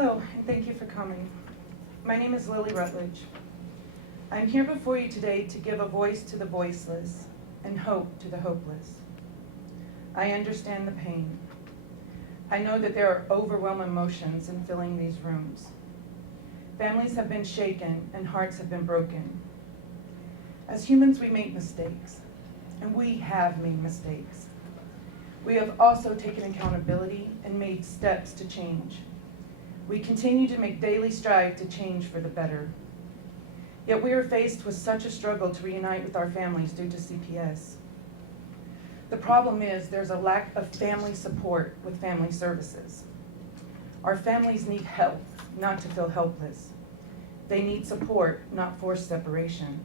Hello, and thank you for coming. My name is Lily Rutledge. I'm here before you today to give a voice to the voiceless and hope to the hopeless. I understand the pain. I know that there are overwhelming emotions in filling these rooms. Families have been shaken and hearts have been broken. As humans, we make mistakes, and we have made mistakes. We have also taken accountability and made steps to change. We continue to make daily strive to change for the better. Yet we are faced with such a struggle to reunite with our families due to CPS. The problem is there's a lack of family support with family services. Our families need help, not to feel helpless. They need support, not forced separation.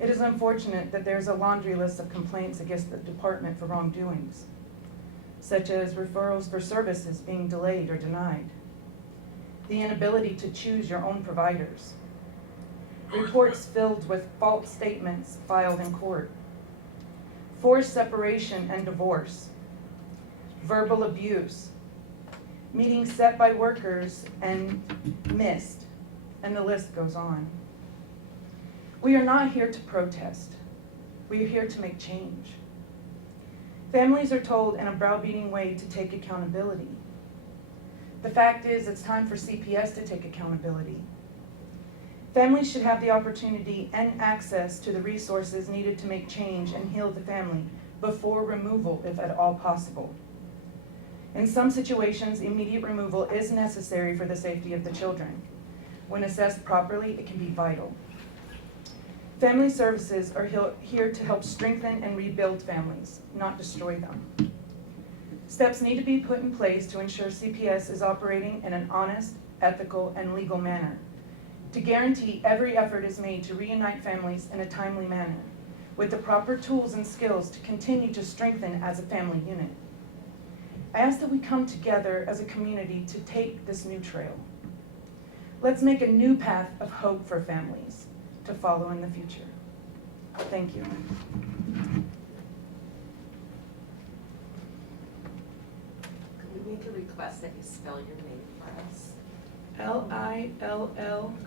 It is unfortunate that there's a laundry list of complaints against the department for wrongdoings, such as referrals for services being delayed or denied, the inability to choose your own providers, reports filled with false statements filed in court, forced separation and divorce, verbal abuse, meetings set by workers and missed, and the list goes on. We are not here to protest. We are here to make change. Families are told in a browbeating way to take accountability. The fact is, it's time for CPS to take accountability. Families should have the opportunity and access to the resources needed to make change and heal the family before removal, if at all possible. In some situations, immediate removal is necessary for the safety of the children. When assessed properly, it can be vital. Family services are here to help strengthen and rebuild families, not destroy them. Steps need to be put in place to ensure CPS is operating in an honest, ethical, and legal manner, to guarantee every effort is made to reunite families in a timely manner, with the proper tools and skills to continue to strengthen as a family unit. I ask that we come together as a community to take this new trail. Let's make a new path of hope for families to follow in the future. Thank you. We need to request that you spell your name for us. Lillierudledge.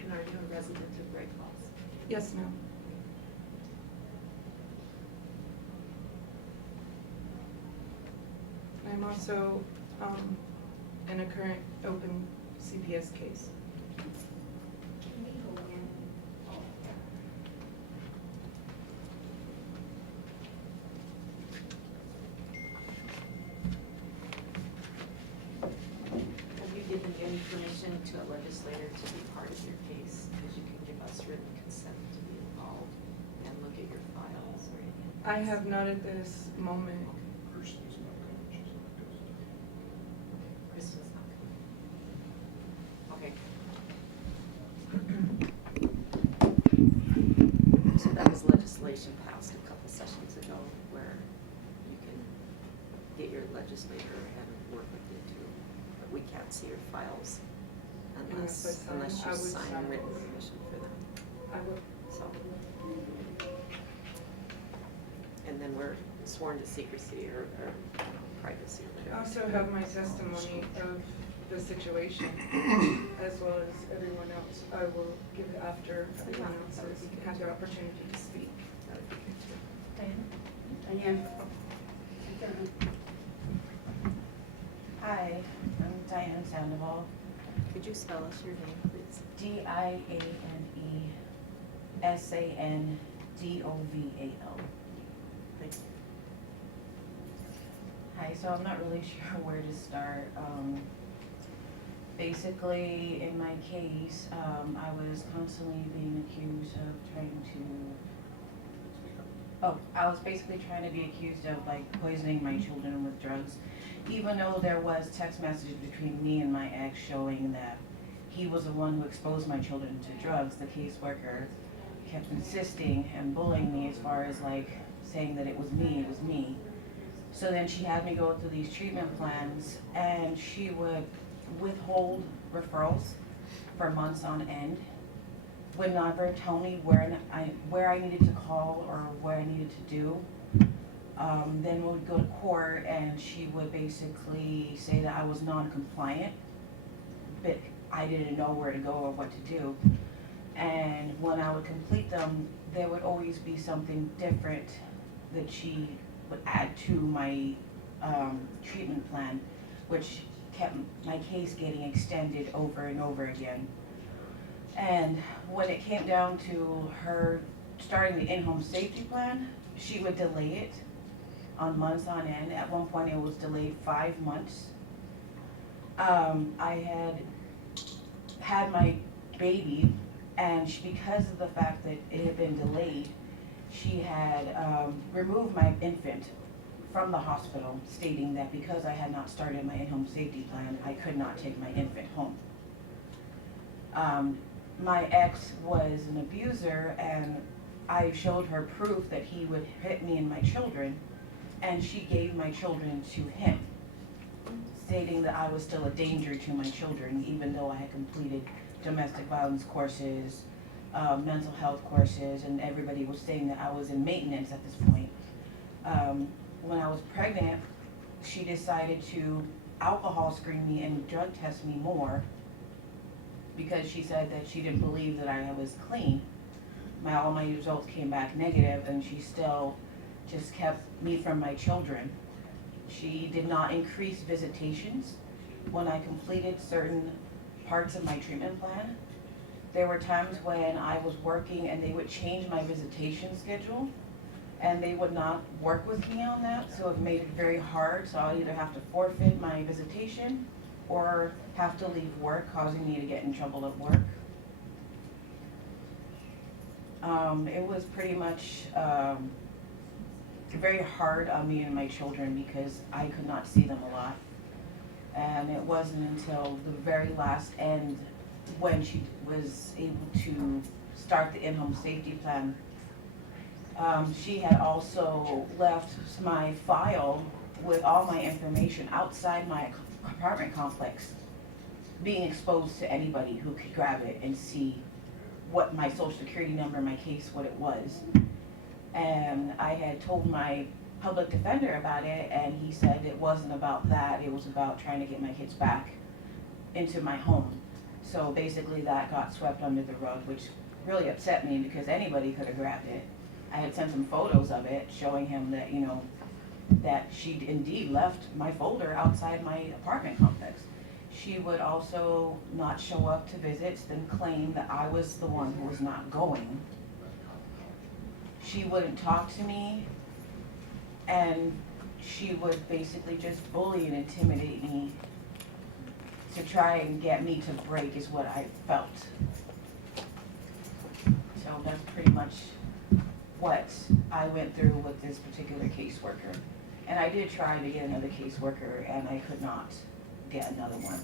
And are you a resident of Great Falls? Yes, ma'am. I'm also in a current open CPS case. Have you given any permission to a legislator to be part of your case? Because you can give us written consent to be involved and look at your files or anything. I have not at this moment. Kristen's not coming, she's not good. Kristen's not coming. Okay. So that was legislation passed a couple sessions ago where you can get your legislator and work with you too. But we can't see your files unless you sign written permission for them. I would. So. And then we're sworn to secrecy or privacy or I whatever. also have my testimony of the situation, as well as everyone else. I will give it after everyone else has had the opportunity to speak. Diane. Hi, I'm Diane Sandoval. Could you spell us your name, please? DIANESANDOVAL. Thank you. Hi, so I'm not really sure where to start. Basically, in my case, I was constantly being accused of I was basically trying to be accused of poisoning my children with drugs, even though there was text messages between me and my ex showing that he was the one who exposed my children to drugs. The caseworker kept insisting and bullying me as far as saying that it was me. So then she had me go through these treatment plans, and she would withhold referrals for months on end would never tell me where I needed to call or what I needed to do. Then we would go to court and she would basically say that I was non-compliant, but I didn't know where to go or what to do. And when I would complete them, there would always be something different that she would add to my treatment plan, which kept my case getting extended over and over again. And when it came down to her starting the in-home safety plan, she would delay it on months on end. At one point, it was delayed 5 months. I had my baby, and because of the fact that it had been delayed, she had removed my infant from the hospital, stating that because I had not started my in-home safety plan, I could not take my infant home. My ex was an abuser, and I showed her proof that he would hit me and my children, and she gave my children to him, stating that I was still a danger to my children, even though I had completed domestic violence courses, mental health courses, and everybody was saying that I was in maintenance at this point. When I was pregnant, she decided to alcohol screen me and drug test me more because she said that she didn't believe that I was clean. All my results came back negative, and she still just kept me from my children. She did not increase visitations when I completed certain parts of my treatment plan. There were times when I was working and they would change my visitation schedule, and they would not work with me on that, so it made it very hard. So I'll either have to forfeit my visitation or have to leave work, causing me to get in trouble at work. It was pretty much very hard on me and my children because I could not see them a lot. And it wasn't until the very last end when she was able to start the in-home safety plan. She had also left my file with all my information outside my apartment complex, being exposed to anybody who could grab it and see what my social security number, my case, what it was. And I had told my public defender about it, and he said it wasn't about that, it was about trying to get my kids back into my home. So basically that got swept under the rug, which really upset me because anybody could have grabbed it. I had sent him photos of it showing him that, you know, that she'd indeed left my folder outside my apartment complex. She would also not show up to visits, then claim that I was the one who was not going. She wouldn't talk to me, and she would basically just bully and intimidate me to try and get me to break, is what I felt. So that's pretty much what I went through with this particular caseworker. And I did try to get another caseworker, and I could not get another one.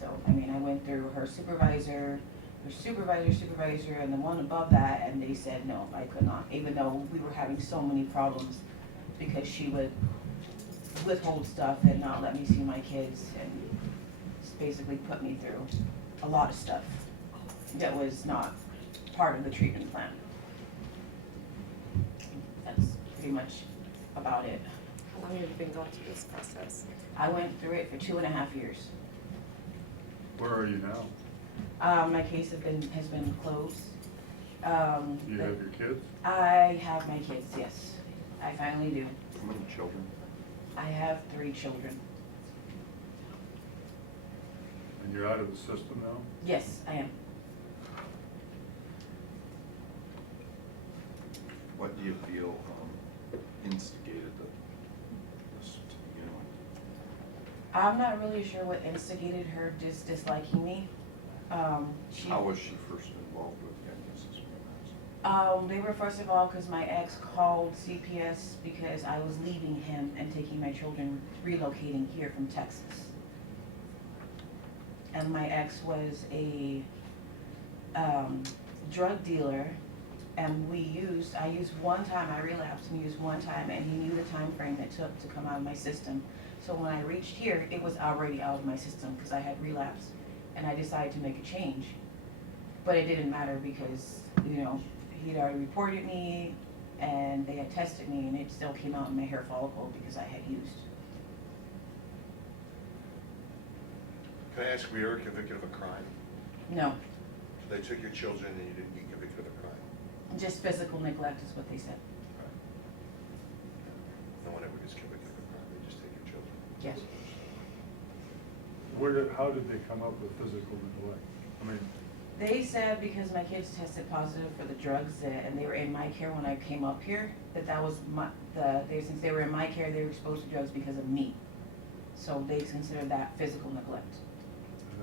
So, I mean, I went through her supervisor, and the one above that, and they said no, I could not, even though we were having so many problems because she would withhold stuff and not let me see my kids, and just basically put me through a lot of stuff that was not part of the treatment plan. That's pretty much about it. How long have you been going through this process? I went through it for 2.5 years. Where are you now? My case has been closed. Do you have your kids? I have my kids, yes. I finally do. How many children? I have 3 children. And you're out of the system now? Yes, I am. What do you feel instigated this to begin with? I'm not really sure what instigated her disliking me. How was she first involved with you, I guess is what I'm asking. They were, first of all, because my ex called CPS because I was leaving him and taking my children, relocating here from Texas. And my ex was a drug dealer, and I used one time, I relapsed and used one time, and he knew the time frame it took to come out of my system. So when I reached here, it was already out of my system because I had relapsed, and I decided to make a change. But it didn't matter because, you know, he'd already reported me and they had tested me and it still came out in my hair follicle because I had used. Can I ask, were you ever convicted of a crime? No, So they took your children and you didn't get convicted of a crime? just physical neglect is what they said. No one ever gets convicted of a crime, they just take your children. Yes. How did they come up with physical neglect? I mean, They said because my kids tested positive for the drugs and they were in my care when I came up here, that was since they were in my care, they were exposed to drugs because of me. So they considered that physical neglect.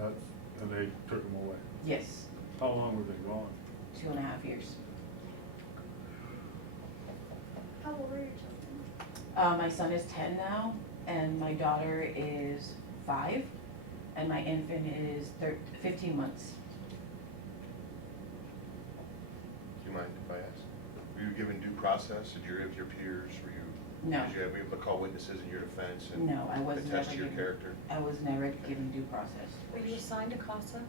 and they took them away. Yes, How long were they gone? 2.5 years. How old are your children? My son is 10 now, and my daughter is 5, and my infant is 15 months. Do you mind if I ask? Were you given due process? Did you have your peers? Were you? No. Did you be able to call witnesses in your defense and No, I was attest never to your given. character? I was never given due process. Were you assigned a CASA,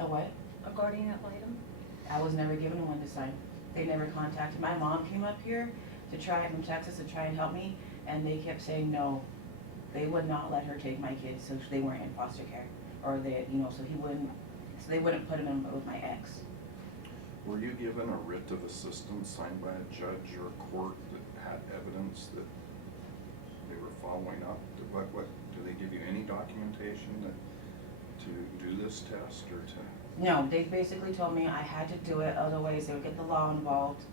A what? a guardian ad litem? I was never given one to sign. They never contacted. My mom came up here to try from Texas to try and help me, and they kept saying no. They would not let her take my kids, so they weren't in foster care, or they, so they wouldn't put him in with my ex. Were you given a writ of assistance signed by a judge or a court that had evidence that they were following up? Do they give you any documentation to do this test or to? No, they basically told me I had to do it, otherwise they would get the law involved,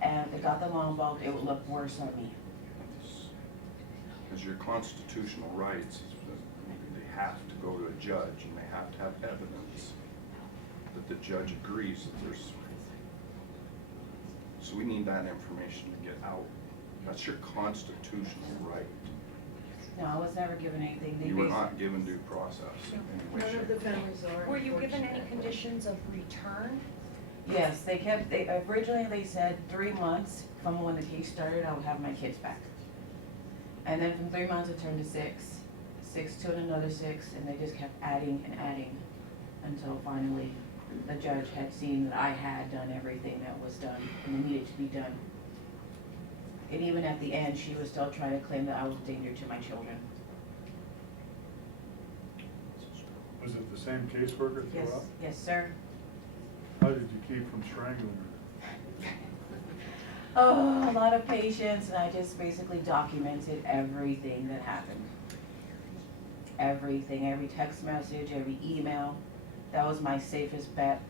and if they got the law involved, it would look worse on me. Because your constitutional rights, they have to go to a judge and they have to have evidence that the judge agrees that there's. So we need that information to get out. That's your constitutional right. No, I was never given anything. They You were basi- not given due process in any way, None of shape, the or form. families are. Were you given any unfortunately. conditions of return? Yes, originally they said 3 months from when the case started, I would have my kids back. And then from 3 months it turned to 6 to another 6, and they just kept adding and adding until finally the judge had seen that I had done everything that was done and needed to be done. And even at the end, she was still trying to claim that I was a danger to my children. Was it the same caseworker Yes, throughout? yes, sir. How did you keep from strangling her? Oh, a lot of patience, and I just basically documented everything that happened. Everything, every text message, every email. That was my safest bet.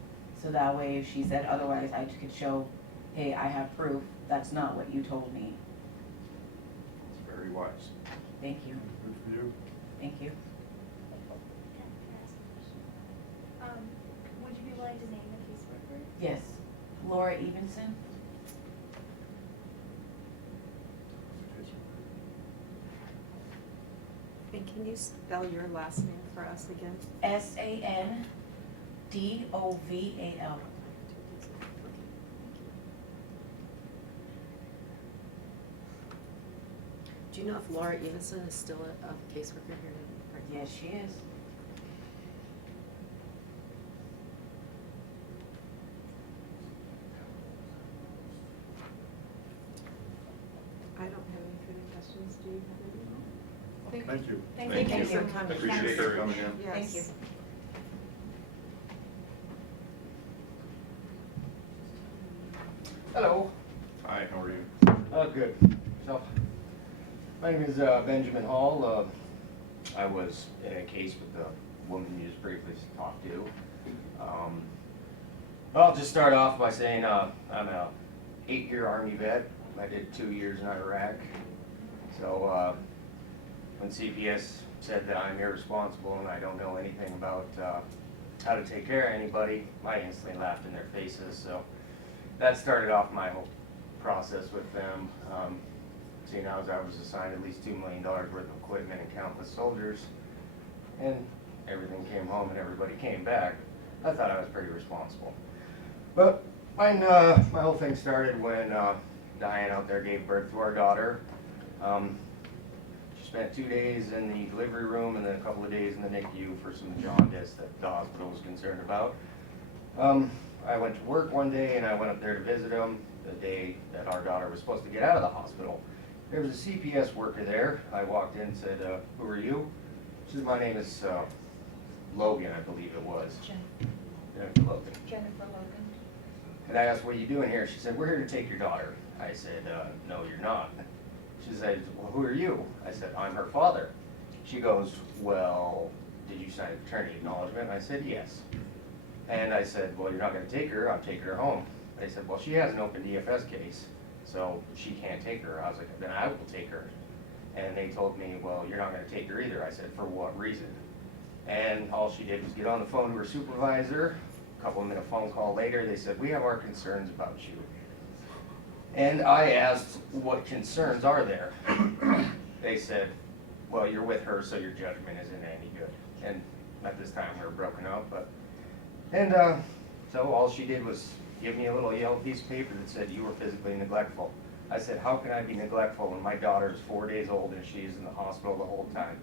So that way, if she said otherwise, I could show, hey, I have proof. That's not what you told me. It's very wise. Thank you. Good for you. Thank you. Can I ask a question? Would you be willing to name the caseworker? Yes. Laura Evenson? And can you spell your last name for us again? SANDOVAL. Do you know if Laura Evenson is still a caseworker here? Yes, she is. I don't have any further questions. Do you have any? Thank you. Thank you you. for coming. Appreciate you coming in. Yes. Thank you. Hello. Hi, how are you? Good. So, my name is Benjamin Hall. I was in a case with the woman you just briefly talked to. I'll just start off by saying I'm a 8-year Army vet. I did 2 years in Iraq. So when CPS said that I'm irresponsible and I don't know anything about how to take care of anybody, I instantly laughed in their faces. So that started off my whole process with them. Seeing as I was assigned at least $2 million worth of equipment and countless soldiers, and everything came home and everybody came back, I thought I was pretty responsible. But my whole thing started when Diane out there gave birth to our daughter. She spent 2 days in the delivery room and then a couple of days in the NICU for some jaundice that the hospital was concerned about. I went to work one day and I went up there to visit him the day that our daughter was supposed to get out of the hospital. There was a CPS worker there. I walked in and said, who are you? She said, my name is Logan, I believe it was. Jennifer Logan. Jennifer Logan. And I asked, what are you doing here? She said, we're here to take your daughter. I said, no, you're not. She said, well, who are you? I said, I'm her father. She goes, well, did you sign a paternity acknowledgement? I said, yes. And I said, well, you're not gonna take her, I'm taking her home. They said, well, she has an open DFS case, so she can't take her. I was like, then I will take her. And they told me, well, you're not gonna take her either. I said, for what reason? And all she did was get on the phone to her supervisor. A couple of minute phone call later, they said, we have our concerns about you. And I asked, what concerns are there? They said, well, you're with her, so your judgment isn't any good. And at this time, we were broken up, but, and so all she did was give me a little yellow piece of paper that said, you were physically neglectful. I said, how can I be neglectful when my daughter is 4 days old and she's in the hospital the whole time?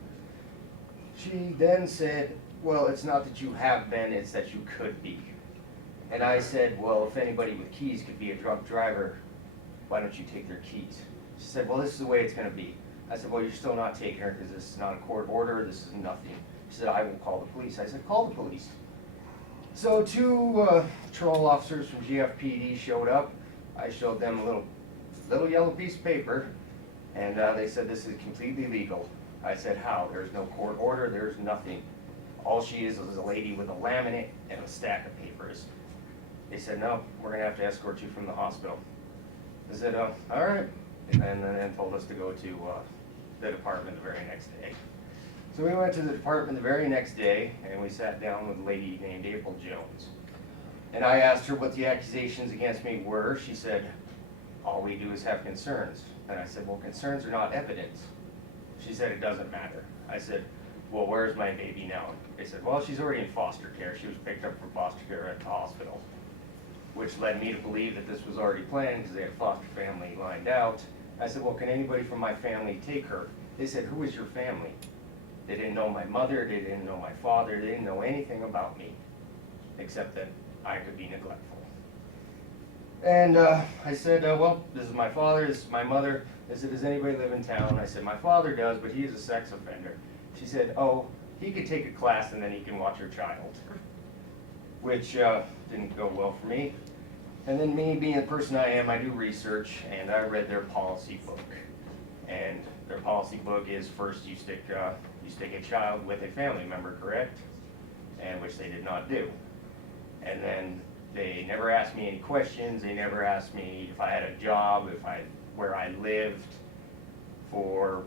She then said, well, it's not that you have been, it's that you could be. And I said, well, if anybody with keys could be a drunk driver, why don't you take their keys? She said, well, this is the way it's gonna be. I said, well, you're still not taking her because this is not a court order, this is nothing. She said, I will call the police. I said, call the police. So two patrol officers from GFPD showed up. I showed them a little yellow piece of paper, and they said, this is completely legal. I said, how? There's no court order, there's nothing. All she is a lady with a laminate and a stack of papers. They said, no, we're gonna have to escort you from the hospital. I said, all right. And then told us to go to the department the very next day. So we went to the department the very next day, and we sat down with a lady named April Jones. And I asked her what the accusations against me were. She said, all we do is have concerns. And I said, well, concerns are not evidence. She said, it doesn't matter. I said, well, where's my baby now? They said, well, she's already in foster care. She was picked up from foster care at the hospital, which led me to believe that this was already planned because they had a foster family lined out. I said, well, can anybody from my family take her? They said, who is your family? They didn't know my mother, they didn't know my father, they didn't know anything about me, except that I could be neglectful. And I said, well, this is my father, this is my mother. They said, does anybody live in town? I said, my father does, but he is a sex offender. She said, oh, he could take a class and then he can watch your child, which didn't go well for me. And then me, being the person I am, I do research, and I read their policy book. And their policy book is first you stick a child with a family member, correct? And which they did not do. And then they never asked me any questions. They never asked me if I had a job, where I lived for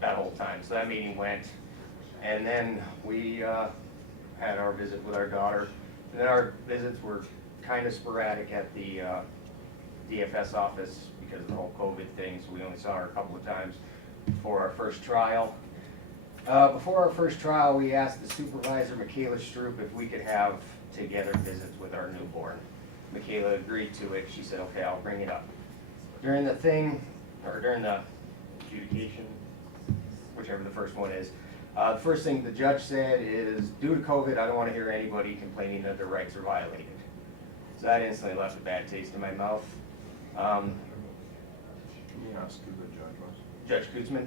that whole time. So that meeting went, and then we had our visit with our daughter. And then our visits were kind of sporadic at the DFS office because of the whole COVID thing, so we only saw her a couple of times before our first trial. Before our first trial, we asked the supervisor, Michaela Stroop, if we could have together visits with our newborn. Michaela agreed to it. She said, okay, I'll bring it up. During the adjudication, whichever the first one is, the first thing the judge said is, due to COVID, I don't want to hear anybody complaining that their rights are violated. So that instantly left a bad taste in my mouth. Can you ask who the judge was? Judge Kutzman.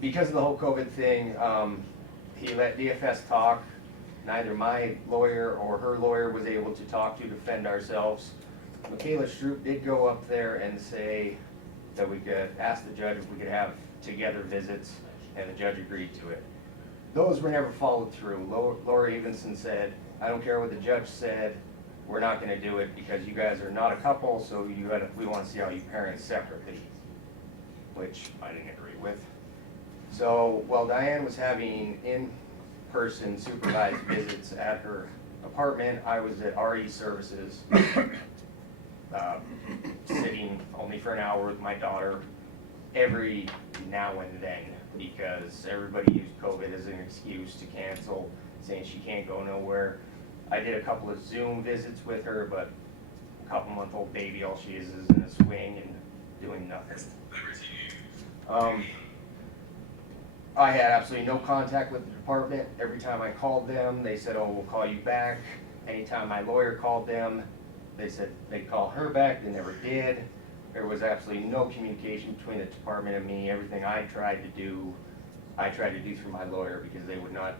Because of the whole COVID thing, he let DFS talk. Neither my lawyer or her lawyer was able to talk to defend ourselves. Michaela Stroop did go up there and say that we could ask the judge if we could have together visits, and the judge agreed to it. Those were never followed through. Laura Evenson said, I don't care what the judge said, we're not gonna do it because you guys are not a couple, so we wanna see how you parent separately, which I didn't agree with. So while Diane was having in-person supervised visits at her apartment, I was at RE Services, sitting only for an hour with my daughter every now and then, because everybody used COVID as an excuse to cancel, saying she can't go nowhere. I did a couple of Zoom visits with her, but a couple-month-old baby, all she is in a swing and doing nothing. I had absolutely no contact with the department. Every time I called them, they said, oh, we'll call you back. Anytime my lawyer called them, they said they'd call her back, they never did. There was absolutely no communication between the department and me. Everything I tried to do through my lawyer because they would not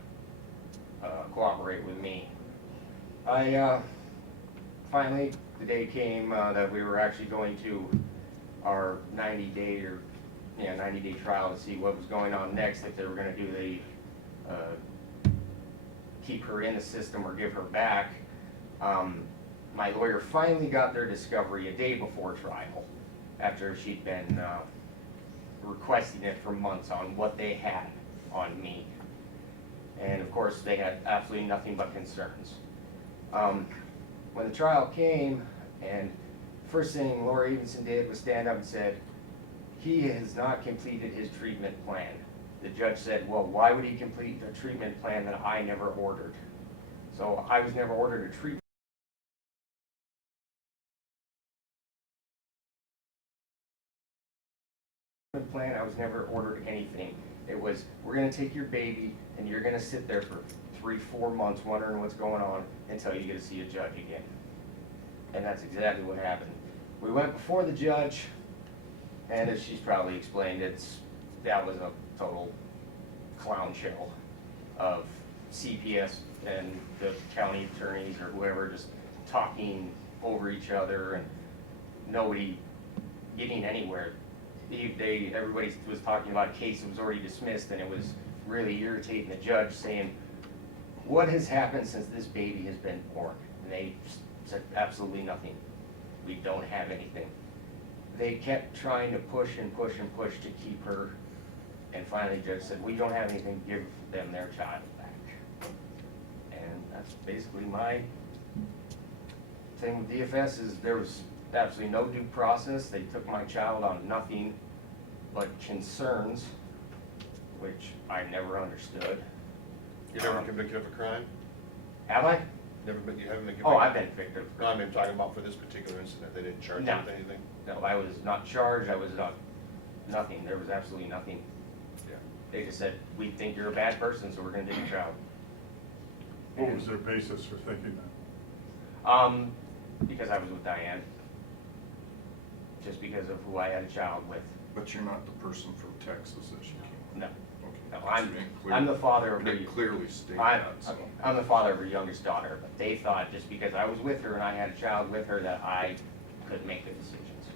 cooperate with me. Finally, the day came that we were actually going to our 90-day trial to see what was going on next, if they were going to do the keep her in the system or give her back. My lawyer finally got their discovery a day before trial, after she'd been requesting it for months on what they had on me. And of course, they had absolutely nothing but concerns. When the trial came, and first thing Laura Evenson did was stand up and said, he has not completed his treatment plan. The judge said, well, why would he complete the treatment plan that I never ordered? So I was never ordered a treatment plan. I was never ordered anything. It was, we're gonna take your baby and you're gonna sit there for 3-4 months wondering what's going on until you get to see a judge again. And that's exactly what happened. We went before the judge, and as she's probably explained, that was a total clown show of CPS and the county attorneys or whoever just talking over each other and nobody getting anywhere. Everybody was talking about a case that was already dismissed, and it was really irritating the judge, saying, what has happened since this baby has been born? And they said absolutely nothing. We don't have anything. They kept trying to push and push and push to keep her, and finally the judge said, we don't have anything, give them their child back. And that's basically my thing with DFS, is there was absolutely no due process. They took my child on nothing but concerns, which I never understood. You never been convicted of a crime? Have I? You haven't been convicted? Oh, I've been convicted. No, I mean, I'm talking about for this particular incident, they didn't charge you No. with anything? No, I was not charged, I was not, nothing, there was absolutely nothing. Yeah. They just said, we think you're a bad person, so we're gonna take your child. What was their basis for thinking that? Because I was with Diane. Just because of who I had a child with. But you're not the person from Texas that she came No. with? No, Okay. I'm the father of They her. clearly state I'm, that, so. okay, I'm the father of her youngest daughter, but they thought just because I was with her and I had a child with her that I could make the decisions.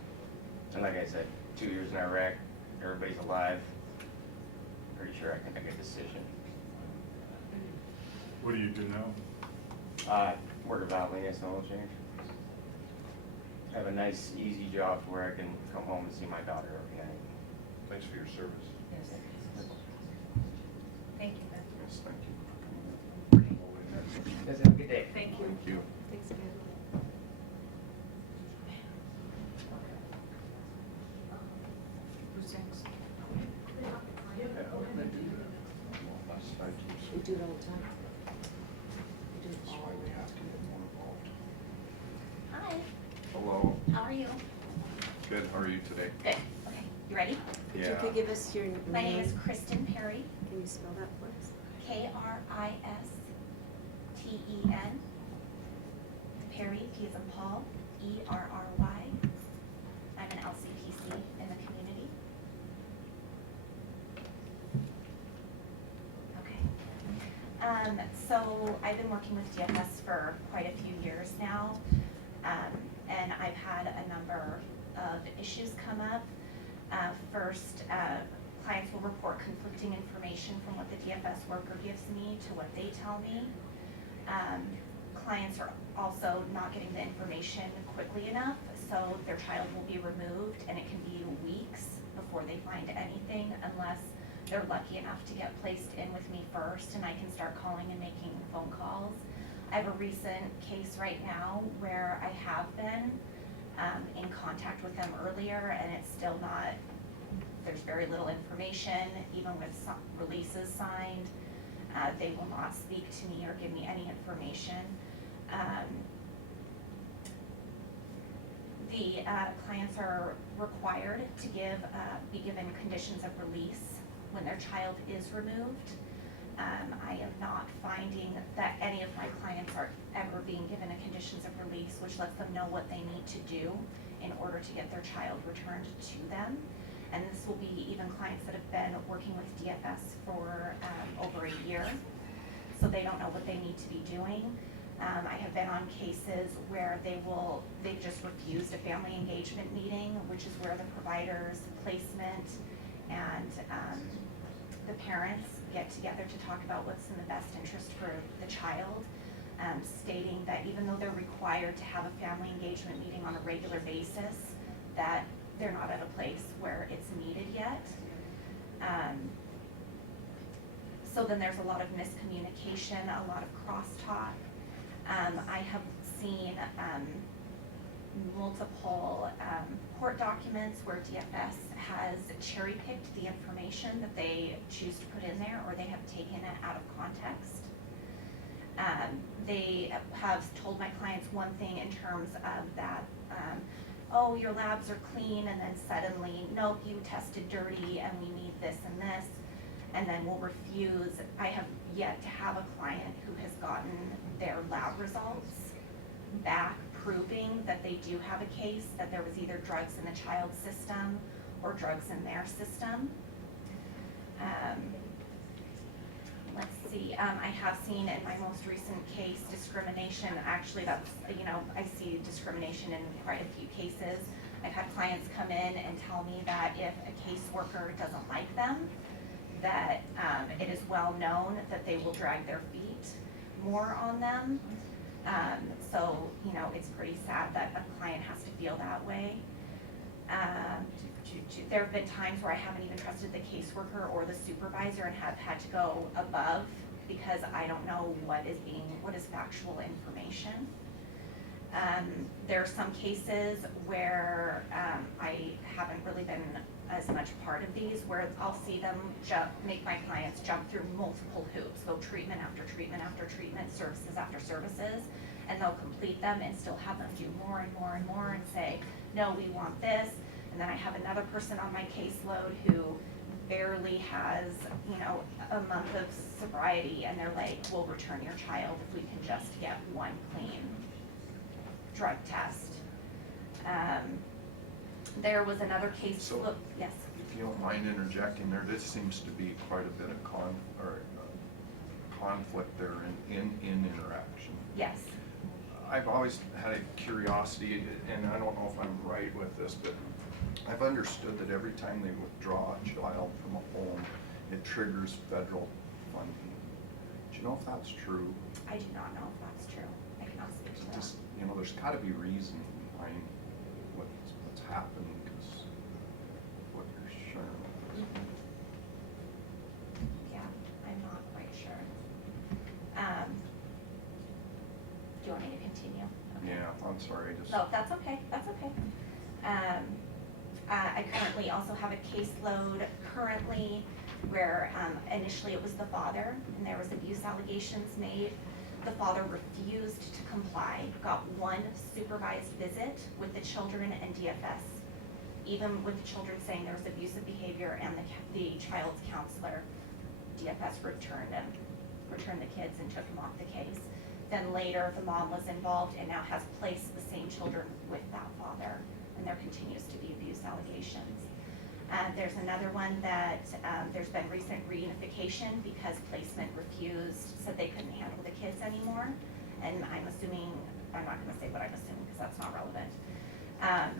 And like I said, 2 years in Iraq, everybody's alive. Pretty sure I can make a decision. What do you do now? Work about Linus and oil change. Have a nice, easy job where I can come home and see my daughter every night. Thanks for your service. Yes. Thank you, Beth. Yes, thank you. You guys have a good day. Thank you. Thank you. Thanks, Ben. Who's next? We do it all the time. We do it That's all. why they have to get more involved. Hi, Hello, how are you? good, how are you today? Good. Okay, you ready? If you could give us your name. My name is Kristen Perry, Can you spell that for us? Kristen. Perry, P as in Paul, ERRY. I'm an LCPC in the community. Okay. So I've been working with DFS for quite a few years now, and I've had a number of issues come up. First, clients will report conflicting information from what the DFS worker gives me to what they tell me. Clients are also not getting the information quickly enough, so their child will be removed, and it can be weeks before they find anything unless they're lucky enough to get placed in with me first, and I can start calling and making phone calls. I have a recent case right now where I have been in contact with them earlier, and it's still not, there's very little information, even with some releases signed. They will not speak to me or give me any information. The clients are required to be given conditions of release when their child is removed. I am not finding that any of my clients are ever being given a conditions of release, which lets them know what they need to do in order to get their child returned to them. And this will be even clients that have been working with DFS for over a year, so they don't know what they need to be doing. I have been on cases where they've just refused a family engagement meeting, which is where the providers, placement, and the parents get together to talk about what's in the best interest for the child, stating that even though they're required to have a family engagement meeting on a regular basis, that they're not at a place where it's needed yet. So then there's a lot of miscommunication, a lot of crosstalk. I have seen multiple court documents where DFS has cherry-picked the information that they choose to put in there, or they have taken it out of context. They have told my clients one thing in terms of that, oh, your labs are clean, and then suddenly, nope, you tested dirty, and we need this and this, and then will refuse. I have yet to have a client who has gotten their lab results back proving that they do have a case, that there was either drugs in the child's system or drugs in their system. Let's see, I have seen in my most recent case discrimination. Actually, that's, I see discrimination in quite a few cases. I've had clients come in and tell me that if a caseworker doesn't like them, that it is well known that they will drag their feet more on them. So, it's pretty sad that a client has to feel that way. There have been times where I haven't even trusted the caseworker or the supervisor and have had to go above because I don't know what is factual information. There are some cases where I haven't really been as much part of these, where I'll see them make my clients jump through multiple hoops, go treatment after treatment after treatment, services after services, and they'll complete them and still have them do more and more and more and say, no, we want this. And then I have another person on my caseload who barely has, a month of sobriety, and they're like, we'll return your child if we can just get one clean drug test. There was another case. So, yes. If you don't mind interjecting there, this seems to be quite a bit of conflict there in interaction. Yes. I've always had a curiosity, and I don't know if I'm right with this, but I've understood that every time they withdraw a child from a home, it triggers federal funding. Do you know if that's true? I do not know if that's true. I cannot speak to that. Just, there's got to be reason behind what's happened, because what you're sharing. Yeah, I'm not quite sure. Do you want me to continue? Okay. Yeah, I'm sorry. No, that's okay. That's okay. I currently also have a caseload where initially it was the father, and there was abuse allegations made. The father refused to comply, got one supervised visit with the children and DFS, even with the children saying there was abusive behavior, and the child's counselor, DFS returned the kids and took him off the case. Then later, the mom was involved and now has placed the same children with that father, and there continues to be abuse allegations. There's another one that there's been recent reunification because placement said they couldn't handle the kids anymore. And I'm not going to say what I'm assuming because that's not relevant. I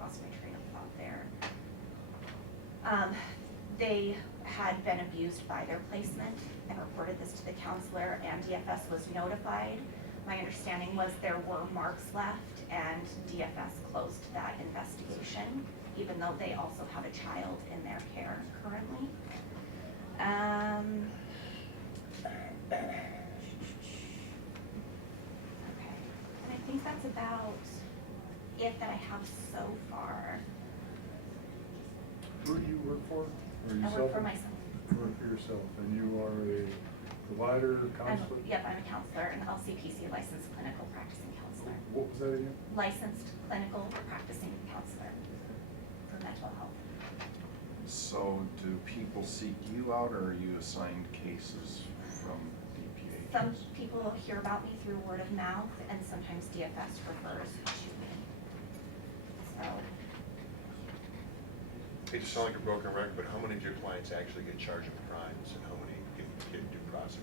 lost my train of thought there. They had been abused by their placement and reported this to the counselor, and DFS was notified. My understanding was there were marks left, and DFS closed that investigation, even though they also have a child in their care currently. Okay, and I think that's about it that I have so far. Who do you work for? Or I yourself? work for myself. You work for yourself, and you are a provider, counselor? Yep, I'm a counselor, an LCPC licensed clinical practicing counselor. counselor. What was that again? Licensed clinical practicing counselor for mental health. So do people seek you out, or are you assigned cases from DPHHS? Some people hear about me through word of mouth, and sometimes DFS refers to me. So, Hate to sound like a broken record, but how many of your clients actually get charged with crimes and how many get due process?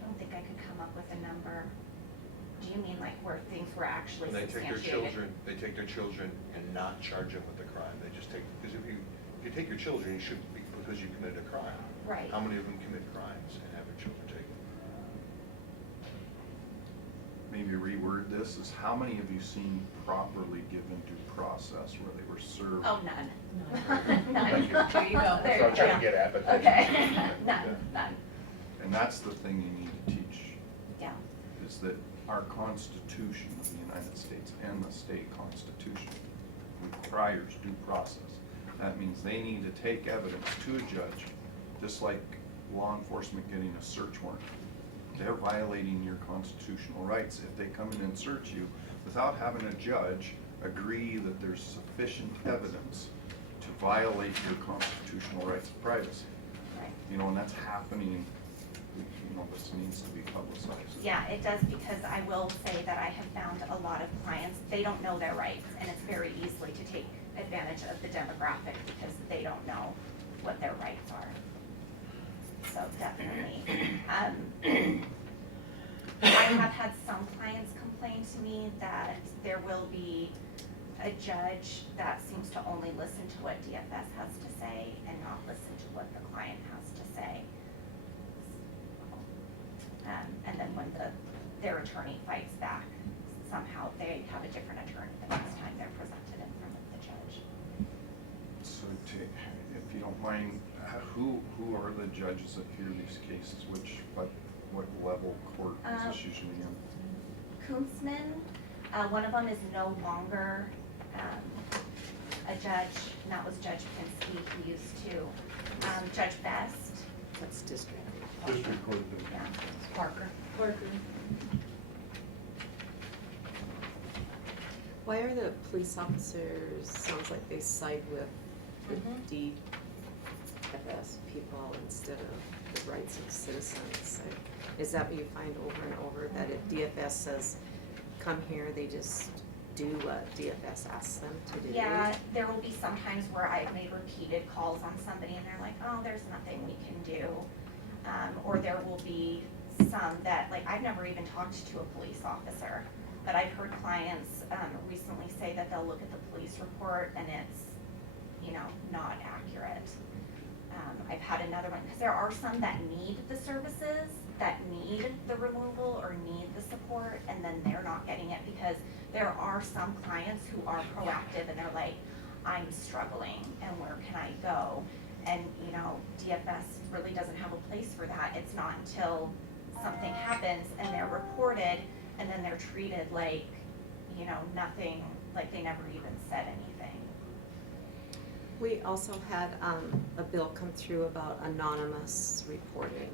I don't think I could come up with a number. Do you mean like where things were actually When they take their substantiated? children and not charge them with the crime, they just take, because if you take your children, you should be, because you committed a crime. Right. How many of them commit crimes and have their children taken? Maybe reword this, is how many have you seen properly given due process where they were served? Oh, none. None. Thank you. There you go. There That's what I'm you trying to go. get at, but. Okay, Yeah. none, And that's the thing you need to teach, yeah. is that our Constitution of the United States and the state constitution requires due process. That means they need to take evidence to a judge, just like law enforcement getting a search warrant. They're violating your constitutional rights if they come in and search you without having a judge agree that there's sufficient evidence to violate your constitutional rights of privacy. Right. You know, and that's happening, you know, this needs to be publicized. Yeah, it does, because I will say that I have found a lot of clients, they don't know their rights, and it's very easily to take advantage of the demographic because they don't know what their rights are. So definitely. I have had some clients complain to me that there will be a judge that seems to only listen to what DFS has to say and not listen to what the client has to say. And then when their attorney fights back, somehow they have a different attorney the next time they're presented in front of the judge. So if you don't mind, who are the judges that hear these cases? What level court is this usually in? Kuntzman, one of them is no longer a judge, and that was Judge Pinsky who used to. Judge Best, That's district. District Court did. yeah. Parker. Why are the police officers, sounds like they side with the DPHHS people instead of the rights of citizens? Is that what you find over and over, that if DFS says, come here, they just do what DFS asks them to do? Yeah, there will be some times where I've made repeated calls on somebody and they're like, oh, there's nothing we can do. Or there will be some that, like, I've never even talked to a police officer, but I've heard clients recently say that they'll look at the police report and it's, you know, not accurate. I've had another one, because there are some that need the services, that need the removal or need the support, and then they're not getting it because there are some clients who are proactive and they're like, I'm struggling and where can I go? And, you know, DFS really doesn't have a place for that. It's not until something happens and they're reported and then they're treated like, you know, nothing, like they never even said anything. We also had a bill come through about anonymous reporting.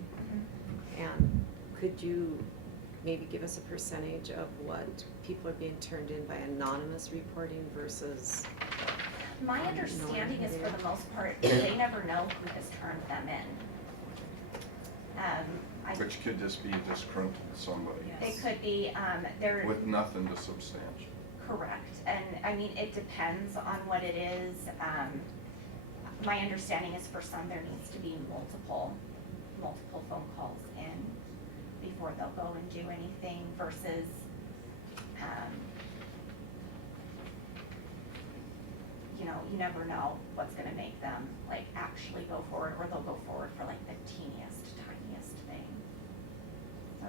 And could you maybe give us a percentage of what people are being turned in by anonymous reporting versus? My understanding is for the most part, they never know who has turned them in. Which could just be disgruntled somebody It could be, they're. with nothing to substantiate. Correct, and I mean, it depends on what it is. My understanding is for some, there needs to be multiple phone calls in before they'll go and do anything versus, you know, you never know what's gonna make them like actually go forward, or they'll go forward for like the teeniest, tiniest thing. So,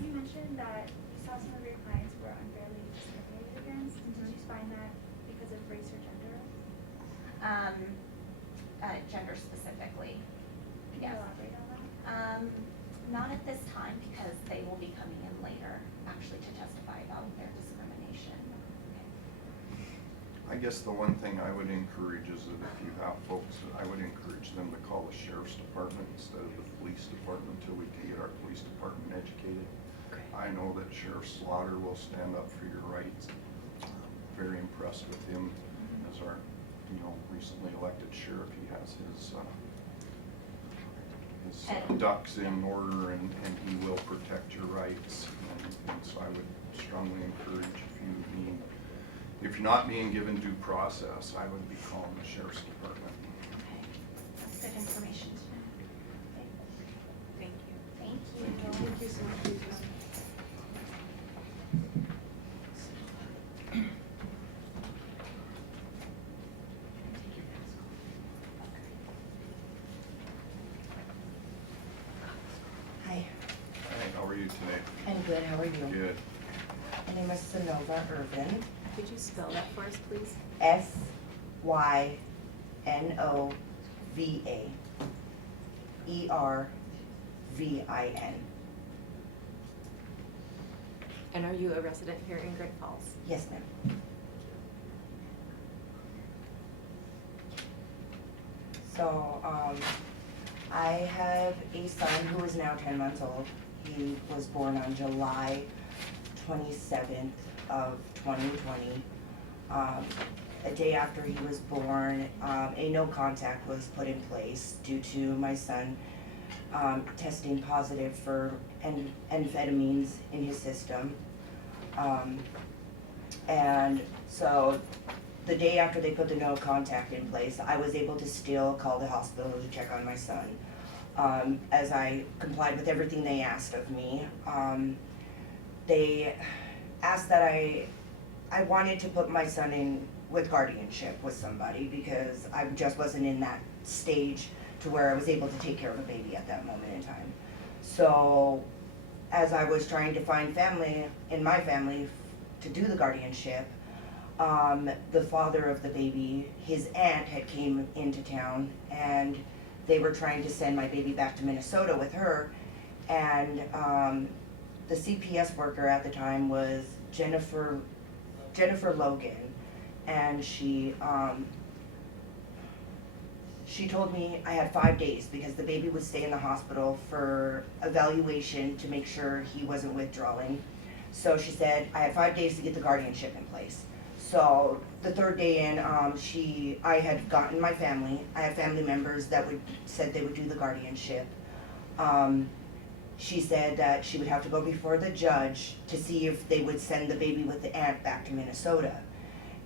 You mentioned that you saw some of your clients were unfairly discriminated against. Did you find that because of race or gender? gender specifically, Can yes. you elaborate on that? Not at this time, because they will be coming in later, actually, to testify about their discrimination. I guess the one thing I would encourage is that if you have folks, I would encourage them to call the sheriff's department instead of the police department until we can get our police department educated. Okay. I know that Sheriff Slaughter will stand up for your rights. Very impressed with him as our, recently elected sheriff. He has his ducks in order, and he will protect your rights. And so I would strongly encourage, if you're not being given due process, I would be calling the sheriff's department. Okay, that's good information to know. Thank you. Thank you. Thank you so much. Hi, Hey, how are you today? I'm good, how are you? Good. My name is Sonova Irvin, Could you spell that for us, please? SYNOVA ERVIN. And are you a resident here in Great Falls? Yes, ma'am. So, I have a son who is now 10 months old. He was born on July 27th of 2020. A day after he was born, a no contact was put in place due to my son testing positive for amphetamines in his system. And so the day after they put the no contact in place, I was able to still call the hospital to check on my son. As I complied with everything they asked of me, they asked that I wanted to put my son in with guardianship with somebody because I just wasn't in that stage to where I was able to take care of a baby at that moment in time. So as I was trying to find family in my family to do the guardianship, the father of the baby, his aunt had came into town and they were trying to send my baby back to Minnesota with her, and the CPS worker at the time was Jennifer Logan, and she told me I had 5 days because the baby would stay in the hospital for evaluation to make sure he wasn't withdrawing. So she said I had 5 days to get the guardianship in place. So the third day in, I had gotten my family. I have family members that said they would do the guardianship. She said that she would have to go before the judge to see if they would send the baby with the aunt back to Minnesota.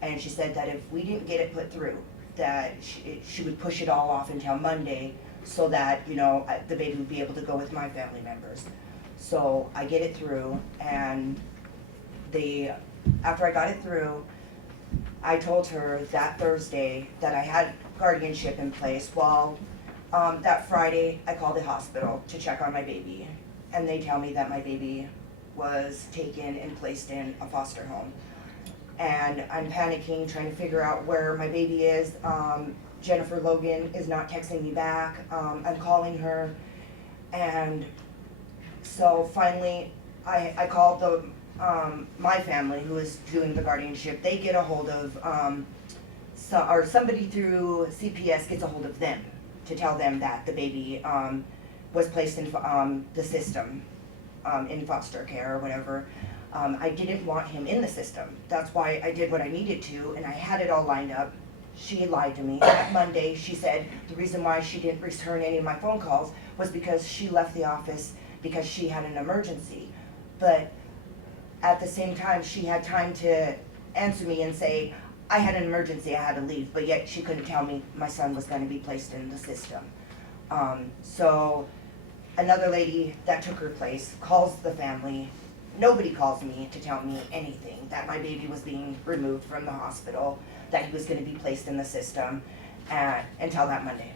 And she said that if we didn't get it put through, that she would push it all off until Monday so that, the baby would be able to go with my family members. So I get it through, and after I got it through, I told her that Thursday that I had guardianship in place. Well, that Friday I called the hospital to check on my baby, and they tell me that my baby was taken and placed in a foster home. And I'm panicking, trying to figure out where my baby is. Jennifer Logan is not texting me back. I'm calling her, and so finally I called my family who is doing the guardianship. They get a hold of somebody through CPS gets a hold of them to tell them that the baby was placed in the system, in foster care or whatever. I didn't want him in the system. That's why I did what I needed to, and I had it all lined up. She lied to me. That Monday, she said the reason why she didn't return any of my phone calls was because she left the office because she had an emergency. But at the same time, she had time to answer me and say, I had an emergency, I had to leave, but yet she couldn't tell me my son was going to be placed in the system. So another lady that took her place calls the family. Nobody calls me to tell me anything, that my baby was being removed from the hospital, that he was going to be placed in the system, until that Monday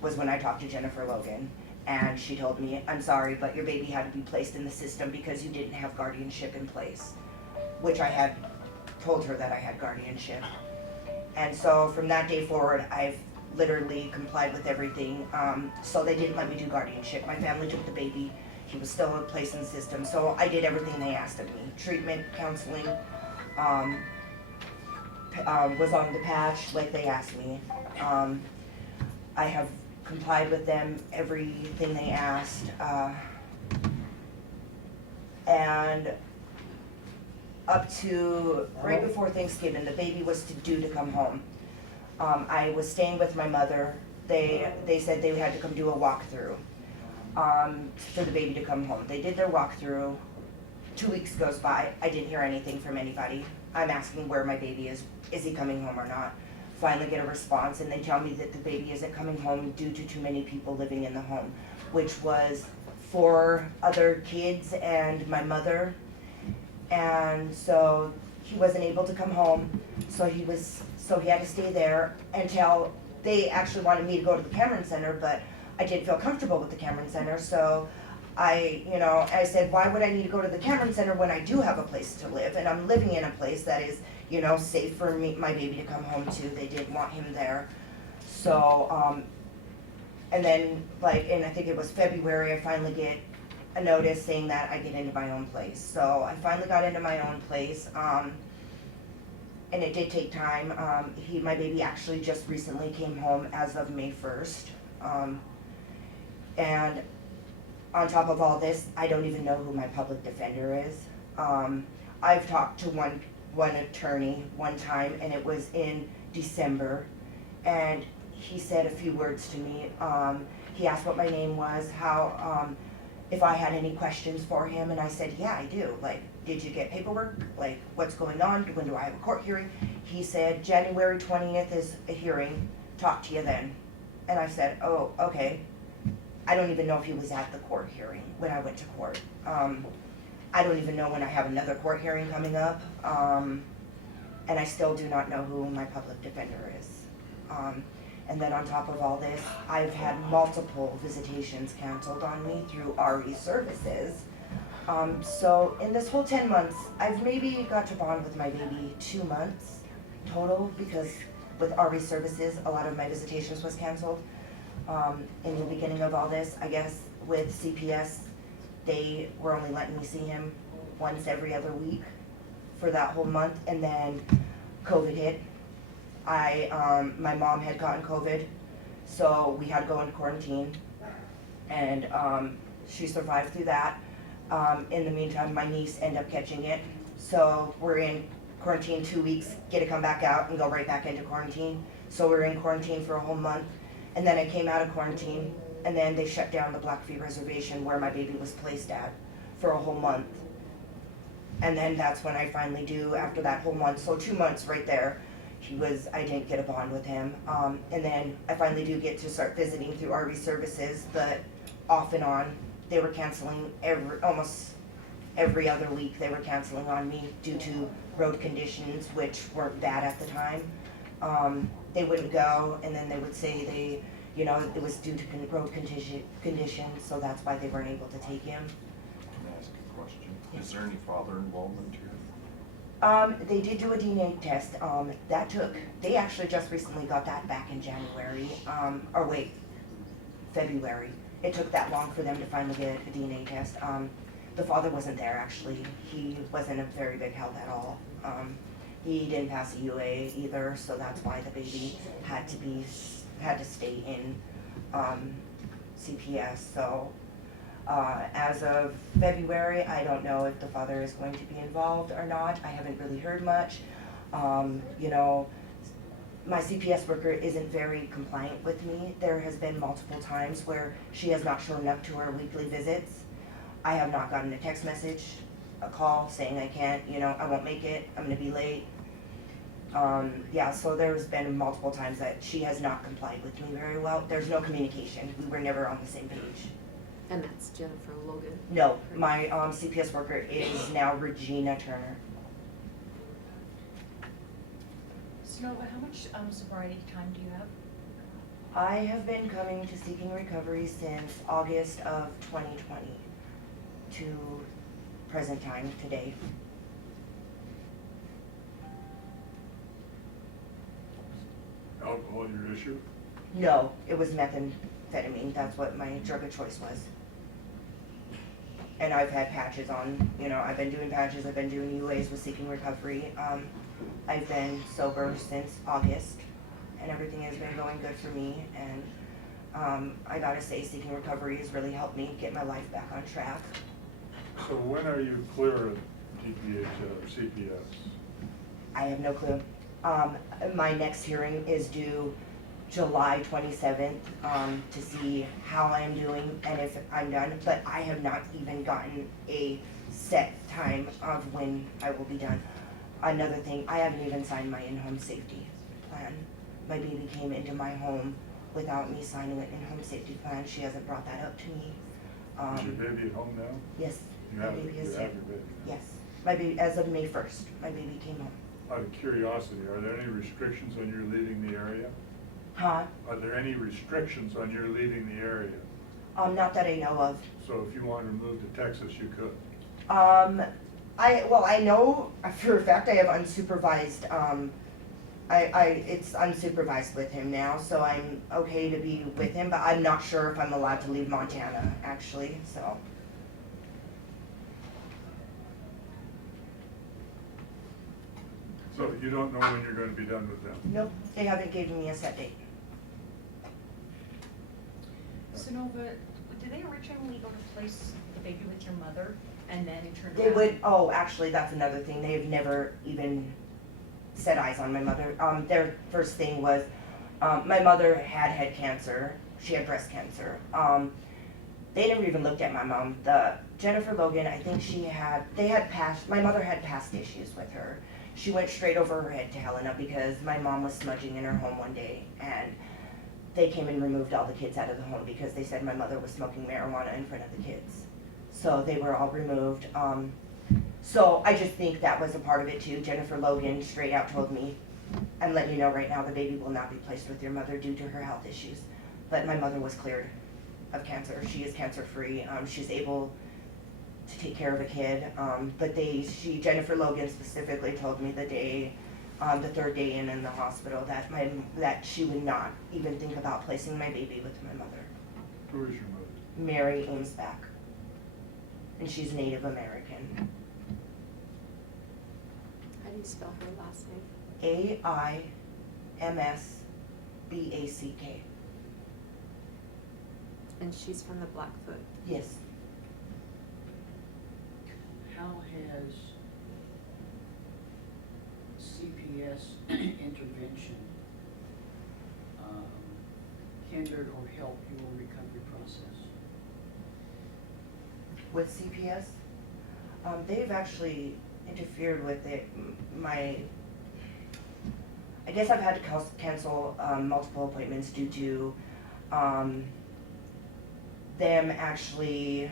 was when I talked to Jennifer Logan. And she told me, I'm sorry, but your baby had to be placed in the system because you didn't have guardianship in place, which I had told her that I had guardianship. And so from that day forward, I've literally complied with everything. So they didn't let me do guardianship. My family took the baby. He was still placed in the system. So I did everything they asked of me. Treatment, counseling, was on the patch like they asked me. I have complied with them, everything they asked. And up to right before Thanksgiving, the baby was due to come home. I was staying with my mother. They said they had to come do a walkthrough for the baby to come home. They did their walkthrough. 2 weeks goes by. I didn't hear anything from anybody. I'm asking where my baby is he coming home or not? Finally get a response, and they tell me that the baby isn't coming home due to too many people living in the home, which was 4 other kids and my mother. And so he wasn't able to come home, so he had to stay there until they actually wanted me to go to the Cameron Center, but I didn't feel comfortable with the Cameron Center, so I said, why would I need to go to the Cameron Center when I do have a place to live, and I'm living in a place that is, safe for my baby to come home to. They didn't want him there. So, and then, and I think it was February, I finally get a notice saying that I get into my own place. So I finally got into my own place, and it did take time. My baby actually just recently came home as of May 1st. And on top of all this, I don't even know who my public defender is. I've talked to one attorney one time, and it was in December, and he said a few words to me. He asked what my name was, how, if I had any questions for him, and I said, yeah, I do. Did you get paperwork? What's going on? When do I have a court hearing? He said, January 20th is a hearing. Talk to you then. And I said, oh, okay. I don't even know if he was at the court hearing when I went to court. I don't even know when I have another court hearing coming up. And I still do not know who my public defender is. And then on top of all this, I've had multiple visitations canceled on me through RE services. So in this whole 10 months, I've maybe got to bond with my baby 2 months total, because with RE services, a lot of my visitations was canceled. In the beginning of all this, I guess with CPS, they were only letting me see him once every other week for that whole month, and then COVID hit. My mom had gotten COVID, so we had to go into quarantine, and she survived through that. In the meantime, my niece ended up catching it, so we're in quarantine 2 weeks, get to come back out and go right back into quarantine. So we're in quarantine for a whole month. And then I came out of quarantine, and then they shut down the Blackfeet Reservation where my baby was placed at for a whole month. And then that's when I finally do, after that whole month, so 2 months right there, I didn't get a bond with him. And then I finally do get to start visiting through RV services, but off and on, they were canceling almost every other week. They were canceling on me due to road conditions, which weren't bad at the time. They wouldn't go, and then they would say it was due to road conditions, so that's why they weren't able to take him. Can I ask a question? Is there any father involvement here? They did do a DNA test. They actually just recently got that back in January, February. It took that long for them to finally get a DNA test. The father wasn't there, actually. He wasn't a very big help at all. He didn't pass a UA either, so that's why the baby had to stay in CPS. So as of February, I don't know if the father is going to be involved or not. I haven't really heard much. My CPS worker isn't very compliant with me. There has been multiple times where she has not shown up to her weekly visits. I have not gotten a text message, a call saying I can't, I won't make it, I'm gonna be late. So there's been multiple times that she has not complied with me very well. There's no communication. We were never on the same page. And that's Jennifer Logan. No, my CPS worker is now Regina Turner. So Nova, how much sobriety time do you have? I have been coming to Seeking Recovery since August of 2020 to present time today. Alcohol your issue? No, it was methamphetamine. That's what my drug of choice was. And I've had patches on, I've been doing patches, I've been doing UAs with Seeking Recovery. I've been sober since August, and everything has been going good for me, and I gotta say, Seeking Recovery has really helped me get my life back on track. So when are you clear of DPHS or CPS? I have no clue. My next hearing is due July 27th, to see how I'm doing and if I'm done, but I have not even gotten a set time of when I will be done. Another thing, I haven't even signed my in-home safety plan. My baby came into my home without me signing an in-home safety plan. She hasn't brought that up to me. Is your baby at home now? Yes, You my have, baby you is have here. your baby now? Yes, my baby, as of May 1st, my baby came home. Out of curiosity, are there any restrictions on your leaving the area? Huh? Are there any restrictions on your leaving the area? Not that I know of. So if you wanted to move to Texas, you could? I know for a fact I have unsupervised, it's unsupervised with him now, so I'm okay to be with him, but I'm not sure if I'm allowed to leave Montana, actually, so. So you don't know when you're gonna be done with them? Nope, they haven't given me a set date. Sonova, did they originally go to place the baby with your mother and then turn around? They would, actually, that's another thing, they've never even set eyes on my mother. Their first thing was, my mother had cancer, she had breast cancer. They never even looked at my mom. Jennifer Logan, I think my mother had past issues with her. She went straight over her head to Helena because my mom was smudging in her home one day, and they came and removed all the kids out of the home because they said my mother was smoking marijuana in front of the kids. So they were all removed. So I just think that was a part of it too. Jennifer Logan straight out told me, I'm letting you know right now, the baby will not be placed with your mother due to her health issues. But my mother was cleared of cancer. She is cancer free. She's able to take care of a kid. But Jennifer Logan specifically told me the third day in the hospital that she would not even think about placing my baby with my mother. Who is your mother? Mary Amesback. And she's Native American. How do you spell her last name? AIMSBACK. And she's from the Blackfoot. Yes. How has CPS intervention hindered or helped your recovery process? With CPS, they've actually interfered with it. I guess I've had to cancel multiple appointments due to them actually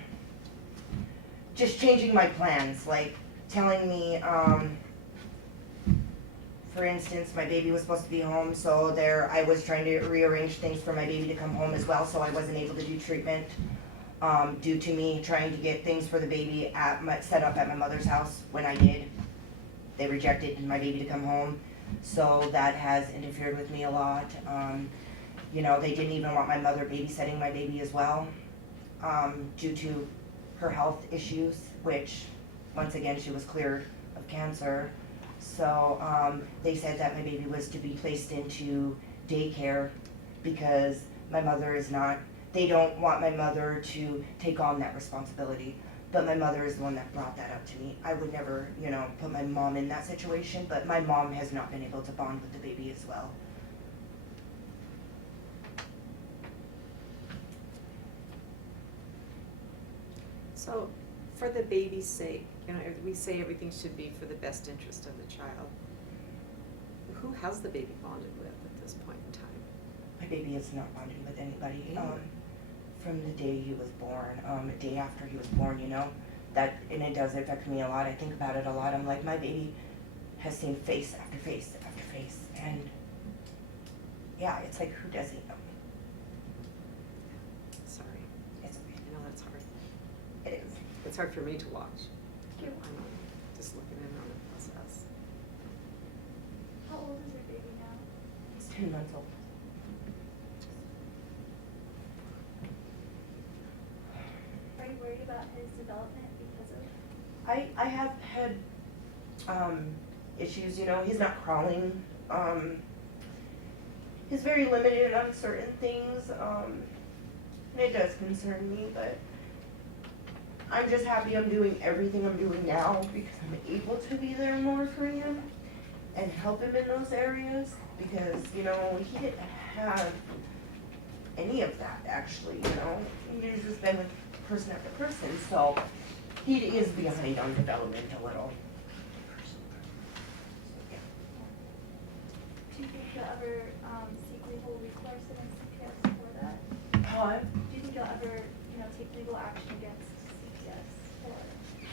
just changing my plans, like telling me, for instance, my baby was supposed to be home, so I was trying to rearrange things for my baby to come home as well, so I wasn't able to do treatment. Due to me trying to get things for the baby set up at my mother's house. When I did, they rejected my baby to come home, so that has interfered with me a lot. They didn't even want my mother babysitting my baby as well, due to her health issues, which, once again, she was cleared of cancer. So they said that my baby was to be placed into daycare because my mother is not. They don't want my mother to take on that responsibility, but my mother is the one that brought that up to me. I would never, put my mom in that situation, but my mom has not been able to bond with the baby as well. So, for the baby's sake, we say everything should be for the best interest of the child. Who has the baby bonded with at this point in time? My baby is not bonded with anybody. From the day he was born, a day after he was born, and it does affect me a lot. I think about it a lot. I'm like, my baby has seen face after face after face, and yeah, it's like, who doesn't know? Sorry, It's okay. I know that's hard. It is. It's hard for me to watch. Cute. I'm just looking in on the process. How old is your baby now? He's 10 months old. Are you worried about his development because of? I have had issues, you know, he's not crawling. He's very limited on certain things. It does concern me, but I'm just happy I'm doing everything I'm doing now because I'm able to be there more for him and help him in those areas because, you know, he didn't have any of that actually, you know. He's just been with person after person, so he is behind on development a little. Do you think you'll ever seek legal recourse against CPS for that? What? Do you think you'll ever, take legal action against CPS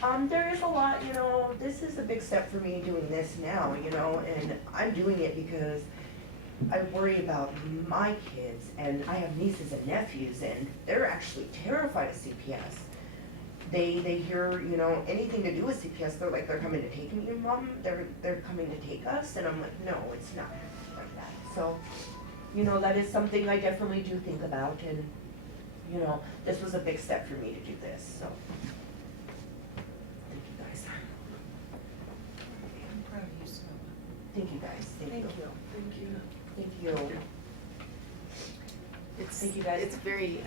for? There is a lot, you know, this is a big step for me doing this now, you know, and I'm doing it because I worry about my kids, and I have nieces and nephews, and they're actually terrified of CPS. They hear, you know, anything to do with CPS, they're like, they're coming to take me, Mom, they're coming to take us, and I'm like, no, it's not like that. So, you know, that is something I definitely do think about, and, you know, this was a big step for me to do this, so. Thank you guys. I'm proud of you, Sonoma. Thank you guys, thank you. Thank you. Thank you. It's, Thank you, guys. it's very,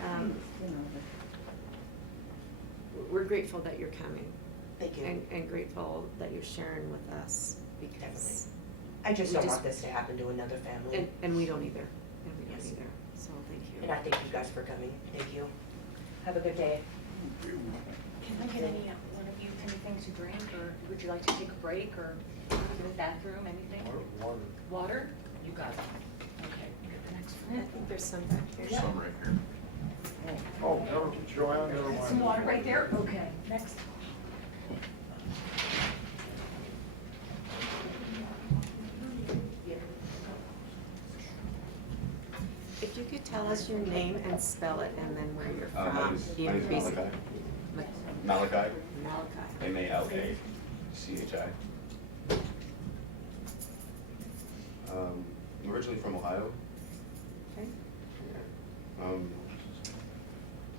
we're grateful that you're coming Thank you. and grateful that you're sharing with us because, I just we don't just- want this to happen to another family. and we don't either, and we don't Yes. either, so thank you. And I thank you guys for coming. Thank you. Have a good day. Can I get any, one of you anything to drink, or would you like to take a break, or go to the bathroom, anything? Water. Water? You got it. Okay, you get the next I one. think there's some back here. There's some right here. Oh, never, Joanne, never mind. Some water right there? Okay, next. If you could tell us your name and spell it and then where you're My from. name's you increase- Malachi. Ma- Malachi, Malachi. M-A-L-A-C-H-I. I'm originally from Ohio. Okay.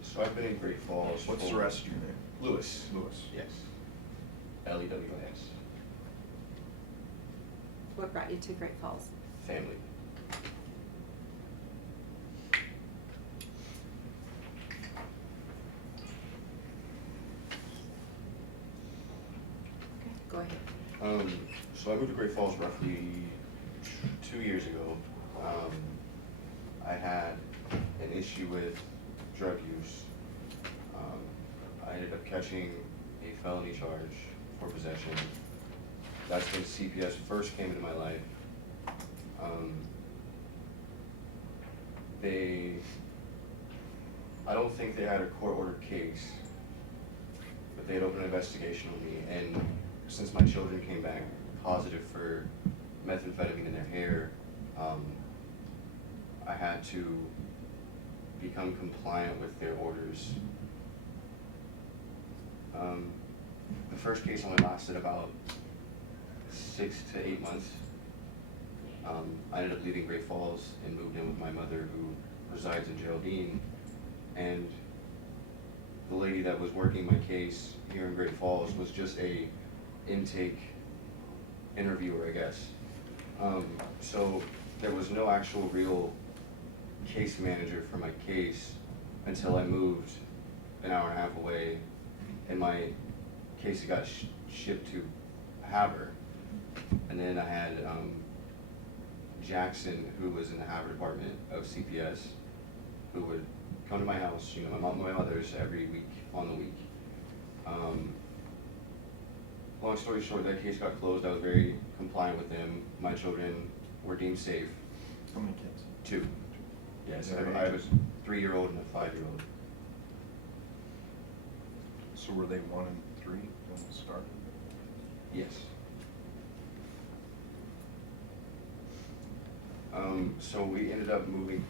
So I've been in Great Falls. What's the for- rest of your name? Lewis. Lewis. Yes. L-E-W-I-S. What brought you to Great Falls? Family. Go ahead. So I moved to Great Falls roughly 2 years ago. I had an issue with drug use. I ended up catching a felony charge for possession. That's when CPS first came into my life. I don't think they had a court-ordered case, but they had opened an investigation on me, and since my children came back positive for methamphetamine in their hair, I had to become compliant with their orders. The first case only lasted about 6 to 8 months. I ended up leaving Great Falls and moved in with my mother, who resides in Geraldine, and the lady that was working my case here in Great Falls was just a intake interviewer, I guess. So there was no actual real case manager for my case until I moved an hour and a half away, and my case got shipped to Havre. And then I had Jackson, who was in the Havre department of CPS, who would come to my house, you know, my mom and my mother's every week on the week. Long story short, that case got closed. I was very compliant with them. My children were deemed safe. How many kids? 2. Yes, Their I have a ages? 3-year-old and a 5-year-old. So were they 1 and 3 when it started? Yes. So we ended up moving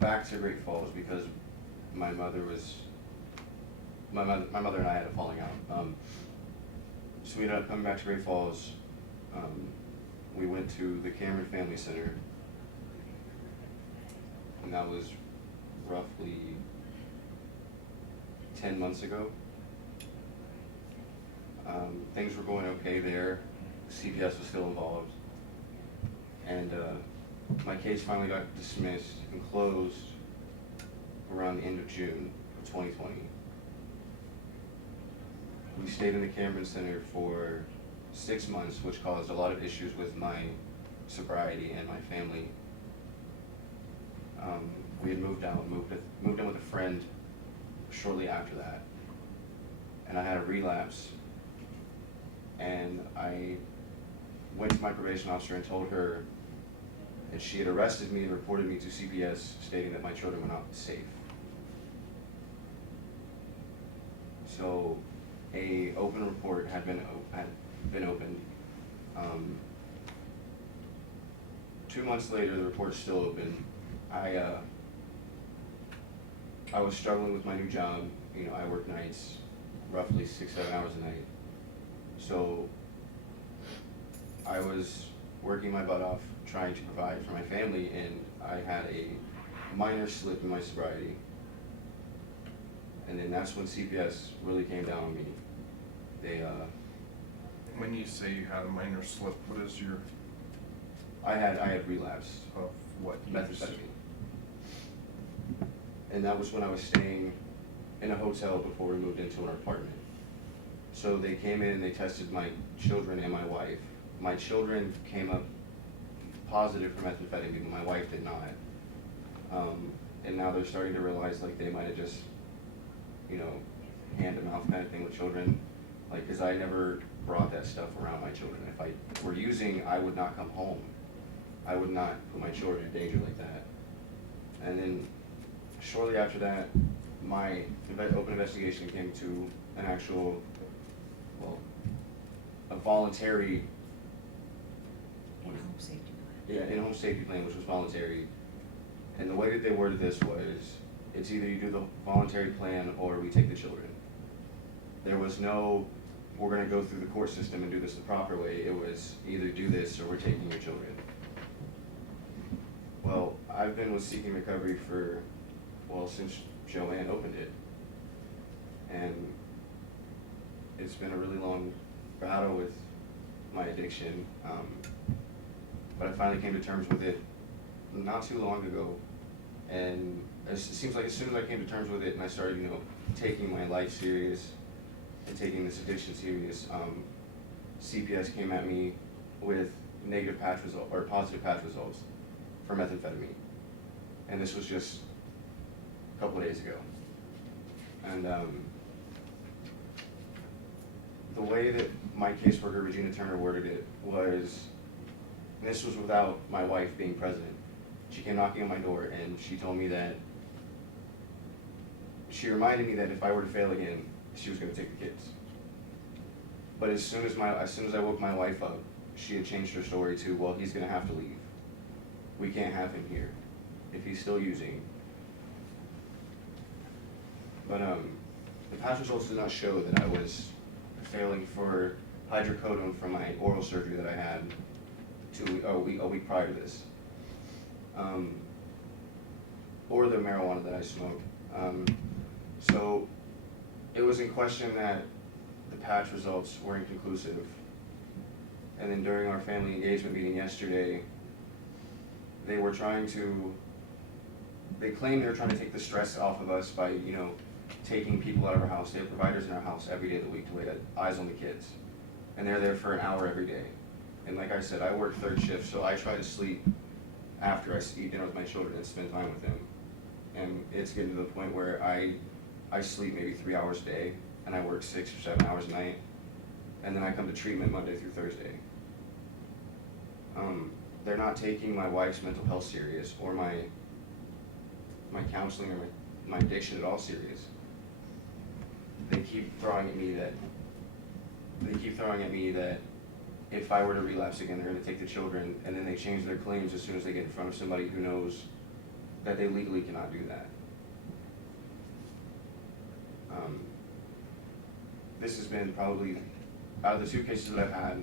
back to Great Falls because my mother and I had a falling out. So we ended up coming back to Great Falls. We went to the Cameron Family Center, and that was roughly 10 months ago. Things were going okay there. CPS was still involved. And my case finally got dismissed and closed around the end of June of 2020. We stayed in the Cameron Center for 6 months, which caused a lot of issues with my sobriety and my family. We had moved out, moved in with a friend shortly after that. And I had a relapse. And I went to my probation officer and told her, and she had arrested me and reported me to CPS stating that my children were not safe. So a open report had been opened. 2 months later, the report is still open. I was struggling with my new job. You know, I work nights, roughly 6-7 hours a night. So I was working my butt off trying to provide for my family, and I had a minor slip in my sobriety. And then that's when CPS really came down on me. They, When you say you had a minor slip, what is your, I had relapsed of what you methamphetamine. And that was when I was staying in a hotel before we moved into an apartment. So they came in, they tested my children and my wife. My children came up positive for methamphetamine, my wife did not. And now they're starting to realize like they might have just, you know, hand to mouth kind of thing with children. Like, cause I never brought that stuff around my children. If I were using, I would not come home. I would not put my children in danger like that. And then shortly after that, my open investigation came to an actual, well, a voluntary, In-home safety plan. yeah, in-home safety plan, which was voluntary. And the way that they worded this was, it's either you do the voluntary plan or we take the children. There was no, we're gonna go through the court system and do this the proper way. It was either do this or we're taking your children. Well, I've been with Seeking Recovery for, well, since Joanne opened it. And it's been a really long battle with my addiction. But I finally came to terms with it not too long ago. And it seems like as soon as I came to terms with it and I started, you know, taking my life serious and taking this addiction serious, CPS came at me with negative patch results or positive patch results for methamphetamine. And this was just a couple of days ago. And the way that my caseworker, Regina Turner, worded it was, and this was without my wife being present. She came knocking on my door and she told me that, she reminded me that if I were to fail again, she was gonna take the kids. But as soon as I woke my wife up, she had changed her story to, well, he's gonna have to leave. We can't have him here if he's still using. But the patch results did not show that I was failing for hydrocodone from my oral surgery that I had a week prior to this. Or the marijuana that I smoked. So it was in question that the patch results were inconclusive. And then during our family engagement meeting yesterday, they claimed they were trying to take the stress off of us by, you know, taking people out of our house. They have providers in our house every day of the week to wait at eyes on the kids. And they're there for an hour every day. And like I said, I work third shift, so I try to sleep after I eat dinner with my children and spend time with them. And it's getting to the point where I sleep maybe 3 hours a day, and I work 6 or 7 hours a night. And then I come to treatment Monday through Thursday. They're not taking my wife's mental health serious or my counseling or my addiction at all serious. They keep throwing at me that if I were to relapse again, they're gonna take the children, and then they change their claims as soon as they get in front of somebody who knows that they legally cannot do that. This has been probably, out of the 2 cases that I've had,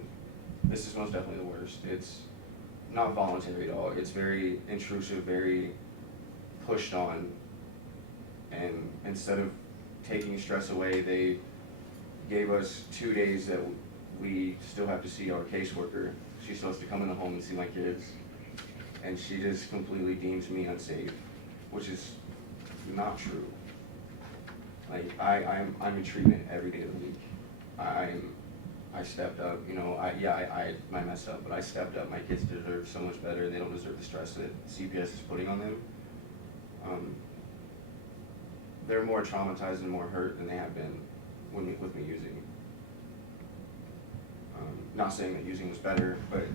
this is most definitely the worst. It's not voluntary at all. It's very intrusive, very pushed on, and instead of taking stress away, they gave us 2 days that we still have to see our caseworker. She's supposed to come in the home and see my kids, and she just completely deems me unsafe, which is not true. Like, I'm in treatment every day of the week. I stepped up, you know, I messed up, but I stepped up. My kids deserve so much better. They don't deserve the stress that CPS is putting on them. They're more traumatized and more hurt than they have been with me using. Not saying that using was better, but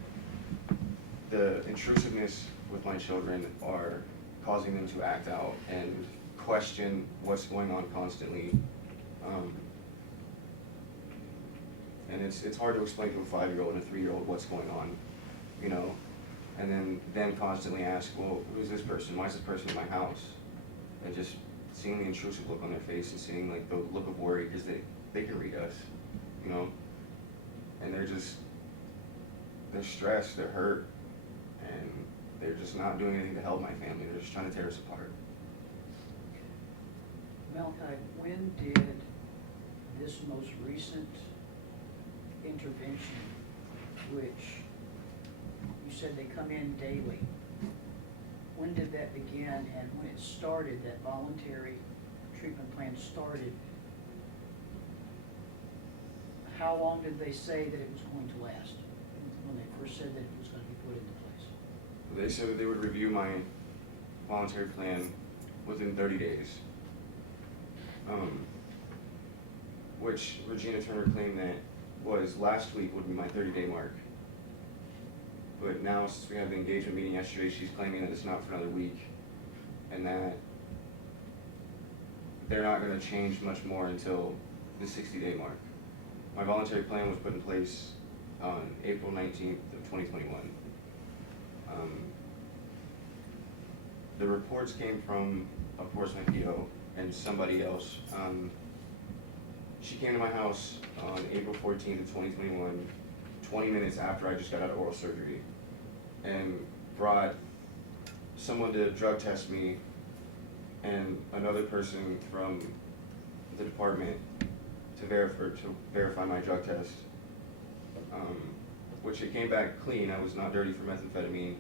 the intrusiveness with my children are causing them to act out and question what's going on constantly. And it's hard to explain to a 5-year-old and a 3-year-old what's going on, you know, and then constantly ask, well, who's this person? Why is this person in my house? And just seeing the intrusive look on their face and seeing like the look of worry, because they can read us, you know, and they're stressed, they're hurt, and they're just not doing anything to help my family. They're just trying to tear us apart. Malachi, when did this most recent intervention, which you said they come in daily, when did that begin, and when it started, that voluntary treatment plan started, how long did they say that it was going to last, when they first said that it was going to be put into place? They said that they would review my voluntary plan within 30 days. Which Regina Turner claimed that was last week would be my 30-day mark. But now, since we had the engagement meeting yesterday, she's claiming that it's not for another week, and that they're not going to change much more until the 60-day mark. My voluntary plan was put in place on April 19th of 2021. The reports came from, of course, my PO and somebody else. She came to my house on April 14th of 2021, 20 minutes after I just got out of oral surgery, and brought someone to drug test me and another person from the department to verify my drug test, which it came back clean. I was not dirty for methamphetamine.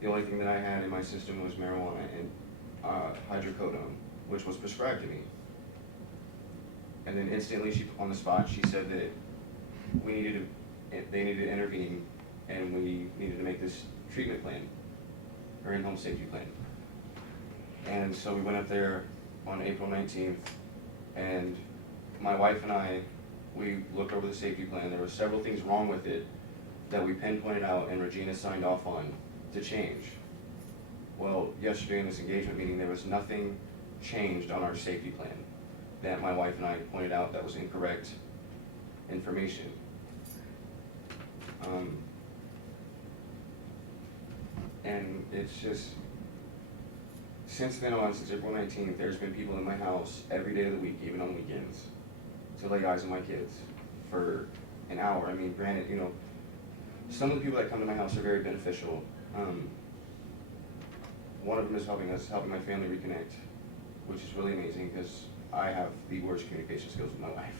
The only thing that I had in my system was marijuana and hydrocodone, which was prescribed to me. And then instantly, on the spot, she said that they needed to intervene, and we needed to make this treatment plan, or in-home safety plan. And so we went up there on April 19th, and my wife and I, we looked over the safety plan. There were several things wrong with it that we pinpointed out and Regina signed off on to change. Well, yesterday in this engagement meeting, there was nothing changed on our safety plan that my wife and I pointed out that was incorrect information. And it's just, since then on, since April 19th, there's been people in my house every day of the week, even on weekends, to lay eyes on my kids for an hour. I mean, granted, you know, some of the people that come to my house are very beneficial. One of them is helping my family reconnect, which is really amazing because I have the worst communication skills with my wife.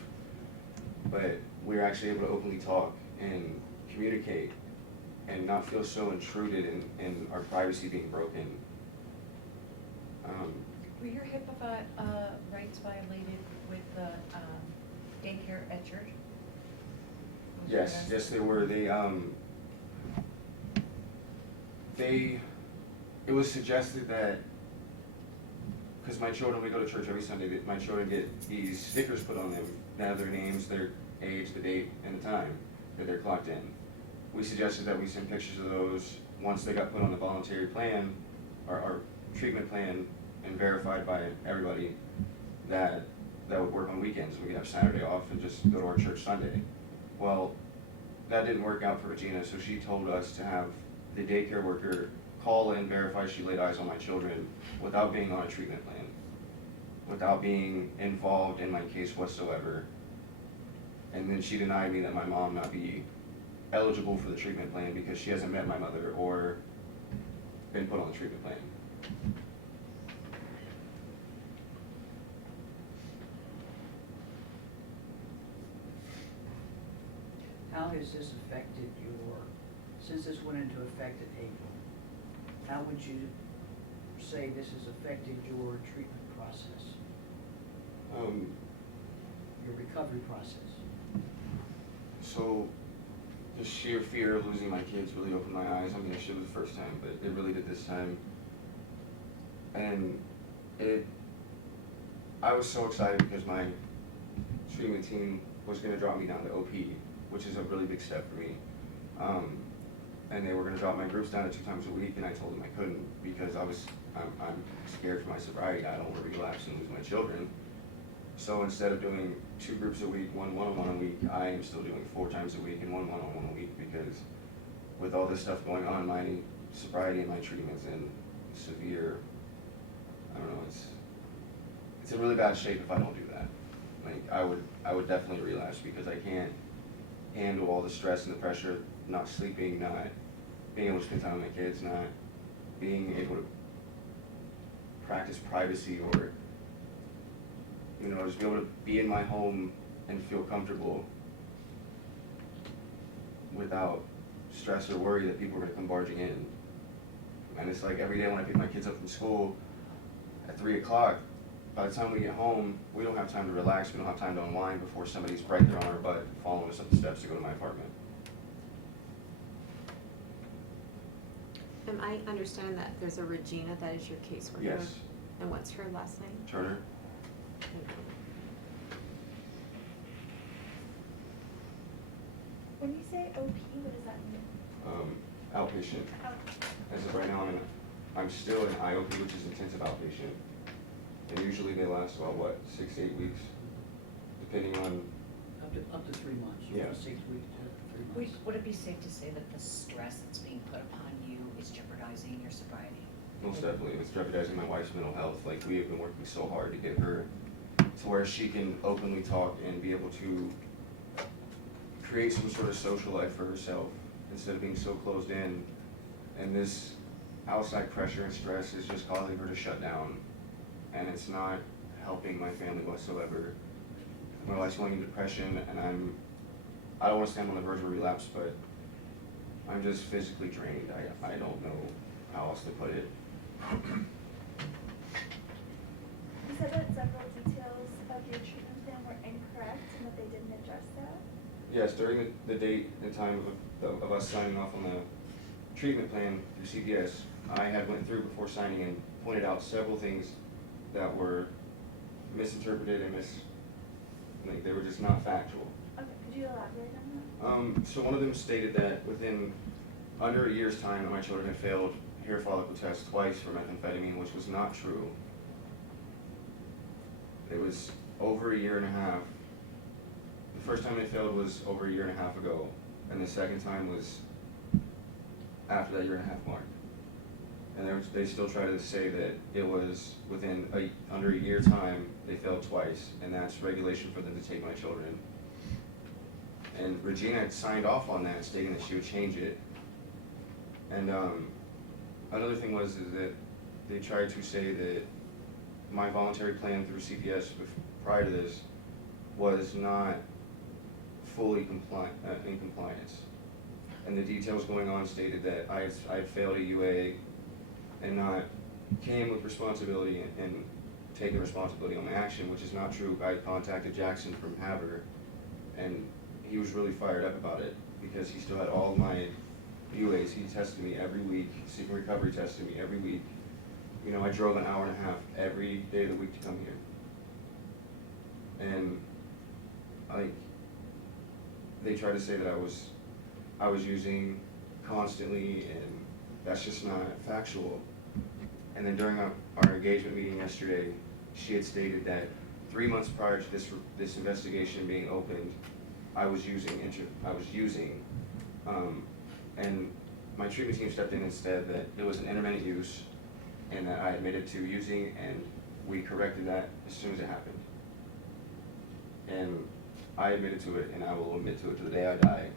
But we're actually able to openly talk and communicate and not feel so intruded in our privacy being broken. Were your HIPAA rights violated with the daycare at church? Yes, they were. It was suggested that, because my children, we go to church every Sunday, that my children get these stickers put on them that have their names, their age, the date, and the time that they're clocked in. We suggested that we send pictures of those once they got put on the voluntary plan, our treatment plan, and verified by everybody that would work on weekends. We could have Saturday off and just go to our church Sunday. Well, that didn't work out for Regina, so she told us to have the daycare worker call and verify she laid eyes on my children without being on a treatment plan, without being involved in my case whatsoever. And then she denied me that my mom not be eligible for the treatment plan because she hasn't met my mother or been put on the treatment plan. How has this affected since this went into effect in April, how would you say this has affected your treatment process, your recovery process? So the sheer fear of losing my kids really opened my eyes. I mean, I should have the first time, but it really did this time. And I was so excited because my treatment team was going to drop me down to OP, which is a really big step for me. And they were going to drop my groups down to 2 times a week, and I told them I couldn't because I'm scared for my sobriety. I don't want to relapse and lose my children. So instead of doing 2 groups a week, 1 one-on-one a week, I am still doing 4 times a week and 1 one-on-one a week because with all this stuff going on, my sobriety and my treatment's in severe, I don't know, it's in really bad shape if I don't do that. Like I would definitely relapse because I can't handle all the stress and the pressure of not sleeping, not being able to spend time with my kids, not being able to practice privacy or, you know, just be able to be in my home and feel comfortable without stress or worry that people are going to come barging in. And it's like every day when I pick my kids up from school at 3 o'clock, by the time we get home, we don't have time to relax, we don't have time to unwind before somebody's right there on our butt following us up the steps to go to my apartment. I understand that there's a Regina that is your caseworker. Yes. And what's her last name? Turner? When you say OP, what does that mean? Outpatient. As of right now, I'm still in IOP, which is intensive outpatient. And usually they last about, 6 to 8 weeks, depending on. Up to 3 months. Yeah. 6 weeks to 3 months. Would it be safe to say that the stress that's being put upon you is jeopardizing your sobriety? Most definitely, it's jeopardizing my wife's mental health. Like, we have been working so hard to get her to where she can openly talk and be able to create some sort of social life for herself instead of being so closed in. And this outside pressure and stress is just causing her to shut down. And it's not helping my family whatsoever. My wife's going into depression, and I don't want to stand on the verge of a relapse, but I'm just physically drained. I don't know how else to put it. You said that several details of your treatment plan were incorrect and that they didn't address that? Yes, during the date and time of us signing off on the treatment plan through CPS, I had went through before signing and pointed out several things that were misinterpreted and like they were just not factual. Okay, could you elaborate on that? So one of them stated that under a year's time that my children had failed hair follicle tests twice for methamphetamine, which was not true. It was over a year and a half. The first time they failed was over a year and a half ago, and the second time was after that year and a half mark. And they still try to say that it was within under a year time they failed twice, and that's regulation for them to take my children. And Regina had signed off on that, stating that she would change it. And another thing is that they tried to say that my voluntary plan through CPS prior to this was not fully in compliance. And the details going on stated that I had failed a UA and not came with responsibility and taking responsibility on my action, which is not true. I contacted Jackson from Haver, and he was really fired up about it because he still had all my UAs. He tested me every week. Seeking Recovery tested me every week. You know, I drove an hour and a half every day of the week to come here. And they tried to say that I was using constantly, and that's just not factual. And then during our engagement meeting yesterday, she had stated that 3 months prior to this investigation being opened, I was using, and my treatment team stepped in and said that it was an intermittent use, and that I admitted to using, and we corrected that as soon as it happened. And I admitted to it, and I will admit to it to the day I die.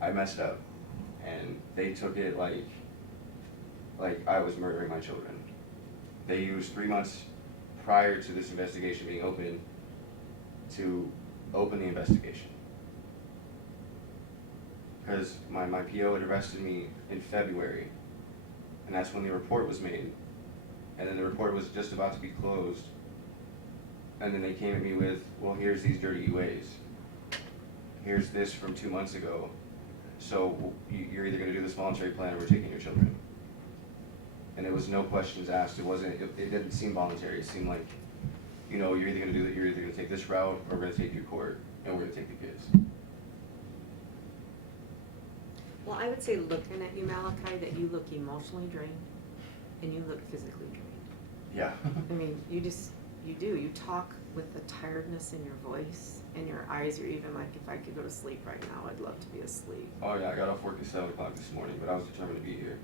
I messed up, and they took it like I was murdering my children. They used 3 months prior to this investigation being opened to open the investigation. because my PO had arrested me in February, and that's when the report was made. And then the report was just about to be closed, and then they came at me with, well, here's these dirty UAs. Here's this from 2 months ago. So you're either gonna do this voluntary plan or we're taking your children. And it was no questions asked. It didn't seem voluntary. It seemed like, you know, you're either gonna do that, you're either gonna take this route or we're gonna take you to court and we're gonna take the kids. Well, I would say looking at you, Malachi, that you look emotionally drained and you look physically drained. Yeah. I mean, you do. You talk with the tiredness in your voice, and your eyes are even like, if I could go to sleep right now, I'd love to be asleep. Oh yeah, I got off work at 7 o'clock this morning, but I was determined to be here.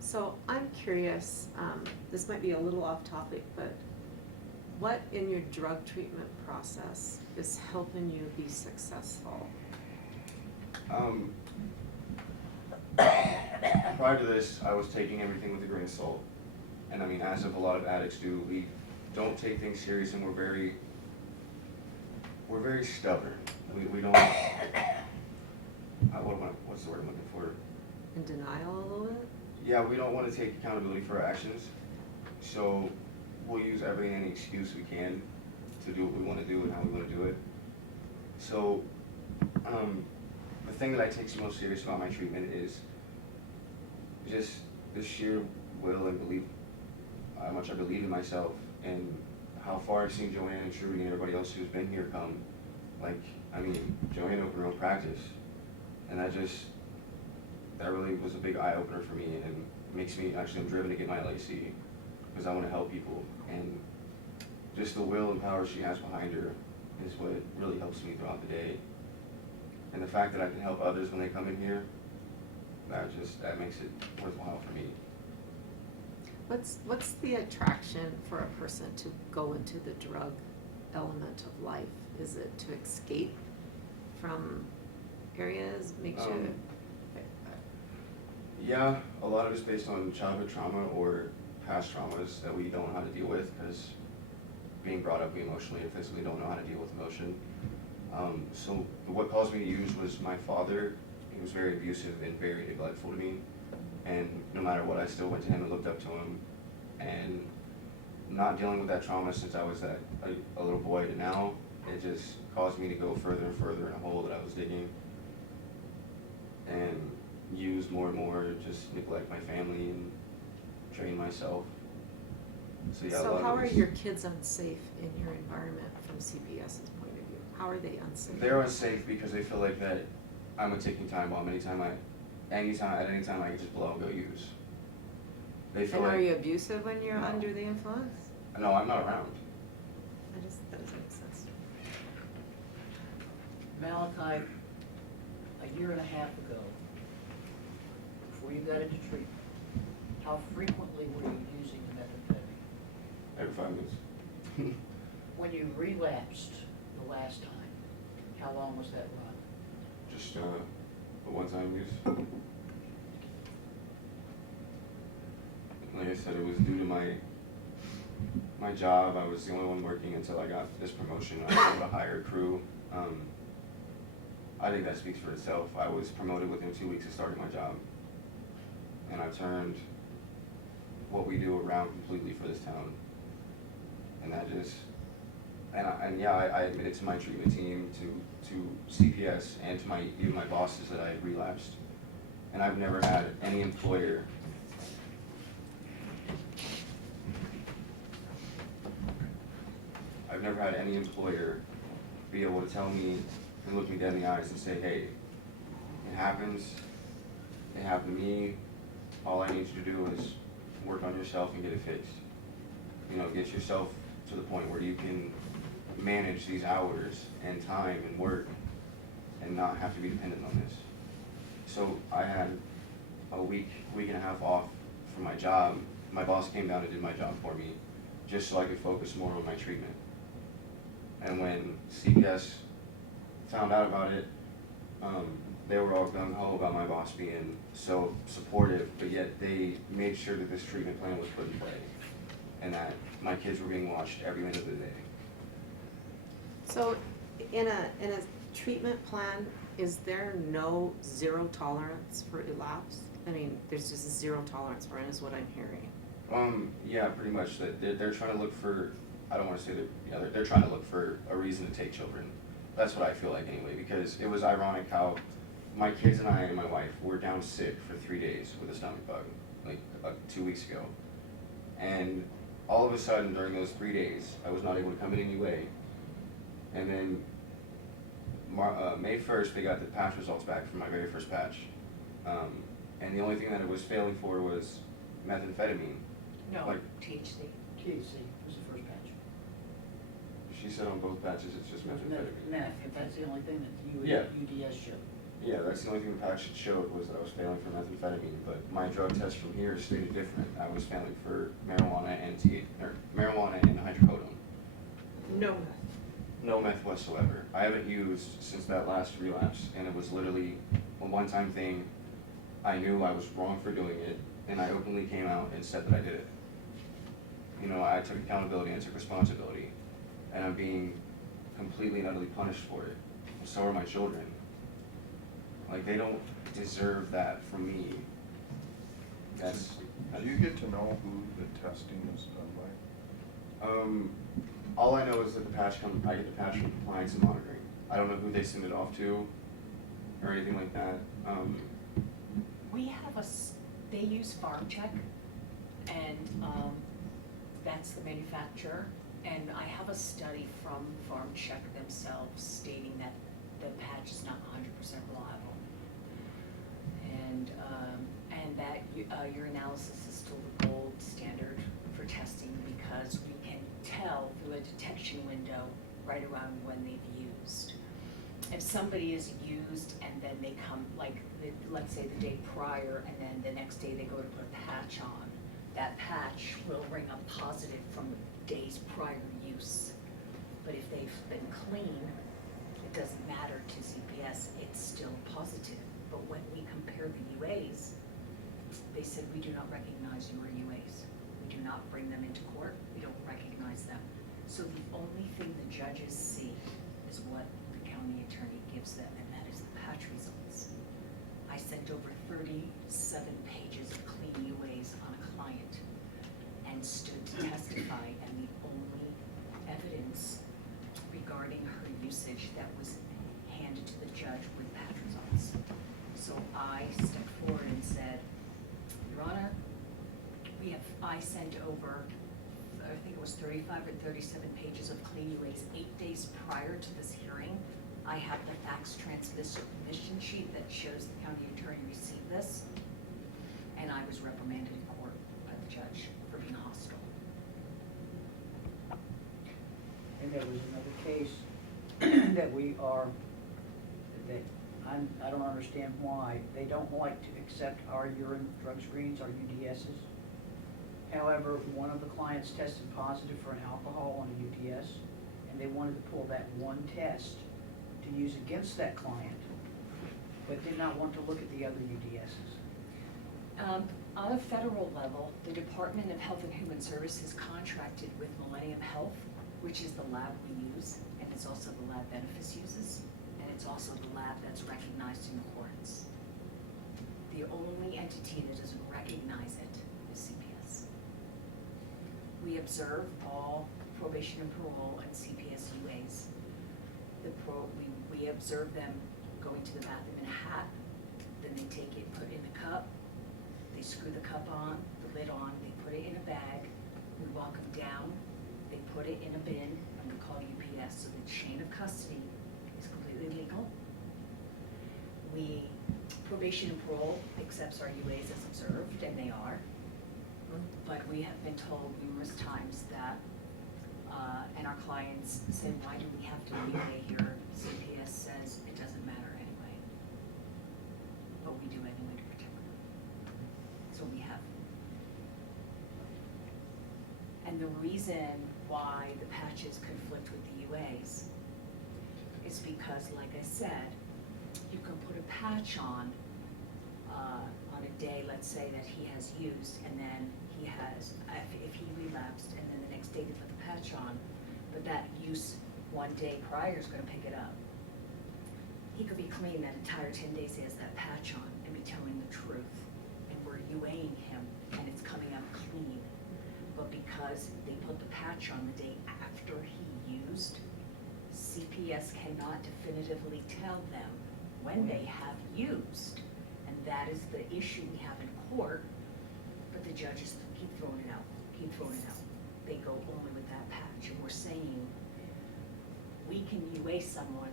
So I'm curious, this might be a little off topic, but what in your drug treatment process is helping you be successful? Prior to this, I was taking everything with a grain of salt. And I mean, as of a lot of addicts do, we don't take things serious and we're very stubborn. We don't, what's the word I'm looking for? In denial a little bit? Yeah, we don't want to take accountability for our actions. So we'll use every any excuse we can to do what we want to do and how we want to do it. So the thing that I take most serious about my treatment is just the sheer will and belief, how much I believe in myself and how far I've seen Joanne and Trudy and everybody else who's been here come. Like, I mean, Joanne opened her own practice, and that really was a big eye-opener for me, and makes me, actually I'm driven to get my LAC, because I want to help people, and just the will and power she has behind her is what really helps me throughout the day. And the fact that I can help others when they come in here, that makes it worthwhile for me. What's the attraction for a person to go into the drug element of life? Is it to escape from areas, makes you? Yeah, a lot of it's based on childhood trauma or past traumas that we don't know how to deal with, because being brought up, we emotionally and physically don't know how to deal with emotion. So what caused me to use was my father. He was very abusive and very neglectful to me, and no matter what, I still went to him and looked up to him. And not dealing with that trauma since I was a little boy to now, it just caused me to go further and further in a hole that I was digging, and use more and more, just neglect my family and drain myself. So yeah. So how are your kids unsafe in your environment from CPS's point of view? How are they unsafe? They're unsafe because they feel like that I'm a ticking time bomb. At any time I can just blow and go use. They feel And like, are you abusive when you're No. under the influence? No, I'm not around. That doesn't make sense. Malachi, a year and a half ago, before you got into treatment, how frequently were you using the methamphetamine? Every 5 minutes. When you relapsed the last time, how long was that run? Just a one-time use. Like I said, it was due to my job. I was the only one working until I got this promotion. I was able to hire a crew. I think that speaks for itself. I was promoted within 2 weeks of starting my job, and I turned what we do around completely for this town. And that just, I admitted to my treatment team, to CPS, and to even my bosses that I had relapsed. And I've never had any employer be able to tell me and look me dead in the eyes and say, hey, it happens, it happened to me, all I need you to do is work on yourself and get it fixed. You know, get yourself to the point where you can manage these hours and time and work and not have to be dependent on this. So I had a week and a half off from my job. My boss came down and did my job for me just so I could focus more on my treatment. And when CPS found out about it, they were all gung-ho about my boss being so supportive, but yet they made sure that this treatment plan was put in play and that my kids were being watched every minute of the day. So in a treatment plan, is there no zero tolerance for elapse? I mean, there's just zero tolerance for it, is what I'm hearing. Yeah, pretty much, that they're trying to look for, I don't wanna say that, yeah, they're trying to look for a reason to take children. That's what I feel like anyway, because it was ironic how my kids and I and my wife were down sick for 3 days with a stomach bug, like 2 weeks ago. And all of a sudden, during those 3 days, I was not able to come in any way. And then May 1st, they got the patch results back from my very first patch. And the only thing that it was failing for was methamphetamine. No, Like- THC. THC was the first patch. She said on both patches it's just methamphetamine. Meth, if that's the only thing that Yeah. UDS showed. Yeah, that's the only thing the patch showed was that I was failing for methamphetamine, but my drug test from here stated different. I was failing for marijuana and marijuana and hydrocodone. No. No meth whatsoever. I haven't used since that last relapse, and it was literally a one-time thing. I knew I was wrong for doing it, and I openly came out and said that I did it. You know, I took accountability and I took responsibility, and I'm being completely and utterly punished for it. And so are my children. Like, they don't deserve that from me. That's. Do you get to know who the testing is done by? All I know is that I get the patch from compliance and monitoring. I don't know who they send it off to, or anything like that. We have they use Farm Check, and that's the manufacturer. And I have a study from Farm Check themselves stating that the patch is not 100% reliable. And that urinalysis is still the gold standard for testing because we can tell through a detection window right around when they've used. If somebody is used and then they come, let's say the day prior, and then the next day they go to put a patch on, that patch will ring up positive from the day's prior use. But if they've been clean, it doesn't matter to CPS, it's still positive. But when we compare the UAs, they said we do not recognize your UAs. We do not bring them into court, we don't recognize them. So the only thing the judges see is what the county attorney gives them, and that is the patch results. I sent over 37 pages of clean UAs on a client and stood to testify, and the only evidence regarding her usage that was handed to the judge with patch results. So I stepped forward and said, Your Honor, I sent over, I think it was 35 or 37 pages of clean UAs 8 days prior to this hearing. I have the fax transmission sheet that shows the county attorney received this, and I was reprimanded in court by the judge for being hostile. And there was another case that I don't understand why, they don't like to accept our urine drug screens, our UDSs. However, one of the clients tested positive for an alcohol on a UDS, and they wanted to pull that one test to use against that client, but did not want to look at the other UDSs. On a federal level, the Department of Health and Human Services contracted with Millennium Health, which is the lab we use, and it's also the lab Benefice uses, and it's also the lab that's recognized in the courts. The only entity that doesn't recognize it is CPS. We observe all probation and parole and CPS UAs. We observe them going to the bathroom in a hat, then they take it, put it in a cup, they screw the cup on, the lid on, they put it in a bag, we walk them down, they put it in a bin, and we call UPS, so the chain of custody is completely legal. Probation and parole accepts our UAs as observed, and they are, but we have been told numerous times that, and our clients say, why do we have to UA here? CPS says it doesn't matter anyway, but we do anyway to protect them. So we have. And the reason why the patches conflict with the UAs is because, like I said, you can put a patch on a day, let's say, that he has used, and then he has, if he relapsed, and then the next day they put the patch on, but that use 1 day prior is gonna pick it up. he could be clean that entire 10 days he has that patch on and be telling the truth. And we're UAing him and it's coming out clean. But because they put the patch on the day after he used, CPS cannot definitively tell them when they have used. And that is the issue we have in court, but the judges keep throwing it out, keep throwing it out. They go only with that patch, and we're saying, we can UA someone,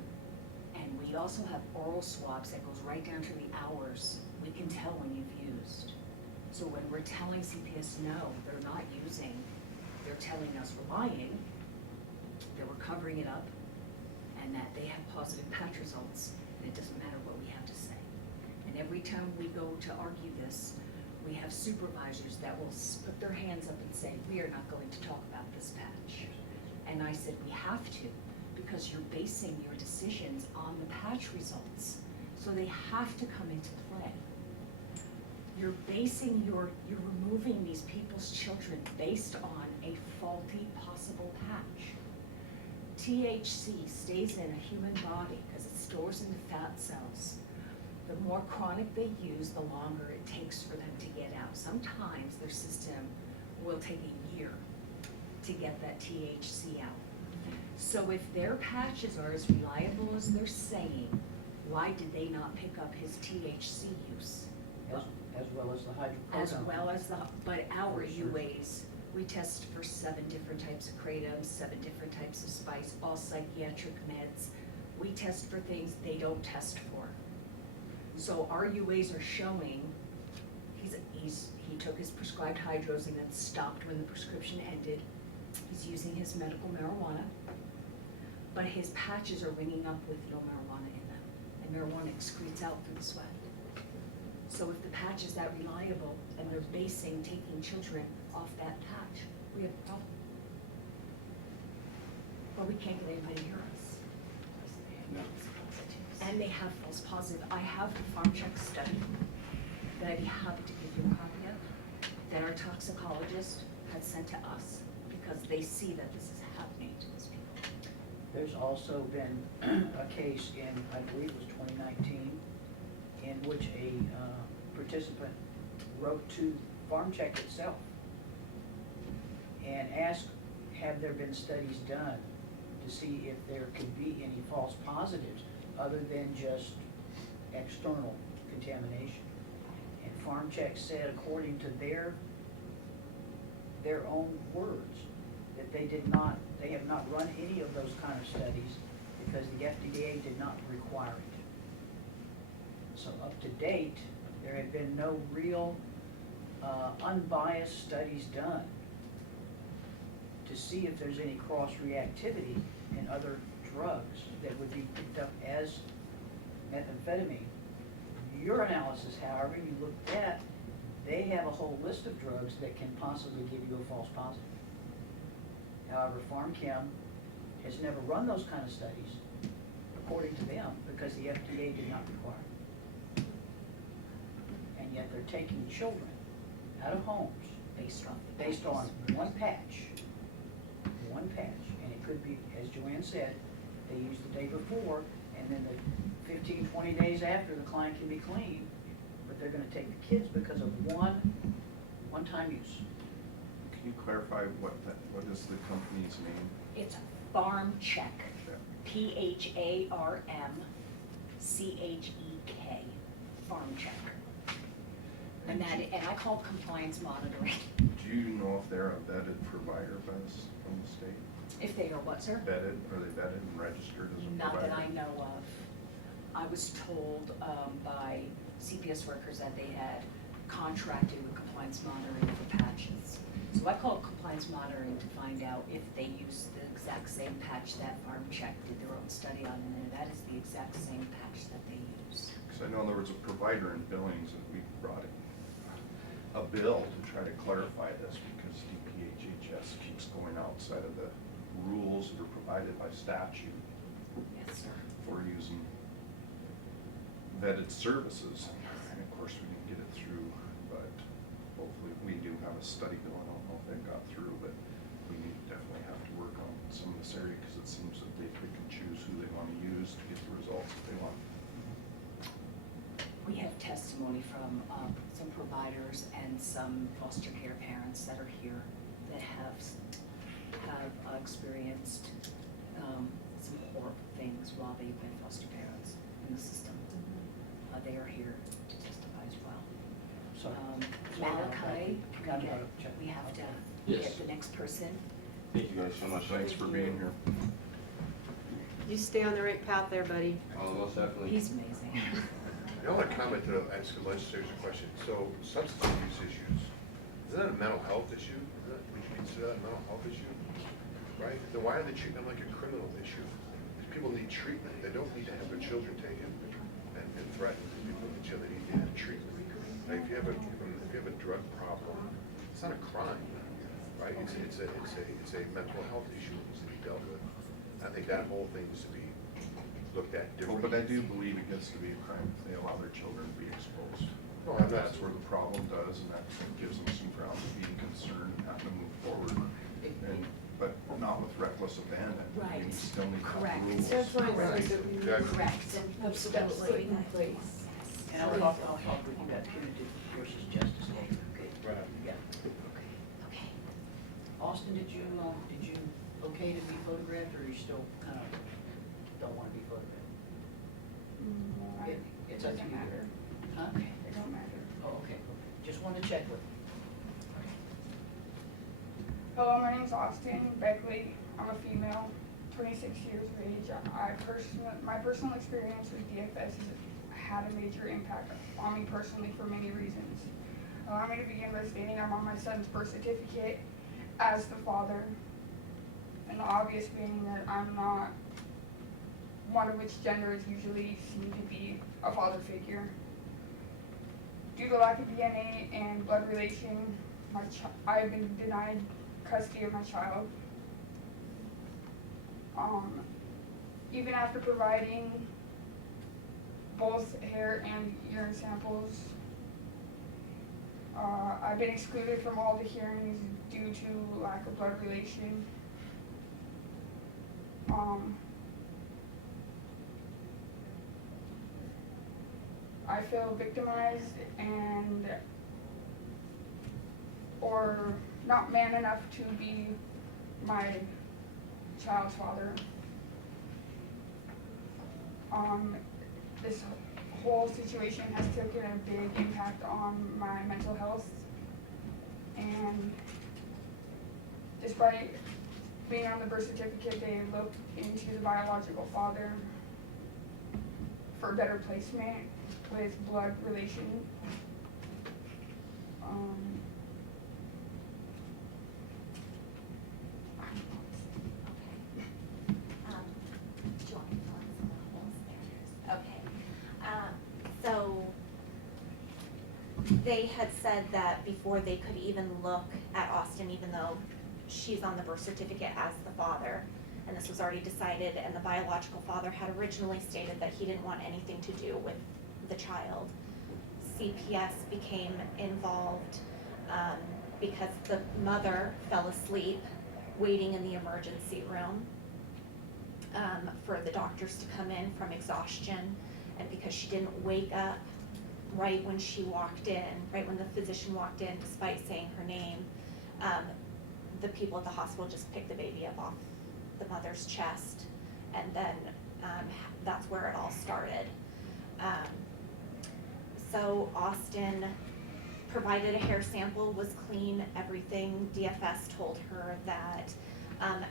and we also have oral swabs that goes right down to the hours. We can tell when you've used. So when we're telling CPS no, they're not using, they're telling us we're lying, that we're covering it up, and that they have positive patch results, and it doesn't matter what we have to say. And every time we go to argue this, we have supervisors that will put their hands up and say, we are not going to talk about this patch. And I said, we have to, because you're basing your decisions on the patch results. So they have to come into play. You're removing these people's children based on a faulty possible patch. THC stays in a human body because it stores in the fat cells. The more chronic they use, the longer it takes for them to get out. Sometimes their system will take a year to get that THC out. So if their patches are as reliable as they're saying, why did they not pick up his THC use? As well as the hydrocodone. As well as but our UAs, we test for 7 different types of kratom, 7 different types of spice, all psychiatric meds. We test for things they don't test for. So our UAs are showing he took his prescribed hydros and then stopped when the prescription ended. He's using his medical marijuana, but his patches are ringing up with no marijuana in them, and marijuana excretes out through the sweat. So if the patch is that reliable and they're basing taking children off that patch, we have a problem. But we can't get anybody to hear us. No. And they have false positive. I have the farm check study that I'd be happy to give you a copy of, that our toxicologist had sent to us, because they see that this is happening to these people. There's also been a case in, I believe it was 2019, in which a participant wrote to Farm Check itself and asked, have there been studies done to see if there could be any false positives other than just external contamination? And Farm Check said, according to their own words, that they have not run any of those kind of studies because the FDA did not require it. So up to date, there have been no real unbiased studies done to see if there's any cross-reactivity in other drugs that would be picked up as methamphetamine. Your analysis, however, you looked at, they have a whole list of drugs that can possibly give you a false positive. However, PharmChem has never run those kind of studies, according to them, because the FDA did not require it. And yet they're taking children out of homes based on one patch, and it could be, as Joanne said, they used the day before, and then the 15, 20 days after, the client can be clean, but they're gonna take the kids because of one-time use. Can you clarify what is the company's name? It's Farm Check, PharmChek, Farm Check. And I call it compliance monitoring. Do you know if they're a vetted provider from the state? If they are what, sir? Vetted, are they vetted and registered as a Not provider? that I know of. I was told by CPS workers that they had contracted with compliance monitoring for patches. So I call it compliance monitoring to find out if they use the exact same patch that Farm Check did their own study on, and that is the exact same patch that they use. Because I know there was a provider in Billings that we brought in a bill to try to clarify this, because DPHHS keeps going outside of the rules that are provided by statute. Yes, sir. For using vetted services. And of course, we didn't get it through, but hopefully we do have a study going. I don't know if they got through, but we definitely have to work on some of this area, because it seems that they pick and choose who they want to use to get the results that they want. testimony from some providers and some foster care parents that are here that have experienced some horrible things while they've been foster parents in the system. They are here to testify as well. So, Malachi, Got it, check. we have to Yes. get the next person. Thank you guys so much. Thanks for being here. You stay on the right path there, buddy. Oh, most definitely. He's amazing. The only comment that I'll ask the legislators a question, so substance abuse issues, is that a mental health issue? Would you consider that a mental health issue? Right? Then why are they treating them like a criminal issue? These people need treatment, they don't need to have their children taken and threatened. People need children, they need to have treatment. Like, if you have a drug problem, it's not a crime, right? It's a mental health issue that needs to be dealt with. I think that whole thing needs to be looked at Well, differently. but I do believe it gets to be a crime if they allow their children to be exposed. No, I'm not- That's where the problem does, and that gives them some ground to be concerned and have to move forward. But not with reckless abandon. Right. You still need to have Correct. rules. That's why I Right. said that we need Exactly. Correct. have steps put in place. And I'll talk with you about punitive versus justice. Right. Yeah. Okay. Austin, did you okay to be photographed, or you still kind of don't want to be photographed? It's up to doesn't you. matter. Huh? It don't matter. Oh, okay. Just wanted to check with you. Hello, my name's Austin Beckley. I'm a female, 26 years of age. My personal experience with DFS has had a major impact on me personally for many reasons. Allow me to begin by stating I'm on my son's birth certificate as the father, and the obvious being that I'm not one of which gender is usually seen to be a father figure. Due to lack of DNA and blood relation, I have been denied custody of my child. Even after providing both hair and urine samples, I've been excluded from all the hearings due to lack of blood relation. I feel victimized or not man enough to be my child's father. This whole situation has taken a big impact on my mental health, and despite being on the birth certificate, they looked into the biological father for better placement with blood relation. Do you want me to fill in some of the holes there? Okay. So they had said that before they could even look at Austin, even though she's on the birth certificate as the father, and this was already decided, and the biological father had originally stated that he didn't want anything to do with the child. CPS became involved because the mother fell asleep waiting in the emergency room for the doctors to come in from exhaustion, and because she didn't wake up right when she walked in, right when the physician walked in, despite saying her name, the people at the hospital just picked the baby up off the mother's chest, and then that's where it all started. So Austin provided a hair sample, was clean, everything. DFS told her that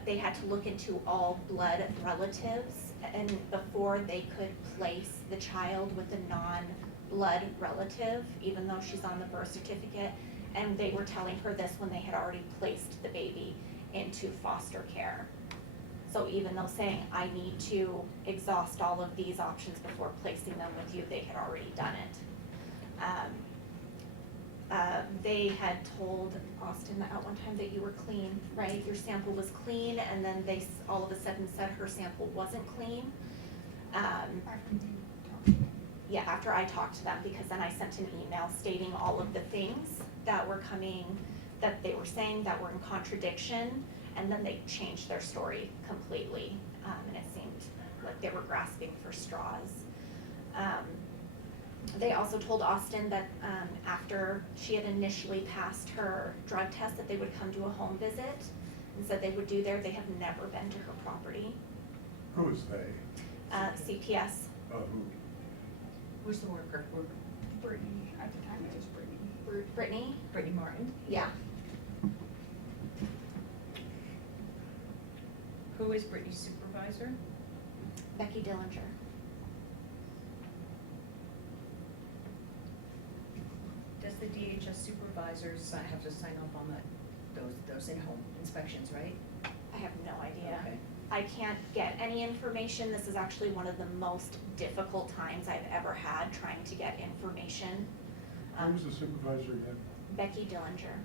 they had to look into all blood relatives, and before they could place the child with a non-blood relative, even though she's on the birth certificate, and they were telling her this when they had already placed the baby into foster care. So even though saying, I need to exhaust all of these options before placing them with you, they had already done it. They had told Austin at one time that you were clean, right? Your sample was clean, and then they all of a sudden said her sample wasn't clean. Yeah, after I talked to them, because then I sent an email stating all of the things that were coming, that they were saying that were in contradiction, and then they changed their story completely, and it seemed like they were grasping for straws. They also told Austin that after she had initially passed her drug test, that they would come to a home visit and said they would do there. They have never been to her property. Who is they? CPS. Who? Who's the worker? Brittany, at the time it was Brittany. Brittany? Brittany Martin? Yeah. Who is Brittany's supervisor? Becky Dillinger. Does the DHS supervisors have to sign off on those in-home inspections, right? I have no idea. Okay. I can't get any information. This is actually one of the most difficult times I've ever had trying to get information. Who was the supervisor again? Becky Dillinger.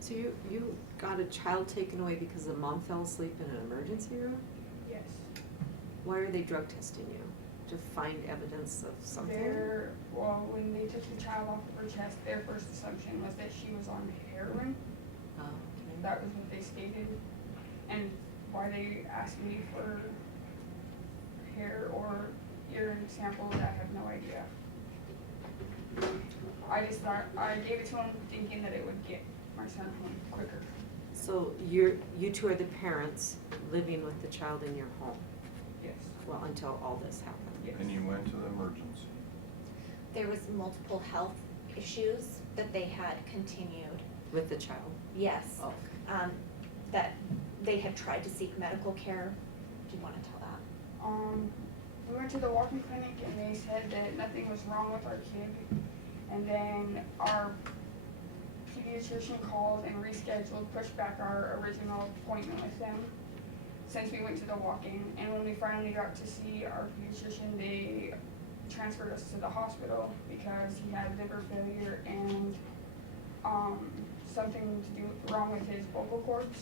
So you got a child taken away because the mom fell asleep in an emergency room? Yes. Why are they drug testing you? To find evidence of something? When they took the child off of her chest, their first assumption was that she was on heroin. Oh, okay. That was what they stated. And why they asked me for hair or urine samples, I have no idea. I just thought, I gave it to him thinking that it would get my son home quicker. So you two are the parents living with the child in your home? Yes. Well, until all this happened? Yes. And you went to the emergency? There was multiple health issues that they had continued. With the child? Yes. Oh, That they had tried to seek medical care. Do you want to tell that? We went to the walking clinic and they said that nothing was wrong with our kid. And then our pediatrician called and rescheduled, pushed back our original appointment with them since we went to the walk-in. And when we finally got to see our pediatrician, they transferred us to the hospital because he had liver failure and something to do wrong with his vocal cords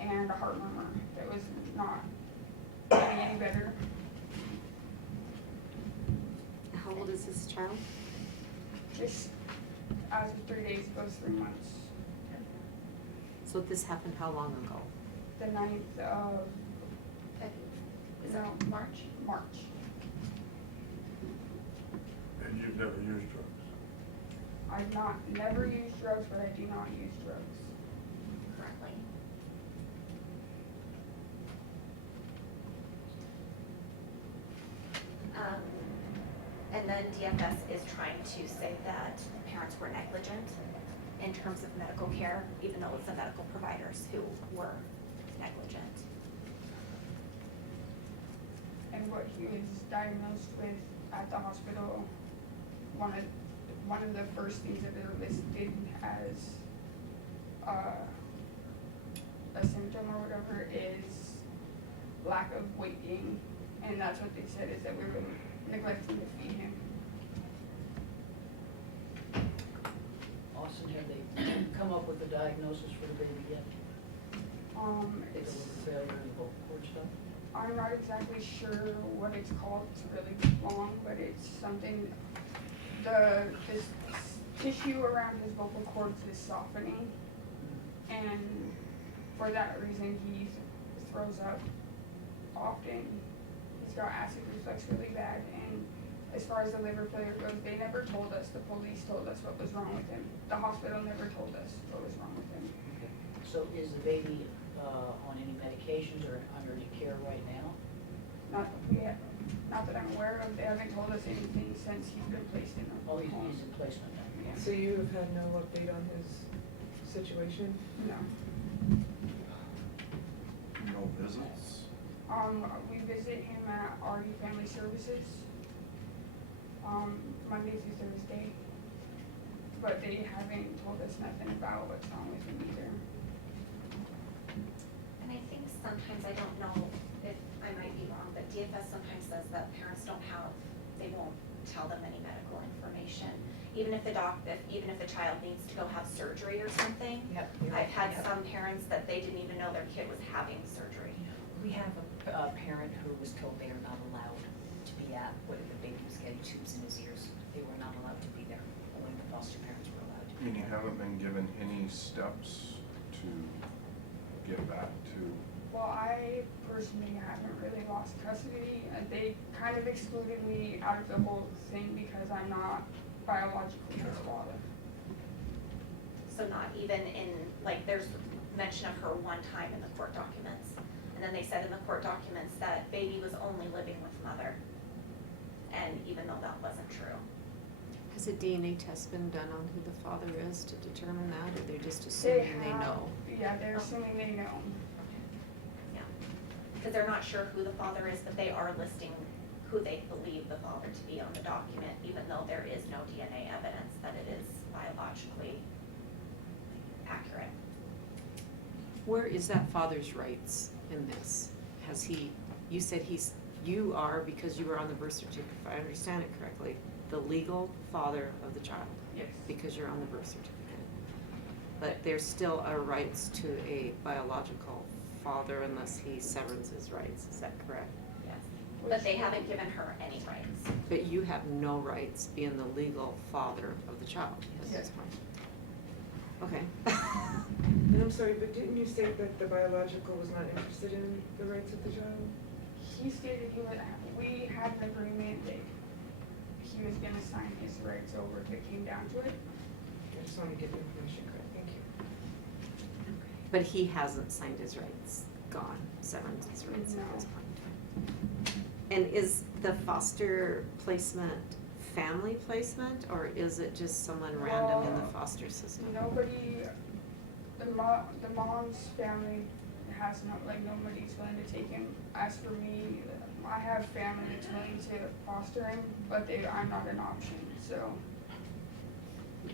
and a heart murmur that was not getting any better. How old is this child? Just as of 3 days ago, 3 months. So this happened how long ago? The 9th of March. And you've never used drugs? I've never used drugs, but I do not use drugs. Currently. And then DFS is trying to say that parents were negligent in terms of medical care, even though it's the medical providers who were negligent. And what he was diagnosed with at the hospital, one of the first things that they're listed as a symptom or whatever is lack of weight gain. And that's what they said, is that we were neglecting to feed him. Austin, have they come up with a diagnosis for the baby yet? The It's, liver failure and vocal cord stuff? I'm not exactly sure what it's called, it's really long, but it's something, this tissue around his vocal cords is softening. And for that reason, he throws up often. He's got acid reflux really bad, and as far as the liver failure goes, they never told us, the police told us what was wrong with him. The hospital never told us what was wrong with him. So is the baby on any medications or under any care right now? Not that I'm aware of, they haven't told us anything since he's been placed in a Oh, he's home. in placement now. Yeah. So you have had no update on his situation? No. No visits? We visit him at RD Family Services, Monday through Thursday. But they haven't told us nothing about what's wrong with him either. And I think sometimes, I don't know if I might be wrong, but DFS sometimes says that parents they won't tell them any medical information. Even if even if the child needs to go have surgery or something. Yep. I've had some parents that they didn't even know their kid was having surgery. We have a parent who was told they are not allowed to be at, when the baby was getting tubes in his ears. They were not allowed to be there. Only the foster parents were allowed to be And you there. haven't been given any steps to get back to? Well, I personally haven't really lost custody. They kind of excluded me out of the whole thing because I'm not biologically his father. So not even in, like, there's mention of her one time in the court documents. And then they said in the court documents that baby was only living with mother. And even though that wasn't true. Has a DNA test been done on who the father is to determine that, or they're just assuming they know? Yeah, they're assuming they know. Because they're not sure who the father is, but they are listing who they believe the father to be on the document, even though there is no DNA evidence that it is biologically accurate. Where is that father's rights in this? Has he, you said you are, because you were on the birth certificate, if I understand it correctly, the legal father of the child? Yes. Because you're on the birth certificate. But there still are rights to a biological father unless he severs his rights, is that correct? Yes. But they haven't given her any rights. But you have no rights being the legal father of the child at this point? Okay. And I'm sorry, but didn't you state that the biological was not interested in the rights of the child? He stated we had an agreement that he was gonna sign his rights over if it came down to it. I just want to get the information correct, thank you. But he hasn't signed his rights, severed his rights at this point in time. And is the foster placement family placement, or is it just someone random in the foster system? Nobody, the mom's family has nobody's willing to take him. As for me, I have family that's willing to foster him, but I'm not an option, so.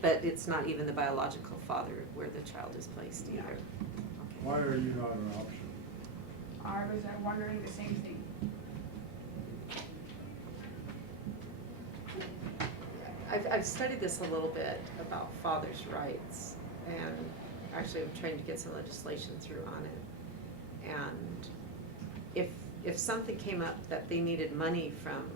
But it's not even the biological father where the child is placed either? Okay. Why are you not an option? I was wondering the same thing. I've studied this a little bit about fathers' rights, and actually I'm trying to get some legislation through on it. And if something came up that they needed money from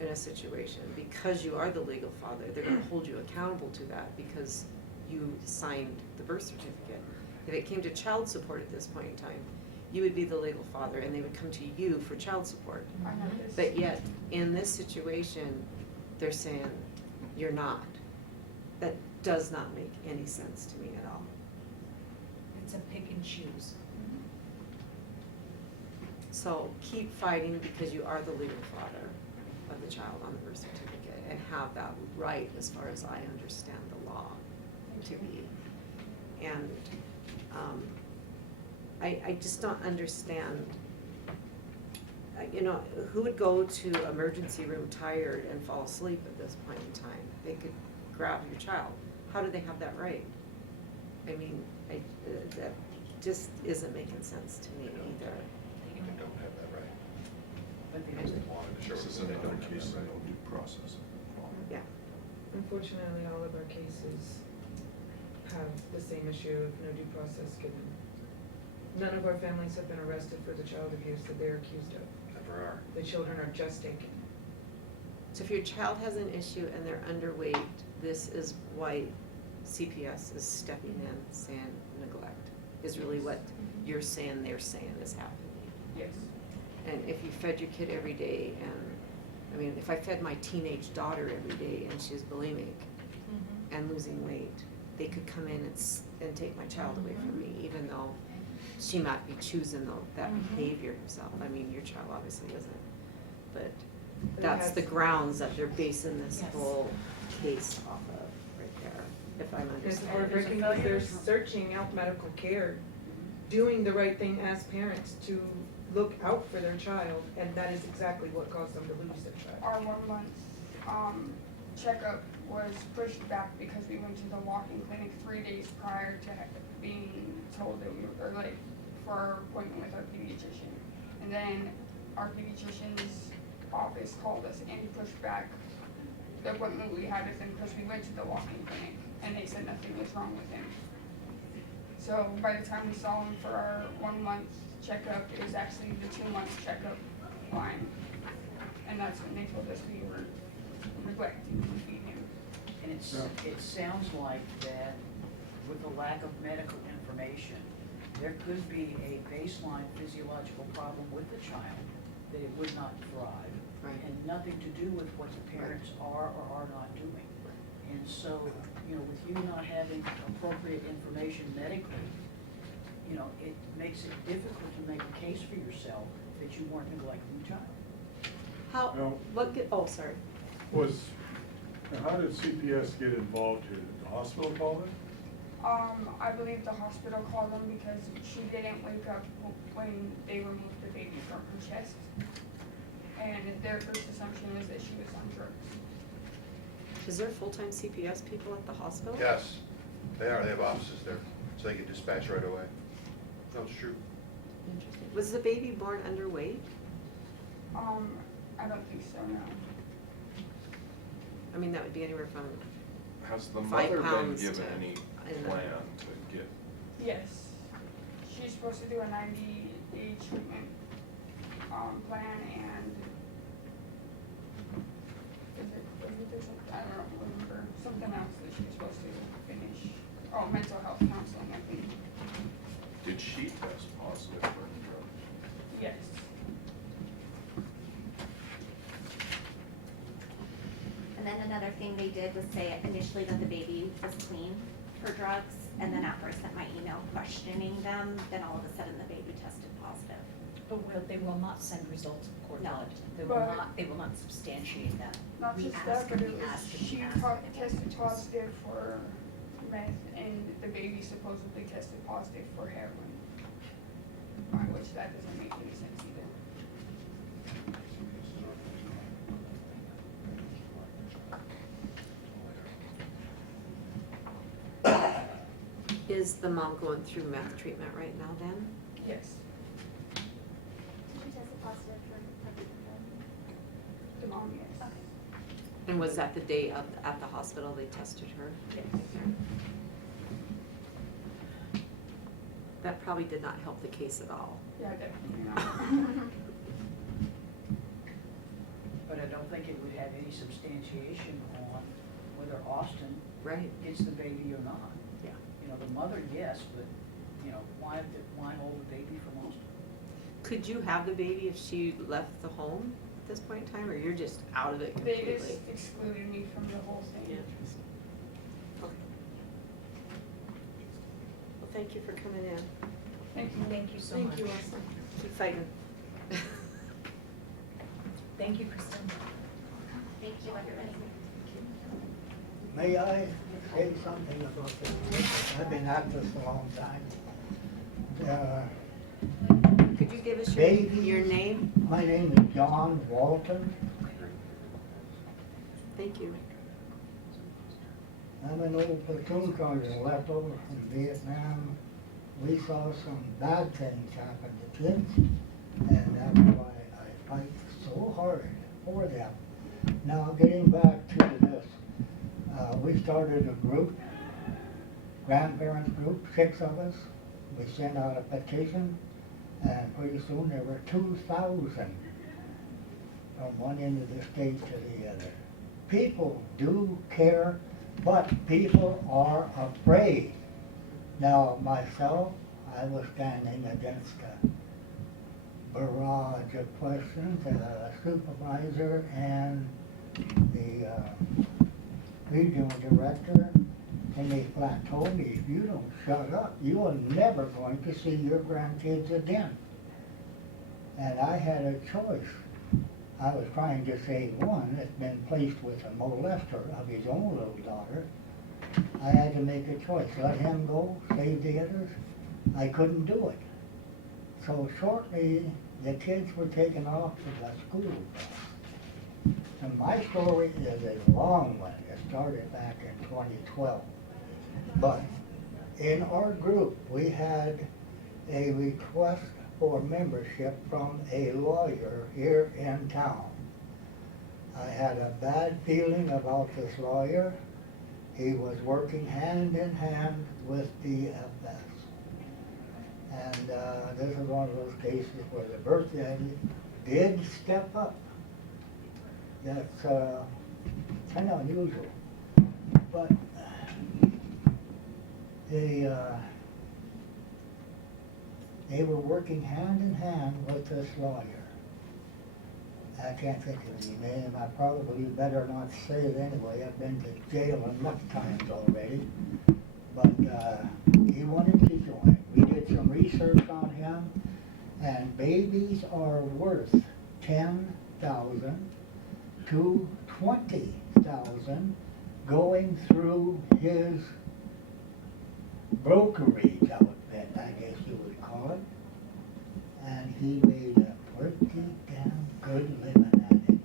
in a situation, because you are the legal father, they're gonna hold you accountable to that because you signed the birth certificate. If it came to child support at this point in time, you would be the legal father and they would come to you for child support. I know this. But yet, in this situation, they're saying, you're not. That does not make any sense to me at all. It's a pick and choose. So keep fighting because you are the legal father of the child on the birth certificate and have that right as far as I understand the law to be. And I just don't understand, who would go to emergency room tired and fall asleep at this point in time? They could grab your child. How do they have that right? I mean, that just isn't making sense to me either. They don't have that right. But they They just, wanted to show This is that they another don't have case that of right. no due process. Yeah. Unfortunately, all of our cases have the same issue of no due process given. None of our families have been arrested for the child abuse that they're accused of. Never are. The children are just taken. So if your child has an issue and they're underweight, this is why CPS is stepping in, saying neglect, is really what you're saying they're saying is happening. Yes. And if you fed your kid every day, and, if I fed my teenage daughter every day and she's bulimic and losing weight, they could come in and take my child away from me, even though she might be choosing that behavior herself. Your child obviously isn't, but that's the grounds that they're basing this Yes. whole case off of, right there, if I'm It's understanding. heartbreaking because they're searching out medical care, doing the right thing as parents to look out for their child, and that is exactly what caused them to lose their child. Our 1 month checkup was pushed back because we went to the walk-in clinic 3 days prior to being told that for our appointment with our pediatrician. And then our pediatrician's office called us and pushed back the appointment we had with him because we went to the walk-in clinic and they said nothing was wrong with him. So by the time we saw him for our 1 month checkup, it was actually the 2 month checkup line. And that's when they told us we were neglecting to feed him. and it sounds like that with the lack of medical information, there could be a baseline physiological problem with the child that it would not thrive. Right. And nothing to do with what the parents are or are not doing. And so, you know, with you not having appropriate information medically, you know, it makes it difficult to make a case for yourself that you weren't neglecting the child. How, No. oh, sorry. How did CPS get involved here? Did the hospital call them? I believe the hospital called them because she didn't wake up when they removed the baby from her chest. And their first assumption is that she was on drugs. Is there full-time CPS people at the hospital? Yes, they are, they have offices there, so they can dispatch right away. No, it's true. Interesting. Was the baby born underweight? I don't think so, no. I mean, that would be anywhere from, Has the 5 mother been pounds given to- any I don't know. plan to get, Yes. She's supposed to do a 90-day treatment, plan and was it there something, I don't remember, something else that she was supposed to finish. Oh, mental health counseling, I think. did she test positive for any drugs? Yes. And then another thing they did was say initially that the baby was clean for drugs, and then after I sent my email questioning them, then all of a sudden the baby tested positive. But they will not send results of cord No. blood. But- They will not substantiate that. Not We just ask that, but and it we was, ask and we she ask and it tested wasn't. positive for meth, and the baby supposedly tested positive for heroin. Which that doesn't make any sense either. Is the mom going through meth treatment right now then? Yes, She tested positive for the mom, yes. And was that the day of, at the hospital they tested her? Yes. That probably did not help the case at all. Yeah, definitely not. But I don't think it would have any substantiation on whether Austin Right. gets the baby or not. Yeah. You know, the mother, yes, but, you know, why hold the baby from Austin? Could you have the baby if she left the home at this point in time, or you're just out of it They completely? just excluded me from the whole thing. Okay. Well, thank you for coming in. Thank you. Thank you so much. Thank you, Austin. Keep fighting. Thank you, Kristen. Thank you, everybody. May I say something about this? I've been at this a long time. Could you give us Babies. your name? My name is John Walton. Thank you. I'm an old platoon sergeant left over from Vietnam. We saw some bad things happen to kids, and that's why I fight so hard for them. Now, getting back to this, we started a group, grandparents group, 6 of us. We sent out a petition, and pretty soon there were 2,000 from one end of the state to the other. People do care, but people are afraid. Now, myself, I was standing against a barrage of questions, the supervisor and the regional director, and they flat told me, if you don't shut up, you are never going to see your grandkids again. And I had a choice. I was trying to save one that's been placed with a molester of his own little daughter. I had to make a choice, let him go, save the others. I couldn't do it. So shortly, the kids were taken off to the school bus. And my story is a long one. It started back in 2012. But in our group, we had a request for membership from a lawyer here in town. I had a bad feeling about this lawyer. He was working hand in hand with DFS. And this is one of those cases where the birth daddy did step up. That's kind of unusual. But the they were working hand in hand with this lawyer. I can't think of his name, I probably better not say it anyway, I've been to jail enough times already. But he wanted to join. We did some research on him, and babies are worth 10,000 to 20,000 going through his brokerage outfit, I guess you would call it. And he made a pretty damn good living at it.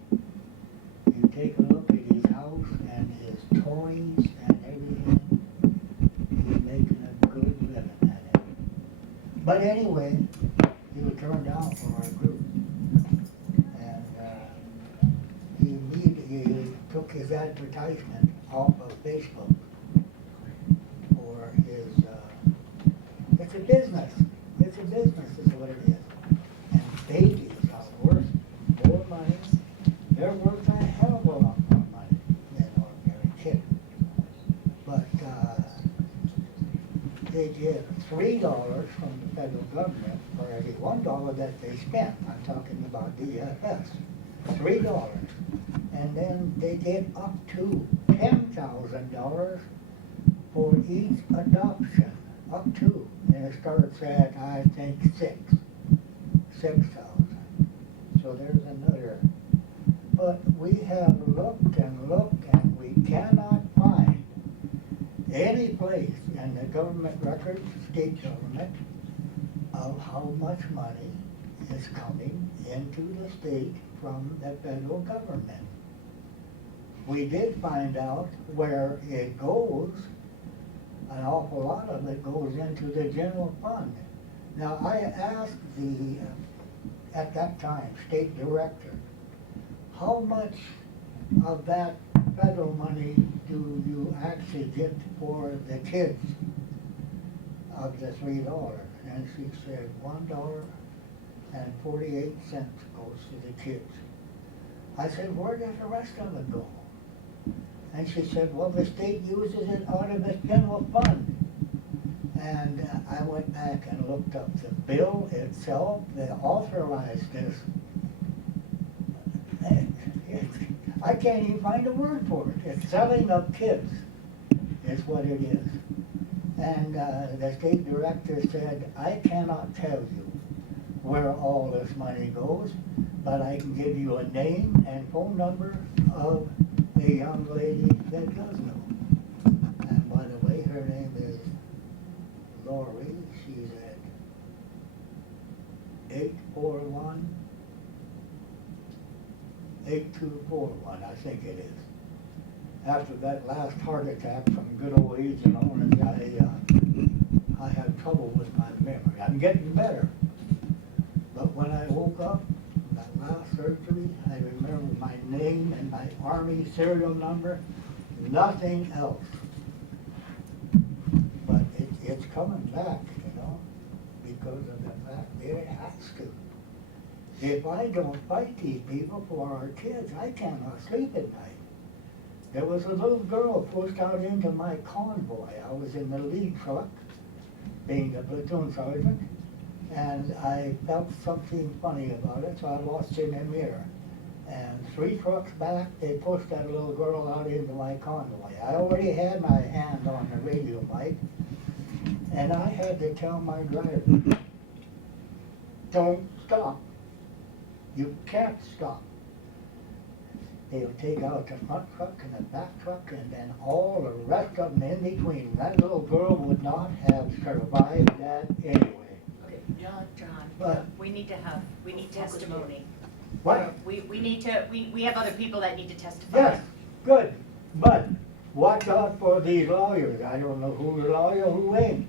You take a look at his house and his toys and everything, he's making a good living at it. But anyway, he was turned down for our group. And he immediately took his advertisement off of Facebook for his, it's a business. It's a business is what it is. And babies are worth more money. They're worth a hell of a lot more money than ordinary kids. But they get $3 from the federal government for every $1 that they spent. I'm talking about DFS. $3. And then they get up to $10,000 for each adoption. Up to. And it starts at, I think, 6,000. So there's another. But we have looked and we cannot find any place in the government records, state government, of how much money is coming into the state from the federal government. We did find out where it goes. An awful lot of it goes into the general fund. Now, I asked the, at that time, state director, how much of that federal money do you actually get for the kids of the $3? And she said $1.48 goes to the kids. I said, where does the rest of it go? And she said, well, the state uses it out of its general fund. And I went back and looked up the bill itself that authorized this. I can't even find a word for it. It's selling of kids is what it is. And the state director said, I cannot tell you where all this money goes, but I can give you a name and phone number of a young lady that does know. And by the way, her name is Lori. She's at 841-8241, I think it is. After that last heart attack from good old Agent Orange, I had trouble with my memory. I'm getting better. But when I woke up, that last surgery, I remember my name and my Army serial number, nothing else. But it's coming back, you know, because of the fact that it has to. If I don't fight these people for our kids, I cannot sleep at night. There was a little girl pushed out into my convoy. I was in the lead truck, being the platoon sergeant, and I felt something funny about it, so I watched in the mirror. And 3 trucks back, they pushed that little girl out into my convoy. I already had my hand on the radio mic, and I had to tell my driver, don't stop. You can't stop. They'll take out the front truck and the back truck and then all the rest of them in between. That little girl would not have survived that anyway. Okay, John, But- we need testimony. What? We have other people that need to testify. Yes, good, but watch out for these lawyers. I don't know who's a lawyer, who ain't.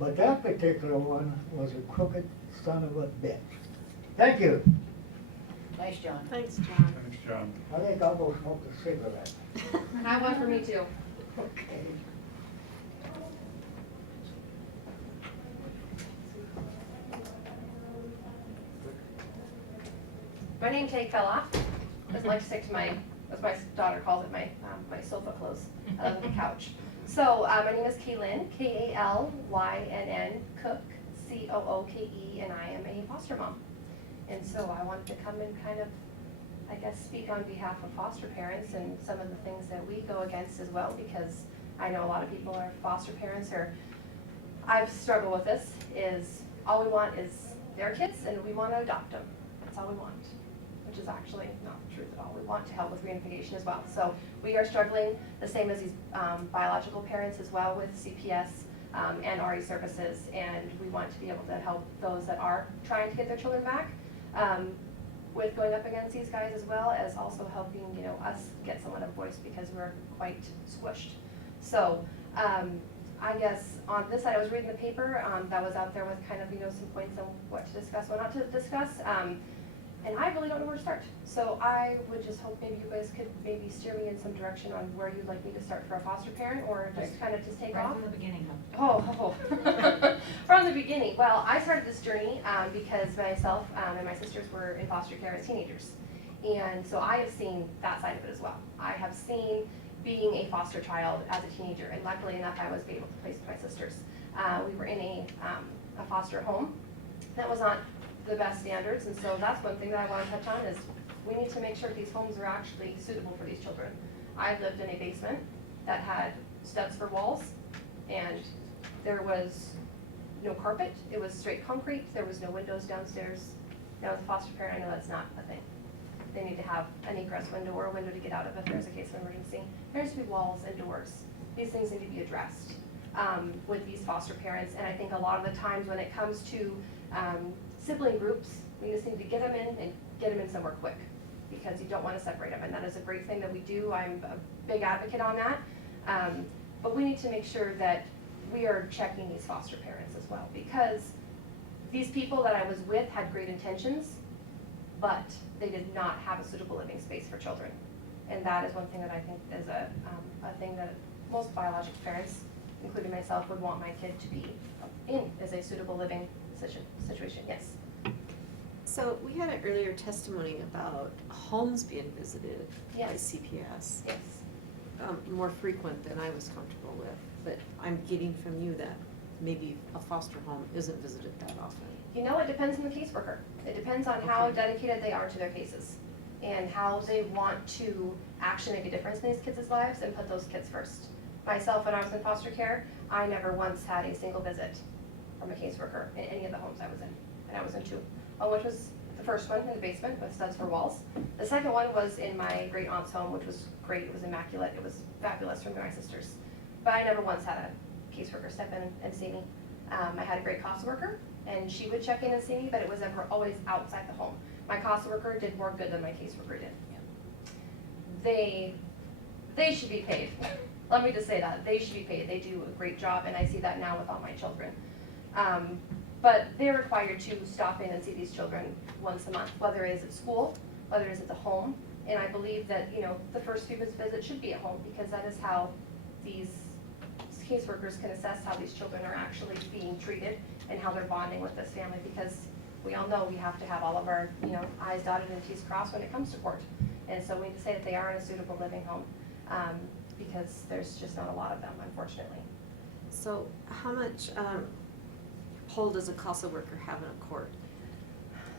But that particular one was a crooked son of a bitch. Thank you. Nice, John. Thanks, John. Thanks, John. I think I'll go smoke a cigarette. I want for me too. Okay. My name tag fell off. I'd like to stick to my, as my daughter calls it, my sofa clothes on the couch. So my name is Kaylynn, K-A-L-Y-N-N, Cook, COOKE, and I am a foster mom. And so I wanted to come and kind of, I guess, speak on behalf of foster parents and some of the things that we go against as well, because I know a lot of people are foster parents, or I've struggled with this, is all we want is their kids and we want to adopt them. That's all we want, which is actually not the truth at all. We want to help with reunification as well. So we are struggling the same as these biological parents as well with CPS and RE services, and we want to be able to help those that are trying to get their children back with going up against these guys, as well as also helping, you know, us get somewhat of a voice because we're quite squished. So I guess on this side, I was reading the paper that was out there with kind of, you know, some points on what to discuss, what not to discuss. And I really don't know where to start. So I would just hope maybe you guys could maybe steer me in some direction on where you'd like me to start for a foster parent, or just kind of just take off. Right from the beginning, Oh. From the beginning. Well, I started this journey because myself and my sisters were in foster care as teenagers. And so I have seen that side of it as well. I have seen being a foster child as a teenager, and luckily enough I was able to place with my sisters. We were in a foster home that was not the best standards, and so that's one thing that I want to touch on is we need to make sure these homes are actually suitable for these children. I lived in a basement that had studs for walls, and there was no carpet. It was straight concrete. There was no windows downstairs. Now, as a foster parent, I know that's not a thing. They need to have an egress window or a window to get out of if there's a case of emergency. There needs to be walls and doors. These things need to be addressed with these foster parents, and I think a lot of the times when it comes to sibling groups, we just need to get them in and get them in somewhere quick, because you don't want to separate them, and that is a great thing that we do. I'm a big advocate on that, but we need to make sure that we are checking these foster parents as well, because these people that I was with had great intentions, but they did not have a suitable living space for children, and that is one thing that I think is a thing that most biological parents, including myself, would want my kid to be in, is a suitable living situation. Yes. So we had an earlier testimony about homes being visited by Yes. CPS. Yes. More frequent than I was comfortable with, but I'm getting from you that maybe a foster home isn't visited that often. You know, it depends on the caseworker. It depends on how dedicated they are to their cases and how they want to actually make a difference in these kids' lives and put those kids first. Myself, when I was in foster care, I never once had a single visit from a caseworker in any of the homes I was in, and I was in 2. Which was the first one in the basement with studs for walls. The second one was in my great aunt's home, which was great. It was immaculate. It was fabulous for my sisters. But I never once had a caseworker step in and see me. I had a great CASA worker, and she would check in and see me, but it was ever always outside the home. My CASA worker did more good than my caseworker did. They should be paid. Let me just say that. They should be paid. They do a great job, and I see that now with all my children. But they're required to stop in and see these children once a month, whether it is at school, whether it is at the home. And I believe that, you know, the first few visits should be at home, because that is how these caseworkers can assess how these children are actually being treated and how they're bonding with this family, because we all know we have to have all of our, you know, I's dotted and T's crossed when it comes to court. And so we need to say that they are in a suitable living home, because there's just not a lot of them, unfortunately. So how much pull does a CASA worker have in a court?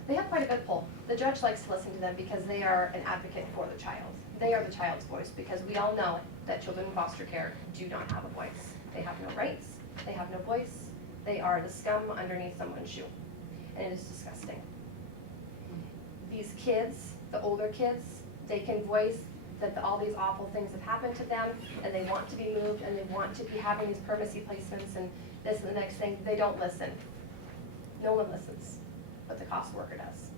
They have quite a good pull. The judge likes to listen to them because they are an advocate for the child. They are the child's voice, because we all know that children in foster care do not have a voice. They have no rights, they have no voice, they are the scum underneath someone's shoe, and it is disgusting. These kids, the older kids, they can voice that all these awful things have happened to them, and they want to be moved, and they want to be having these permanency placements, and this and the next thing. They don't listen. No one listens, but the CASA worker does.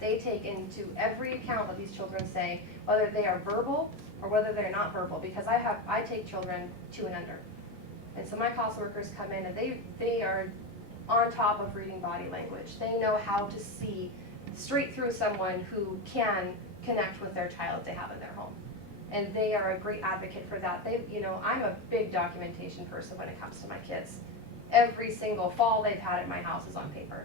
They take into every account what these children say, whether they are verbal or whether they're not verbal, because I take children 2 and under. And so my CASA workers come in, and they are on top of reading body language. They know how to see straight through someone who can connect with their child they have in their home. And they are a great advocate for that. You know, I'm a big documentation person when it comes to my kids. Every single fall they've had at my house is on paper.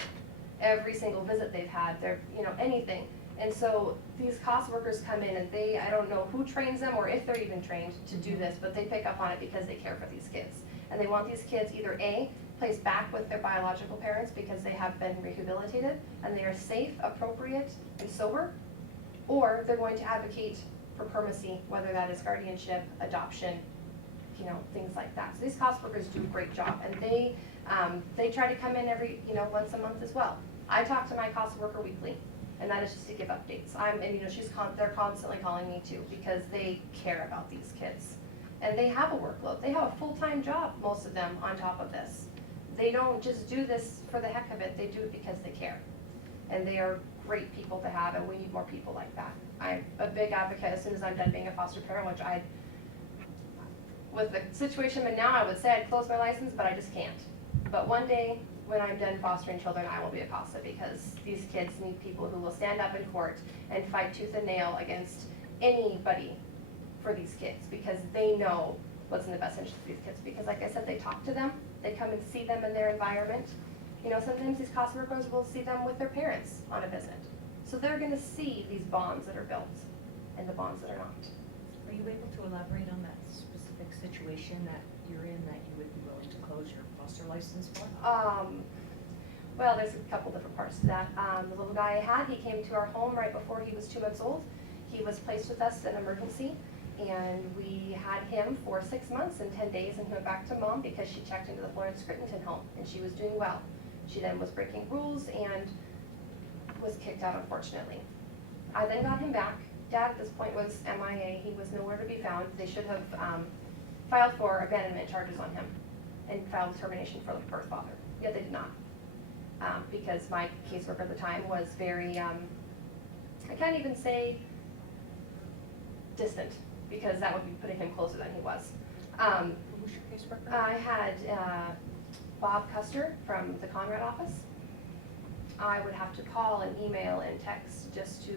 Every single visit they've had, they're, you know, anything. And so these CASA workers come in, and I don't know who trains them or if they're even trained to do this, but they pick up on it because they care for these kids. And they want these kids either A, placed back with their biological parents because they have been rehabilitated and they are safe, appropriate, and sober, or they're going to advocate for permanency, whether that is guardianship, adoption, you know, things like that. So these COS workers do a great job, and they try to come in every, you know, once a month as well. I talk to my COS worker weekly, and that is just to give updates. And you know, they're constantly calling me too, because they care about these kids. And they have a workload. They have a full-time job, most of them, on top of this. They don't just do this for the heck of it, they do it because they care. And they are great people to have, and we need more people like that. I'm a big advocate as soon as I'm done being a foster parent, which with the situation I'm in now, I would say I'd close my license, but I just can't. But one day, when I'm done fostering children, I will be a CASA, because these kids need people who will stand up in court and fight tooth and nail against anybody for these kids, because they know what's in the best interest of these kids. Because like I said, they talk to them, they come and see them in their environment. You know, sometimes these CASA workers will see them with their parents on a visit. So they're gonna see these bonds that are built and the bonds that are not. Are you able to elaborate on that specific situation that you're in that you would be willing to close your foster license for? Well, there's a couple different parts to that. The little guy I had, he came to our home right before he was 2 months old. He was placed with us in emergency, and we had him for 6 months and 10 days, and he went back to mom because she checked into the Florence Crittenton home, and she was doing well. She then was breaking rules and was kicked out, unfortunately. I then got him back. Dad at this point was MIA. He was nowhere to be found. They should have filed for abandonment charges on him and filed termination for the birth father. Yet they did not. Because my caseworker at the time was very, I can't even say distant, because that would be putting him closer than he was. Who was your caseworker? I had Bob Custer from the Conrad office. I would have to call and email and text just to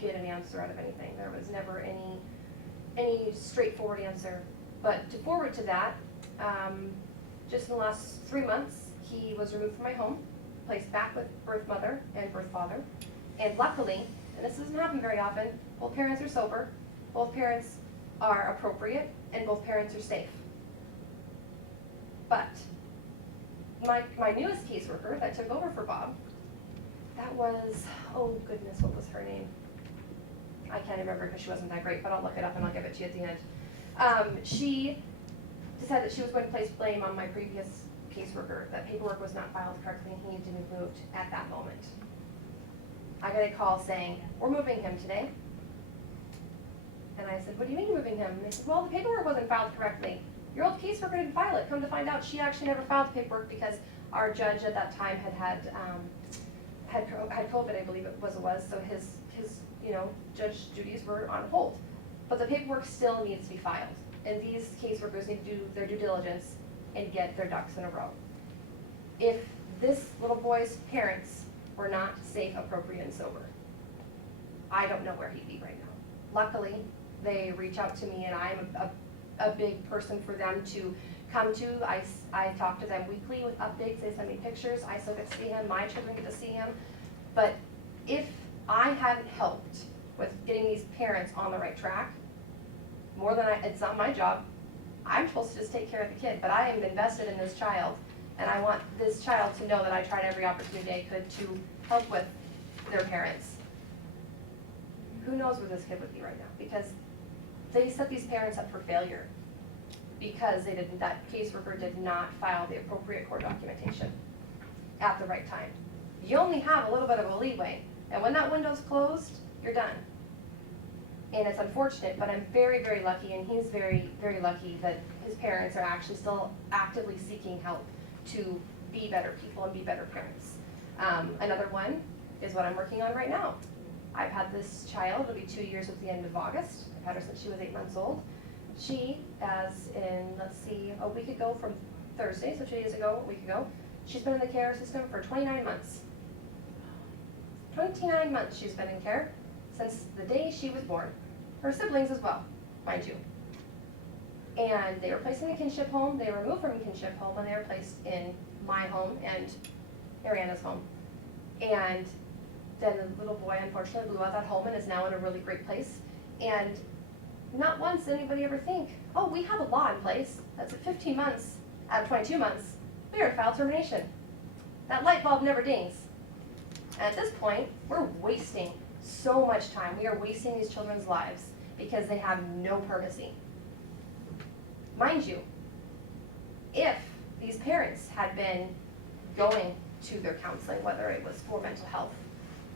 get an answer out of anything. There was never any straightforward answer. But to forward to that, just in the last 3 months, he was removed from my home, placed back with birth mother and birth father. And luckily, and this doesn't happen very often, both parents are sober, both parents are appropriate, and both parents are safe. But my newest caseworker that took over for Bob, that was, oh goodness, what was her name? I can't remember because she wasn't that great, but I'll look it up and I'll give it to you at the end. She decided that she was going to place blame on my previous caseworker, that paperwork was not filed correctly and he needed to be moved at that moment. I got a call saying, we're moving him today. And I said, what do you mean moving him? And they said, well, the paperwork wasn't filed correctly. Your old caseworker didn't file it. Come to find out, she actually never filed the paperwork because our judge at that time had COVID, I believe it was, so his you know, judge duties were on hold. But the paperwork still needs to be filed. And these caseworkers need to do their due diligence and get their ducks in a row. If this little boy's parents were not safe, appropriate, and sober, I don't know where he'd be right now. Luckily, they reach out to me, and I'm a big person for them to come to. I talk to them weekly with updates. They send me pictures. I still get to see him. My children get to see him. But if I hadn't helped with getting these parents on the right track, more than it's not my job. I'm supposed to just take care of the kid, but I am invested in this child, and I want this child to know that I tried every opportunity I could to help with their parents. Who knows where this kid would be right now? Because they set these parents up for failure because that caseworker did not file the appropriate court documentation at the right time. You only have a little bit of a leeway, and when that window's closed, you're done. And it's unfortunate, but I'm very, very lucky, and he's very, very lucky that his parents are actually still actively seeking help to be better people and be better parents. Another one is what I'm working on right now. I've had this child, it'll be 2 years at the end of August. I've had her since she was 8 months old. She, as in, let's see, a week ago from Thursday, so 2 days ago, a week ago, she's been in the care system for 29 months. 29 months she's been in care since the day she was born. Her siblings as well, mind you. And they were placed in a kinship home, they were removed from a kinship home, and they were placed in my home and Ariana's home. And then the little boy unfortunately blew out that home and is now in a really great place. And not once did anybody ever think, oh, we have a law in place that's at 15 months out of 22 months we are file termination. That light bulb never dings. And at this point, we're wasting so much time. We are wasting these children's lives because they have no privacy. Mind you, if these parents had been going to their counseling, whether it was for mental health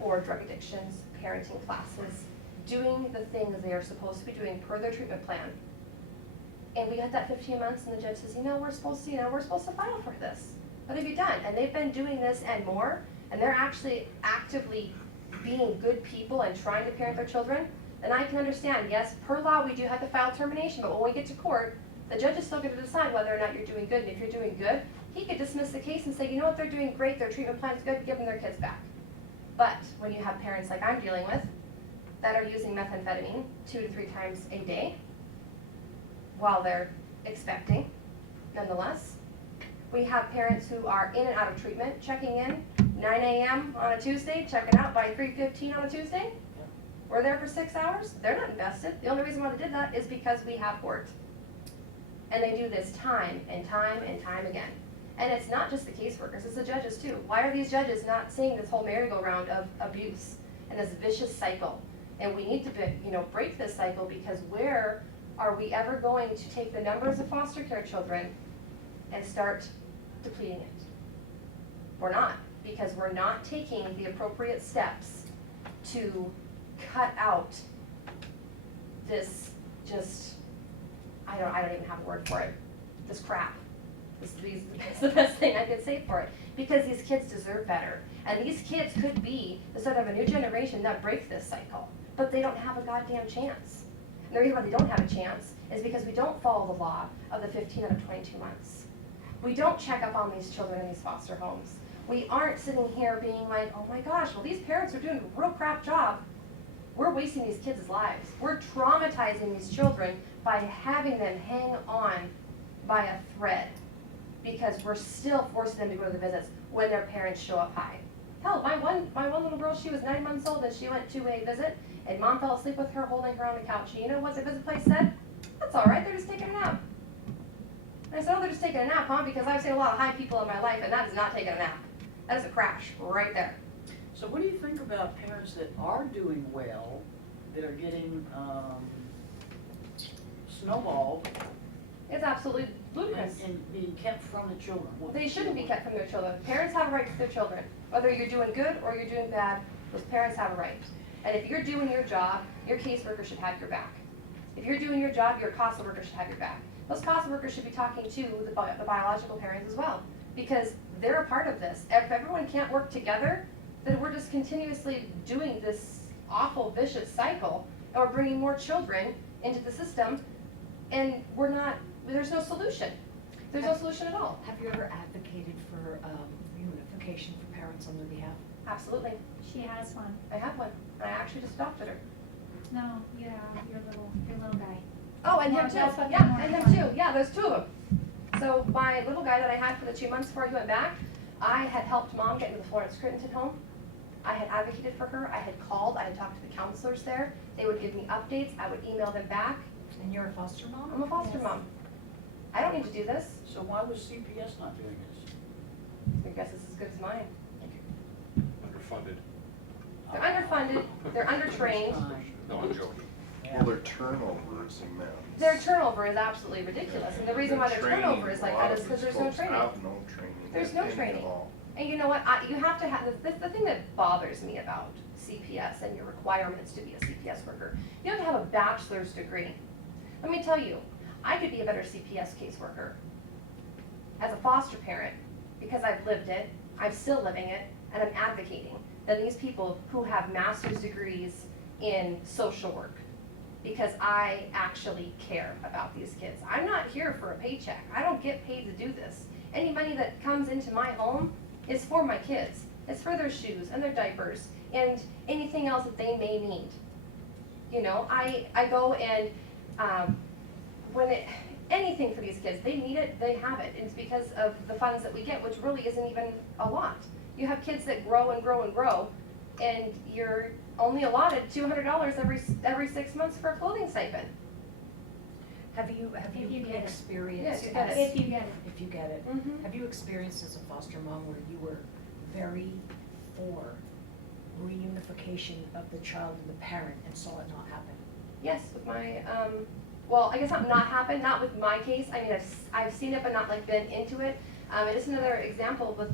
or drug addictions, parenting classes, doing the things they are supposed to be doing per their treatment plan, and we got that 15 months and the judge says, we're supposed to file for this. What have you done? And they've been doing this and more, and they're actually actively being good people and trying to parent their children, then I can understand, yes, per law we do have to file termination, but when we get to court, the judge is still going to decide whether or not you're doing good, and if you're doing good, he could dismiss the case and say, you know what, they're doing great, their treatment plan's good, give them their kids back. But when you have parents like I'm dealing with that are using methamphetamine 2 to 3 times a day while they're expecting, nonetheless, we have parents who are in and out of treatment, checking in 9 a.m. on a Tuesday, checking out by 3:15 on a Tuesday. We're there for 6 hours. They're not invested. The only reason why they did that is because we have court. And they do this time and time and time again. And it's not just the caseworkers, it's the judges too. Why are these judges not seeing this whole merry-go-round of abuse and this vicious cycle? And we need to break this cycle, because where are we ever going to take the numbers of foster care children and start depleting it? We're not, because we're not taking the appropriate steps to cut out this I don't even have a word for it, this crap. It's the best thing I could say for it, because these kids deserve better. And these kids could be the start of a new generation that breaks this cycle, but they don't have a goddamn chance. And the reason why they don't have a chance is because we don't follow the law of the 15 out of 22 months. We don't check up on these children in these foster homes. We aren't sitting here being like, oh my gosh, well these parents are doing a real crap job. We're wasting these kids' lives. We're traumatizing these children by having them hang on by a thread, because we're still forcing them to go to the visits when their parents show up high. Hell, my one little girl, she was 9 months old and she went to a visit and mom fell asleep with her holding her on the couch. And you know what the visit place said? That's all right, they're just taking a nap. And I said, oh, they're just taking a nap, huh? Because I've seen a lot of high people in my life, and that is not taking a nap. That is a crash right there. So what do you think about parents that are doing well, that are getting snowballed? It's absolutely ludicrous. And being kept from the children? They shouldn't be kept from their children. Parents have a right to their children. Whether you're doing good or you're doing bad, those parents have a right. And if you're doing your job, your caseworker should have your back. If you're doing your job, your CASA worker should have your back. Those CASA workers should be talking to the biological parents as well, because they're a part of this. If everyone can't work together, then we're just continuously doing this awful, vicious cycle, and we're bringing more children into the system, and there's no solution. There's no solution at all. Have you ever advocated for reunification for parents on their behalf? Absolutely. She has one. I have one. I actually just adopted her. No, yeah, your little guy. Oh, and him Well, too. that's what Yeah, they and want. him too. Yeah, there's 2 of them. So my little guy that I had for the 2 months before he went back, I had helped mom get into the Florence Crittenton home. I had advocated for her. I had called. I had talked to the counselors there. They would give me updates. I would email them back. And you're a foster mom? I'm a foster mom. I don't need to do this. So why was CPS not doing this? I guess it's as good as mine. Underfunded. They're underfunded. They're undertrained. No, I'm joking. Well, their turnover is immense. Their turnover is absolutely ridiculous. And the reason why their turnover is like that is because there's no training. Have no training. There's no any at training. all. And you know what, you have to have, the thing that bothers me about CPS and your requirements to be a CPS worker, you have to have a bachelor's degree. Let me tell you, I could be a better CPS caseworker as a foster parent, because I've lived it, I'm still living it, and I'm advocating, than these people who have master's degrees in social work. Because I actually care about these kids. I'm not here for a paycheck. I don't get paid to do this. Any money that comes into my home is for my kids. It's for their shoes and their diapers and anything else that they may need. You know, I go and anything for these kids, they need it, they have it. It's because of the funds that we get, which really isn't even a lot. You have kids that grow and grow and grow, and you're only allotted $200 every 6 months for a clothing stipend. Have you If you get it. experienced? Yes, you get as- it. If you get it. If you get it. Mhm. Have you experienced as a foster mom where you were very for reunification of the child and the parent and saw it not happen? Yes, with my, well, I guess not happen, not with my case. I mean, I've seen it, but not like been into it. And just another example with,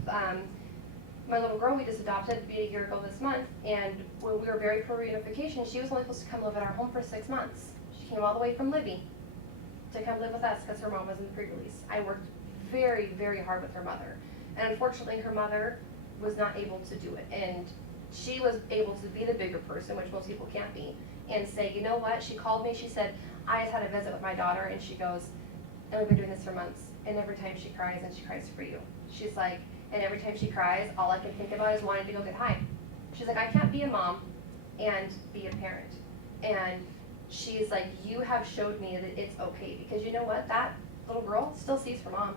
my little girl we just adopted, be a year ago this month, and when we were very pro reunification, she was only supposed to come live at our home for 6 months. She came all the way from Libby to come live with us because her mom was in the pre-release. I worked very, very hard with her mother. And unfortunately, her mother was not able to do it. And she was able to be the bigger person, which most people can't be, and say, you know what, she called me, she said, I just had a visit with my daughter, and she goes, and we've been doing this for months, and every time she cries, and she cries for you. She's like, and every time she cries, all I can think about is wanting to go get high. She's like, I can't be a mom and be a parent. And she's like, you have showed me that it's okay, because you know what, that little girl still sees her mom.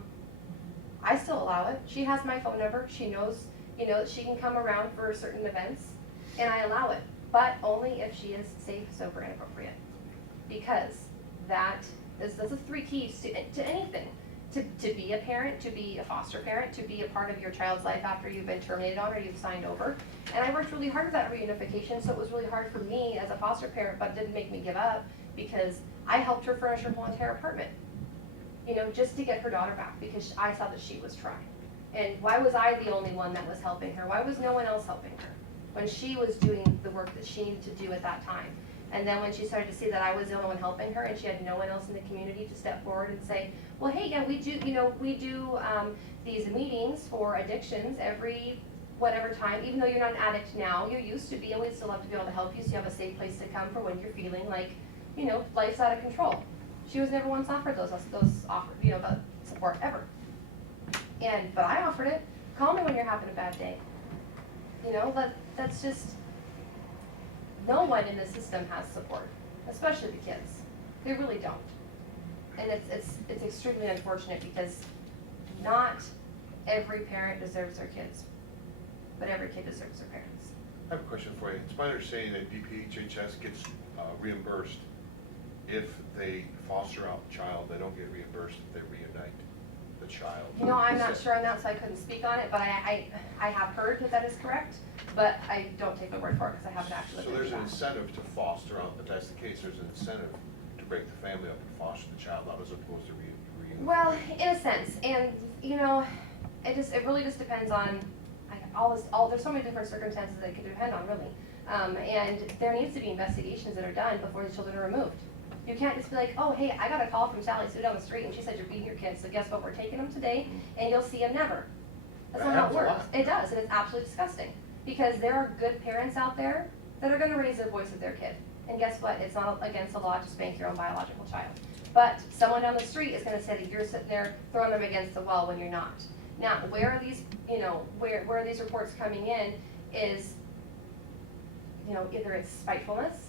I still allow it. She has my phone number. She knows, you know, that she can come around for certain events, and I allow it, but only if she is safe, sober, and appropriate. Because that's the 3 keys to anything. To be a parent, to be a foster parent, to be a part of your child's life after you've been terminated on or you've signed over. And I worked really hard at that reunification, so it was really hard for me as a foster parent, but it didn't make me give up because I helped her furnish her whole entire apartment. You know, just to get her daughter back because I saw that she was trying. And why was I the only one that was helping her? Why was no one else helping her when she was doing the work that she needed to do at that time? And then when she started to see that I was the only one helping her and she had no one else in the community to step forward and say, well, hey, yeah, we do these meetings for addictions every whatever time, even though you're not an addict now, you used to be, and we'd still love to be able to help you so you have a safe place to come for when you're feeling like, you know, life's out of control. She was never once offered the support ever. But I offered it. Call me when you're having a bad day. You know, that's just, no one in the system has support, especially the kids. They really don't. And it's extremely unfortunate because not every parent deserves their kids, but every kid deserves their parents. I have a question for you. It's my understanding that DPHHS gets reimbursed if they foster out the child. They don't get reimbursed if they reunite the child. You know, I'm not sure on that, so I couldn't speak on it, but I have heard that is correct, but I don't take the word for it because I haven't actually So looked there's into an that. incentive to foster out, if that's the case, there's an incentive to break the family up and foster the child out as opposed to reunite. Well, in a sense, and you know, it really just depends on there's so many different circumstances that it could depend on, really. And there needs to be investigations that are done before the children are removed. You can't just be like, oh, hey, I got a call from Sally Sue down the street and she said you're beating your kids, so guess what, we're taking them today and you'll see them never. That's not how it works. It does, and it's absolutely disgusting. Because there are good parents out there that are gonna raise their voice with their kid. And guess what, it's not against the law to spank your own biological child. But someone down the street is gonna say that you're sitting there throwing them against the wall when you're not. Now, where are these, you know, where are these reports coming in is, you know, either it's spitefulness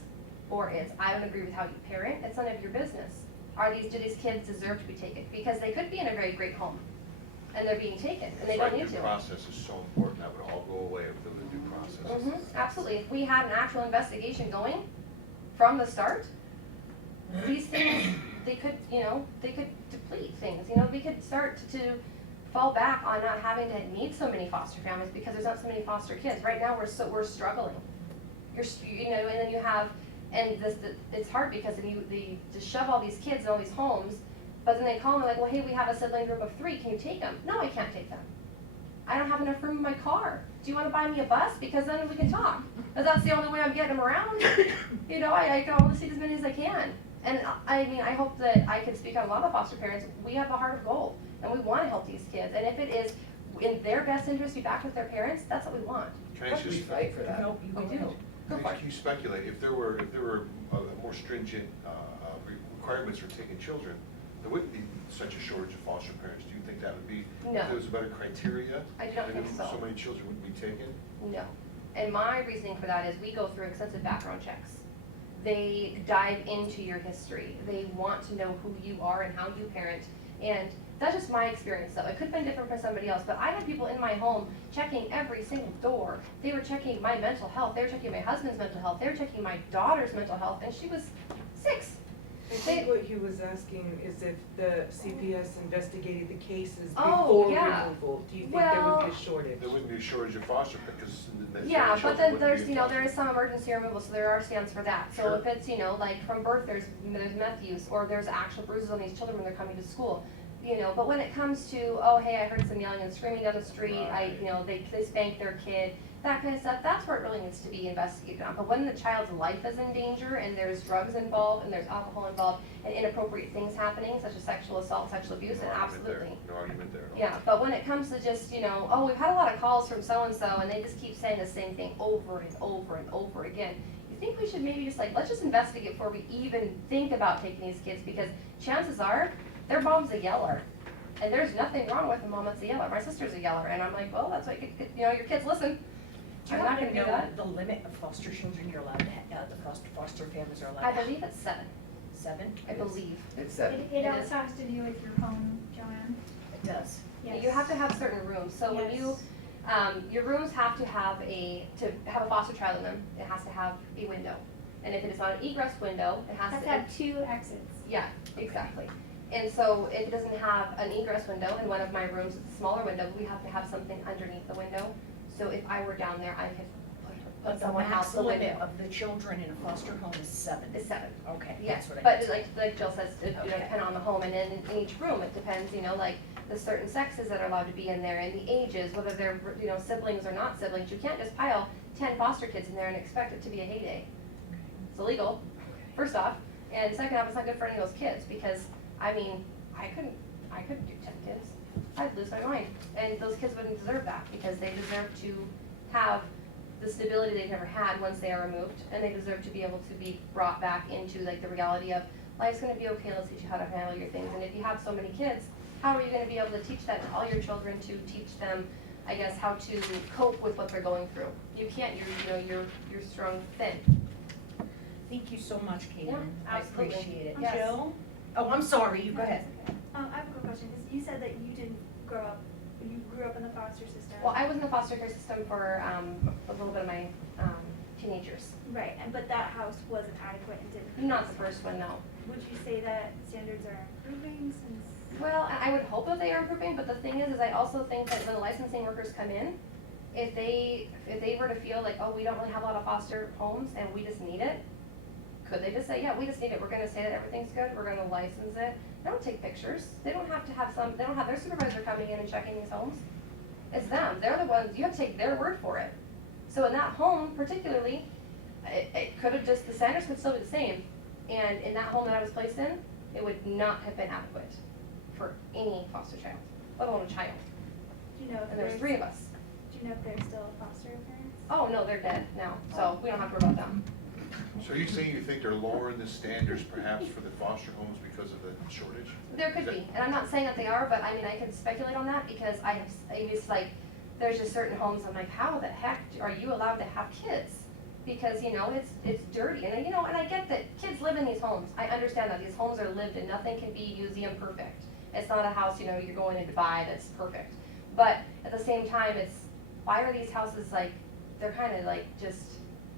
or it's, I don't agree with how you parent, it's none of your business. Do these kids deserve to be taken? Because they could be in a very great home and they're being taken and they don't need to. Due process is so important. That would all go away if there was a due process. Absolutely. If we had an actual investigation going from the start, these things, they could deplete things. You know, we could start to fall back on not having to need so many foster families because there's not so many foster kids. Right now, we're struggling. You know, and then you have, it's hard because they just shove all these kids in all these homes, but then they call and they're like, well, hey, we have a sibling group of 3. Can you take them? No, I can't take them. I don't have enough room in my car. Do you want to buy me a bus? Because then we can talk. Because that's the only way I'm getting them around. You know, I can only see as many as I can. And I mean, I hope that I can speak on a lot of foster parents. We have a heart of gold, and we want to help these kids. And if it is in their best interest to be back with their parents, that's what we want. Can I just fight for that. We do. Go for it. Can you speculate, if there were more stringent requirements for taking children, there wouldn't be such a shortage of foster parents. Do you think that would be, No. if there was a better criteria? I do not think so. So many children wouldn't be taken? No. And my reasoning for that is we go through extensive background checks. They dive into your history. They want to know who you are and how you parent. And that's just my experience though. It could have been different for somebody else, but I had people in my home checking every single door. They were checking my mental health. They were checking my husband's mental health. They were checking my daughter's mental health, and she was 6. I think what he was asking is if the CPS investigated the cases Oh, before yeah. removal, do you think there would be a Well- shortage? There wouldn't be a shortage of foster because the Yeah, but children then wouldn't there's, be in you know, foster. there is some emergency removal, so there are stands for that. So Sure. if it's, you know, like from birth, there's meth use, or there's actual bruises on these children when they're coming to school. You know, but when it comes to, oh, hey, I heard some yelling and screaming down the street, you know, they spanked their kid, that kind of stuff, that's where it really needs to be investigated on. But when the child's life is in danger and there's drugs involved and there's alcohol involved and inappropriate things happening, such as sexual assault, sexual abuse, No then argument there. absolutely. No argument there. Yeah, but when it comes to just, you know, oh, we've had a lot of calls from so-and-so and they just keep saying the same thing over and over and over again, you think we should maybe just like, let's just investigate before we even think about taking these kids, because chances are, their mom's a yeller. And there's nothing wrong with a mom that's a yeller. My sister's a yeller, and I'm like, well, that's what you know, your kids listen. Do you I'm not happen gonna to do know that. the limit of foster children you're allowed to have, the foster families are allowed to I have? believe it's 7, 7? I believe. It's It It also is. has to do with your home, Joanne. It does. Yeah, you have to have certain rooms, so when you, Yes. your rooms have to have a foster child in them, it has to have a window. And if it is not an egress window, it has Has to. to have 2 exits. Yeah, exactly. And so if it doesn't have an egress window in one of my rooms, it's a smaller window, we have to have something underneath the window. So if I were down there, I could But put the someone max out the limit window. of the children in a foster home is 7. It's 7. Okay, Yes, that's what I. but like Jill says, it, you know, Okay. depend on the home, and then in each room, it depends, you know, like the certain sexes that are allowed to be in there, and the ages, whether they're, you know, siblings or not siblings. You can't just pile 10 foster kids in there and expect it to be a heyday. It's illegal, first off, and second off, it's not good for any of those kids, because, I mean, I couldn't do 10 kids. I'd lose my mind, and those kids wouldn't deserve that, because they deserve to have the stability they've never had once they are removed, and they deserve to be able to be brought back into like the reality of life's gonna be okay, let's teach you how to handle your things. And if you have so many kids, how are you gonna be able to teach that to all your children, to teach them, I guess, how to cope with what they're going through? You can't, you're strung thin. Thank you so much, Caitlin. Yeah, I absolutely. appreciate it. Yes. Jill? Oh, I'm sorry, you go ahead. I have a quick question, because you said that you grew up in the foster system. Well, I was in the foster care system for a little bit of my teenagers. Right, but that house wasn't adequate and didn't. Not the first one, no. Would you say that standards are improving since? Well, I would hope that they are improving, but the thing is I also think that when the licensing workers come in, if they were to feel like, oh, we don't really have a lot of foster homes and we just need it, could they just say, yeah, we just need it, we're gonna say that everything's good, we're gonna license it. They don't take pictures, they don't have to have they don't have their supervisor coming in and checking these homes. It's them, they're the ones, you have to take their word for it. So in that home particularly, it could have just, the standards could still be the same. And in that home that I was placed in, it would not have been adequate for any foster child, let alone a child. Do you know if And there's 3 of us. Do you know if they're still foster parents? Oh, no, they're dead now, so we don't have to worry about them. So you're saying you think they're lowering the standards perhaps for the foster homes because of the shortage? There could Is be, that- and I'm not saying that they are, but I mean, I can speculate on that because it's like, there's just certain homes, I'm like, how the heck are you allowed to have kids? Because, you know, it's dirty, and you know, and I get that kids live in these homes. I understand that these homes are lived in, nothing can be museum perfect. It's not a house, you know, you're going in to buy that's perfect. But at the same time, why are these houses like, they're kind of like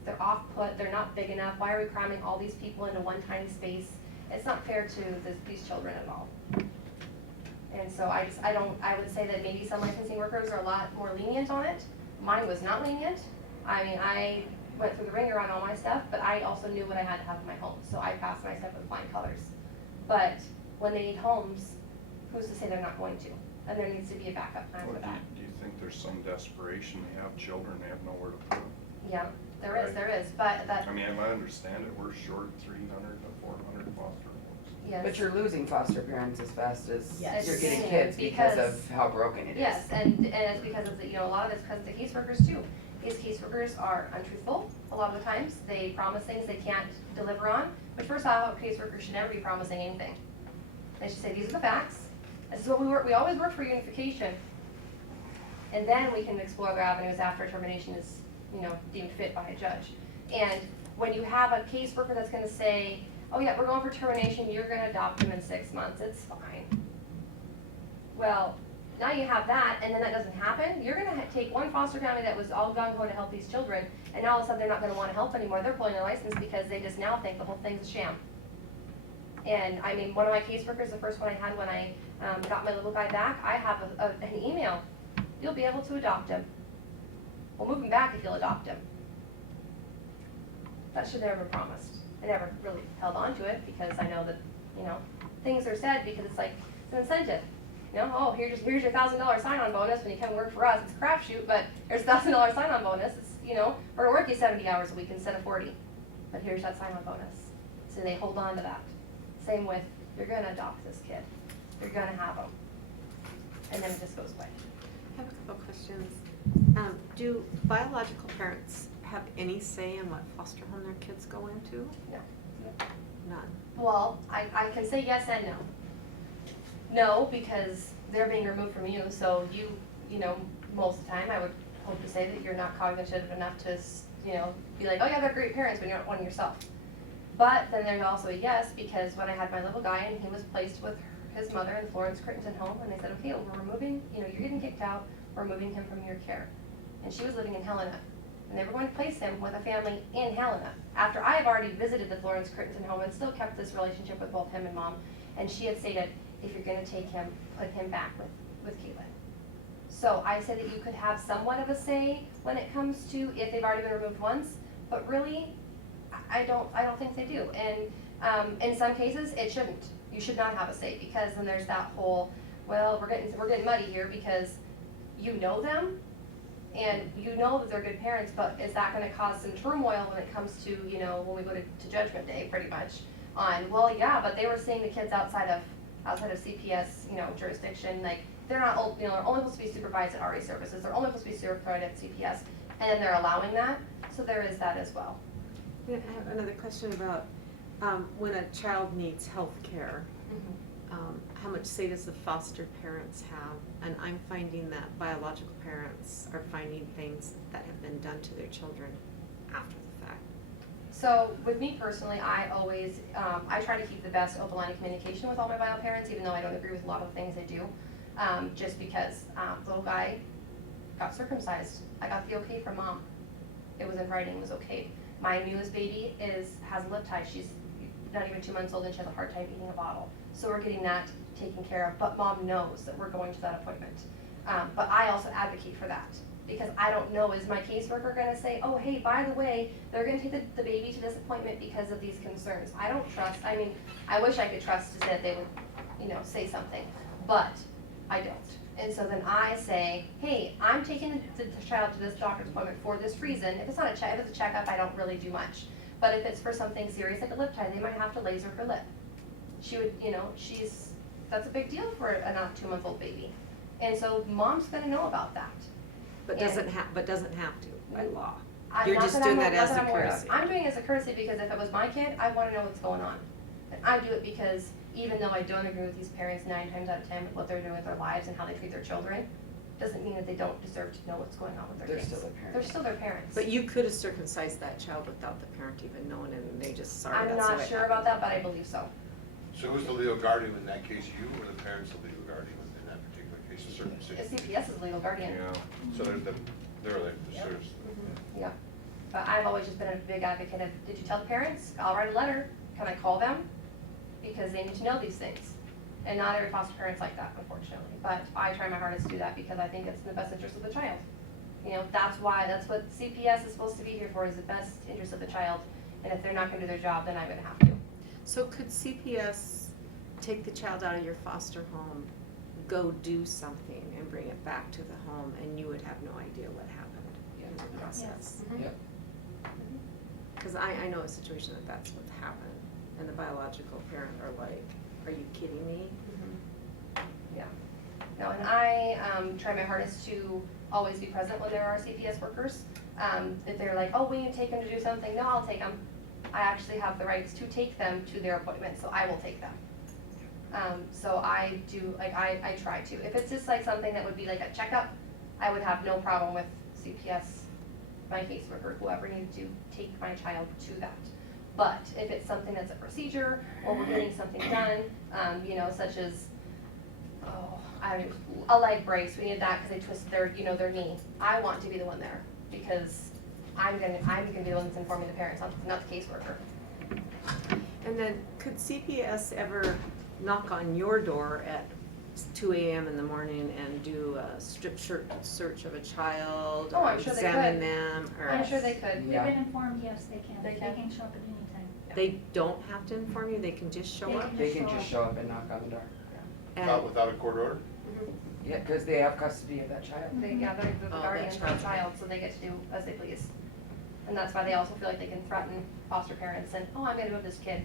they're off-put, they're not big enough. Why are we cramming all these people into one tiny space? It's not fair to these children at all. And so I would say that maybe some licensing workers are a lot more lenient on it. Mine was not lenient. I mean, I went through the ringer on all my stuff, but I also knew what I had to have in my home, so I passed my stuff with flying colors. But when they need homes, who's to say they're not going to? And there needs to be a backup plan Well, for that. do you think there's some desperation, they have children, they have nowhere to put them? Yeah, there Right. is, but that, I mean, I understand it, we're short 300 to 400 foster homes. yes. But you're losing foster parents as fast as Yes. you're getting It's kids because because- of how broken it is. Yes, and it's because of the, you know, a lot of it's because of the caseworkers too. These caseworkers are untruthful a lot of the times. They promise things they can't deliver on. But first off, a caseworker should never be promising anything. They should say, these are the facts. This is what we always work for unification. And then we can explore other avenues after termination is, you know, deemed fit by a judge. And when you have a caseworker that's gonna say, oh yeah, we're going for termination, you're gonna adopt him in 6 months, it's fine. Well, now you have that, and then that doesn't happen, you're gonna take one foster family that was all gung-ho to help these children, and now all of a sudden they're not gonna wanna help anymore, they're pulling their license because they just now think the whole thing's a sham. And I mean, one of my caseworkers, the first one I had when I got my little guy back, I have an email. You'll be able to adopt him. We'll move him back if you'll adopt him. That should never been promised. I never really held on to it because I know that, you know, things are said because it's like, it's an incentive. You know, oh, here's your $1,000 sign-on bonus when you come work for us. It's a crapshoot, but here's a $1,000 sign-on bonus. It's, you know, we're gonna work you 70 hours a week instead of 40. But here's that sign-on bonus. So they hold on to that. Same with, you're gonna adopt this kid. You're gonna have him. And then it just goes away. I have a couple questions. Do biological parents have any say in what foster home their kids go into? No. None. Well, I can say yes and no. No, because they're being removed from you, so you know, most of the time I would hope to say that you're not cognitive enough to, you know, be like, oh yeah, they're great parents when you're not one yourself. But then there's also a yes, because when I had my little guy and he was placed with his mother in Florence Crittenton home, and they said, okay, well, we're removing, you know, you're getting kicked out, we're removing him from your care. And she was living in Helena. And they were going to place him with a family in Helena. After I have already visited the Florence Crittenton home and still kept this relationship with both him and mom, and she had stated, if you're gonna take him, put him back with Caitlin. So I said that you could have somewhat of a say when it comes to if they've already been removed once, but really, I don't think they do. And in some cases, it shouldn't. You should not have a say, because then there's that whole, well, we're getting muddy here because you know them and you know that they're good parents, but is that going to cause some turmoil when it comes to, you know, when we go to Judgment Day, pretty much, on, well, yeah, but they were seeing the kids outside of CPS, you know, jurisdiction, like, they're not, you know, they're only supposed to be supervised at RA services, they're only supposed to be supervised at CPS, and then they're allowing that, so there is that as well. Yeah, I have another question about when a child needs health care. How much say does the foster parents have? And I'm finding that biological parents are finding things that have been done to their children after the fact. So with me personally, I always, I try to keep the best open line of communication with all my bio parents, even though I don't agree with a lot of the things they do. Just because the little guy got circumcised. I got the okay from mom. It was in writing, it was okay. My newest baby has a lip tie. She's not even 2 months old and she has a hard time eating a bottle. So we're getting that taken care of, but mom knows that we're going to that appointment. But I also advocate for that, because I don't know, is my caseworker gonna say, oh, hey, by the way, they're gonna take the baby to this appointment because of these concerns. I don't trust, I mean, I wish I could trust that they would, you know, say something, but I don't. And so then I say, hey, I'm taking the child to this doctor's appointment for this reason. If it's not if it's a checkup, I don't really do much. But if it's for something serious like a lip tie, they might have to laser her lip. She would, you know, that's a big deal for a not 2-month-old baby. And so mom's gonna know about that. But doesn't have to by law. Not You're just that doing I'm- that not as a I'm aware of. courtesy. I'm doing it as a courtesy because if it was my kid, I wanna know what's going on. And I do it because even though I don't agree with these parents 9 times out of 10 with what they're doing with their lives and how they treat their children, doesn't mean that they don't deserve to know what's going on with their kids. They're still their parents. They're still their parents. But you could have circumcised that child without the parent even knowing, and they just, sorry, I'm that's the way not it sure happened. about that, but I believe so. So who's the legal guardian in that case, you or the parents the legal guardian in that particular case, of circumcision? CPS is legal guardian. Yeah. So they're like the serves. Yeah. But I've always just been a big advocate of, did you tell the parents? I'll write a letter. Can I call them? Because they need to know these things. And not every foster parent's like that, unfortunately. But I try my hardest to do that because I think it's in the best interest of the child. You know, that's what CPS is supposed to be here for, is the best interest of the child. And if they're not gonna do their job, then I'm gonna have to. So could CPS take the child out of your foster home, go do something and bring it back to the home, and you would have no idea what happened in the process? Yes. Because I know a situation that's what happened, and the biological parent are like, are you kidding me? Yeah. No, and I try my hardest to always be present when there are CPS workers. If they're like, oh, we need to take them to do something, no, I'll take them. I actually have the rights to take them to their appointment, so I will take them. So I do, like, I try to. If it's just like something that would be like a checkup, I would have no problem with CPS, my caseworker, whoever needed to take my child to that. But if it's something that's a procedure, or we're getting something done, you know, such as, a leg brace, we need that because they twisted their knee. I want to be the one there because I'm gonna be the one that's informing the parents, not the caseworker. And then, could CPS ever knock on your door at 2 a.m. in the morning and do a strip search of a child? Oh, or I'm sure they examine could. them, or I'm sure they could. We've been informed, yes, they can. They They can. can show up at any time. they don't have to inform you, they can just show They up? They can just show up and knock on the door. And, Without a court order? Yeah, because they have custody of that child. They, yeah, they're the Oh, guardians of that the child, so they get to do as they please. And that's why they also feel like they can threaten foster parents and, oh, I'm gonna move this kid.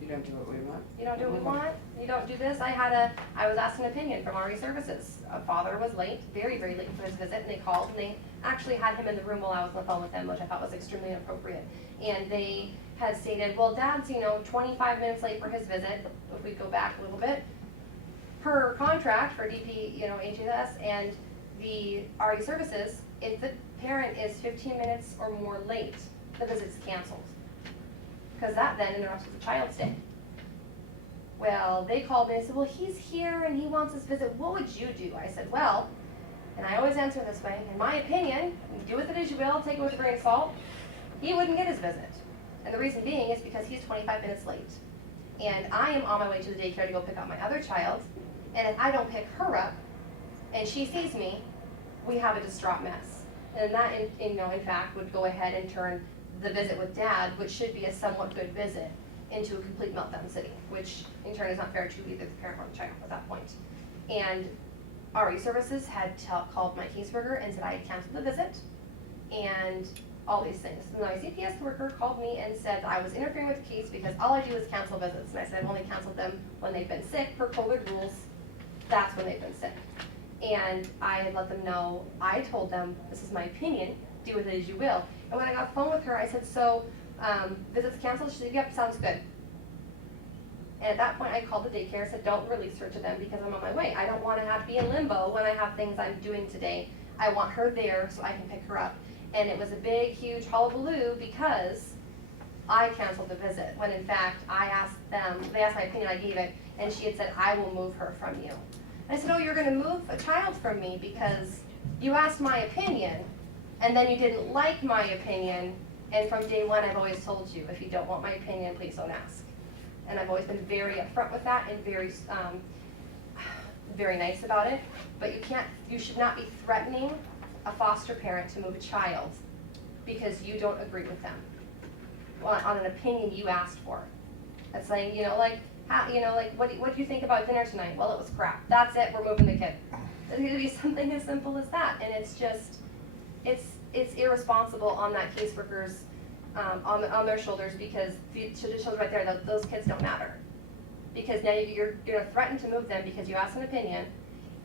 You don't do what we want. You don't do what we want, you don't do this. I was asked an opinion from RE Services. A father was late, very, very late for his visit, and they called and they actually had him in the room while I was on the phone with them, which I thought was extremely inappropriate. And they had stated, well, Dad's, 25 minutes late for his visit, if we go back a little bit. Per contract for DPHHS and the RE Services, if the parent is 15 minutes or more late, the visit's canceled. Because that then interrupts the child's day. Well, they called me and said, well, he's here and he wants his visit. What would you do? I said, well, and I always answer this way, in my opinion, do with it as you will, take it with a grain of salt, he wouldn't get his visit. And the reason being is because he's 25 minutes late. And I am on my way to the daycare to go pick up my other child. And if I don't pick her up and she sees me, we have a distraught mess. And that, in fact, would go ahead and turn the visit with Dad, which should be a somewhat good visit, into a complete meltdown city, which in turn is not fair to either the parent or the child at that point. And RE Services had called my caseworker and said I had canceled the visit and all these things. And my CPS worker called me and said I was interfering with the case because all I do is cancel visits. And I said I've only canceled them when they've been sick per COVID rules. That's when they've been sick. And I had let them know, I told them, this is my opinion, do with it as you will. And when I got off the phone with her, I said, so, visits canceled? She said, yep, sounds good. And at that point, I called the daycare and said, don't release her to them because I'm on my way. I don't want to have to be in limbo when I have things I'm doing today. I want her there so I can pick her up. And it was a big, huge hullabaloo because I canceled the visit, when in fact, I asked them, they asked my opinion, I gave it, and she had said, I will move her from you. And I said, oh, you're gonna move a child from me because you asked my opinion, and then you didn't like my opinion, and from day one, I've always told you, if you don't want my opinion, please don't ask. And I've always been very upfront with that and very, very nice about it. But you should not be threatening a foster parent to move a child because you don't agree with them on an opinion you asked for. It's saying, what do you think about dinner tonight? Well, it was crap. That's it, we're moving the kid. It's going to be something as simple as that. And it's just, it's irresponsible on that caseworker's, on their shoulders because the children right there, those kids don't matter. Because now you're going to threaten to move them because you asked an opinion,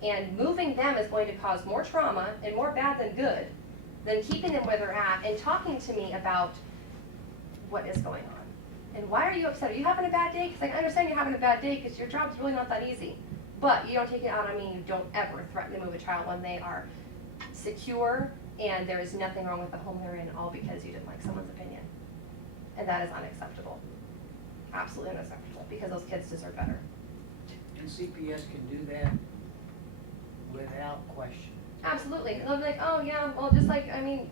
and moving them is going to cause more trauma and more bad than good than keeping them where they're at and talking to me about what is going on. And why are you upset? Are you having a bad day? Because I understand you're having a bad day because your job's really not that easy. But you don't take it out on me. You don't ever threaten to move a child when they are secure and there is nothing wrong with the home they're in, all because you didn't like someone's opinion. And that is unacceptable. Absolutely unacceptable because those kids deserve better. And CPS can do that without question. Absolutely. They'll be like, oh yeah, well just like,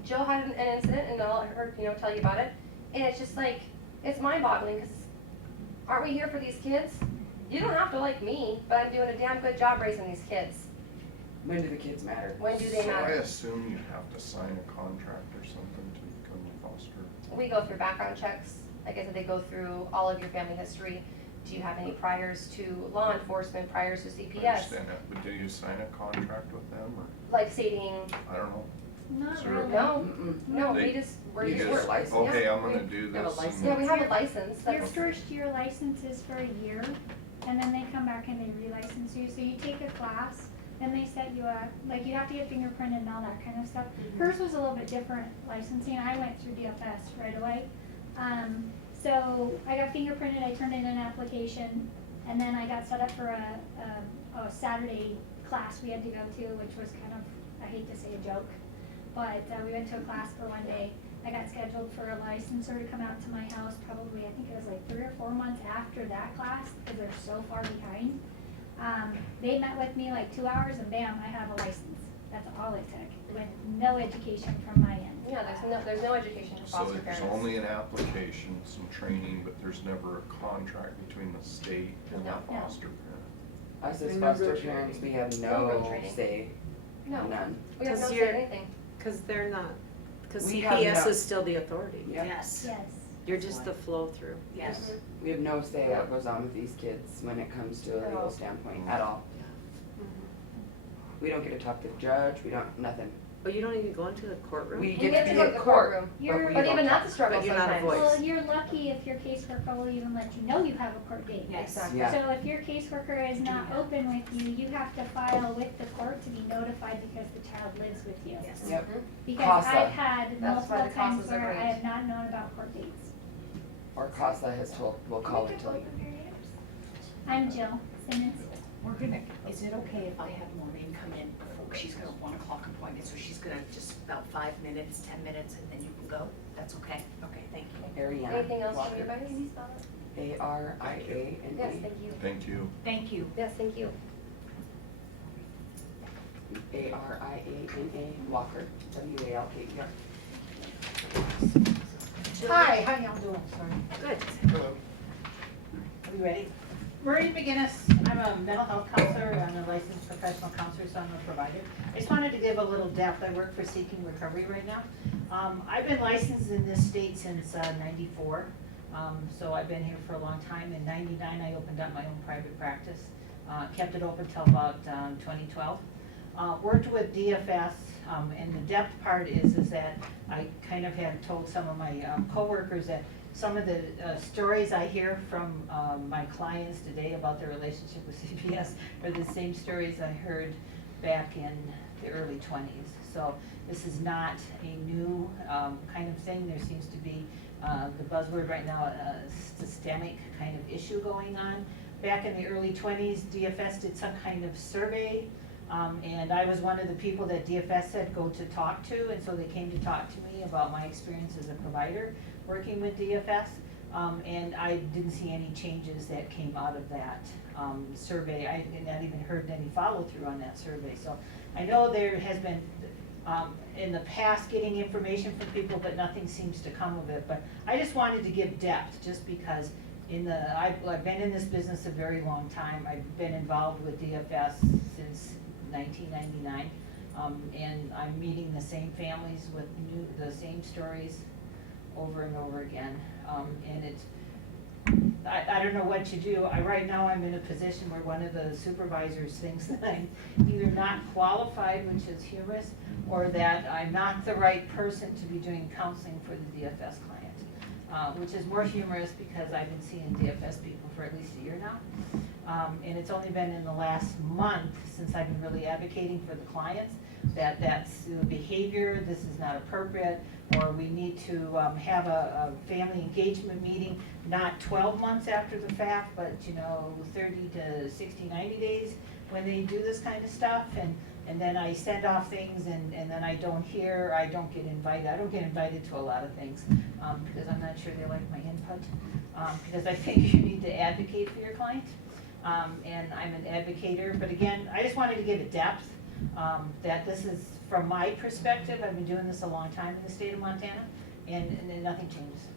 Jill had an incident and I'll let her, tell you about it. And it's just like, it's mind-boggling because aren't we here for these kids? You don't have to like me, but I'm doing a damn good job raising these kids. When do the kids matter? When do they So matter? I assume you have to sign a contract or something to become a foster? We go through background checks. Like I said, they go through all of your family history. Do you have any priors to law enforcement, priors to I CPS? understand that, but do you sign a contract with them or, Like stating, I don't know. Not Sure. really. no, no, They- we're you just just work. license. Okay, Yeah. I'm gonna do have a this. license. and- Yeah, we have a license. Your That's, first year license is for a year, and then they come back and they relicense you. So you take a class, and they set you up, like you have to get fingerprinted and all that kind of stuff. Hers was a little bit different licensing. I went through DFS right away. So I got fingerprinted, I turned in an application, and then I got set up for a Saturday class we had to go to, which was kind of, I hate to say a joke, but we went to a class for one day. I got scheduled for a licensor to come out to my house probably, I think it was like 3 or 4 months after that class, because they're so far behind. They met with me like 2 hours and bam, I have a license. That's all it took, with no education from my end. Yeah, there's no education for So foster there's parents. only an application, some training, but there's never a contract between the state and the No. foster parent. Us as And no foster real parents, we have No real no training. say, No. none. We have no 'Cause say you're- in anything. Cause they're not, cause We have CPS no- is still the authority. Yep. Yes, Yes. You're just the flow through. yes. We have no say what goes on with these kids when it comes to a At legal all. standpoint, at all. We don't get to talk to the judge, we don't, nothing. But you don't even go into the courtroom? We You get get to to be go to in the court, courtroom. but You're- we But don't even talk. that's a struggle But you're not a sometimes. voice. Well, you're lucky if your caseworker will even let you know you have a court date. Yes. Exactly. Yeah. So if your caseworker is not open with you, you have to file with the court to be notified because the child lives with you. Yes. Yep. Because CASA. I've had That's why multiple the times CASAs are where I great. have not known about court dates. Or CASA has told, we'll call and tell you. I'm Jill Simmons. We're gonna, is it okay if I have Maureen come in before, she's got a 1 o'clock appointment, so she's gonna just about 5 minutes, 10 minutes, and then you can go? That's okay? Okay, thank you. Ariana Anything else from you Walker. guys? A-R-I-A-N-A. Yes, thank you. Thank you. Thank you. Yes, thank you. A-R-I-A-N-A, Walker, W-A-L-K-E-R. Hi, how y'all doing? Sorry. Good. Hello. Are we ready? Marie McGinnis, I'm a mental health counselor, I'm a licensed professional counselor, so I'm a provider. I just wanted to give a little depth. I work for Seeking Recovery right now. I've been licensed in this state since '94, so I've been here for a long time. In '99, I opened up my own private practice, kept it open till about 2012. Worked with DFS, and the depth part is that I kind of had told some of my coworkers that some of the stories I hear from my clients today about their relationship with CPS are the same stories I heard back in the early 20s. So this is not a new kind of thing. There seems to be the buzzword right now, a systemic kind of issue going on. Back in the early 20s, DFS did some kind of survey, and I was one of the people that DFS said go to talk to, and so they came to talk to me about my experience as a provider working with DFS, and I didn't see any changes that came out of that survey. I had not even heard any follow through on that survey. So I know there has been in the past getting information from people, but nothing seems to come of it. But I just wanted to give depth, just because I've been in this business a very long time. I've been involved with DFS since 1999, and I'm meeting the same families with the same stories over and over again, and it's, I don't know what to do. Right now I'm in a position where one of the supervisors thinks that I'm either not qualified, which is humorous, or that I'm not the right person to be doing counseling for the DFS client, which is more humorous because I've been seeing DFS people for at least a year now. And it's only been in the last month since I've been really advocating for the clients that that's the behavior, this is not appropriate, or we need to have a family engagement meeting, not 12 months after the fact, but 30 to 60, 90 days when they do this kind of stuff, and then I send off things and then I don't get invited. I don't get invited to a lot of things because I'm not sure they like my input, because I think you need to advocate for your client, and I'm an advocator, but again, I just wanted to give it depth. That this is, from my perspective, I've been doing this a long time in the state of Montana, and nothing changes.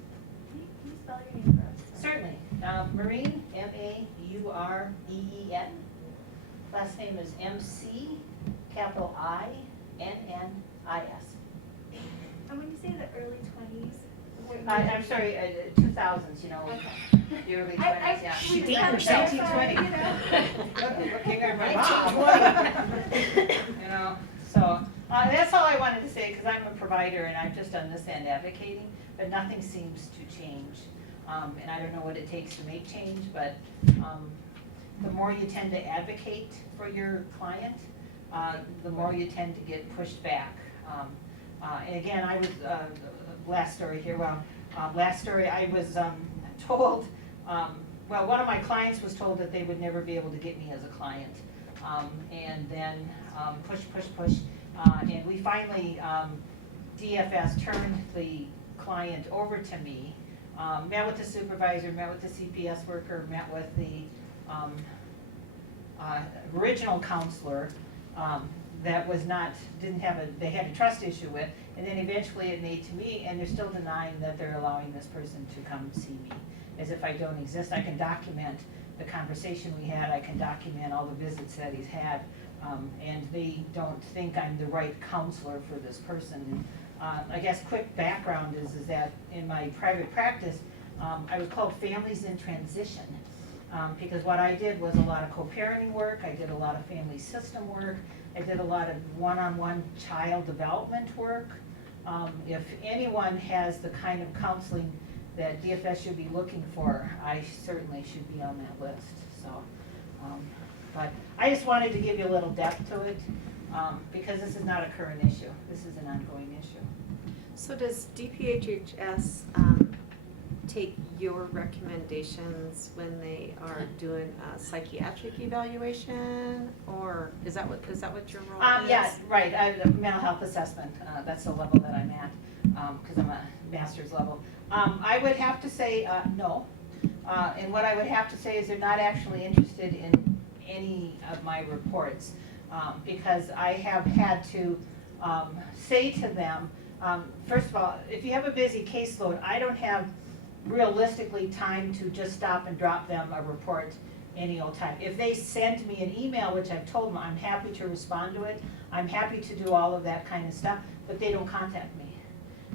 Can you spell your name for us? Certainly. Maureen, M-A-U-R-E-E-N. Last name is M-C, capital I-N-N-I-S. And when you say the early 20s, I'm sorry, 2000s, the early 20s, yeah. She dated herself. 1920. Looking at my mom. So that's all I wanted to say, because I'm a provider and I've just done this end advocating, but nothing seems to change. And I don't know what it takes to make change, but the more you tend to advocate for your client, the more you tend to get pushed back. And again, I was, last story here, I was told, one of my clients was told that they would never be able to get me as a client. And then push, and we finally, DFS turned the client over to me, met with the supervisor, met with the CPS worker, met with the original counselor that was not, they had a trust issue with, And then eventually it made to me, and they're still denying that they're allowing this person to come see me, as if I don't exist. I can document the conversation we had, I can document all the visits that he's had, and they don't think I'm the right counselor for this person. And I guess quick background is that in my private practice, I was called Families in Transition, because what I did was a lot of co-parenting work, I did a lot of family system work, I did a lot of one-on-one child development work. If anyone has the kind of counseling that DFS should be looking for, I certainly should be on that list. So, but I just wanted to give you a little depth to it, because this is not a current issue. This is an ongoing issue. So does DPHHS take your recommendations when they are doing a psychiatric evaluation, or is that what your role is? Yes, right, the mental health assessment, that's the level that I'm at, because I'm a master's level. I would have to say no, and what I would have to say is they're not actually interested in any of my reports, because I have had to say to them, first of all, if you have a busy caseload, I don't have realistically time to just stop and drop them a report any old time. If they send me an email, which I've told them I'm happy to respond to it, I'm happy to do all of that kind of stuff, but they don't contact me.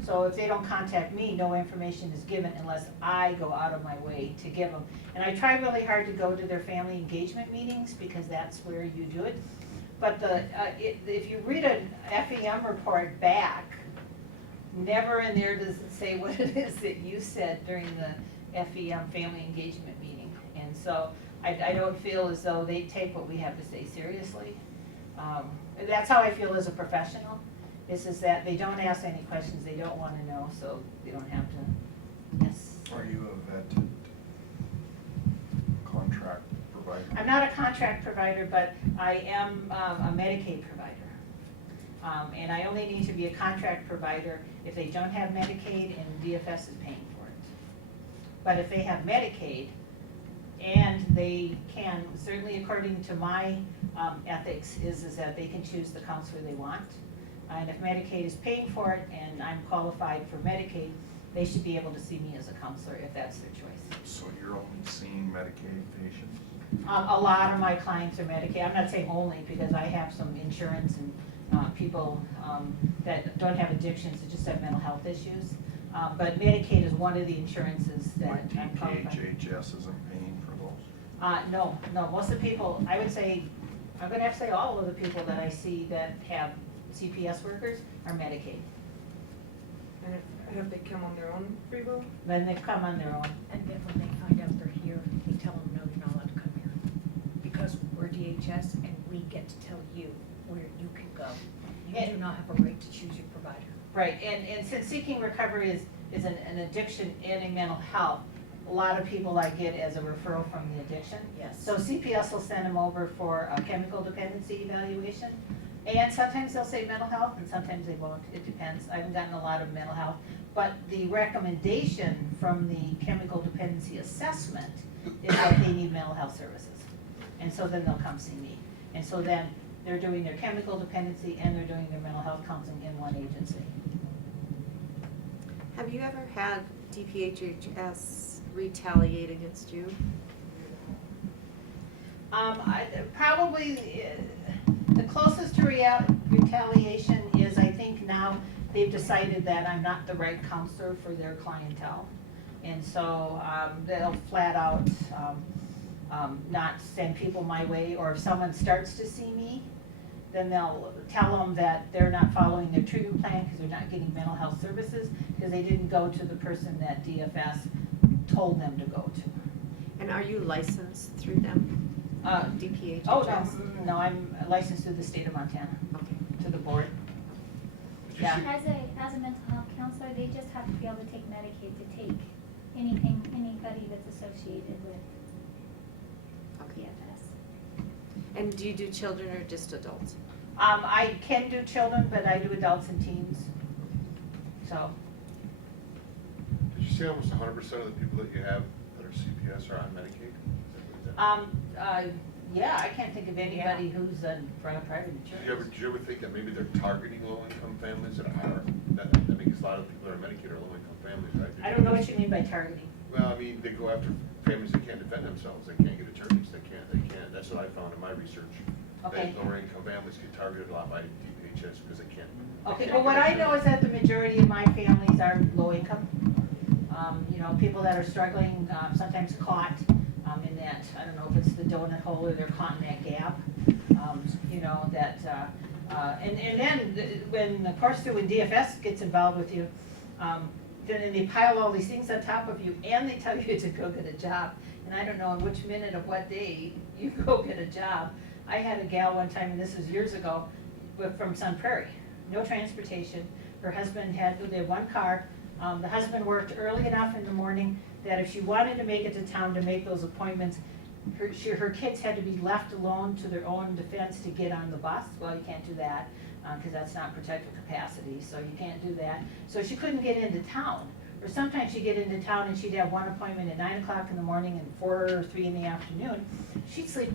So if they don't contact me, no information is given unless I go out of my way to give them. And I try really hard to go to their family engagement meetings, because that's where you do it. But if you read an FEM report back, never in there does it say what it is that you said during the FEM family engagement meeting. And so I don't feel as though they take what we have to say seriously. That's how I feel as a professional, is that they don't ask any questions they don't want to know, so they don't have to. Yes. Are you a vetted contract provider? I'm not a contract provider, but I am a Medicaid provider. And I only need to be a contract provider if they don't have Medicaid and DFS is paying for it. But if they have Medicaid, and they can, certainly according to my ethics, is that they can choose the counselor they want. And if Medicaid is paying for it and I'm qualified for Medicaid, they should be able to see me as a counselor if that's their choice. So you're only seeing Medicaid patients? A lot of my clients are Medicaid. I'm not saying only, because I have some insurance and people that don't have addictions, that just have mental health issues. But Medicaid is one of the insurances that I'm qualified. DPHHS isn't paying for those? No, most of the people, I would say, I'm gonna have to say all of the people that I see that have CPS workers are Medicaid. And have they come on their own free will? Then they come on their own. And then when they find out they're here, we tell them, no, you're not allowed to come here. Because we're DHS and we get to tell you where you can go. You do not have a right to choose your provider. Right, and since Seeking Recovery is an addiction and a mental health, a lot of people I get as a referral from the addiction. Yes. So CPS will send them over for a chemical dependency evaluation. And sometimes they'll say mental health and sometimes they won't, it depends. I haven't gotten a lot of mental health. But the recommendation from the chemical dependency assessment is that they need mental health services. And so then they'll come see me. And so then they're doing their chemical dependency and they're doing their mental health counseling in one agency. Have you ever had DPHHS retaliate against you? Probably the closest to retaliation is, I think now they've decided that I'm not the right counselor for their clientele. And so they'll flat out not send people my way, or if someone starts to see me, then they'll tell them that they're not following their treatment plan because they're not getting mental health services because they didn't go to the person that DFS told them to go to. And are you licensed through them? DPHHS? Oh, no, I'm licensed through the state of Montana, to the board. Yeah. As a mental health counselor, they just have to be able to take Medicaid to take anybody that's associated with DFS. And do you do children or just adults? I can do children, but I do adults and teens. So, Did you say almost 100% of the people that you have that are CPS are on Medicaid? yeah, I can't think of anybody who's on private insurance. Did you ever think that maybe they're targeting low-income families that are that makes a lot of people that are Medicaid are low-income families, right? I don't know what you mean by targeting. Well, I mean, they go after families that can't defend themselves, they can't get attorneys, they can't, that's what I found in my research. Okay. That lower income families get targeted a lot by DPHS because they can't. Okay, well, what I know is that the majority of my families are low income. You know, people that are struggling, sometimes caught, in that, I don't know if it's the donut hole or they're caught in that gap. You know, that, and then when, of course, when DFS gets involved with you, then they pile all these things on top of you and they tell you to go get a job. And I don't know in which minute of what day you go get a job. I had a gal one time, and this was years ago, from Sun Prairie, no transportation. Her husband they had one car. The husband worked early enough in the morning that if she wanted to make it to town to make those appointments, her kids had to be left alone to their own defense to get on the bus. Well, you can't do that because that's not protected capacity, so you can't do that. So she couldn't get into town. Or sometimes she'd get into town and she'd have one appointment at 9 o'clock in the morning and 4 or 3 in the afternoon. She'd sleep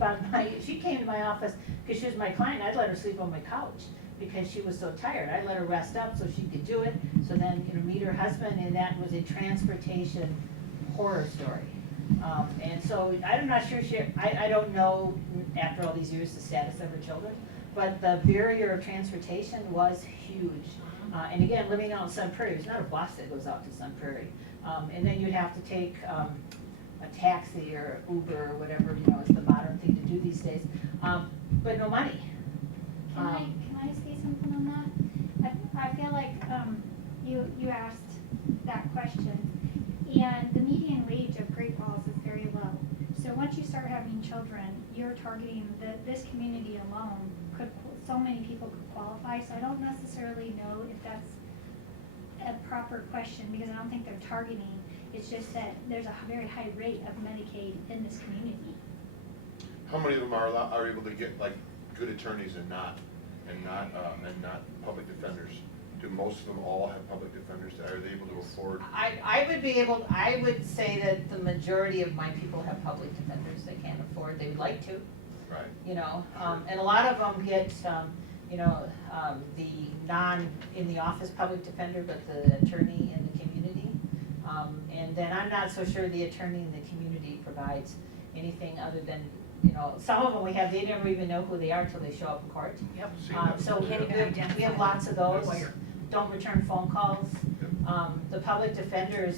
she came to my office because she was my client. I'd let her sleep on my couch because she was so tired. I'd let her rest up so she could do it. So then, you know, meet her husband, and that was a transportation horror story. And so I'm not sure I don't know after all these years the status of her children, but the barrier of transportation was huge. And again, living out in Sun Prairie, there's not a bus that goes out to Sun Prairie. And then you'd have to take a taxi or Uber or whatever, you know, is the modern thing to do these days. But no money. Can I say something on that? I feel like you asked that question, and the median wage of Great Falls is very low. So once you start having children, you're targeting this community alone. So many people could qualify. So I don't necessarily know if that's a proper question because I don't think they're targeting. It's just that there's a very high rate of Medicaid in this community. How many of them are able to get like good attorneys and not public defenders? Do most of them all have public defenders? Are they able to afford? I would say that the majority of my people have public defenders they can't afford. They would like to. Right. You know, and a lot of them get, you know, the in the office public defender, but the attorney in the community. And then I'm not so sure the attorney in the community provides anything other than, you know, some of them they never even know who they are until they show up in court. Yep. So we have lots of those. Don't return phone calls. The public defenders,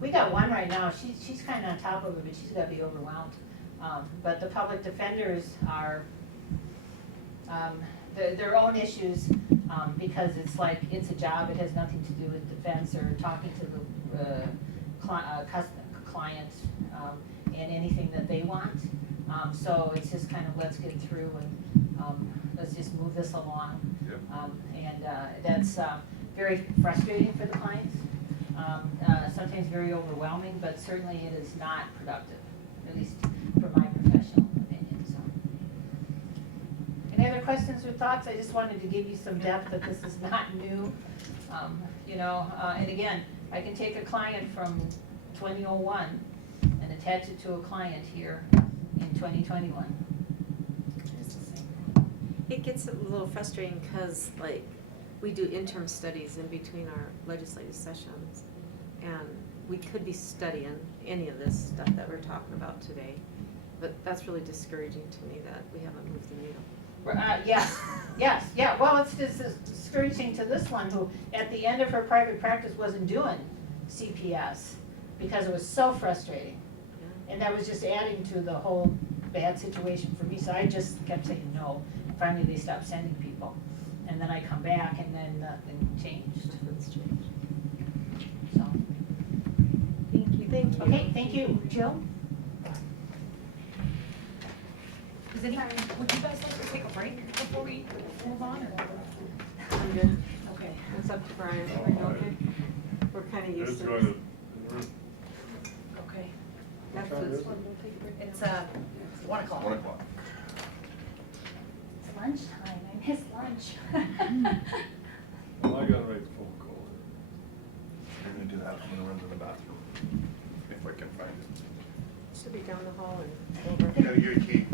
we got one right now. She's kind of on top of it, but she's got to be overwhelmed. But the public defenders are their own issues because it's like it's a job. It has nothing to do with defense or talking to the client and anything that they want. So it's just kind of let's get through and let's just move this along. Yep. And that's very frustrating for the clients. Sometimes very overwhelming, but certainly it is not productive, at least from my professional opinion. So, any other questions or thoughts? I just wanted to give you some depth that this is not new. You know, and again, I can take a client from 2001 and attach it to a client here in 2021. It's the same. It gets a little frustrating because like we do interim studies in between our legislative sessions, and we could be studying any of this stuff that we're talking about today, but that's really discouraging to me that we haven't moved the needle. Yes. Well, it's discouraging to this one who, at the end of her private practice, wasn't doing CPS because it was so frustrating, and that was just adding to the whole bad situation for me. So I just kept saying no. Finally, they stopped sending people, and then I come back, and then nothing changed. It's changed. So. Thank you. Okay, thank you. Jill? Would you guys like to take a break before we move on? I'm good. Okay. It's up to Brian. Are you okay? We're kind of used It's to going this. to, Okay. That's What time is it? It's 1 o'clock. 1 o'clock. It's lunchtime. I miss lunch. well, I gotta make a phone call. You're gonna do that, I'm gonna run to the bathroom, if I can find it. Should be down the hall and over. You gotta get a key.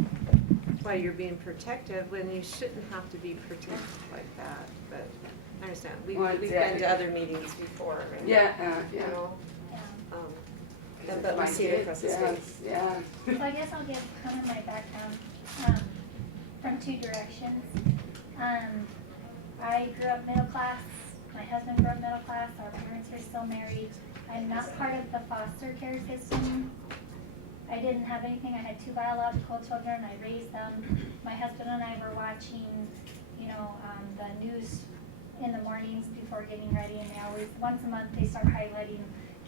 Why you're being protective when you shouldn't have to be protected like that. But I understand. We've Well, been yeah. to other meetings before. And, Yeah, you yeah. know, Yeah. but we see it across the state. Yeah. So I guess I'll give kind of my background from two directions. I grew up middle class. My husband grew up middle class. Our parents are still married. I'm not part of the foster care system. I didn't have anything. I had 2 biological children. I raised them. My husband and I were watching, the news in the mornings before getting ready, and they always, once a month, they start highlighting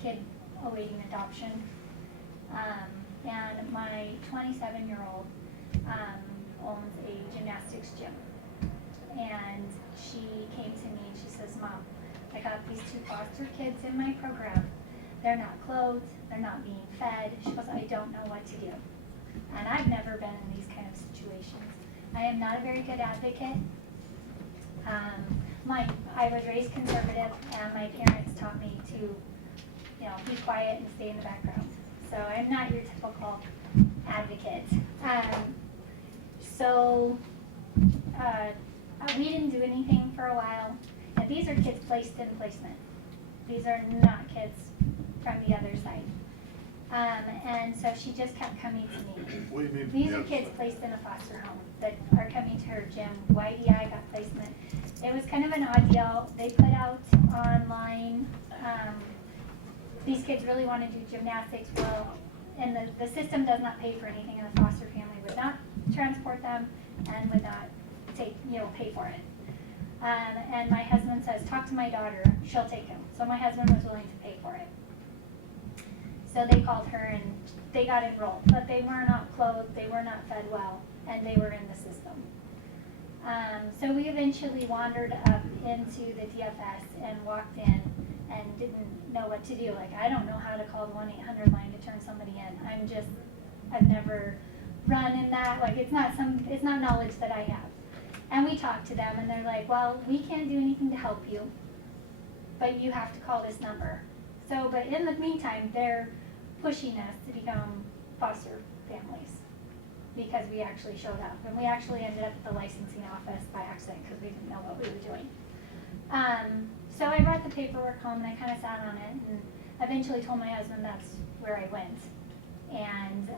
kid awaiting adoption. And my 27-year-old owns a gymnastics gym. And she came to me and she says, Mom, I got these 2 foster kids in my program. They're not clothed, they're not being fed. She goes, I don't know what to do. And I've never been in these kind of situations. I am not a very good advocate. I was raised conservative, and my parents taught me to, be quiet and stay in the background. So I'm not your typical advocate. We didn't do anything for a while. And these are kids placed in placement. These are not kids from the other side. And so she just kept coming to me. What do you mean? These are kids placed in a foster home that are coming to her gym. Why do I got placement? It was kind of an odd deal. They put out online, these kids really want to do gymnastics. Well, and the system does not pay for anything, and the foster family would not transport them and would not pay for it. And my husband says, talk to my daughter, she'll take him. So my husband was willing to pay for it. So they called her and they got enrolled, but they were not clothed, they were not fed well, and they were in the system. So we eventually wandered up into the DFS and walked in and didn't know what to do. Like, I don't know how to call the 1-800 line to turn somebody in. I've never run in that. Like, it's not knowledge that I have. And we talked to them and they're like, well, we can't do anything to help you, but you have to call this number. So, but in the meantime, they're pushing us to become foster families because we actually showed up. And we actually ended up at the licensing office by accident because we didn't know what we were doing. So I brought the paperwork home and I kind of sat on it and eventually told my husband that's where I went. And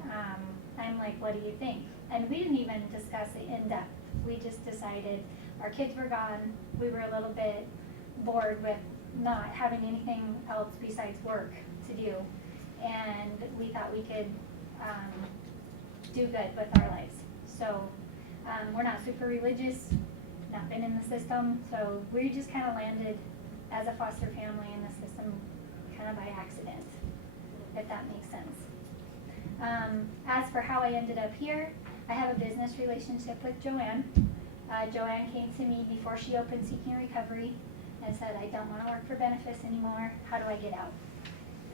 I'm like, what do you think? And we didn't even discuss it in depth. We just decided our kids were gone. We were a little bit bored with not having anything else besides work to do. And we thought we could do good with our lives. So we're not super religious, not been in the system. So we just kind of landed as a foster family in the system kind of by accident, if that makes sense. As for how I ended up here, I have a business relationship with Joanne. Joanne came to me before she opened Seeking Recovery and said, I don't want to work for benefits anymore. How do I get out?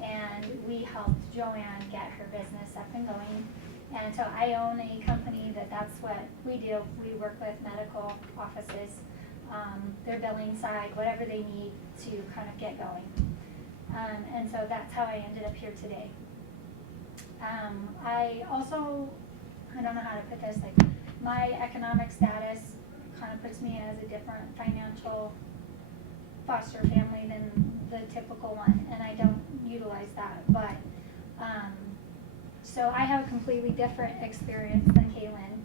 And we helped Joanne get her business up and going. And so I own a company that's what we do. We work with medical offices, their billing side, whatever they need to kind of get going. And so that's how I ended up here today. I also, I don't know how to put this, like my economic status kind of puts me as a different financial foster family than the typical one, and I don't utilize that, but so I have a completely different experience than Kaylin.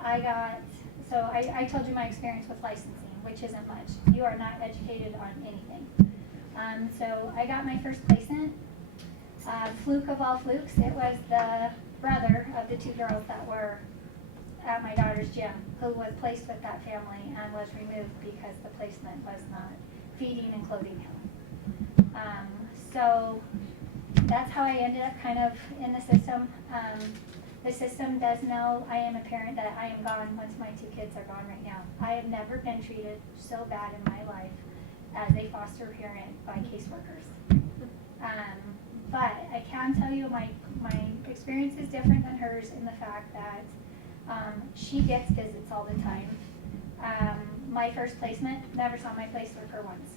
I told you my experience with licensing, which isn't much. You are not educated on anything. So I got my first placement. Fluke of all flukes, it was the brother of the 2 girls that were at my daughter's gym who was placed with that family and was removed because the placement was not feeding and clothing him. So that's how I ended up kind of in the system. The system does know I am a parent, that I am gone once my 2 kids are gone right now. I have never been treated so bad in my life as a foster parent by caseworkers. But I can tell you my experience is different than hers in the fact that she gets visits all the time. My first placement, never saw my caseworker once.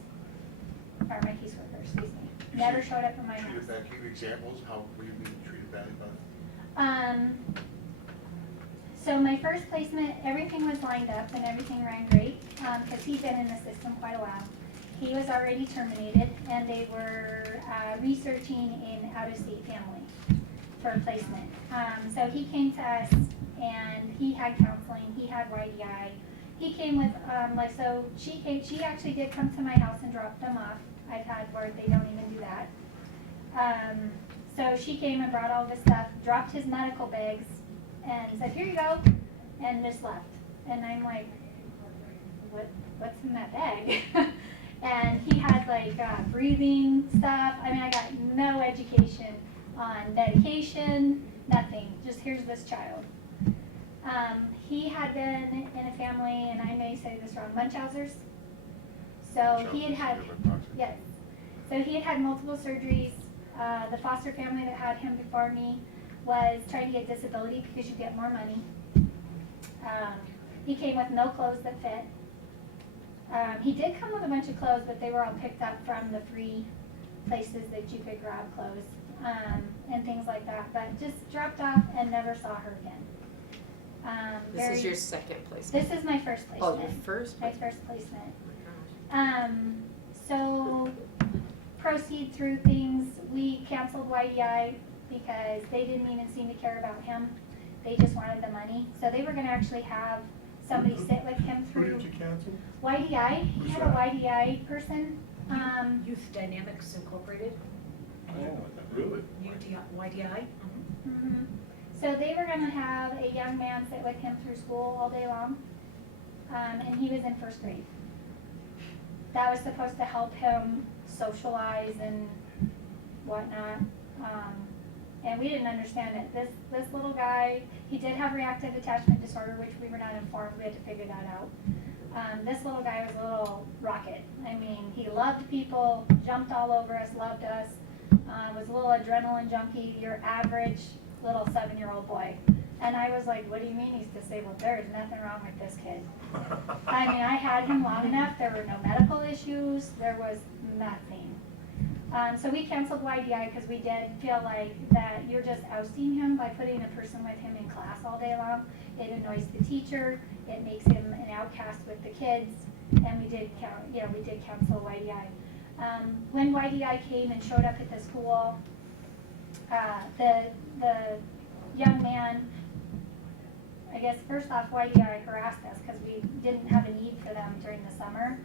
Or my caseworker, excuse me. Never showed up in my house. Treated bad, give examples, how were you being treated badly by them? So my first placement, everything was lined up and everything ran great, because he'd been in the system quite a while. He was already terminated, and they were researching an out-of-state family for placement. So he came to us, and he had counseling, he had YDI. He came with, she actually did come to my house and drop them off. I've had where they don't even do that. So she came and brought all this stuff, dropped his medical bags, and said, "Here you go," and just left. And I'm like, what's in that bag? And he had like breathing stuff. I mean, I got no education on medication, nothing. Just here's this child. He had been in a family, and I may say this wrong, Munchausen's. So he had, yes. So he had had multiple surgeries. The foster family that had him before me was trying to get disability because you get more money. He came with no clothes that fit. He did come with a bunch of clothes, but they were all picked up from the free places that you could grab clothes and things like that. But just dropped off and never saw her again. This is your second placement? This is my first placement. Oh, your first? My first placement. Oh my gosh. So proceed through things. We canceled YDI because they didn't even seem to care about him. They just wanted the money. So they were going to actually have somebody sit with him Who through did you cancel? YDI. He Who's had that? a YDI person. Youth Dynamics Incorporated, Really? YDI. Mhm. So they were going to have a young man sit with him through school all day long, and he was in first grade. That was supposed to help him socialize and whatnot, and we didn't understand it. This little guy, he did have reactive attachment disorder, which we were not informed. We had to figure that out. This little guy was a little rocket. I mean, he loved people, jumped all over us, loved us, was a little adrenaline junkie, your average little 7-year-old boy. And I was like, what do you mean he's disabled? There is nothing wrong with this kid. I mean, I had him long enough. There were no medical issues. There was nothing. So we canceled YDI because we did feel like that you're just ousting him by putting a person with him in class all day long. It annoys the teacher. It makes him an outcast with the kids. And we did cancel YDI. When YDI came and showed up at the school, the young man, I guess first off, YDI harassed us because we didn't have a need for them during the summer.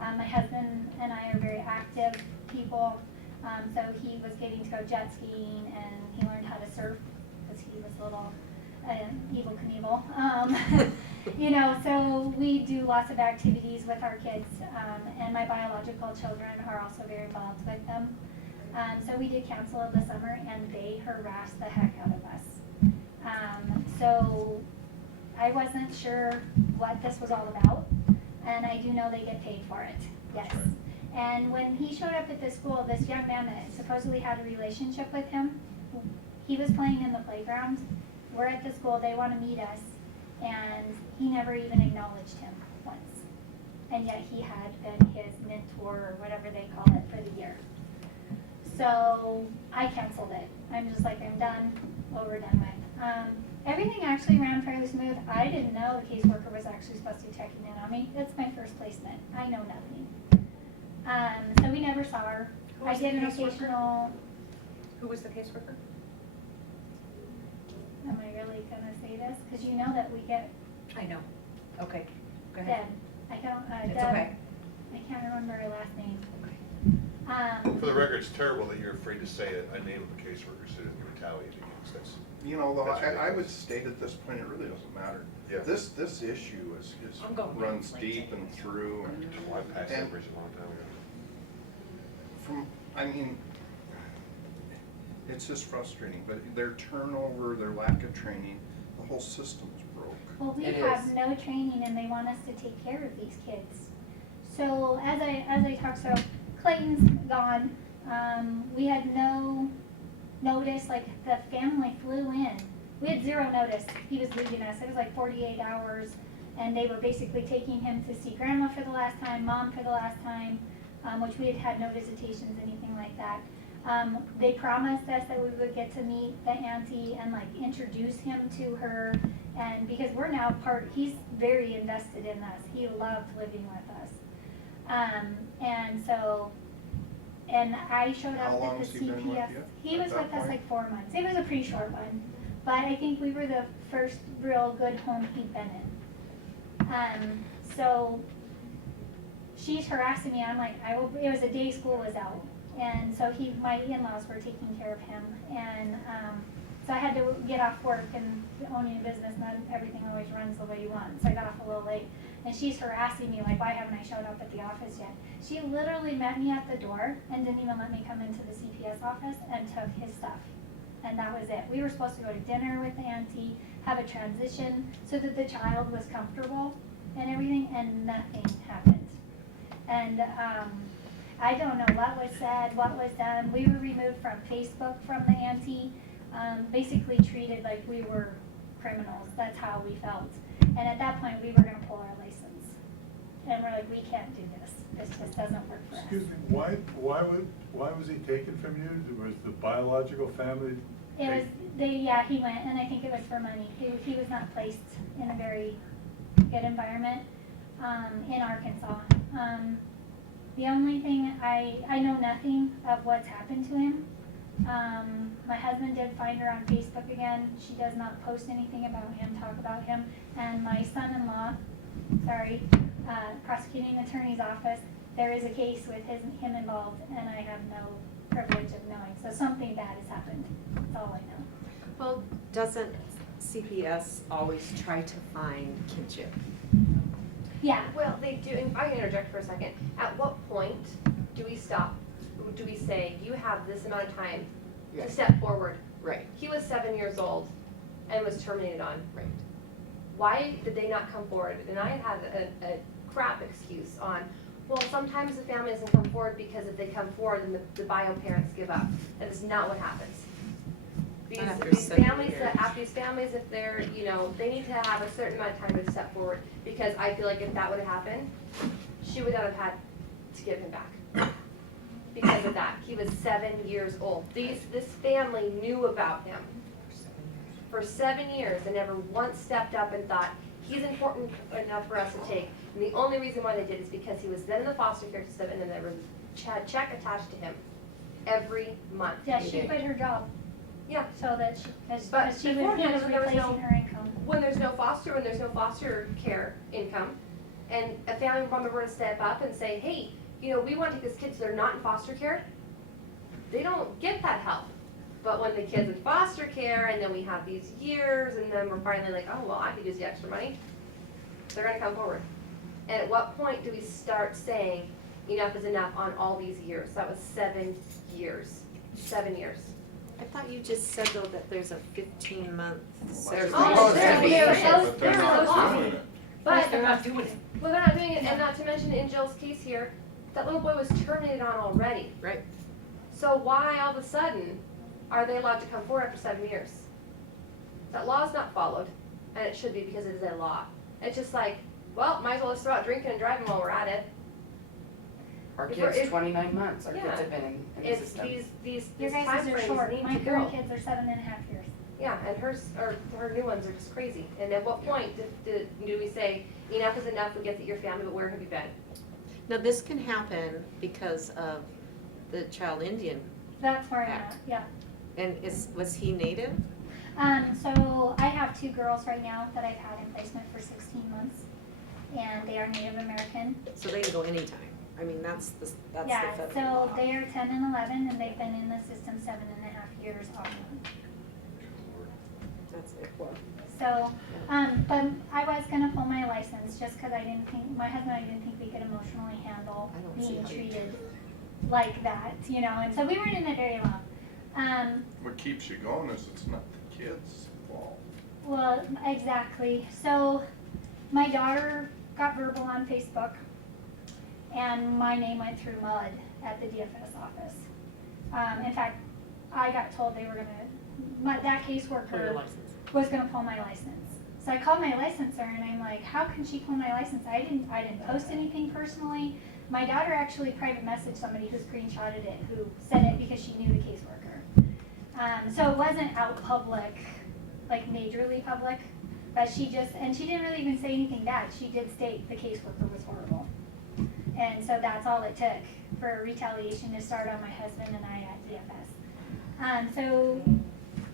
My husband and I are very active people, so he was getting to go jet skiing and he learned how to surf because he was a little Evel Knievel. So we do lots of activities with our kids, and my biological children are also very involved with them. So we did cancel in the summer, and they harassed the heck out of us. So I wasn't sure what this was all about, and I do know they get paid for it, yes. And when he showed up at the school, this young man that supposedly had a relationship with him, he was playing in the playground. We're at the school, they want to meet us, and he never even acknowledged him once. And yet he had been his mentor, or whatever they call it, for the year. So I canceled it. I'm just like, I'm done, over, done with. Everything actually ran fairly smooth. I didn't know the caseworker was actually supposed to be checking in on me. It's my first placement. I know nothing. So we never saw her. Who I was the did an caseworker? occasional. Who was the caseworker? Am I really gonna say this? Because you know that we get. I know. Okay, go ahead. Deb. I don't. It's Deb, okay. I can't remember her last name. For the record, it's terrible that you're afraid to say a name of a caseworker so that you retaliate against. That's, Though that's I would ridiculous. state at this point, it really doesn't matter. Yeah. This issue I'm going runs back, deep and through. And Well, I passed that bridge a long time ago. It's just frustrating, but their turnover, their lack of training, the whole system's broke. Well, we It have is. no training, and they want us to take care of these kids. So as I talk, so Clayton's gone. We had no notice. Like the family flew in. We had zero notice. He was leaving us. It was like 48 hours, and they were basically taking him to see grandma for the last time, mom for the last time, which we had had no visitations, anything like that. They promised us that we would get to meet the auntie and like introduce him to her And because we're now he's very invested in us. He loved living with us. And so, and I showed How up long at the has he been with CPS. you He at was that with us point? like 4 months. It was a pretty short one, but I think we were the first real good home he'd been in. So she's harassing me. I'm like, it was the day school was out, and so my in-laws were taking care of him, and so I had to get off work, and owning a business, not everything always runs the way you want. So I got off a little late, and she's harassing me like, why haven't I showed up at the office yet? She literally met me at the door and didn't even let me come into the CPS office and took his stuff. And that was it. We were supposed to go to dinner with the auntie, have a transition so that the child was comfortable and everything, and nothing happened. And I don't know what was said, what was done. We were removed from Facebook from the auntie, basically treated like we were criminals. That's how we felt. And at that point, we were going to pull our license. And we're like, we can't do this. This just doesn't work for us. Excuse me, why was he taken from you? Was the biological family? It was, he went, and I think it was for money. He was not placed in a very good environment in Arkansas. The only thing, I know nothing of what's happened to him. My husband did find her on Facebook again. She does not post anything about him, talk about him. And my son-in-law, prosecuting attorney's office, there is a case with him involved, and I have no privilege of knowing. So something bad has happened. That's all I know. Well, doesn't CPS always try to find kinship? Yeah. Well, they do, and if I can interject for a second, at what point do we stop? Do we say, you have this amount of time to step forward? Right. He was 7 years old and was terminated on. Right. Why did they not come forward? And I had a crap excuse on, well, sometimes the family doesn't come forward because if they come forward, then the bio parents give up. That is not what happens. These families, if they're, they need to have a certain amount of time to step forward, because I feel like if that would have happened, she would not have had to give him back. Because of that, he was 7 years old. This family knew about him for 7 years and never once stepped up and thought, he's important enough for us to take. And the only reason why they did is because he was then in the foster care system, and then there was a check attached to him every month. Yeah, she quit her job. Yeah. So that she was beforehand, replacing her income. When there's no foster care income, and a family member were to step up and say, hey, we want to take this kid so they're not in foster care, they don't get that help. But when the kid's in foster care, and then we have these years, and then we're finally like, oh, well, I could use the extra money, they're gonna come forward. And at what point do we start saying, enough is enough on all these years? That was 7 years. 7 years. I thought you just said though that there's a 15-month. There's not doing it. But they're not doing it. Well, they're not doing it, and not to mention in Jill's case here, that little boy was terminated on already. Right. So why all of a sudden are they allowed to come forward after 7 years? That law is not followed, and it should be because it is a law. It's just like, well, might as well just throw out drinking and driving while we're at it. Our kids, 29 months, our kids have been in the It's system. these Your guys' time are frames short. need My to current go. kids are 7.5 years. Yeah, and her new ones are just crazy. And at what point do we say, enough is enough, we get that you're family, but where have you been? Now, this can happen because of the Child Indian That's where I'm Act. at, yeah. And was he native? So I have 2 girls right now that I've had in placement for 16 months, and they are Native American. So they can go anytime. I mean, that's the federal So law. they are 10 and 11, and they've been in the system 7.5 years on them. That's it. Well, So, but I was gonna pull my license just because my husband and I didn't think we could emotionally handle I don't see being how you treated like that, and so we weren't in it very long. What keeps you going is it's not the kids' fault. Well, exactly. So my daughter got verbal on Facebook, and my name went through mud at the DFS office. In fact, I got told they were that caseworker was gonna pull my license. So I called my licensor, and I'm like, how can she pull my license? I didn't post anything personally. My daughter actually private messaged somebody who screenshotted it, who said it because she knew the caseworker. So it wasn't out public, like majorly public. But she didn't really even say anything bad. She did state the caseworker was horrible. And so that's all it took for retaliation to start on my husband and I at DFS. So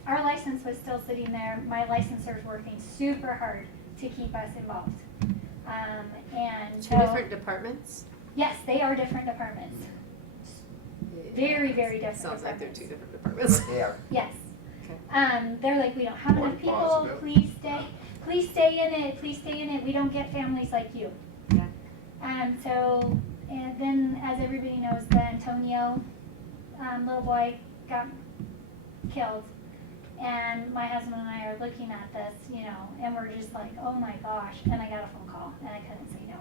our license was still sitting there. My licensors working super hard to keep us involved. And Two different departments? Yes, they are different departments. Very, very different. Sounds like they're departments. two different departments. Yeah. Yes. Okay. They're like, we don't have One enough people, positive. please stay in it, please stay in it, we don't get families like you. Yeah. So, and then as everybody knows, the Antonio, little boy got killed. And my husband and I are looking at this, you know, and we're just like, oh my gosh, and I got a phone call and I couldn't say no.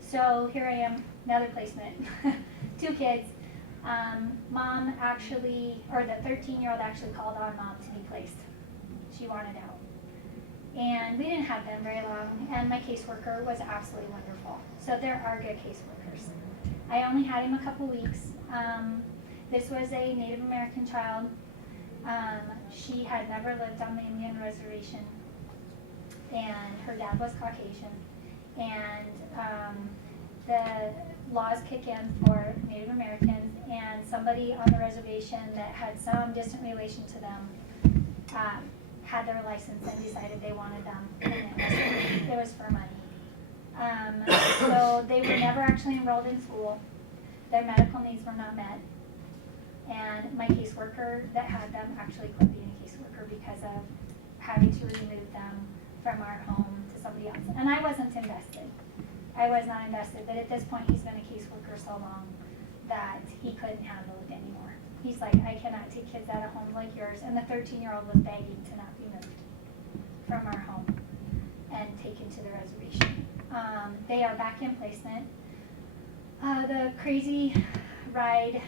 So here I am, another placement, 2 kids. Mom actually, or the 13-year-old actually called on mom to be placed. She wanted out. And we didn't have them very long, and my caseworker was absolutely wonderful. So there are good caseworkers. I only had him a couple weeks. This was a Native American child. She had never lived on the Indian reservation, and her dad was Caucasian. And the laws kick in for Native Americans, and somebody on the reservation that had some distant relation to them had their license and decided they wanted them, and it was for money. So they were never actually enrolled in school. Their medical needs were not met. And my caseworker that had them actually quit being a caseworker because of having to remove them from our home to somebody else. And I wasn't invested. I was not invested, but at this point he's been a caseworker so long that he couldn't handle it anymore. He's like, I cannot take kids out of homes like yours. And the 13-year-old was begging to not be moved from our home and taken to the reservation. They are back in placement. The crazy ride,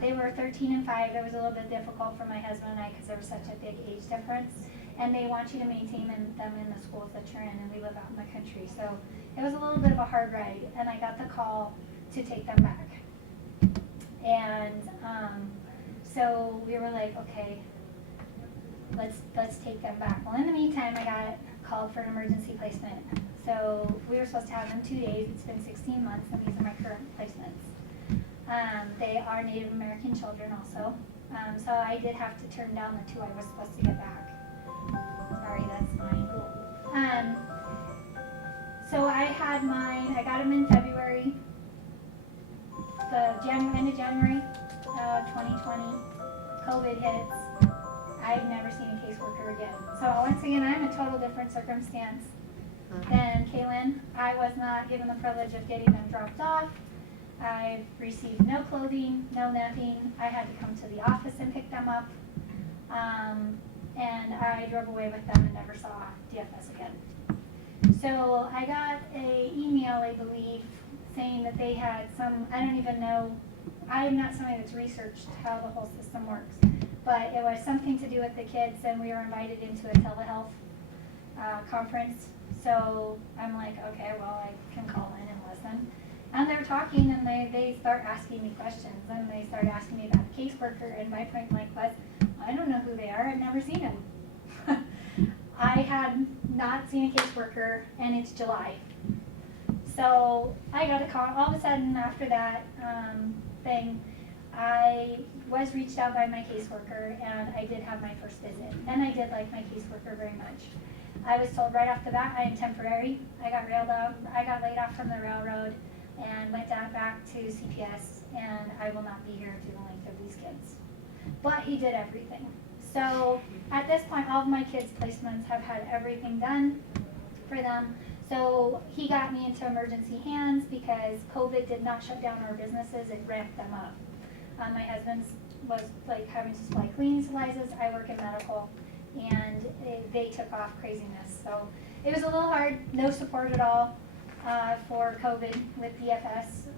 they were 13 and 5. It was a little bit difficult for my husband and I because there was such a big age difference. And they want you to maintain them in the schools that you're in, and we live out in the country. So it was a little bit of a hard ride, and I got the call to take them back. And so we were like, okay, let's take them back. Well, in the meantime, I got called for an emergency placement. So we were supposed to have them 2 days. It's been 16 months, and these are my current placements. They are Native American children also. So I did have to turn down the 2 I was supposed to get back. Sorry, that's mine. So I had mine, I got them in February, end of January 2020. COVID hits. I've never seen a caseworker again. So once again, I'm a total different circumstance than Kaylin. I was not given the privilege of getting them dropped off. I've received no clothing, no nothing. I had to come to the office and pick them up. And I drove away with them and never saw DFS again. So I got an email, I believe, saying that they had some, I don't even know, I'm not somebody that's researched how the whole system works, but it was something to do with the kids, and we were invited into a telehealth conference. So I'm like, okay, well, I can call in and listen. And they're talking, and they start asking me questions, and they start asking me about the caseworker, and my point blank was, I don't know who they are, I've never seen them. I had not seen a caseworker, and it's July. So I got a call, all of a sudden after that thing, I was reached out by my caseworker, and I did have my first visit, and I did like my caseworker very much. I was told right off the bat, I am temporary. I got laid off from the railroad, and went down back to CPS, and I will not be here through the length of these kids. But he did everything. So at this point, all of my kids' placements have had everything done for them. So he got me into emergency hands because COVID did not shut down our businesses, it ramped them up. My husband's was like having to supply cleaning supplies. I work in medical, and they took off craziness. So it was a little hard, no support at all for COVID with DFS.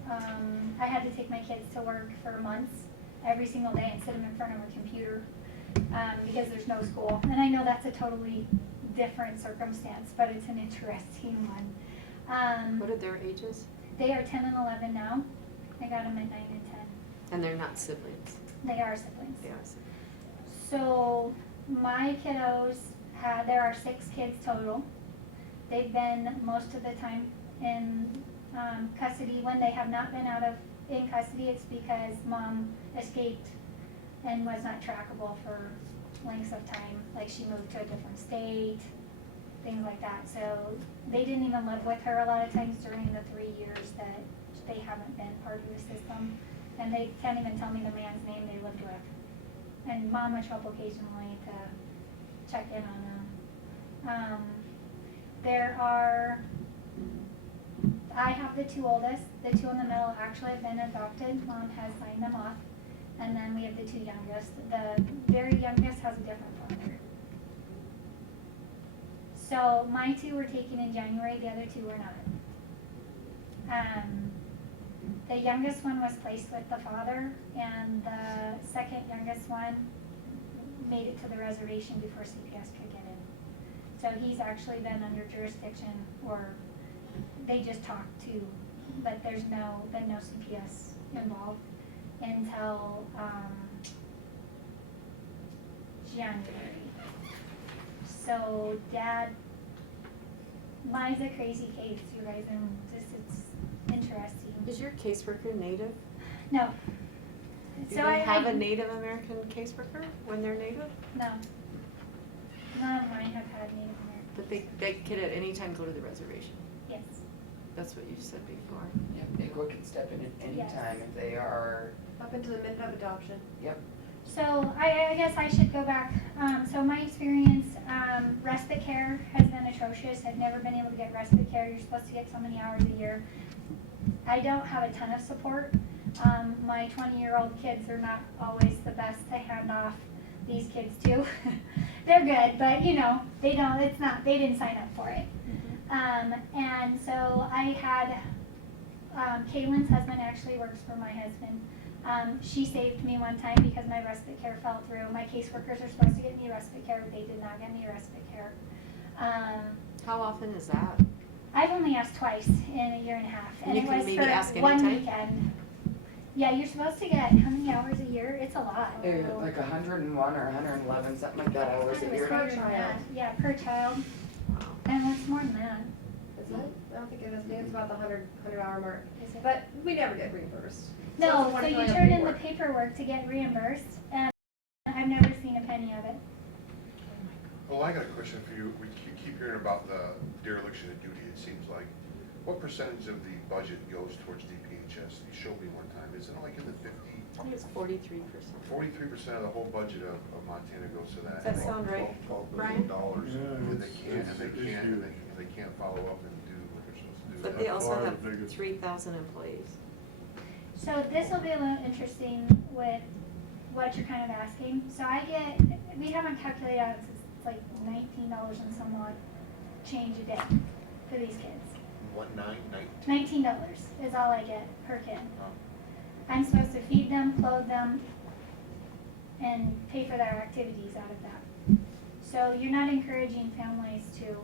I had to take my kids to work for months, every single day, and sit them in front of a computer because there's no school. And I know that's a totally different circumstance, but it's an interesting one. What are their ages? They are 10 and 11 now. I got them at 9 and 10. And they're not siblings? They are siblings. They are siblings. So my kiddos there are 6 kids total. They've been most of the time in custody. When they have not been in custody, it's because mom escaped and was not trackable for lengths of time. Like she moved to a different state, things like that. So they didn't even live with her a lot of times during the 3 years that they haven't been part of the system. And they can't even tell me the man's name they lived with. And mom would show up occasionally to check in on them. I have the 2 oldest. The 2 in the middle actually have been adopted. Mom has signed them off. And then we have the 2 youngest. The very youngest has a different father. So my 2 were taken in January, the other 2 were not. The youngest one was placed with the father, and the second youngest one made it to the reservation before CPS could get in. So he's actually been under jurisdiction, or they just talked to, but there's been no CPS involved until January. So Dad, mine's a crazy case, you guys, and just it's interesting. Is your caseworker Native? No. Do So they have a Native American caseworker when they're Native? No. None of mine have had Native American. But they could at any time go to the reservation? Yes. That's what you said before. Yep, IGWA can step in at any Yes. time if they are, Up into the minute of adoption. yep. So I guess I should go back. So my experience, respite care has been atrocious. I've never been able to get respite care. You're supposed to get so many hours a year. I don't have a ton of support. My 20-year-old kids are not always the best to hand off these kids to. They're good, but you know, they didn't sign up for it. And so I had, Kaylin's husband actually works for my husband. She saved me one time because my respite care fell through. My caseworkers are supposed to get me respite care, but they did not get me respite care. How often is that? I've only asked twice in a year and a half, and You it can was maybe for ask one anytime? weekend. Yeah, you're supposed to get how many hours a year? It's a lot. Like 101 or 111, something like that hours a It was year. higher than that. Yeah, per child. And it's more than that. Is it? I don't think it is. I think it's about the 100-hour mark. But we never get reimbursed. No, it's a so one you time turn in the reward. paperwork to get reimbursed, and I've never seen a penny of it. Well, I got a question for you. We keep hearing about the dereliction of duty, it seems like. What percentage of the budget goes towards DPHS? You showed me one time. Isn't it like in the 50? I think it's 43%. 43% of the whole budget of Montana goes to that. Does that sound right, $12 Brian? billion. And they can't follow up and do what they're supposed to do. But they also By have the biggest- 3,000 employees. So this will be a little interesting with what you're kind of asking. So we haven't calculated out, it's like $19 and some odd change a day for these kids. 19. $19 is all I get per kid. I'm supposed to feed them, clothe them, and pay for their activities out of that. So you're not encouraging families to,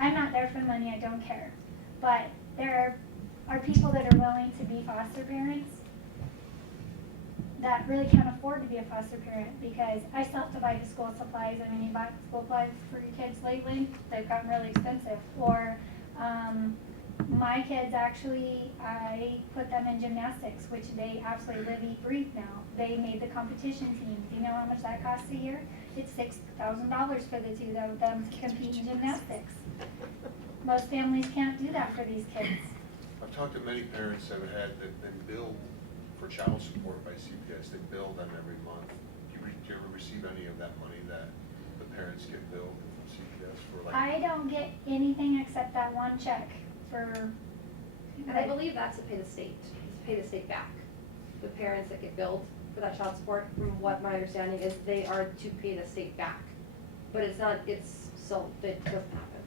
I'm not there for the money, I don't care. But there are people that are willing to be foster parents that really can't afford to be a foster parent, because I still have to buy the school supplies. I mean, you bought school supplies for your kids lately, they've gotten really expensive. Or my kids actually, I put them in gymnastics, which they absolutely live, eat, breathe now. They made the competition team. Do you know how much that costs a year? It's $6,000 for the 2 of them to compete in gymnastics. Most families can't do that for these kids. I've talked to many parents that have been billed for child support by CPS. They bill them every month. Do you ever receive any of that money that the parents get billed from CPS for? I don't get anything except that one check for. And I believe that's to pay the state, to pay the state back. The parents that get billed for that child support, from what my understanding is, they are to pay the state back. But it doesn't happen.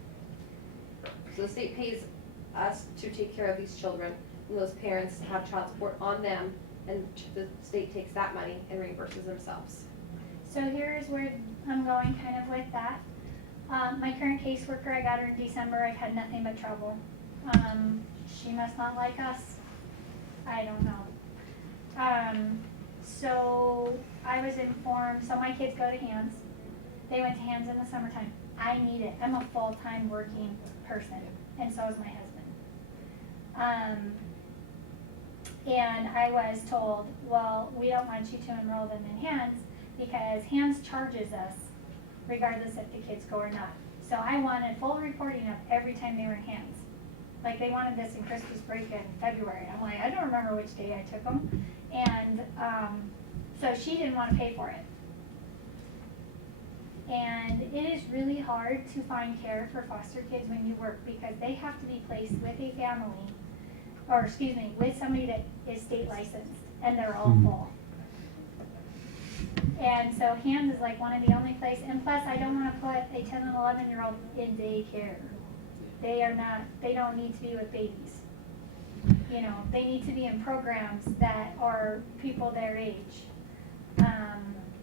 So the state pays us to take care of these children, and those parents have child support on them, and the state takes that money and reimburses themselves. So here's where I'm going kind of with that. My current caseworker, I got her in December. I've had nothing but trouble. She must not like us. I don't know. So I was informed, so my kids go to hands. They went to hands in the summertime. I need it. I'm a full-time working person, and so is my husband. And I was told, well, we don't want you to enroll them in hands because hands charges us regardless if the kids go or not. So I wanted full reporting of every time they were in hands. Like they wanted this in Christmas break in February. I'm like, I don't remember which day I took them. And so she didn't want to pay for it. And it is really hard to find care for foster kids when you work because they have to be placed with a family, or excuse me, with somebody that is state licensed, and they're all full. And so hands is like one of the only places, and plus I don't want to put a 10 and 11-year-old in daycare. They don't need to be with babies. You know, they need to be in programs that are people their age.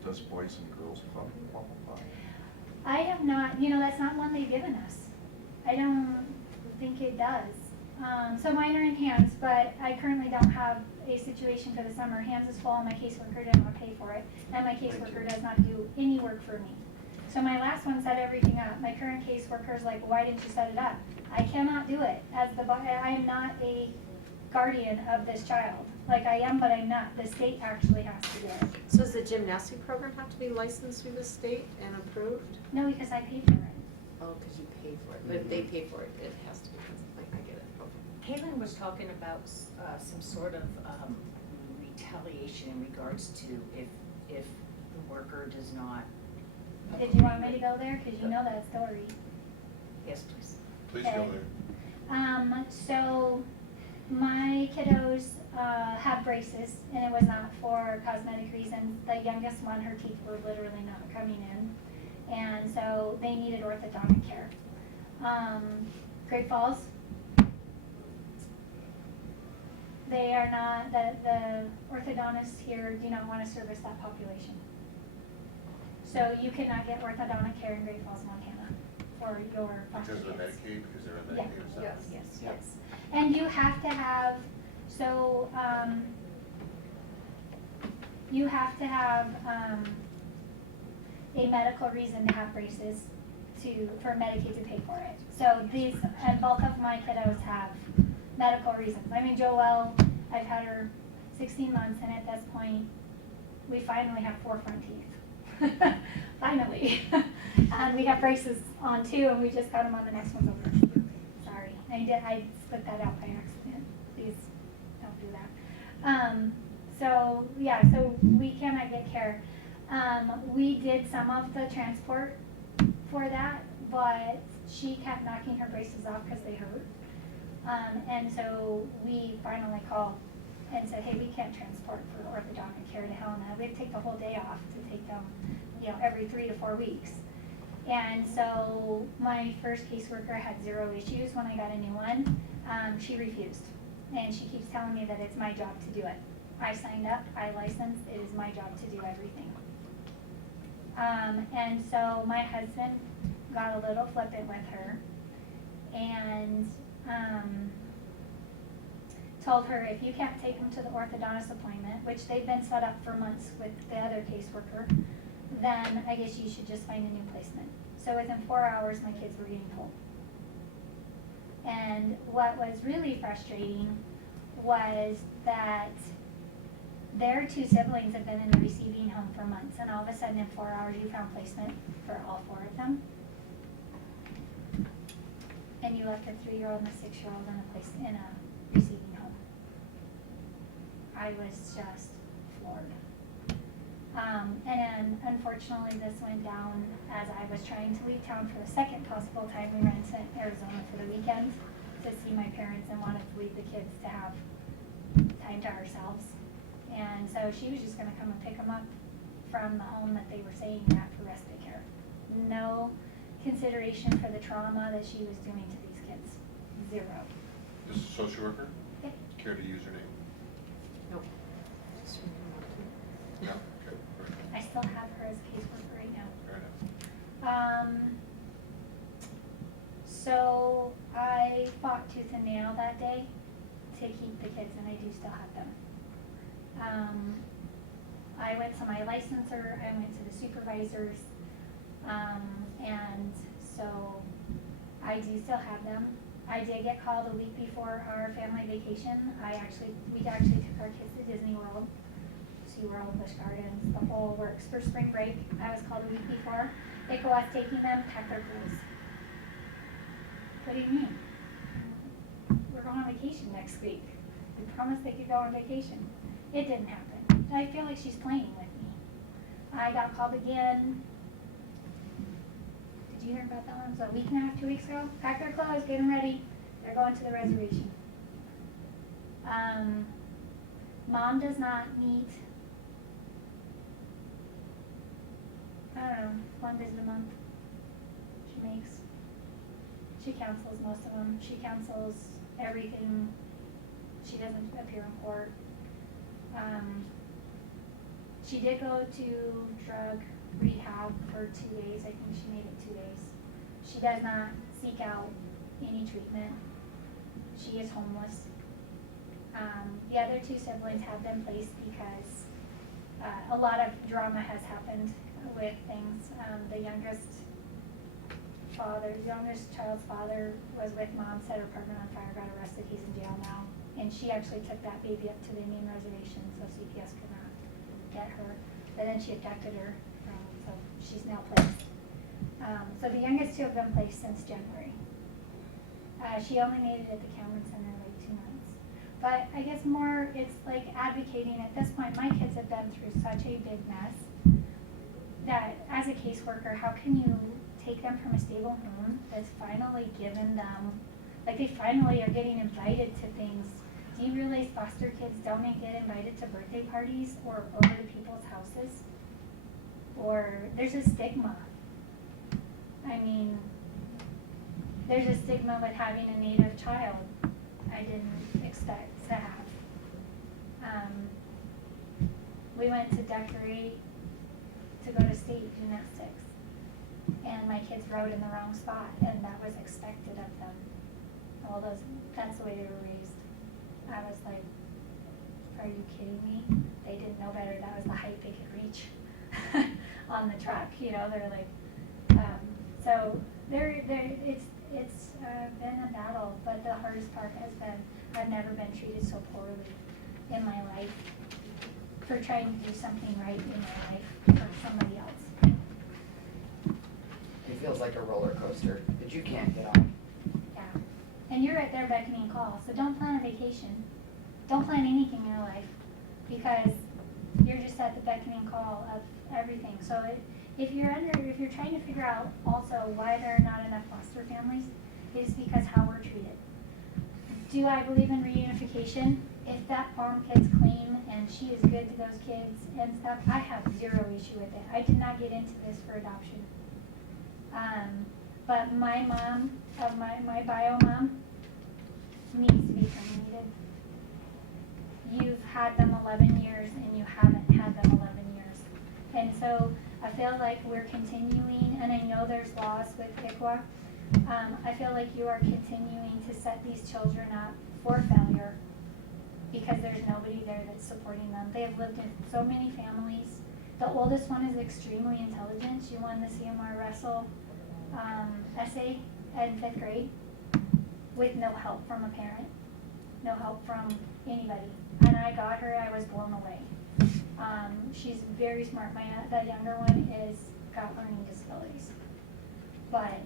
Does Boys and Girls Club qualify? I have not, you know, that's not one they've given us. I don't think it does. So mine are in hands, but I currently don't have a situation for the summer. Hands is full and my caseworker didn't want to pay for it. And my caseworker does not do any work for me. So my last one set everything up. My current caseworker is like, why didn't you set it up? I cannot do it. I am not a guardian of this child. Like I am, but I'm not. The state actually has to do it. So does the gymnastic program have to be licensed through the state and approved? No, because I paid for it. Oh, because you pay for it, but if they pay for it, it has to be, like, I get it, okay. Caitlin was talking about some sort of retaliation in regards to if the worker does not. Did you want me to go there? Because you know that story. Yes, please. Please go Okay. there. So my kiddos have braces, and it was not for cosmetic reasons. The youngest one, her teeth were literally not coming in, and so they needed orthodontic care. Great Falls, they are not, the orthodontists here do not want to service that population. So you cannot get orthodontic care in Great Falls, Montana for your foster Because of the kids. Medicaid, because they're on Yeah. Medicaid or something? Yes. And you have to have, so, you have to have, a medical reason to have braces for Medicaid to pay for it. So these, and both of my kiddos have medical reasons. I mean, Joelle, I've had her 16 months, and at this point, we finally have 4 front teeth. Finally. And we have braces on too, and we just got them on the next ones over. Sorry, I split that out by accident. Please don't do that. So yeah, so we cannot get care. We did some of the transport for that, but she kept knocking her braces off because they hurt. And so we finally called and said, hey, we can't transport for orthodontic care to Helena. We have to take the whole day off to take them, you know, every 3 to 4 weeks. And so my first caseworker had 0 issues when I got a new one. She refused. And she keeps telling me that it's my job to do it. I signed up, I licensed, it is my job to do everything. And so my husband got a little flippant with her and told her, if you can't take them to the orthodontist appointment, which they've been set up for months with the other caseworker, then I guess you should just find a new placement. So within 4 hours, my kids were getting pulled. And what was really frustrating was that their 2 siblings have been in the receiving home for months, and all of a sudden in 4 hours you found placement for all 4 of them. And you left a 3-year-old and a 6-year-old in a receiving home. I was just floored. And then unfortunately this went down as I was trying to leave town for the second possible time. We went to Arizona for the weekend to see my parents and wanted to leave the kids to have time to ourselves. And so she was just gonna come and pick them up from the home that they were staying at for respite care. No consideration for the trauma that she was doing to these kids. 0. This is a social worker? Yep. Care to use her name? Nope. No? Okay. Very good. I still have her as a caseworker right now. Fair enough. So I fought tooth and nail that day to keep the kids, and I do still have them. I went to my licensor, I went to the supervisors. And so I do still have them. I did get called a week before our family vacation. We actually took our kids to Disney World, SeaWorld, Busch Gardens, the whole works for spring break. I was called a week before. They go out taking them, pack their clothes. What do you mean? We're going on vacation next week. We promised they could go on vacation. It didn't happen. I feel like she's playing with me. I got called again. Did you hear about that one? It was a week and a half, 2 weeks ago. Pack their clothes, get them ready. They're going to the reservation. Mom does not meet, I don't know, 1 visit a month. She makes. She counsels most of them. She counsels everything. She doesn't appear in court. She did go to drug rehab for 2 days. I think she made it 2 days. She does not seek out any treatment. She is homeless. The other 2 siblings have been placed because a lot of drama has happened with things. The youngest child's father was with mom, set her apartment on fire, got arrested. He's in jail now. And she actually took that baby up to the Indian reservation, so CPS could not get her. But then she abducted her, so she's now placed. So the youngest 2 have been placed since January. She only made it at the Cameron Center like 2 months. But I guess more, it's like advocating at this point. My kids have been through such a big mess that as a caseworker, how can you take them from a stable home that's finally given them, like they finally are getting invited to things. Do you realize foster kids don't get invited to birthday parties or over to people's houses? Or there's a stigma. I mean, there's a stigma with having a Native child I didn't expect to have. We went to decorate to go to state gymnastics, and my kids rode in the wrong spot, and that was expected of them. That's the way they were raised. I was like, are you kidding me? They didn't know better. That was the height they could reach on the track. They're like, so it's been a battle, but the hardest part has been I've never been treated so poorly in my life for trying to do something right in my life for somebody else. It feels like a roller coaster that you can't get on. Yeah. And you're at their beckoning call, so don't plan a vacation. Don't plan anything in your life because you're just at the beckoning call of everything. So if you're trying to figure out also why there are not enough foster families, it is because how we're treated. Do I believe in reunification? If that farm kid's clean and she is good to those kids and stuff, I have 0 issue with it. I did not get into this for adoption. But my mom, my bio mom, needs to be terminated. You've had them 11 years and you haven't had them 11 years. And so I feel like we're continuing, and I know there's laws with ICWA. I feel like you are continuing to set these children up for failure because there's nobody there that's supporting them. They have lived in so many families. The oldest one is extremely intelligent. She won the CMR Wrestle essay in 5th grade with no help from a parent, no help from anybody. And I got her, I was blown away. She's very smart. The younger one got learning disabilities. But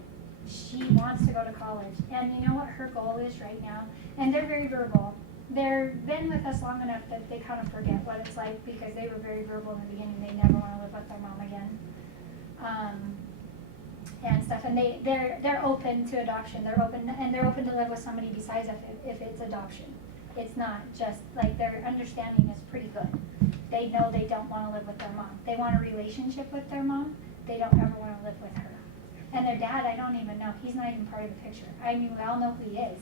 she wants to go to college. And you know what her goal is right now? And they're very verbal. They've been with us long enough that they kind of forget what it's like because they were very verbal in the beginning. They never want to live with their mom again. And stuff. And they're open to adoption. They're open to live with somebody besides if it's adoption. It's not just like their understanding is pretty good. They know they don't want to live with their mom. They want a relationship with their mom. They don't ever want to live with her. And their dad, I don't even know. He's not even part of the picture. I mean, we all know who he is.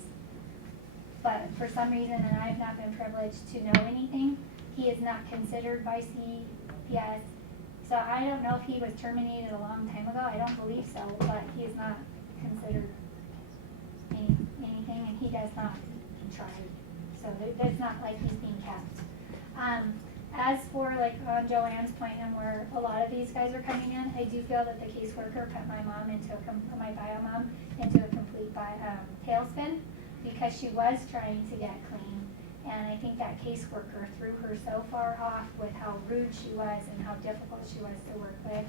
But for some reason, and I've not been privileged to know anything, he is not considered by CPS. So I don't know if he was terminated a long time ago. I don't believe so, but he is not considered anything, and he does not try. So it's not like he's being kept. As for like on Joanne's point and where a lot of these guys are coming in, I do feel that the caseworker put my mom into my bio mom into a complete tailspin because she was trying to get clean. And I think that caseworker threw her so far off with how rude she was and how difficult she was to work with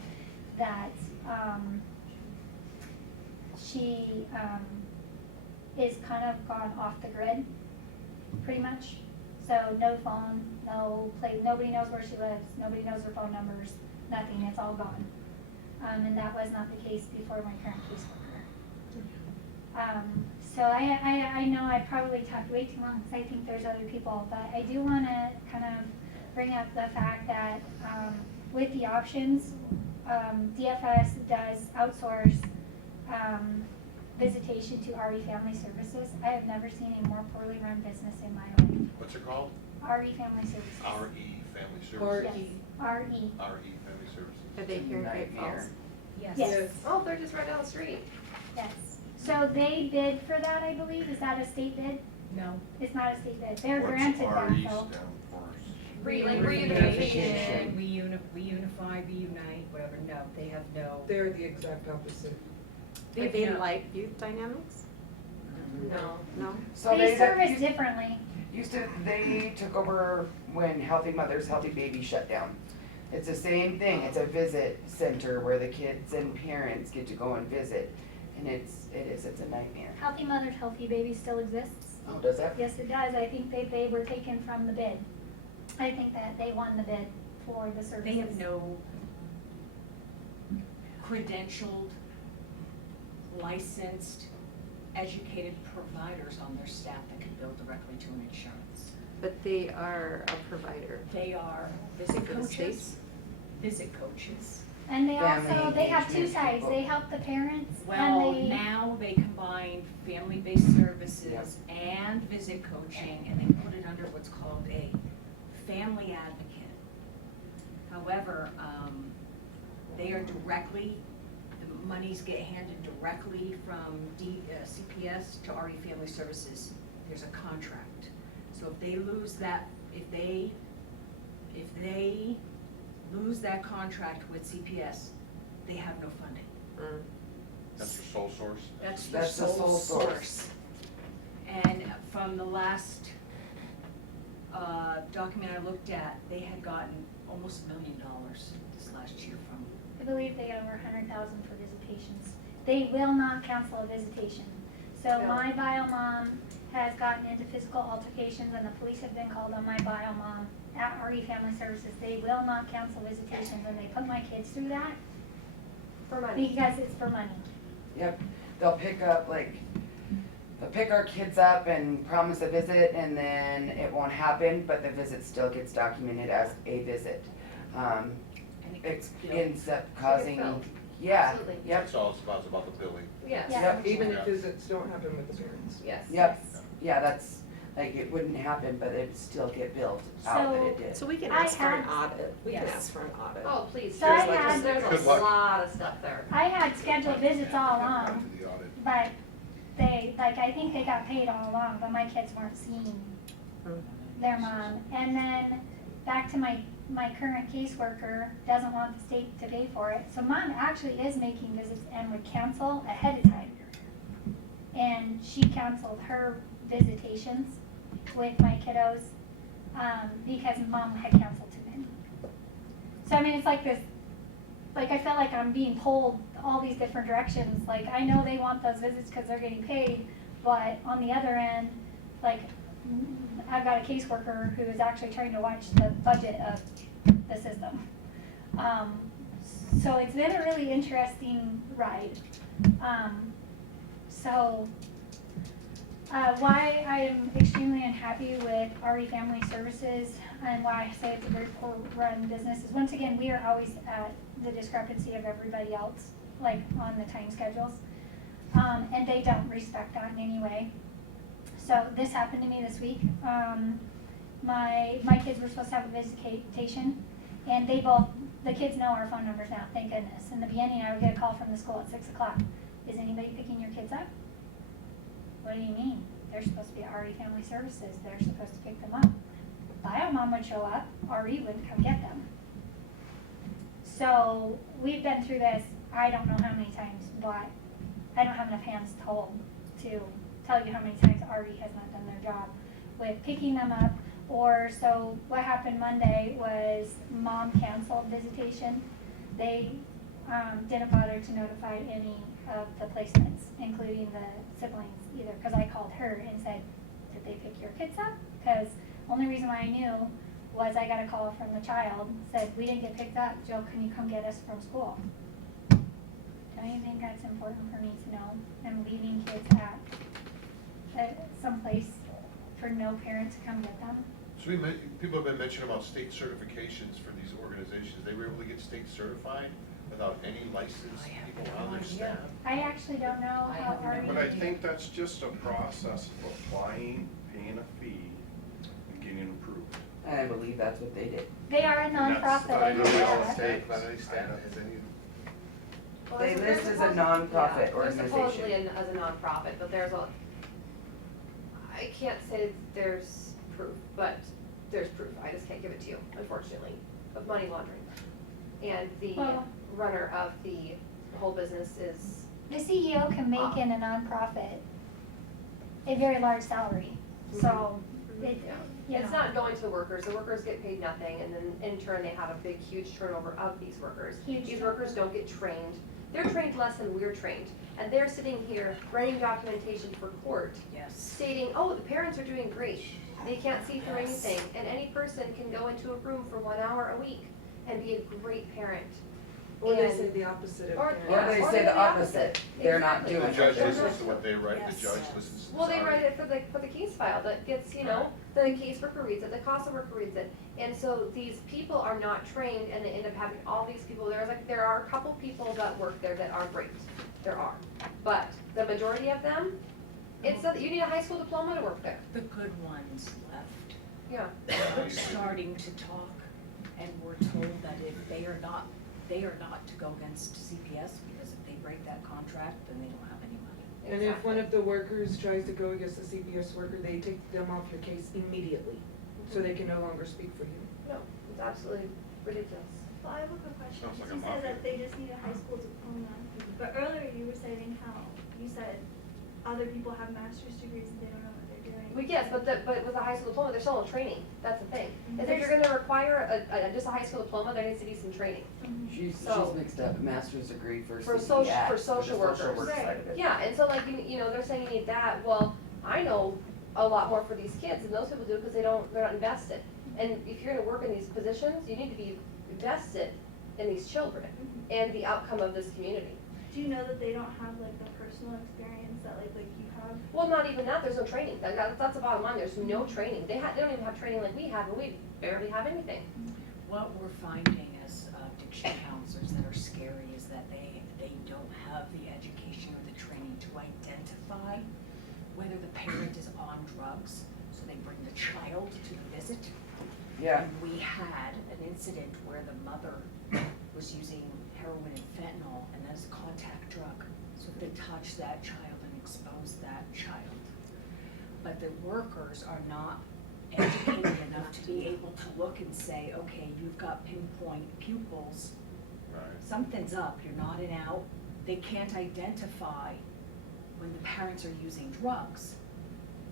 that she is kind of gone off the grid, pretty much. So no phone, no play, nobody knows where she lives, nobody knows her phone numbers, nothing, it's all gone. And that was not the case before my current caseworker. So I know I probably talked way too long because I think there's other people, but I do want to kind of bring up the fact that with the options, DFS does outsource visitation to RE Family Services. I have never seen a more poorly run business in my life. What's it called? RE Family Services. RE Family Services? Yes. RE. RE Family Services. Are they here in Great Falls? Yes. Oh, they're just right down the street. Yes. So they bid for that, I believe. Is that a state bid? No. It's not a state bid. They're What's granted that RE though. stand for? Reunification, reunify, reunite, whatever, no, they have no. They're the exact opposite. Are they like Youth Dynamics? No. No? So They that service used- differently. They took over when Healthy Mothers, Healthy Babies shut down. It's the same thing, it's a visit center where the kids and parents get to go and visit, and it's a nightmare. Healthy Mothers, Healthy Babies still exists. Oh, does that? Yes, it does. I think they were taken from the bid. I think that they won the bid for the services. They have no credentialed, licensed, educated providers on their staff that can bill directly to an insurance. But they are a provider. They are visit For the coaches, states? visit coaches. And they Family also, they have two engagement sides. people. They help the parents Well, and they. now they combine family-based services Yep. and visit coaching, and they put it under what's called a family advocate. However, they are directly, the monies get handed directly from CPS to RE Family Services. There's a contract. So if they lose that, if they lose that contract with CPS, they have no funding. That's your sole source? That's their That's the sole sole source. source. And from the last document I looked at, they had gotten almost $1 million this last year from. I believe they got over 100,000 for visitations. They will not cancel a visitation. So No. my bio mom has gotten into physical altercations and the police have been called on my bio mom at RE Family Services. They will not cancel visitations and they put my kids through that For money. because it's for money. Yep, they'll pick our kids up and promise a visit, and then it won't happen, but the visit still gets documented as a visit. And it It gets billed. ends up causing, billed. yeah, Absolutely. yep, That's all it's about the billing. Yes. Yeah. Even Yeah. if visits don't happen with the parents. Yes. yep, yeah, that's, like, it wouldn't happen, but it'd still get billed out that So- it did. So we can I ask for an had- audit. We can Yes. ask for an audit. Oh, please. So I There's had- there's Good a luck. lot of stuff there. I had scheduled visits all along, To the audit. but they, like, I think they got paid all along, but my kids weren't seeing their mom. And then back to my current caseworker doesn't want the state to pay for it. So mom actually is making visits and would cancel ahead of time. And she canceled her visitations with my kiddos, because mom had canceled too many. So I mean, it's like this, like I felt like I'm being pulled all these different directions. Like I know they want those visits because they're getting paid, but on the other end, like I've got a caseworker who is actually trying to watch the budget of the system. So it's been a really interesting ride. Why I am extremely unhappy with RE Family Services and why I say it's a very poor run business is once again, we are always at the discrepancy of everybody else, like on the time schedules. And they don't respect that in any way. So this happened to me this week. My kids were supposed to have a visitation and the kids know our phone numbers now, thank goodness. In the beginning, I would get a call from the school at 6 o'clock. Is anybody picking your kids up? What do you mean? They're supposed to be at RE Family Services. They're supposed to pick them up. bio mom would show up, RE wouldn't come get them. So we've been through this, I don't know how many times, but I don't have enough hands to hold to tell you how many times RE has not done their job with picking them up. Or so what happened Monday was mom canceled visitation. They didn't bother to notify any of the placements, including the siblings either, because I called her and said, did they pick your kids up? Because only reason why I knew was I got a call from the child, said, we didn't get picked up, Jill, can you come get us from school? Don't you think that's important for me to know? I'm leaving kids at someplace for no parent to come get them. So people have been mentioning about state certifications for these organizations. They were able to get state certified without any licensed people on their staff? I actually don't know how RE. But I think that's just a process of applying, paying a fee, and getting approved. And I believe that's what they did. They are a nonprofit. I know that. Not any staff has any. Well, They they're list as a supposed- nonprofit They're organization. supposedly as a nonprofit, but there's a, I can't say there's proof, but there's proof, I just can't give it to you, unfortunately, of money laundering. And the Well- runner of the whole business is, The CEO can make in a nonprofit a very large salary, so it, you it's know. not going to the workers get paid nothing, and then in turn, they have a big, huge turnover of these workers. Huge These workers don't get trained, they're trained less than we're trained, and they're sitting here writing documentation for court, Yes. stating, oh, the parents are doing great, they can't see through anything, and any person can go into a room for 1 hour a week and be a great parent. Or they And- say the opposite of Or- parents. Or Yeah, they or say they're the the opposite. opposite. They're not Exactly. doing The judge it. listens to what they write, Yes, the judge yes. listens to the Well, they salary. write it for the case file that gets, you know, the caseworker reads it, the CASA worker reads it. And so these people are not trained, and they end up having all these people, there are a couple people that work there that are great, there are. But the majority of them, it's that you need a high school diploma to work there, The good ones left yeah. are starting to talk, and we're told that if they are not to go against CPS, because if they break that contract, then they don't have any money. And if one of the workers tries to go against the CPS worker, they take them off your case immediately, so they can no longer speak for you. No, it's absolutely ridiculous. Well, I have a quick question. Sounds like You a said mafia. that they just need a high school diploma, but earlier you were saying how you said other people have master's degrees and they don't know what they're doing. Well, yes, but with a high school diploma, they're still in training, that's the thing. Is if There's- you're gonna require just a high school diploma, there needs to be some training. She's So- mixed up a master's degree for For CPS, social- for the social workers. work side of it. Yeah, and so like, you know, they're saying you need that, well, I know a lot more for these kids, and those people do it because they're not invested. And if you're gonna work in these positions, you need to be invested in these children and the outcome of this community. Do you know that they don't have like the personal experience that like you have? Well, not even that, there's no training, that's the bottom line, there's no training. They don't even have training like we have, and we barely have anything. What we're finding as addiction counselors that are scary is that they don't have the education or the training to identify whether the parent is on drugs, so they bring the child to the visit. Yeah. And we had an incident where the mother was using heroin and fentanyl, and that's a contact drug, so they touched that child and exposed that child. But the workers are not educated enough to be able to look and say, okay, you've got pinpoint pupils, Right. something's up, you're not in out. They can't identify when the parents are using drugs,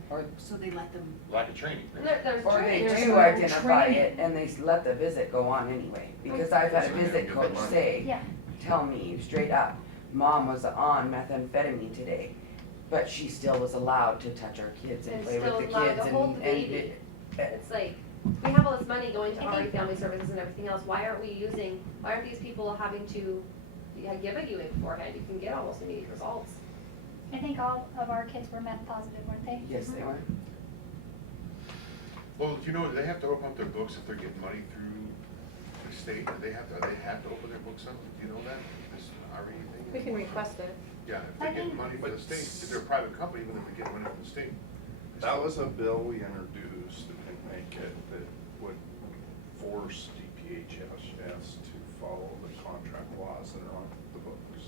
Or, so they let them. Lack of training. And there's or training. they There's do no identify training. it and they let the visit go on anyway. Because I've had a visit coach say, Yeah. tell me straight up, mom was on methamphetamine today, but she still was allowed to touch our kids and And play with still the allowed kids to hold the baby. and It's like, we have all this money going to I RE think- Family Services and everything else, why aren't these people having to give a UA beforehand? You can get almost immediate results. I think all of our kids were meth positive, weren't they? yes, they were. Well, you know, they have to open up their books if they're getting money through the state, they have to open their books up, do you know that? This RE thing? We can request it. Yeah, if I they're getting think- money from the state, if they're a private company, even if they're getting money from the state. That was a bill we introduced that didn't make it, that would force DPHHS to follow the contract laws that are on the books.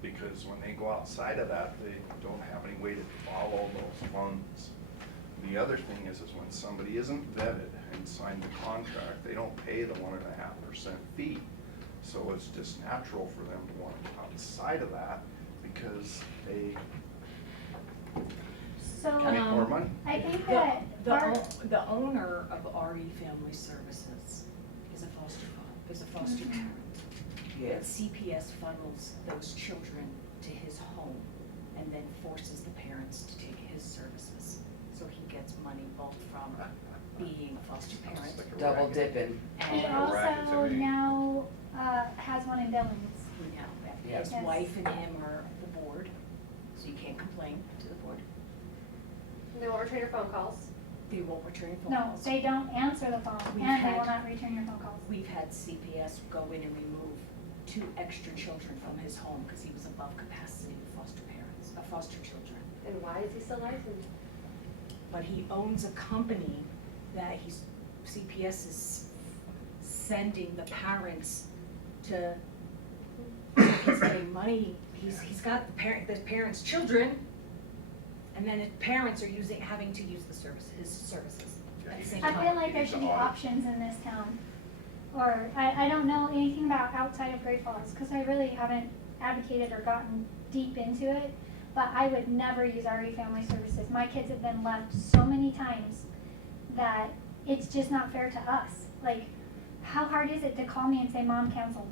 Because when they go outside of that, they don't have any way to follow those funds. The other thing is when somebody isn't vetted, and sign the contract, they don't pay the 1.5% fee. So it's just natural for them to want to come outside of that because they So, make more money. I think that our, The owner of RE Family Services is a foster parent. Yes. CPS funnels those children to his home and then forces the parents to take his services. So he gets money both from being a foster parent. Double dipping. he And also now, has one in Billings. his Yes. wife and him are the board, so you can't complain to the board. They won't return your phone calls. They won't return your phone No, calls. they don't answer the phone, We've and they had- will not return your phone calls. We've had CPS go in and remove 2 extra children from his home because he was above capacity with foster children. And why is he still licensed? But he owns a company that CPS is sending the parents to, he's getting money, he's got the parents' children, and then his parents are having to use his services at the same I time. feel like there should be options in this town. Or, I don't know anything about outside of Great Falls, because I really haven't advocated or gotten deep into it, but I would never use RE Family Services. My kids have been left so many times that it's just not fair to us. Like, how hard is it to call me and say, Mom canceled?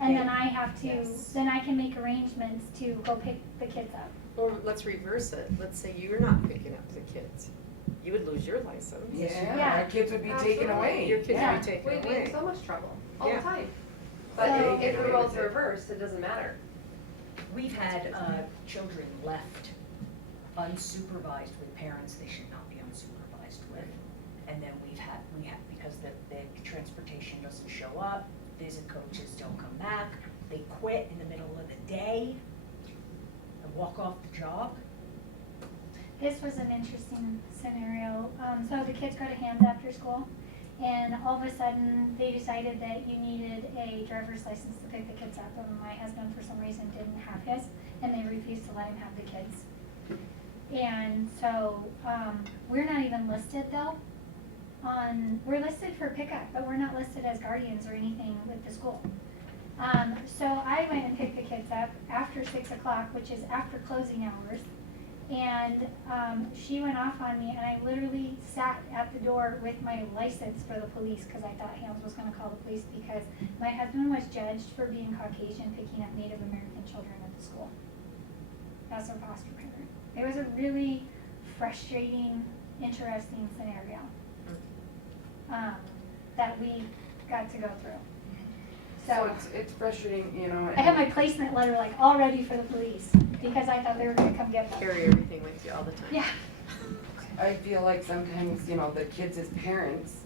And then I have to, then I can make arrangements to go pick the kids up. Or let's reverse it. Let's say you're not picking up the kids. You would lose your license. Yeah, our kids would be taken away. Your kids Yeah. would be taken We'd be away. in so much trouble, all Yeah. the time. But So- if the roles are reversed, it doesn't matter. We've had children left unsupervised with parents they should not be unsupervised with. And then we have, because the transportation doesn't show up, visit coaches don't come back, they quit in the middle of the day and walk off the job. This was an interesting scenario. So the kids go to Hands after school, and all of a sudden, they decided that you needed a driver's license to pick the kids up, and my husband, for some reason, didn't have his, and they refused to let him have the kids. And so, we're not even listed though we're listed for pickup, but we're not listed as guardians or anything with the school. So I went and picked the kids up after 6 o'clock, which is after closing hours. And she went off on me, and I literally sat at the door with my license for the police because I thought Hans was going to call the police because my husband was judged for being Caucasian picking up Native American children at the school as a foster parent. It was a really frustrating, interesting scenario that we got to go through. So it's frustrating, you know. I had my placement letter like all ready for the police because I thought they were gonna come get me. Carry everything with you all the time. Yeah. I feel like sometimes, you know, the kids as parents,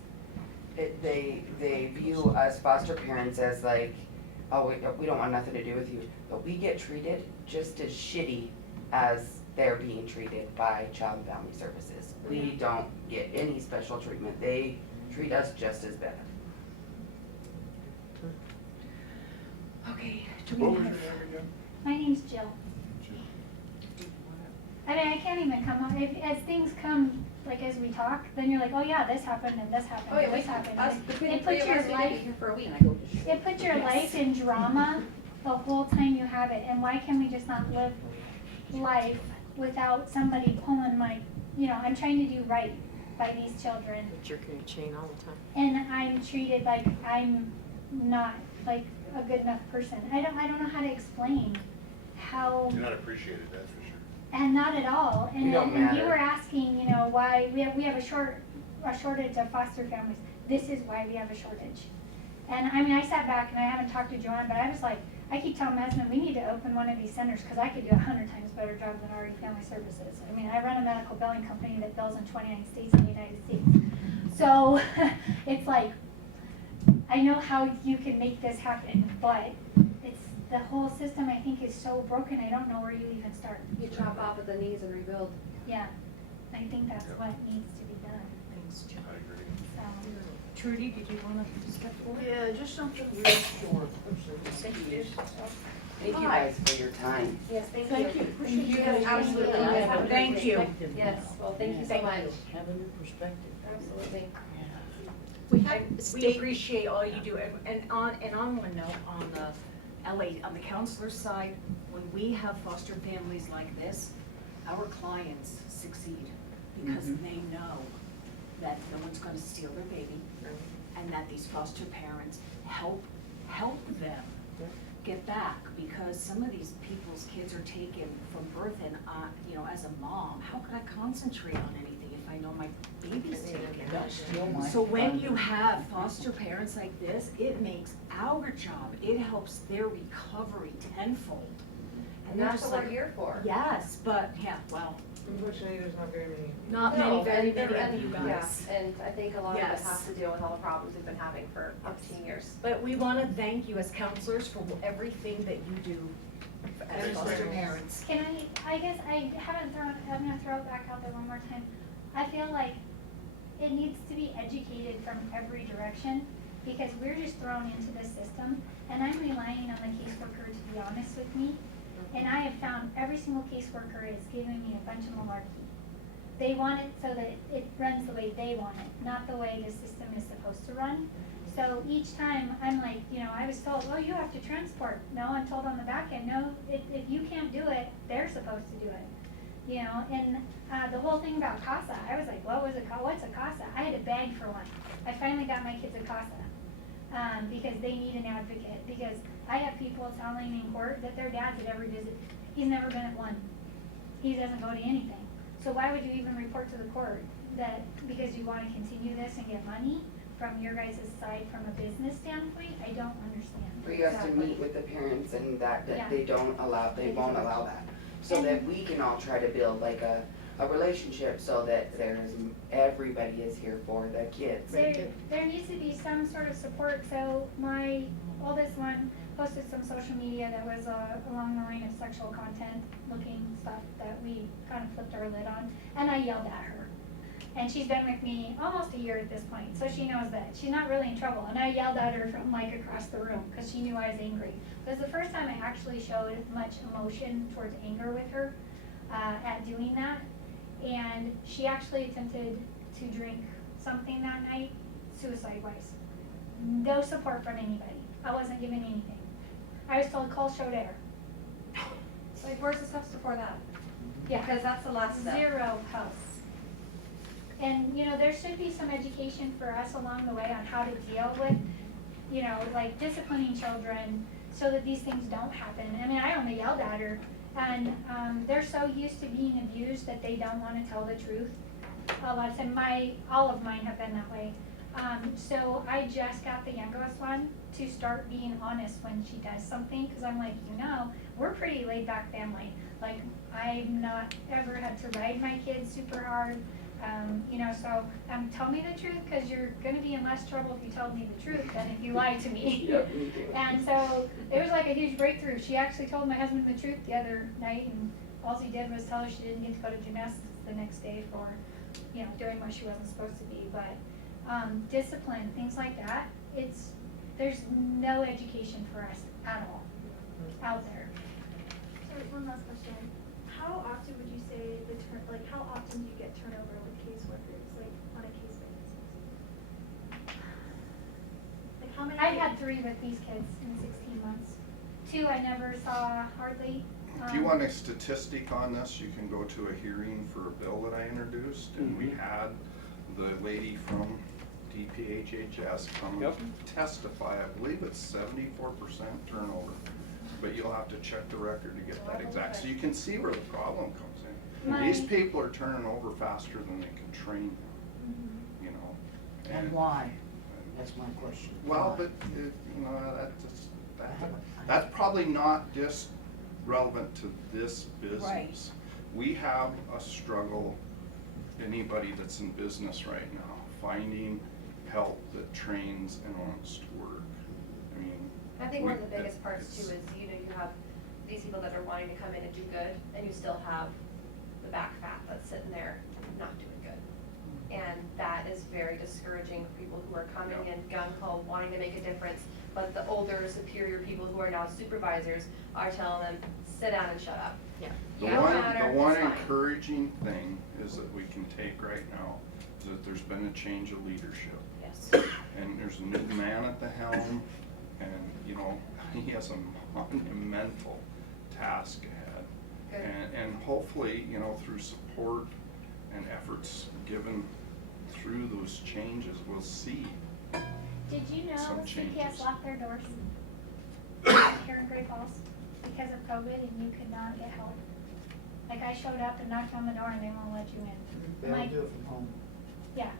they view us foster parents as like, oh, we don't want nothing to do with you. But we get treated just as shitty as they're being treated by Child and Family Services. We don't get any special treatment. They treat us just as bad. Okay, What was your name again? My name's Jill. I mean, I can't even come on, as things come, like as we talk, then you're like, oh yeah, this happened and this happened Oh yeah, and this happened. between It the three puts of your us, we life, could be here for a week. it puts your life in drama the whole time you have it, and why can we just not live life without somebody pulling my, you know, I'm trying to do right by these children. Jerking your chain all the time. And I'm treated like I'm not like a good enough person. I don't know how to explain how, You're not appreciated, that's for sure. and not at all. And You don't and you matter. were asking, you know, why we have a shortage of foster families. This is why we have a shortage. And I mean, I sat back and I haven't talked to Joanne, but I was like, I keep telling my husband, we need to open one of these centers because I could do 100 times better job than RE Family Services. I mean, I run a medical billing company that bills in 29 states in the United States. So it's like, I know how you can make this happen, but it's the whole system I think is so broken, I don't know where you even start. You chop off at the knees and rebuild. Yeah, I think that's what needs to be done. Thanks, Jill. I agree. So. Trudy, did you want to step forward? Yeah, just something real short. Thank you. Thank you guys for your time. Yes, thank you. Thank you. Appreciate you guys. Thank you. Absolutely. Thank Have a great you. day. Yes, well, thank you so much. Have a new perspective. Absolutely. Yeah. We appreciate all you do, and on one note, on the counselor side, when we have foster families like this, our clients succeed because they know that no one's gonna steal their baby, and that these foster parents help them get back, because some of these people's kids are taken from birth, and as a mom, how could I concentrate on anything if I know my baby's taken? So when you have foster parents like this, it makes our job, it helps their recovery tenfold. And they're that's just what we're like, here for. Yes, but, yeah, well, Unfortunately, there's not very many. not No, very and many there- of you guys. Yeah, and I think a lot of it Yes. has to deal with all the problems we've been having for 15 years. But we wanna thank you as counselors for everything that you do as foster parents. Can I guess I'm gonna throw it back out there one more time. I feel like it needs to be educated from every direction, because we're just thrown into this system, and I'm relying on the caseworker to be honest with me. And I have found every single caseworker is giving me a bunch of malarkey. They want it so that it runs the way they want it, not the way the system is supposed to run. So each time I'm like, I was told, well, you have to transport. No, I'm told on the back end, no, if you can't do it, they're supposed to do it. And the whole thing about CASA, I was like, what's a CASA? I had a bag for one. I finally got my kids a CASA because they need an advocate. Because I have people telling me in court that their dads at every visit, he's never been at one. He doesn't go to anything. So why would you even report to the court that because you want to continue this and get money from your guys' side from a business standpoint? I don't understand. We have to meet with the parents, and that Yeah. they won't allow that. So that we can all try to build like a relationship so that everybody is here for the kids. There needs to be some sort of support. So my oldest one posted some social media that was along the line of sexual content looking stuff that we kind of flipped our lid on, and I yelled at her. And she's been with me almost a year at this point, so she knows that she's not really in trouble. And I yelled at her from like across the room because she knew I was angry. It was the first time I actually showed much emotion towards anger with her at doing that. And she actually attempted to drink something that night, suicide-wise. No support from anybody. I wasn't given anything. I was told, call Shodair. Like, where's the steps before that? Yeah. Because that's the last step. Zero help. And, there should be some education for us along the way on how to deal with, like disciplining children so that these things don't happen. I mean, I only yelled at her, and they're so used to being abused that they don't want to tell the truth. A lot of time, all of mine have been that way. So I just got the youngest one to start being honest when she does something, because I'm like, we're a pretty laid back family. Like, I've not ever had to ride my kids super hard. So tell me the truth, because you're going to be in less trouble if you tell me the truth than if you lie to me. Yep, me too. And so it was like a huge breakthrough. She actually told my husband the truth the other night, and all he did was tell her she didn't get to go to gymnastics the next day for, doing what she wasn't supposed to be. But discipline, things like that, there's no education for us at all out there. Sorry, one last question. How often would you say how often do you get turnover with caseworkers, like on a case basis? Like how many? I've had 3 with these kids in 16 months. 2 I never saw hardly. If you want a statistic on this, you can go to a hearing for a bill that I introduced, and we had the lady from DPHHS come and testify. I believe it's 74% turnover, but you'll have to check the record to get that exact. So you can see where the problem comes in. These people are turning over faster than they can train them, And why? That's my question. Well, Why? but that's probably not just relevant to this business. Right. We have a struggle, anybody that's in business right now, finding help that trains and wants to work. I think one of the biggest parts too is, you have these people that are wanting to come in and do good, and you still have the back fat that's sitting there not doing good. And that is very discouraging for people who are coming in gung-ho, wanting to make a difference, but the older, superior people who are now supervisors are telling them, sit down and shut up. Yeah. The You don't one, matter, the one it's fine. encouraging thing is that we can take right now is that there's been a change of leadership. Yes. Yes. And there's a new man at the helm, and, you know, he has a monumental task ahead. Good. And hopefully, you know, through support and efforts given through those changes, we'll see Did you know some CPS changes. locked their doors here in Great Falls because of COVID and you could not get help? Like I showed up and knocked on the door and they won't let you in. They I'm don't like, do it from home. yeah.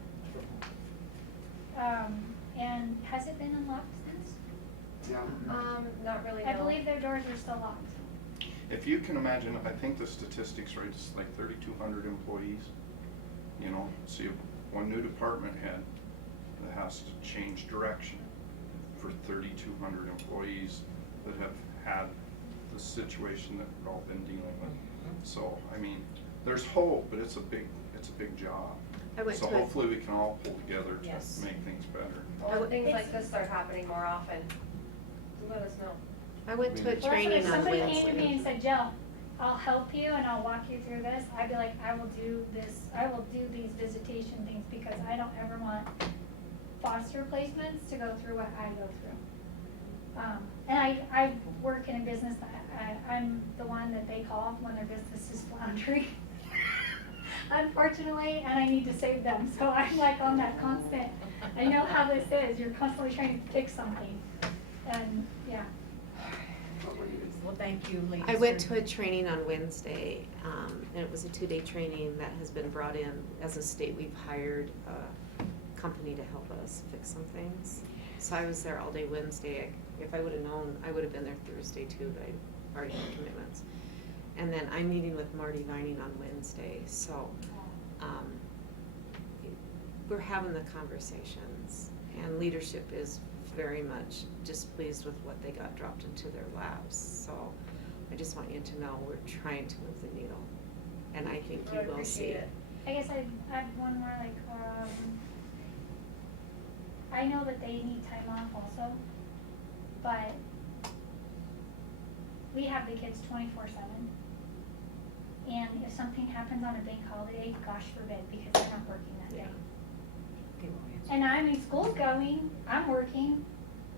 And has it been unlocked since? Not really, I no. believe their doors are still locked. If you can imagine, I think the statistics, right, it's like 3,200 employees. You know, so you have one new department head that has to change direction for 3,200 employees that have had the situation that we've all been dealing with. So, I mean, there's hope, but it's a big job. So hopefully we can all pull together to Yes. make things better. Well, when things like this start happening more often, let us know. I went to a Well, that's what training if on somebody came to me Wednesday. and said, Jill, I'll help you and I'll walk you through this, I'd be like, I will do this, I will do these visitation things because I don't ever want foster placements to go through what I go through. And I work in a business that I'm the one that they call when their business is floundering. Unfortunately, and I need to save them, so I'm like on that constant, I know how this is, you're constantly trying to fix something, and, yeah. Well, thank you, ladies. I went to a training on Wednesday, and it was a 2-day training that has been brought in. As a state, we've hired a company to help us fix some things. So I was there all day Wednesday. If I would have known, I would have been there Thursday too, but I already had commitments. And then I'm meeting with Marty Vining on Wednesday, so, we're having the conversations, and leadership is very much displeased with what they got dropped into their laps. So I just want you to know we're trying to move the needle, and I think you will see. I guess I have one more, like, I know that they need time off also, but we have the kids 24/7. And if something happens on a bank holiday, gosh forbid, because they're not working that day. And I mean, school's going, I'm working,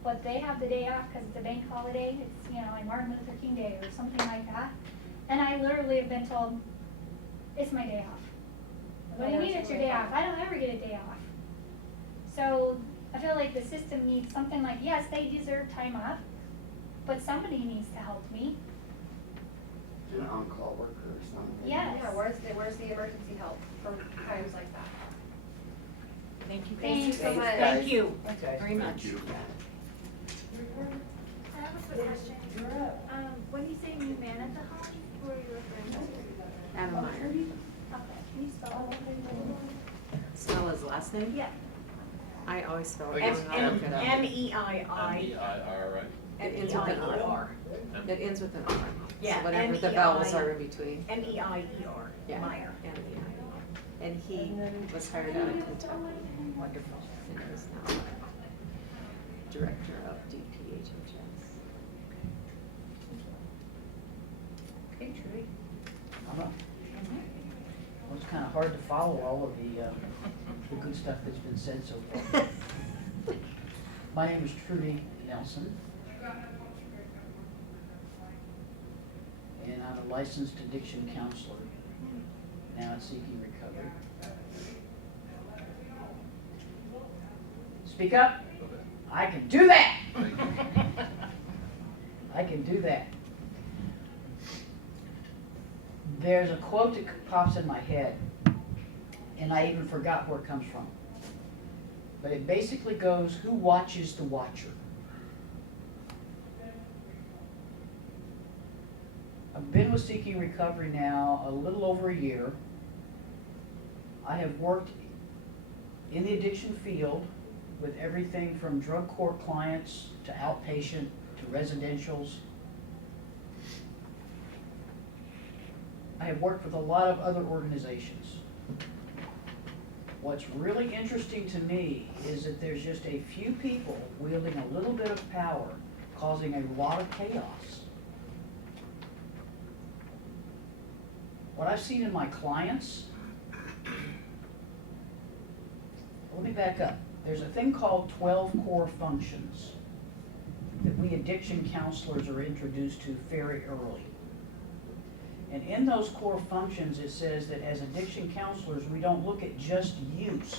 but they have the day off because it's a bank holiday, it's, you know, like Martin Luther King Day or something like that. And I literally have been told, it's my day off. What do you mean it's your day off? I don't ever get a day off. So I feel like the system needs something like, yes, they deserve time off, but somebody needs to help me. An on-call worker or something. Yes. Yeah, where's the emergency help for times like that? Thank you. Thank you so much. Thank you Okay. very much. Thank you. I have a quick question. When you say new man at the home, who are you referring to? Adam Meyer. Okay, can you spell it? Spell his last name? Yeah. I always spell it M wrong. I'll look it up. M-E-I-I. M-E-I-R, right? It ends with an R. M-E-I-E-R. It ends with an R. Yeah, So whatever the M-E-I vowels are in between. M-E-I-E-R. Yeah. Meyer. M-E-I-R. And he was hired out of Kentucky. Wonderful. And is now director of DPHHS. Okay, Trudy. I'm up. Well, it's kind of hard to follow all of the good stuff that's been said so far. My name is Trudy Nelson. And I'm a licensed addiction counselor, now at Seeking Recovery. Speak up. I can do that. I can do that. There's a quote that pops in my head, and I even forgot where it comes from. But it basically goes, who watches the watcher? I've been with Seeking Recovery now a little over a year. I have worked in the addiction field with everything from drug court clients to outpatient to residentials. I have worked with a lot of other organizations. What's really interesting to me is that there's just a few people wielding a little bit of power, causing a lot of chaos. What I've seen in my clients, let me back up. There's a thing called 12 core functions that we addiction counselors are introduced to very early. And in those core functions, it says that as addiction counselors, we don't look at just use,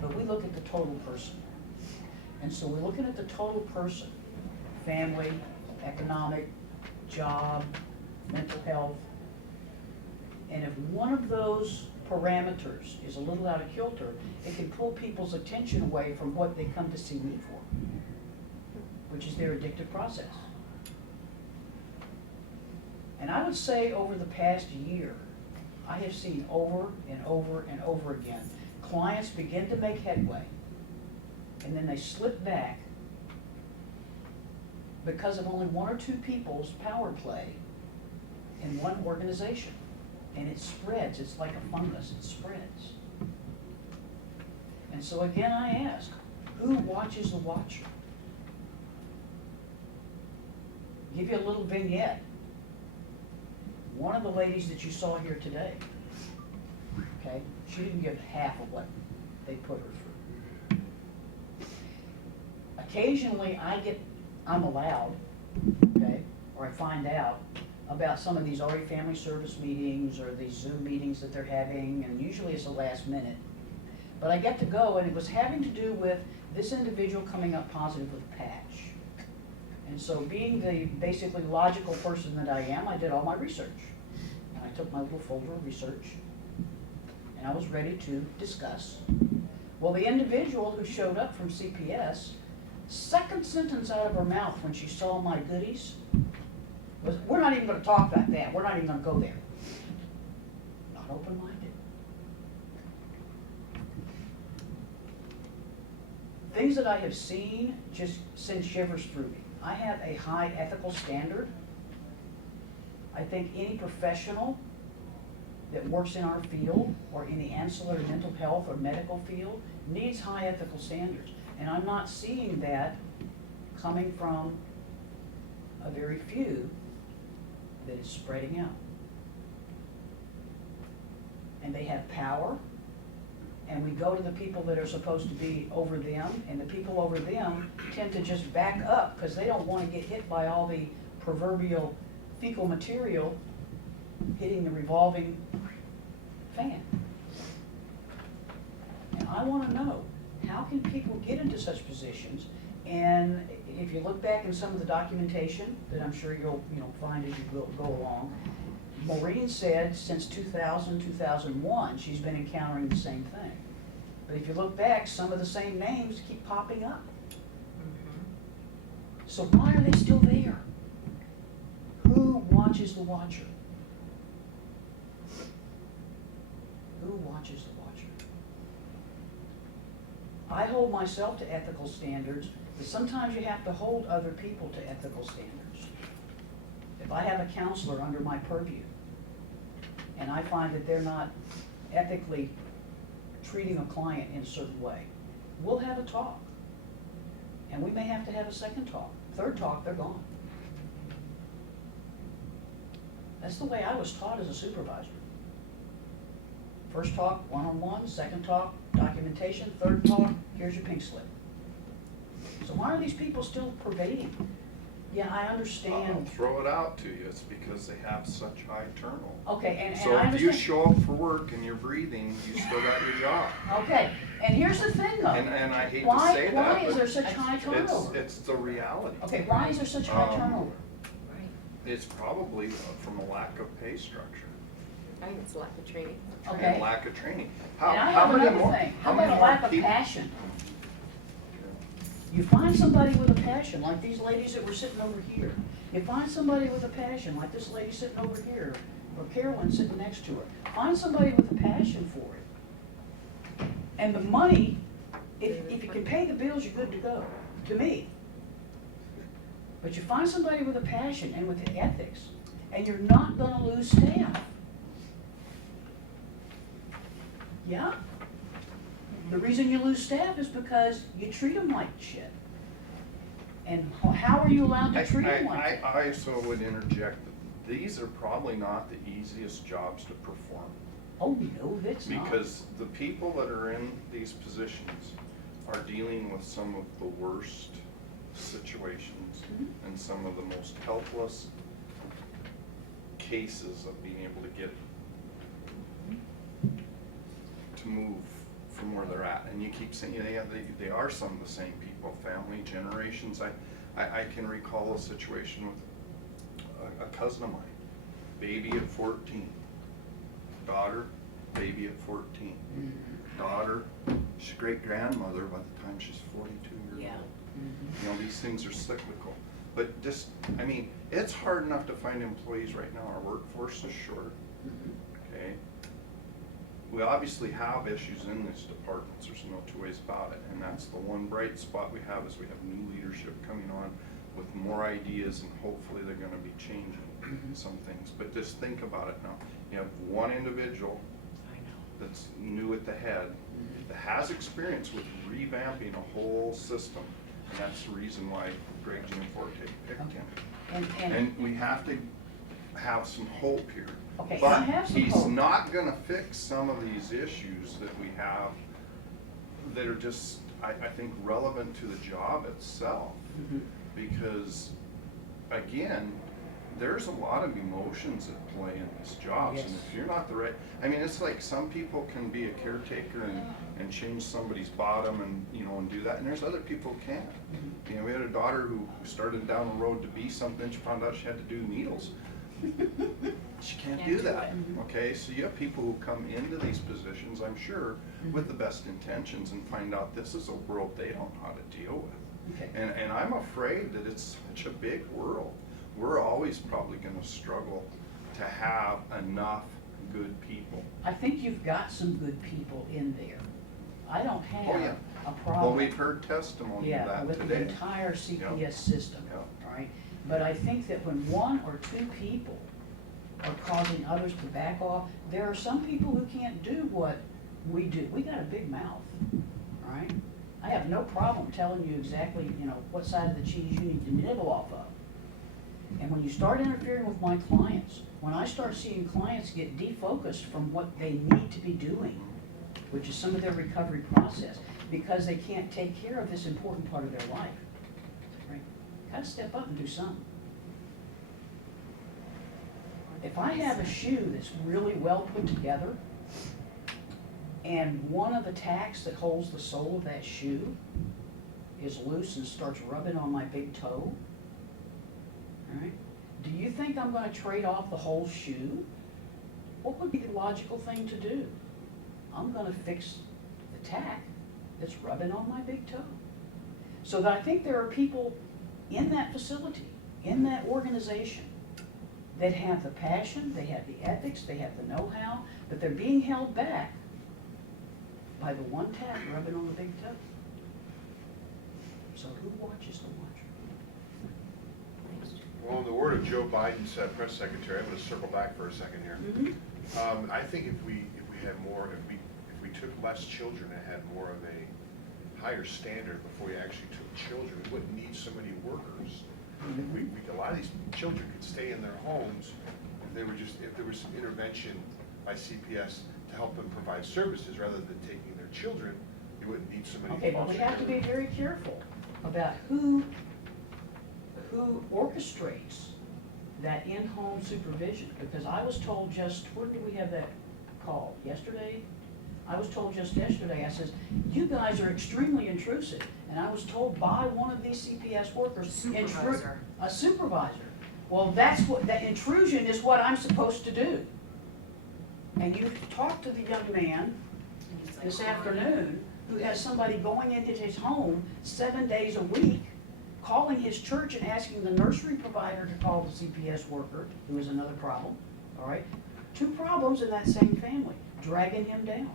but we look at the total person. And so we're looking at the total person, family, economic, job, mental health. And if one of those parameters is a little out of kilter, it can pull people's attention away from what they come to see me for, which is their addictive process. And I would say over the past year, I have seen over and over and over again, clients begin to make headway, and then they slip back because of only one or two people's power play in one organization. And it spreads, it's like a fungus, it spreads. And so again, I ask, who watches the watcher? Give you a little vignette. One of the ladies that you saw here today, okay, she didn't give half of what they put her through. Occasionally I'm allowed, okay, or I find out about some of these RE Family Service meetings or these Zoom meetings that they're having, and usually it's the last minute. But I get to go, and it was having to do with this individual coming up positive with a patch. And so being the basically logical person that I am, I did all my research. And I took my little folder of research, and I was ready to discuss. Well, the individual who showed up from CPS, second sentence out of her mouth when she saw my goodies was, "We're not even going to talk about that. We're not even going to go there." Not open-minded. Things that I have seen just send shivers through me. I have a high ethical standard. I think any professional that works in our field or in the ancillary mental health or medical field needs high ethical standards. And I'm not seeing that coming from a very few that is spreading out. And they have power, and we go to the people that are supposed to be over them, and the people over them tend to just back up because they don't want to get hit by all the proverbial fecal material hitting the revolving fan. And I want to know, how can people get into such positions? And if you look back in some of the documentation that I'm sure you'll find as you go along, Maureen said since 2000, 2001, she's been encountering the same thing. But if you look back, some of the same names keep popping up. So why are they still there? Who watches the watcher? Who watches the watcher? I hold myself to ethical standards, but sometimes you have to hold other people to ethical standards. If I have a counselor under my purview, and I find that they're not ethically treating a client in a certain way, we'll have a talk. And we may have to have a second talk. Third talk, they're gone. That's the way I was taught as a supervisor. First talk, one-on-one. Second talk, documentation. Third talk, here's your pink slip. So why are these people still pervading? Yeah, I understand. I'll throw it out to you. It's because they have such high turnover. Okay, and so I if you understand. show up for work and you're breathing, you still got your job. Okay, and here's the thing though. And I hate why, to say that, why is but there such high turnover? it's the reality. Okay, why is there such high turnover? It's probably from a lack of pay structure. I think it's lack of training. Okay. And lack of training. And I have many another more? thing. How many about a more lack of people- passion? You find somebody with a passion, like these ladies that were sitting over here. You find somebody with a passion, like this lady sitting over here, or Carolyn sitting next to her. Find somebody with a passion for it. And the money, if you can pay the bills, you're good to go, to me. But you find somebody with a passion and with the ethics, and you're not gonna lose staff. Yeah? The reason you lose staff is because you treat them like shit. And how are you allowed to treat them like shit? I also would interject that these are probably not the easiest jobs to perform. Oh, no, that's not. Because the people that are in these positions are dealing with some of the worst situations and some of the most helpless cases of being able to get to move from where they're at. And you keep saying, yeah, they are some of the same people, family, generations. I can recall a situation with a cousin of mine, baby at 14, daughter, baby at 14, daughter, she's great-grandmother by the time she's 42 years old. You know, these things are cyclical. But just, I mean, it's hard enough to find employees right now. Our workforce is short, okay? We obviously have issues in these departments, there's no two ways about it, and that's the one bright spot we have is we have new leadership coming on with more ideas, and hopefully they're gonna be changing some things. But just think about it now. You have one individual that's new at the head, that has experience with revamping a whole system, and that's the reason why Greg Gianforte picked him. And we have to have some hope here. Okay, But I have some he's hope. not gonna fix some of these issues that we have that are just, I think, relevant to the job itself. Because, again, there's a lot of emotions at play in these jobs, and if you're not the right, I mean, it's like some people can be a caretaker and change somebody's bottom and, you know, and do that, and there's other people who can't. You know, we had a daughter who started down the road to be something, she found out she had to do needles. She can't do that, okay? So you have people who come into these positions, I'm sure, with the best intentions and find out this is a world they don't know how to deal with. And I'm afraid that it's such a big world. We're always probably gonna struggle to have enough good people. I think you've got some good people in there. I don't have a problem. Well, we've heard testimony of that with today. the entire CPS system, right? But I think that when one or two people are causing others to back off, there are some people who can't do what we do. We got a big mouth, right? I have no problem telling you exactly, you know, what side of the cheese you need to nibble off of. And when you start interfering with my clients, when I start seeing clients get defocused from what they need to be doing, which is some of their recovery process, because they can't take care of this important part of their life, right? Gotta step up and do something. If I have a shoe that's really well put together, and one of the tacks that holds the sole of that shoe is loose and starts rubbing on my big toe, right? Do you think I'm gonna trade off the whole shoe? What would be the logical thing to do? I'm gonna fix the tack that's rubbing on my big toe. So that I think there are people in that facility, in that organization, that have the passion, they have the ethics, they have the know-how, but they're being held back by the one tack rubbing on the big toe. So who watches the watcher? Well, in the word of Joe Biden's press secretary, I'm gonna circle back for a second here. I think if we had more, if we took less children and had more of a higher standard before we actually took children, we wouldn't need so many workers. A lot of these children could stay in their homes if there was some intervention by CPS to help them provide services rather than taking their children. You wouldn't need so many. Okay, but we have to be very careful about who orchestrates that in-home supervision, because I was told when did we have that call? Yesterday? I was told just yesterday, I says, you guys are extremely intrusive. And I was told by one of these CPS workers, a supervisor. Well, that intrusion is what I'm supposed to do. And you talked to the young man this afternoon who has somebody going into his home 7 days a week, calling his church and asking the nursery provider to call the CPS worker, who is another problem, all right? 2 problems in that same family, dragging him down.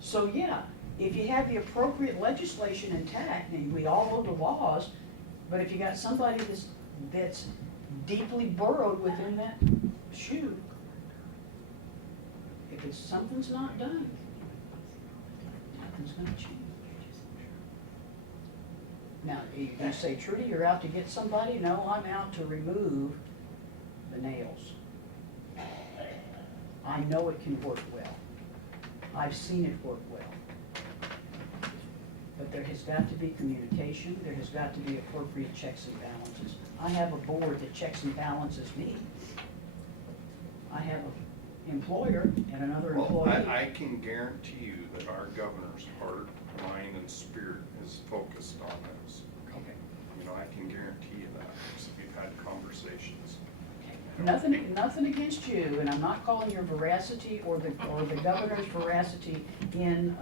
So yeah, if you have the appropriate legislation intact, and we all know the laws, but if you got somebody that's deeply burrowed within that shoe, if something's not done, nothing's gonna change. Now, you say, Trudy, you're out to get somebody? No, I'm out to remove the nails. I know it can work well. I've seen it work well. But there has got to be communication, there has got to be appropriate checks and balances. I have a board that checks and balances me. I have an employer and another Well, employee. I can guarantee you that our governor's heart, mind, and spirit is focused on this. Okay. You know, I can guarantee you that, because we've had conversations. Nothing against you, and I'm not calling your veracity or the governor's veracity in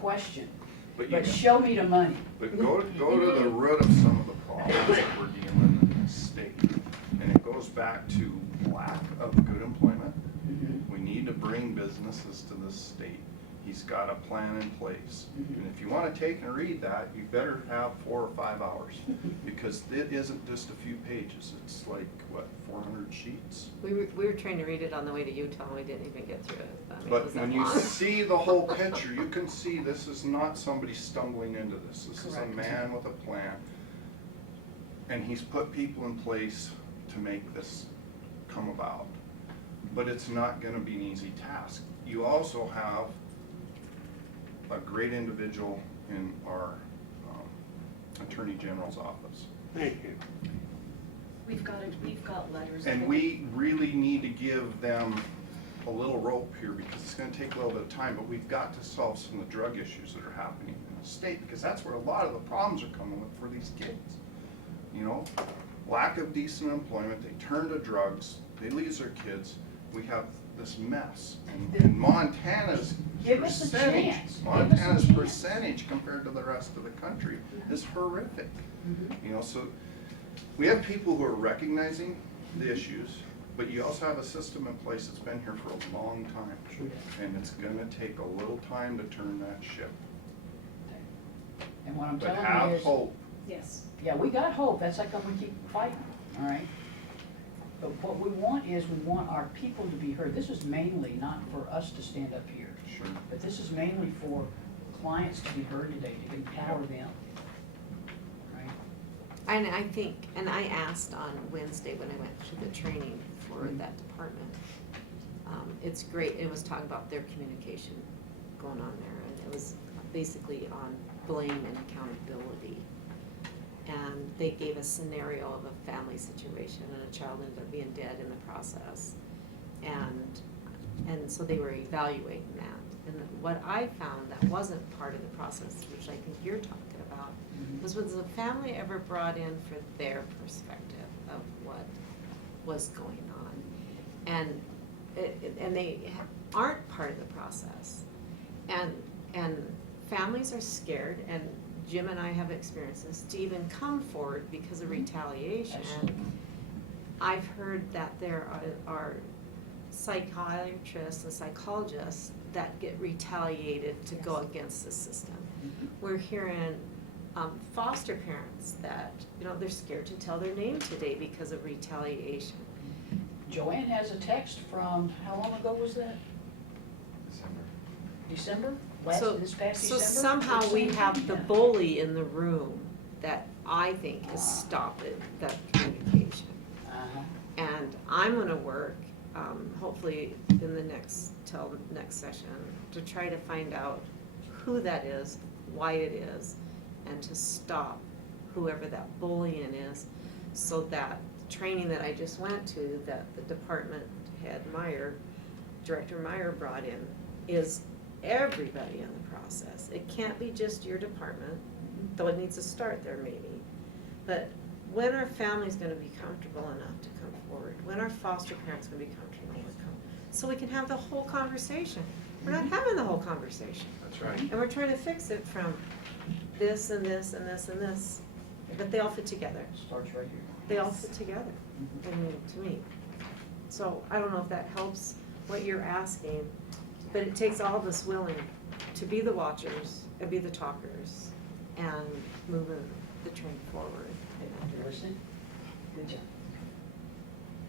question. But show me the money. But go to the root of some of the problems that we're dealing in this state. And it goes back to lack of good employment. We need to bring businesses to this state. He's got a plan in place. And if you want to take and read that, you better have 4 or 5 hours. Because it isn't just a few pages. It's like, what, 400 sheets? We were trying to read it on the way to Utah, and we didn't even get through it. I mean, it But was when that you long. see the whole picture, you can see this is not somebody stumbling into this. This is a Correct. man with a plan. And he's put people in place to make this come about. But it's not gonna be an easy task. You also have a great individual in our Attorney General's office. Thank you. We've got letters. And we really need to give them a little rope here, because it's gonna take a little bit of time, but we've got to solve some of the drug issues that are happening in the state, because that's where a lot of the problems are coming with for these kids. You know, lack of decent employment, they turn to drugs, they lose their kids, we have this mess. And Montana's Give us a percentage, chance. Give us a Montana's chance. percentage compared to the rest of the country is horrific. You know, so we have people who are recognizing the issues, but you also have a system in place that's been here for a long time. And it's gonna take a little time to turn that ship. And what I'm But telling you have is. hope. Yes. Yeah, we got hope, that's how come we keep fighting, all right? But what we want is, we want our people to be heard. This is mainly not for us to stand up here. Sure. But this is mainly for clients to be heard today, to empower them. Right? And I think, and I asked on Wednesday when I went to the training for that department, it's great, it was talking about their communication going on there, and it was basically on blame and accountability. And they gave a scenario of a family situation, and a child ended up being dead in the process. And so they were evaluating that. And what I found that wasn't part of the process, which I think you're talking about, was the family ever brought in for their perspective of what was going on? And they aren't part of the process. And families are scared, and Jim and I have experienced this, to even come forward because of retaliation. I've heard that there are psychiatrists and psychologists that get retaliated to go against the system. We're hearing foster parents that, you know, they're scared to tell their name today because of retaliation. Joanne has a text from, how long ago was that? December? This past So December? somehow we have the bully in the room that I think is stopping that communication. And I'm gonna work, hopefully in the next session, to try to find out who that is, why it is, and to stop whoever that bullying is, so that training that I just went to, that the department head Director Meyer brought in, is everybody in the process. It can't be just your department, though it needs to start there maybe. But when are families gonna be comfortable enough to come forward? When are foster parents gonna be comfortable enough to come? So we can have the whole conversation. We're not having the whole conversation. That's right. And we're trying to fix it from this and this and this and this, but they all fit together. Starts right here. They all fit together, to me. So I don't know if that helps what you're asking, but it takes all of us willing to be the watchers and be the talkers and moving the train forward. You listening? Good job.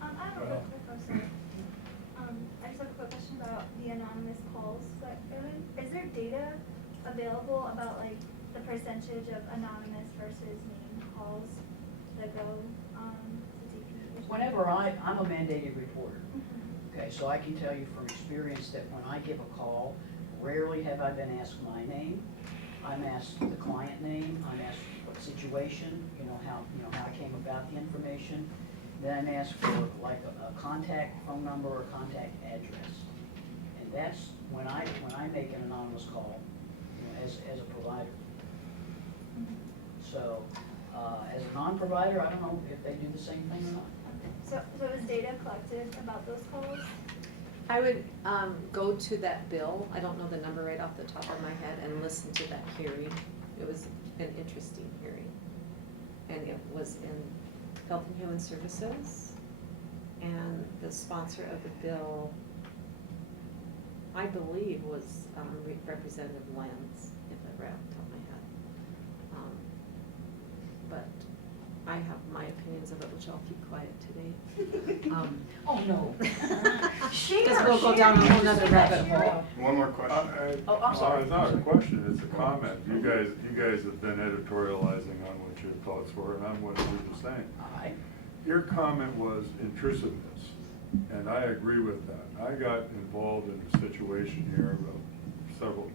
I have a quick I just have a quick question about the anonymous calls that go in. Is there data available about like the percentage of anonymous versus named calls that go to DPHHS? Whenever I'm a mandated reporter, okay, so I can tell you from experience that when I give a call, rarely have I been asked my name, I'm asked the client name, I'm asked what situation, how I came about the information. Then I'm asked for like a contact phone number or contact address. And that's when I make an anonymous call, as a provider. So, as a non-provider, I don't know if they do the same thing or not. So is data collected about those calls? I would go to that bill, I don't know the number right off the top of my head, and listen to that hearing. It was an interesting hearing. And it was in Health and Human Services, and the sponsor of the bill, I believe, was Representative Lenz, if I right off the top of my head. But I have my opinions of it, which I'll keep quiet today. Oh, no. Because we'll go down a whole nother rabbit hole. One more question. Oh, I'm sorry. It's not a question, it's a comment. You guys have been editorializing on what your thoughts were, and I'm going to do the same. Aye. Your comment was intrusiveness, and I agree with that. I got involved in a situation here about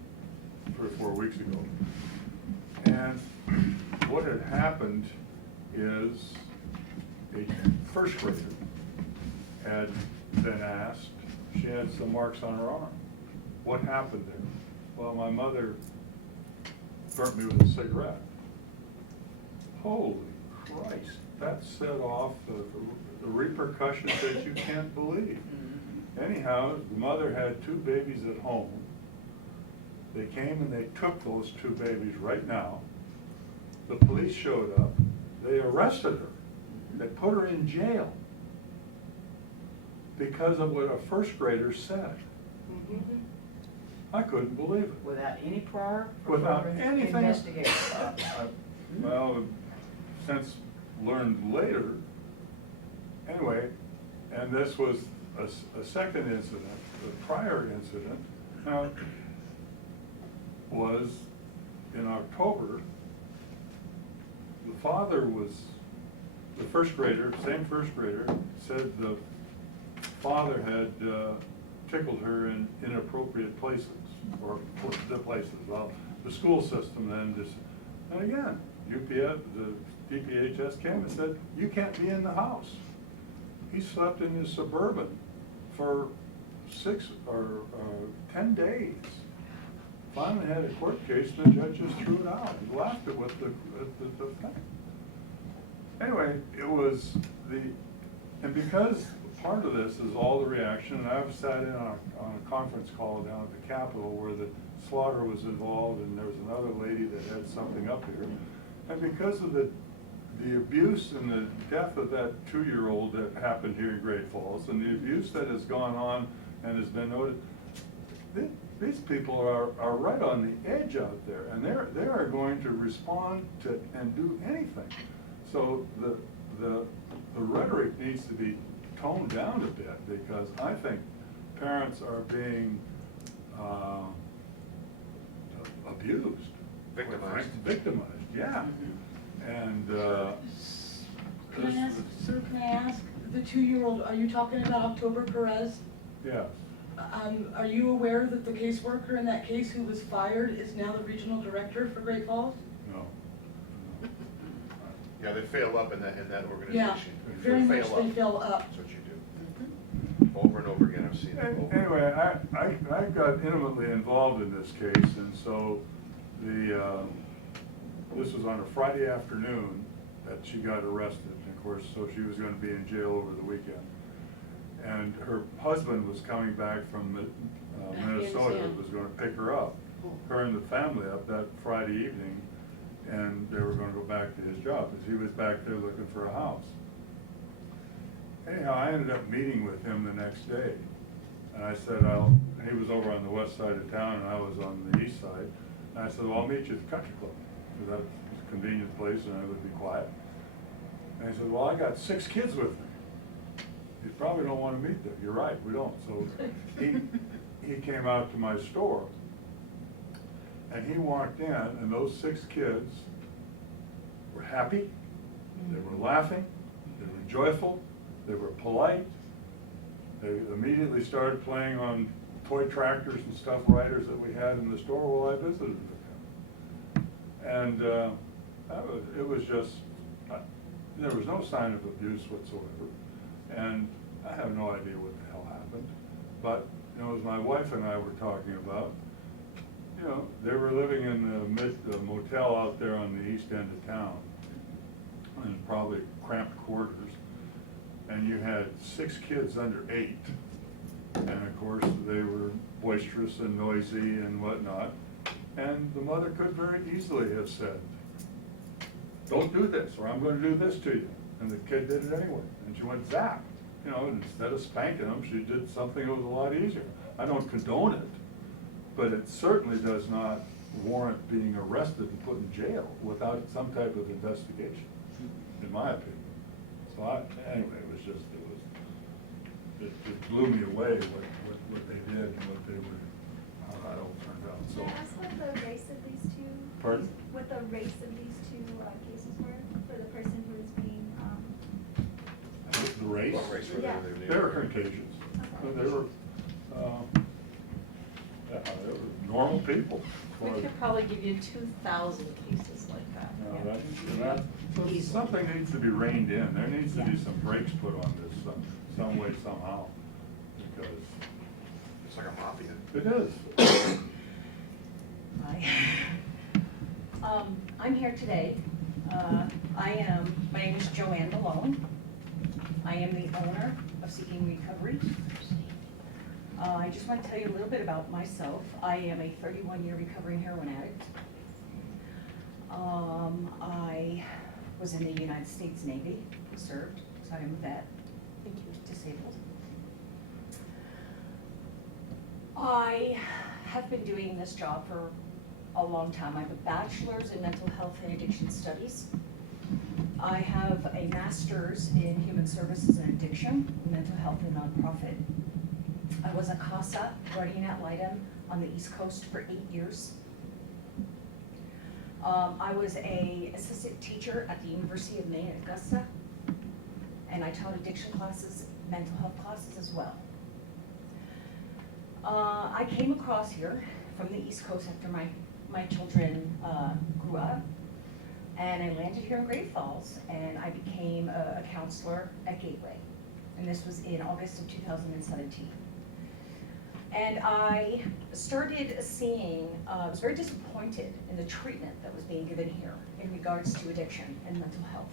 3 or 4 weeks ago. And what had happened is a first grader had been asked, she had some marks on her arm. What happened there? Well, my mother burnt me with a cigarette. Holy Christ, that set off the repercussions that you can't believe. Anyhow, the mother had 2 babies at home. They came and they took those 2 babies right now. The police showed up. They arrested her. They put her in jail because of what a first grader said. I couldn't believe it. Without any prior? Without anything. Investigation. Well, since learned later, anyway, and this was a second incident. The prior incident was in October. The father was, the first grader, same first grader, said the father had tickled her in inappropriate places, or the places. Well, the school system then just, and again, UPS, the DPHHS came and said, you can't be in the house. He slept in his Suburban for 6 or 10 days. Finally had a court case, and the judge just threw it out. He laughed at what the thing. Anyway, it was and because part of this is all the reaction, and I've sat in on a conference call down at the Capitol where the slaughter was involved, and there was another lady that had something up here. And because of the abuse and the death of that 2-year-old that happened here in Great Falls, and the abuse that has gone on and has been noted, these people are right on the edge out there, and they are going to respond to and do anything. So the rhetoric needs to be toned down a bit, because I think parents are being abused. Victimized. Victimized, yeah. And Can I ask, sir, can I ask, the 2-year-old, are you talking about October Perez? yes. Are you aware that the caseworker in that case who was fired is now the regional director for Great Falls? No. Yeah, they fail up in that Yeah, organization. very much they fail up. That's what you do. Over and over again, I've seen it. Anyway, I got intimately involved in this case, and so this was on a Friday afternoon that she got arrested, of course, so she was going to be in jail over the weekend. And her husband was coming back from Minnesota, was going to pick her up, her and the family up that Friday evening, and they were going to go back to his job, because he was back there looking for a house. Anyhow, I ended up meeting with him the next day, and I said, he was over on the west side of town, and I was on the east side, and I said, well, I'll meet you at the country club, because that's a convenient place, and I would be quiet. And he said, well, I got 6 kids with me. You probably don't want to meet them. You're right, we don't. So he came out to my store, and he walked in, and those 6 kids were happy, they were laughing, they were joyful, they were polite. They immediately started playing on toy tractors and stuff riders that we had in the store while I visited with him. And it was just, there was no sign of abuse whatsoever. And I have no idea what the hell happened. But, you know, as my wife and I were talking about, you know, they were living in the motel out there on the east end of town, in probably cramped quarters, and you had 6 kids under 8, and of course they were boisterous and noisy and whatnot, and the mother could very easily have said, "Don't do this," or "I'm going to do this to you," and the kid did it anyway, and she went zap. You know, instead of spanking them, she did something that was a lot easier. I don't condone it, but it certainly does not warrant being arrested and put in jail without some type of investigation, in my opinion. So anyway, it blew me away what they did and what they were, how that all turned out, so. Can I ask what the race of these two? Pardon? What the race of these two cases were for the person who was being, The race? What race were they? Yeah. They were Caucasians. They were, they were normal people. We could probably give you 2,000 cases like that. Something needs to be reined in. There needs to be some brakes put on this some way, somehow, because. It's like a mafia. It is. Hi. I'm here today. My name is Joanne Malone. I am the owner of Seeking Recovery. I just want to tell you a little bit about myself. I am a 31-year recovering heroin addict. I was in the United States Navy, served, so I'm a vet. Thank you. Disabled. I have been doing this job for a long time. I have a bachelor's in mental health and addiction studies. I have a master's in human services and addiction, mental health and nonprofit. I was a CASA, guardian ad litem, on the East Coast for 8 years. I was an assistant teacher at the University of Maine at Augusta, and I taught addiction classes, mental health classes as well. I came across here from the East Coast after my children grew up, and I landed here in Great Falls, and I became a counselor at Gateway, and this was in August of 2017. And I started seeing, I was very disappointed in the treatment that was being given here in regards to addiction and mental health,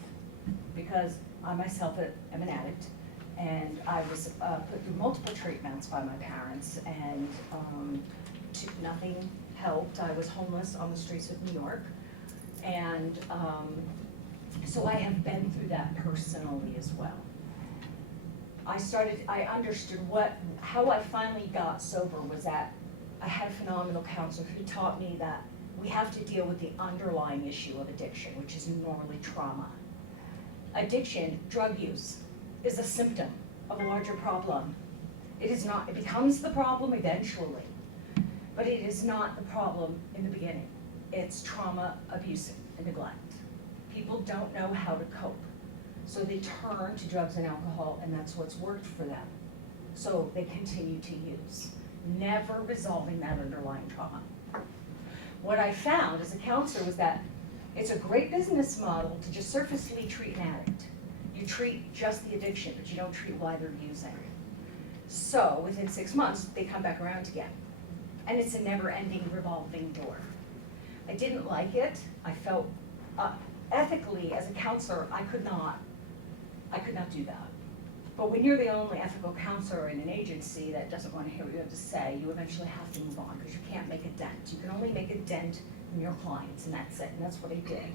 because I myself am an addict, and I was put through multiple treatments by my parents, and nothing helped. I was homeless on the streets of New York, and so I have been through that personally as well. I understood how I finally got sober was that I had a phenomenal counselor who taught me that we have to deal with the underlying issue of addiction, which is normally trauma. Addiction, drug use, is a symptom of a larger problem. It is not, it becomes the problem eventually, but it is not the problem in the beginning. It's trauma, abuse, and neglect. People don't know how to cope. So they turn to drugs and alcohol, and that's what's worked for them. So they continue to use, never resolving that underlying trauma. What I found as a counselor was that it's a great business model to just surfacely treat an addict. You treat just the addiction, but you don't treat why they're using. So within 6 months, they come back around again. And it's a never-ending revolving door. I didn't like it. I felt ethically, as a counselor, I could not do that. But when you're the only ethical counselor in an agency that doesn't want to hear what you have to say, you eventually have to move on because you can't make a dent. You can only make a dent in your clients, and that's it, and that's what I did.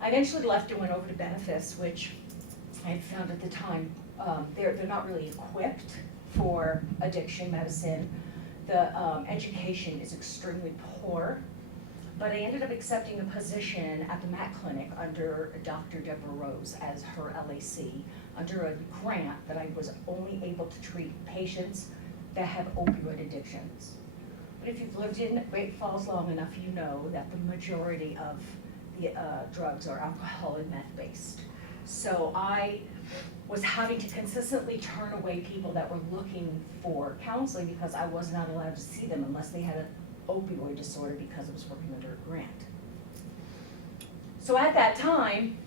I eventually left and went over to Benefis, which I had found at the time, they're not really equipped for addiction medicine. The education is extremely poor. But I ended up accepting a position at the Mac Clinic under Dr. Deborah Rose as her LAC, under a grant that I was only able to treat patients that have opioid addictions. But if you've lived in Great Falls long enough, you know that the majority of the drugs are alcohol and meth based. So I was having to consistently turn away people that were looking for counseling because I was not allowed to see them unless they had an opioid disorder because I was working under a grant. So at that time,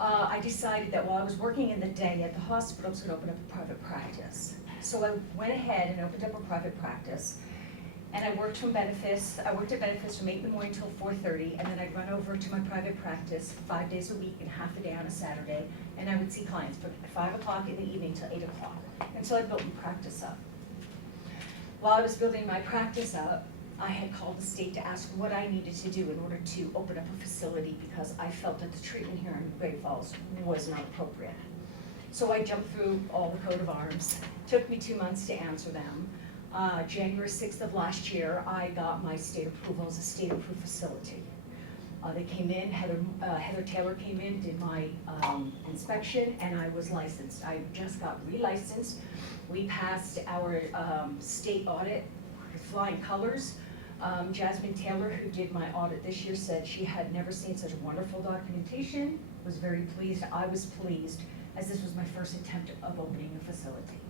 I decided that while I was working in the day at the hospital, I was gonna open up a private practice. So I went ahead and opened up a private practice, and I worked at benefits from 8 in the morning till 4:30, and then I'd run over to my private practice 5 days a week and half a day on a Saturday, and I would see clients from 5 o'clock in the evening till 8 o'clock, until I built my practice up. While I was building my practice up, I had called the state to ask what I needed to do in order to open up a facility, because I felt that the treatment here in Great Falls was not appropriate. So I jumped through all the coat of arms. Took me 2 months to answer them. January 6th of last year, I got my state approval as a state-approved facility. They came in, Heather Taylor came in, did my inspection, and I was licensed. I just got re-licensed. We passed our state audit with flying colors. Jasmine Taylor, who did my audit this year, said she had never seen such wonderful documentation, was very pleased. I was pleased, as this was my first attempt of opening a facility.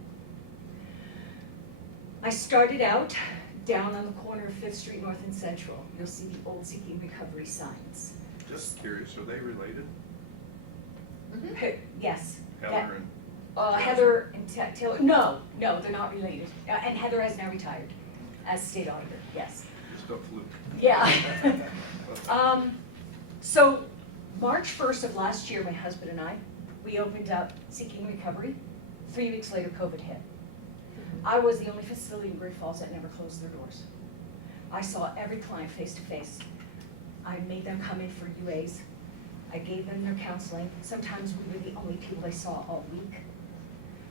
I started out down on the corner of 5th Street North and Central. You'll see the old Seeking Recovery signs. Just curious, are they related? Yes. Heather and? Heather and Taylor, no, they're not related. And Heather has now retired as state auditor, yes. Just a fluke. Yeah. So March 1st of last year, my husband and I, we opened up Seeking Recovery. 3 weeks later, COVID hit. I was the only facility in Great Falls that never closed their doors. I saw every client face to face. I made them come in for UAs. I gave them their counseling. Sometimes we were the only people they saw all week.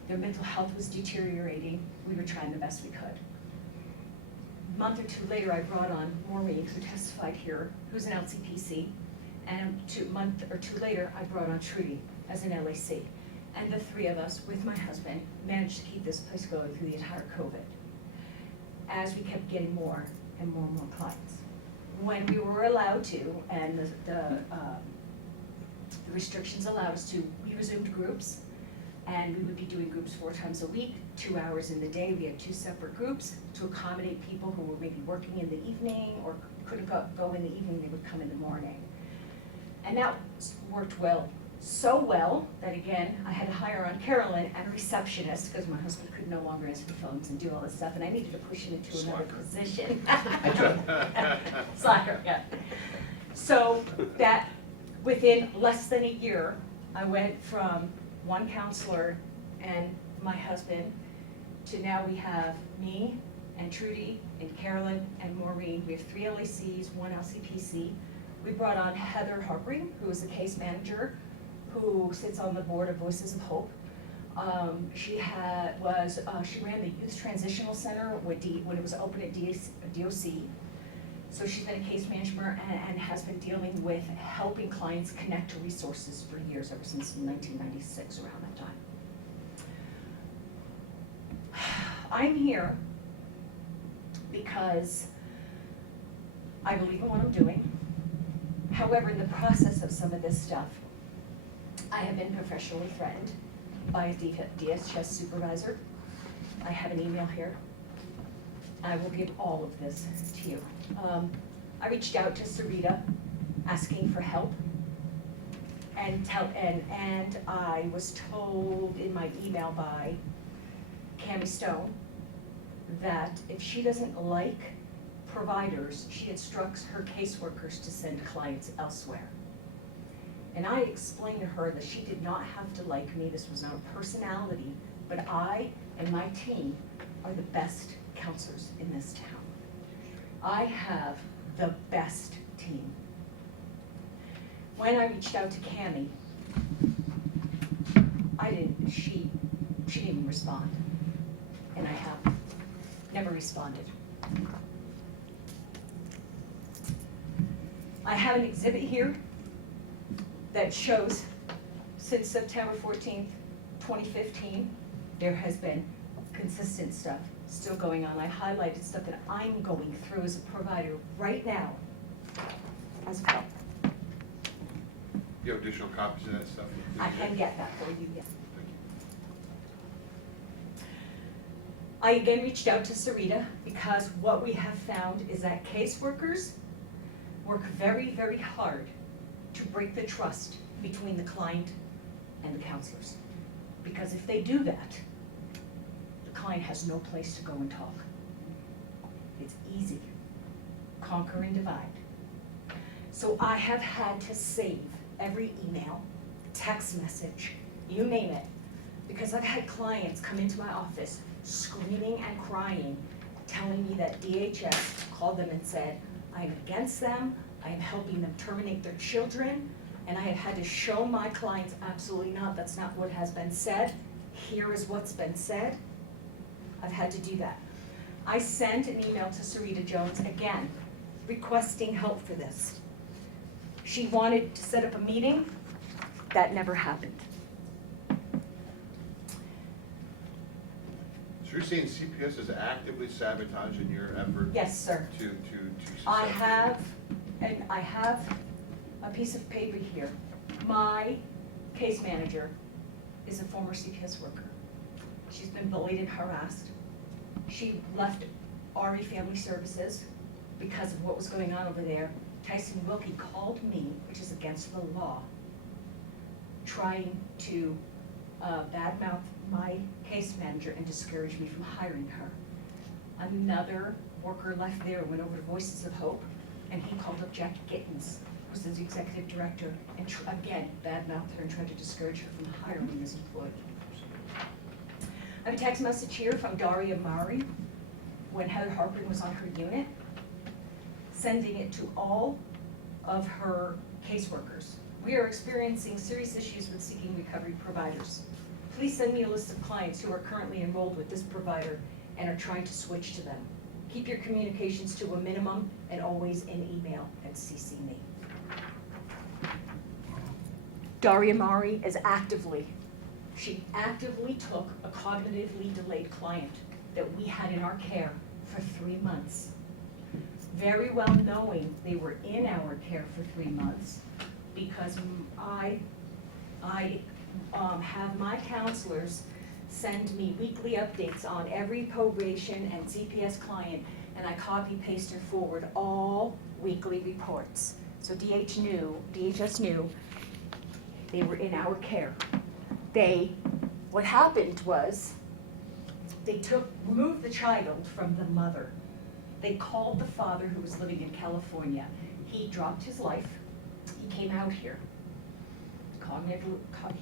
Their mental health was deteriorating. We were trying the best we could. A month or two later, I brought on Maureen, who testified here, who's an LCPC. And a month or two later, I brought on Trudy as an LAC. And the three of us, with my husband, managed to keep this place going through the entire COVID, as we kept getting more and more clients. When we were allowed to, and the restrictions allowed us to, we resumed groups, and we would be doing groups 4 times a week, 2 hours in the day. We had 2 separate groups to accommodate people who were maybe working in the evening or couldn't go in the evening, they would come in the morning. And that worked well. So well that, again, I had to hire on Carolyn and a receptionist, because my husband could no longer answer the phones and do all this stuff, and I needed to push him into another position. Slacker, yeah. So that, within less than a year, I went from 1 counselor and my husband to now we have me and Trudy and Carolyn and Maureen. We have 3 LACs, 1 LCPC. We brought on Heather Harpring, who is the case manager, who sits on the board of Voices of Hope. She ran the Youth Transitional Center when it was open at DOC. So she's been a case manager and has been dealing with helping clients connect to resources for years, ever since 1996, around that time. I'm here because I believe in what I'm doing. However, in the process of some of this stuff, I have been professionally threatened by a DPHHS supervisor. I have an email here. I will give all of this to you. I reached out to Sarita asking for help, and I was told in my email by Cammie Stone that if she doesn't like providers, she instructs her caseworkers to send clients elsewhere. And I explained to her that she did not have to like me. This was not a personality, but I and my team are the best counselors in this town. I have the best team. When I reached out to Cammie, she didn't even respond. And I have never responded. I have an exhibit here that shows since September 14th, 2015, there has been consistent stuff still going on. I highlighted stuff that I'm going through as a provider right now as well. You have additional copies of that stuff? I can get that for you, yes. Thank you. I again reached out to Sarita because what we have found is that caseworkers work very, very hard to break the trust between the client and the counselors. Because if they do that, the client has no place to go and talk. It's easy. Conquer and divide. So I have had to save every email, text message, you name it, because I've had clients come into my office screaming and crying, telling me that DHS called them and said, I am against them, I am helping them terminate their children, and I have had to show my clients, absolutely not, that's not what has been said, here is what's been said. I've had to do that. I sent an email to Sarita Jones again, requesting help for this. She wanted to set up a meeting, that never happened. So you're saying CPS is actively sabotaging your effort? Yes, sir. To I have a piece of paper here. My case manager is a former CPS worker. She's been bullied and harassed. She left RE Family Services because of what was going on over there. Tyson Wilkie called me, which is against the law, trying to badmouth my case manager and discourage me from hiring her. Another worker left there, went over to Voices of Hope, and he called up Jackie Gittens, who's the executive director, and again, badmouthed her and tried to discourage her from hiring me as employee. I have a text message here from Daria Mari, when Heather Harper was on her unit, sending it to all of her caseworkers. We are experiencing serious issues with seeking recovery providers. Please send me a list of clients who are currently enrolled with this provider and are trying to switch to them. Keep your communications to a minimum and always in email and CC me. Daria Mari is she actively took a cognitively delayed client that we had in our care for 3 months. Very well knowing they were in our care for 3 months, because I have my counselors send me weekly updates on every probation and CPS client, and I copy, paste, and forward all weekly reports. So DHS knew they were in our care. What happened was, they removed the child from the mother. They called the father, who was living in California. He dropped his life. He came out here.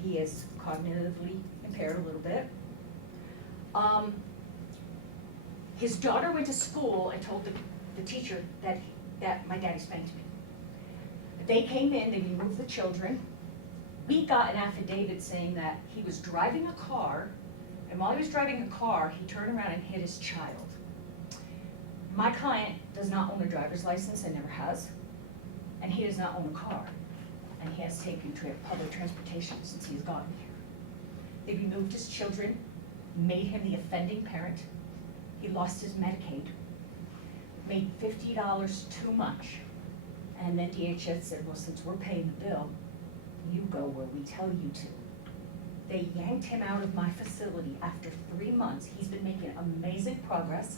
He is cognitively impaired a little bit. His daughter went to school and told the teacher that my daddy spanked me. They came in, they removed the children. We got an affidavit saying that he was driving a car, and while he was driving a car, he turned around and hit his child. My client does not own a driver's license and never has, and he does not own a car, and he has taken public transportation since he's gotten here. They removed his children, made him the offending parent. He lost his Medicaid, made $50 too much, and then DHS said, well, since we're paying the bill, you go where we tell you to. They yanked him out of my facility after 3 months. He's been making amazing progress.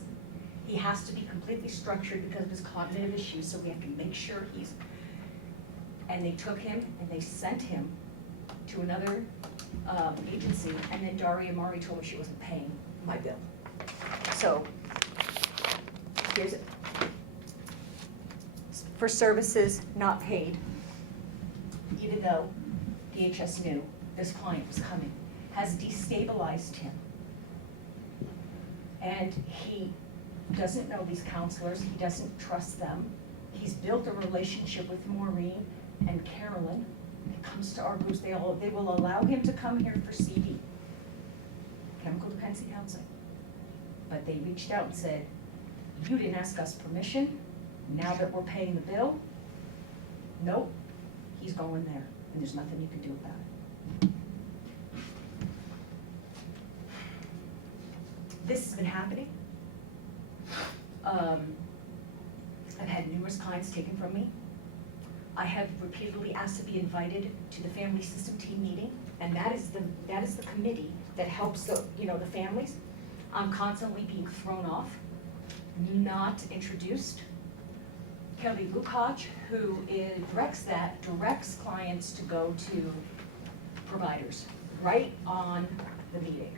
He has to be completely structured because of his cognitive issues, so we have to make sure and they took him and they sent him to another agency, and then Daria Mari told me she wasn't paying my bill. So, here's it. For services not paid, even though DHS knew this client was coming, has destabilized him. And he doesn't know these counselors, he doesn't trust them. He's built a relationship with Maureen and Carolyn. He comes to our groups, they will allow him to come here for CD, chemical dependency counseling. But they reached out and said, you didn't ask us permission, now that we're paying the bill, nope, he's going there, and there's nothing you can do about it. This has been happening. I've had numerous clients taken from me. I have repeatedly asked to be invited to the family system team meeting, and that is the committee that helps the families. I'm constantly being thrown off, not introduced. Kelly Lukacs, who directs clients to go to providers right on the meeting.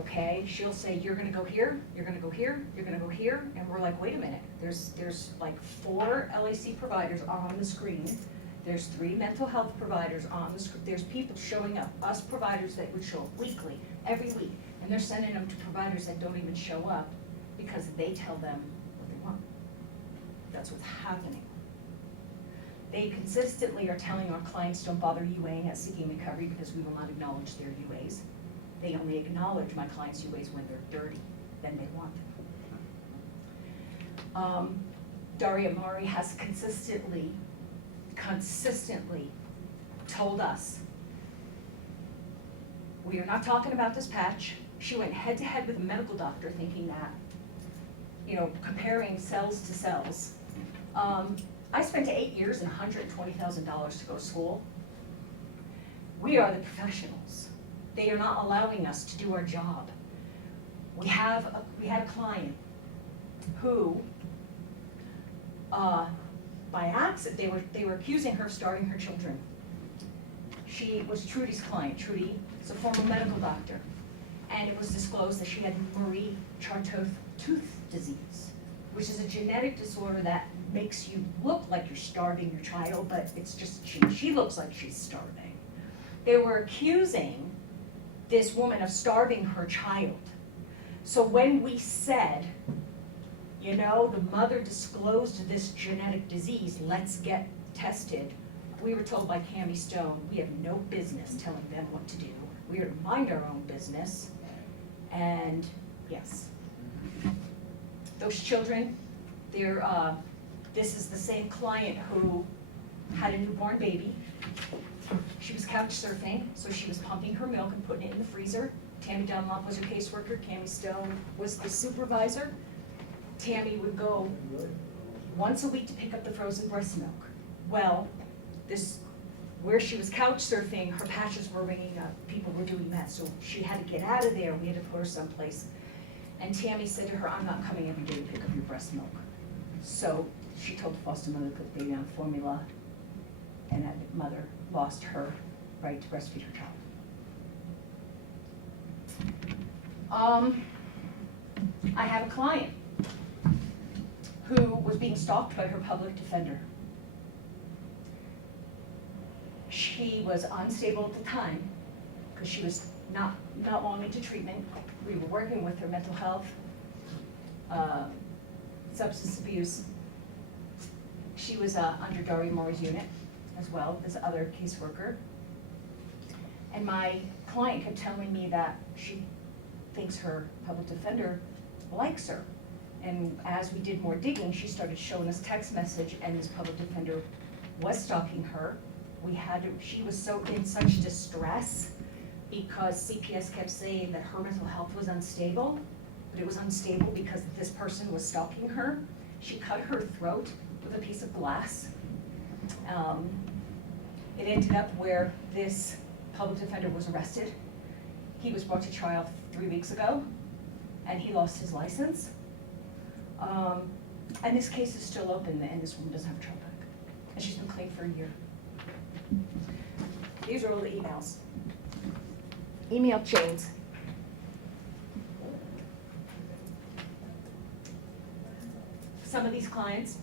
Okay, she'll say, you're gonna go here, you're gonna go here, you're gonna go here, and we're like, wait a minute, there's like 4 LAC providers on the screen. There's 3 mental health providers on the screen. There's people showing up, us providers that would show up weekly, every week, and they're sending them to providers that don't even show up because they tell them what they want. That's what's happening. They consistently are telling our clients, don't bother UAing at Seeking Recovery because we will not acknowledge their UAs. They only acknowledge my clients' UAs when they're dirty, then they want them. Daria Mari has consistently told us, we are not talking about this patch. She went head to head with a medical doctor thinking that, you know, comparing cells to cells. I spent 8 years and $120,000 to go to school. We are the professionals. They are not allowing us to do our job. We had a client who, by accident, they were accusing her of starving her children. She was Trudy's client. Trudy is a former medical doctor. And it was disclosed that she had Marie-Charcot tooth disease, which is a genetic disorder that makes you look like you're starving your child, but it's just, she looks like she's starving. They were accusing this woman of starving her child. So when we said, you know, the mother disclosed this genetic disease, let's get tested, we were told by Cammie Stone, we have no business telling them what to do. We are to mind our own business. And yes, those children, this is the same client who had a newborn baby. She was couch surfing, so she was pumping her milk and putting it in the freezer. Tammy Dunlop was her caseworker, Cammie Stone was the supervisor. Tammy would go once a week to pick up the frozen breast milk. Well, where she was couch surfing, her patches were ringing up, people were doing that, so she had to get out of there, we had to put her someplace. And Tammy said to her, I'm not coming every day to pick up your breast milk. So she told the foster mother to put the baby on formula, and that mother lost her right to breastfeed her child. I have a client who was being stalked by her public defender. She was unstable at the time because she was not long into treatment. We were working with her mental health, substance abuse. She was under Daria Moore's unit as well as other caseworker. And my client kept telling me that she thinks her public defender likes her. And as we did more digging, she started showing us text message, and this public defender was stalking her. She was in such distress because CPS kept saying that her mental health was unstable, but it was unstable because this person was stalking her. She cut her throat with a piece of glass. It ended up where this public defender was arrested. He was brought to trial 3 weeks ago, and he lost his license. And this case is still open, and this woman doesn't have a trial back. And she's been clean for a year. These are all the emails. Email chains. Some of these clients,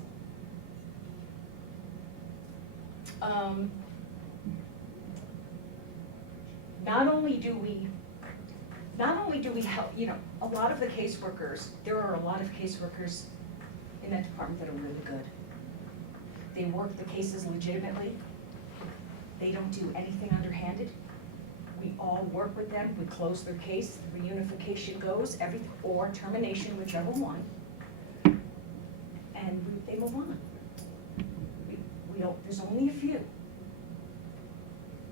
not only do we help, you know, a lot of the caseworkers, there are a lot of caseworkers in that department that are really good. They work the cases legitimately. They don't do anything underhanded. We all work with them, we close their case, the reunification goes, or termination, whichever one, and they move on. We don't, there's only a few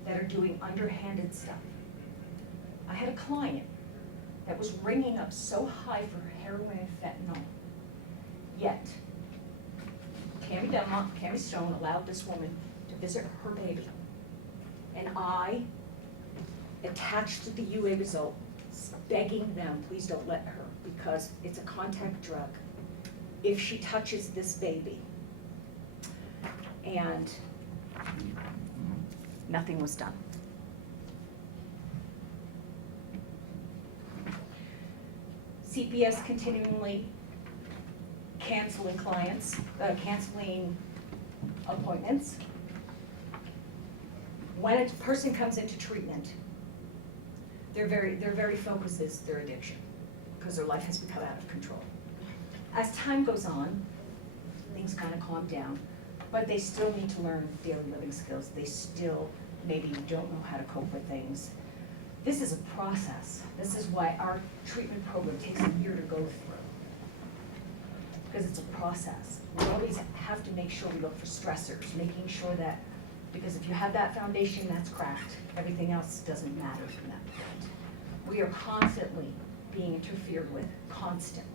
that are doing underhanded stuff. I had a client that was ringing up so high for heroin and fentanyl, yet Cammie Dunlop, Cammie Stone allowed this woman to visit her baby. And I attached the UA result, begging them, please don't let her, because it's a contact drug. If she touches this baby, and nothing was done. CPS continually canceling clients, canceling appointments. When a person comes into treatment, their very focus is their addiction, because their life has become out of control. As time goes on, things kind of calm down, but they still need to learn daily living skills. They still maybe don't know how to cope with things. This is a process. This is why our treatment program takes a year to go through, because it's a process. We always have to make sure we look for stressors, making sure that, because if you have that foundation that's cracked, everything else doesn't matter from that point. We are constantly being interfered with, constantly.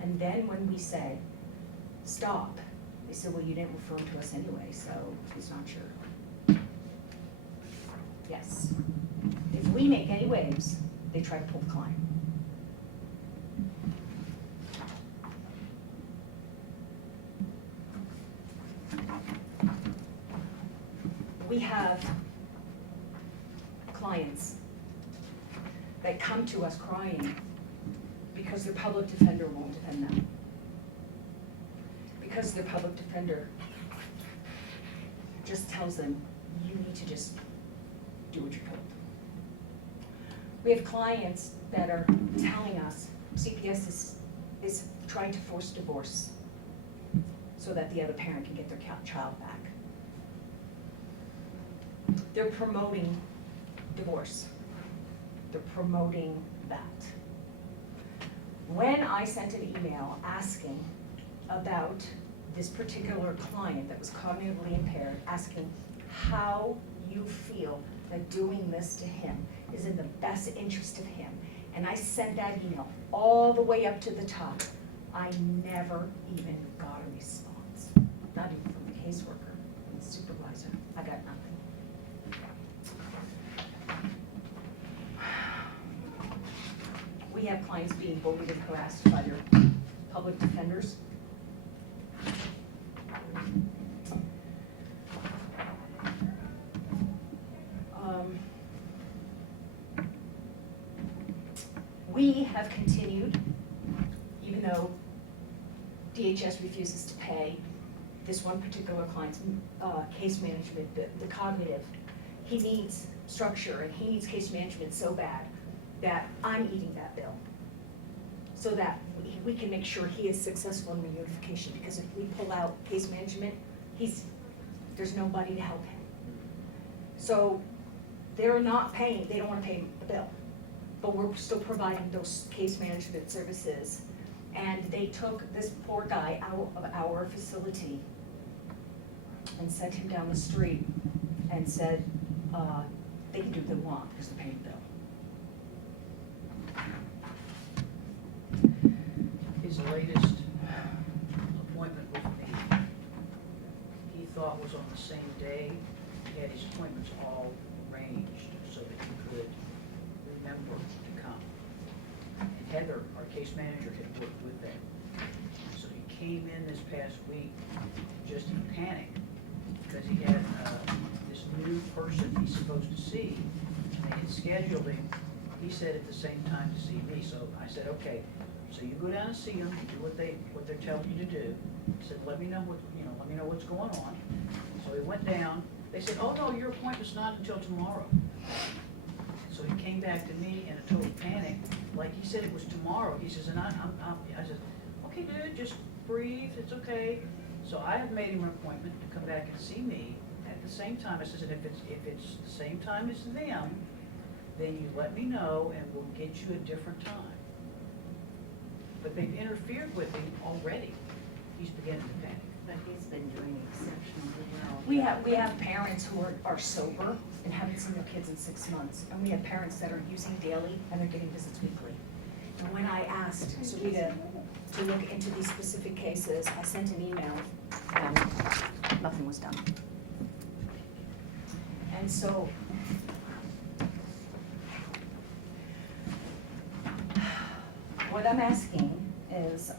And then when we say, stop, they say, well, you didn't refer him to us anyway, so he's not sure. Yes. If we make any waves, they try to pull the client. We have clients that come to us crying because their public defender won't defend them. Because their public defender just tells them, you need to just do what you're told. We have clients that are telling us CPS is trying to force divorce so that the other parent can get their child back. They're promoting divorce. They're promoting that. When I sent an email asking about this particular client that was cognitively impaired, asking how you feel that doing this to him is in the best interest of him, and I sent that email all the way up to the top, I never even got a response. Not even from the caseworker, from the supervisor. I got nothing. We have clients being bullied and harassed by their public defenders. We have continued, even though DHS refuses to pay this one particular client's case management, the cognitive. He needs structure and he needs case management so bad that I'm eating that bill, so that we can make sure he is successful in reunification, because if we pull out case management, there's nobody to help him. So they're not paying, they don't want to pay the bill, but we're still providing those case management services. And they took this poor guy out of our facility and sent him down the street and said, they can do what they want because they're paying the bill. His latest appointment with me, he thought was on the same day. He had his appointments all arranged so that he could remember to come. And Heather, our case manager, had worked with them. So he came in this past week just in panic because he had this new person he's supposed to see. And they had scheduled him, he said, at the same time to see me. So I said, okay, so you go down and see them, do what they're telling you to do. He said, let me know what's going on. So he went down. They said, oh no, your appointment's not until tomorrow. So he came back to me in a total panic, like he said it was tomorrow. He says, and I said, okay, dude, just breathe, it's okay. So I have made him an appointment to come back and see me at the same time. I said, and if it's the same time as them, then you let me know and we'll get you a different time. But they've interfered with him already. He's beginning to panic. But he's been doing exceptionally well. We have parents who are sober and haven't seen their kids in 6 months. And we have parents that are using daily and they're getting visits weekly. And when I asked Sarita to look into these specific cases, I sent an email and nothing was done. And so what I'm asking is,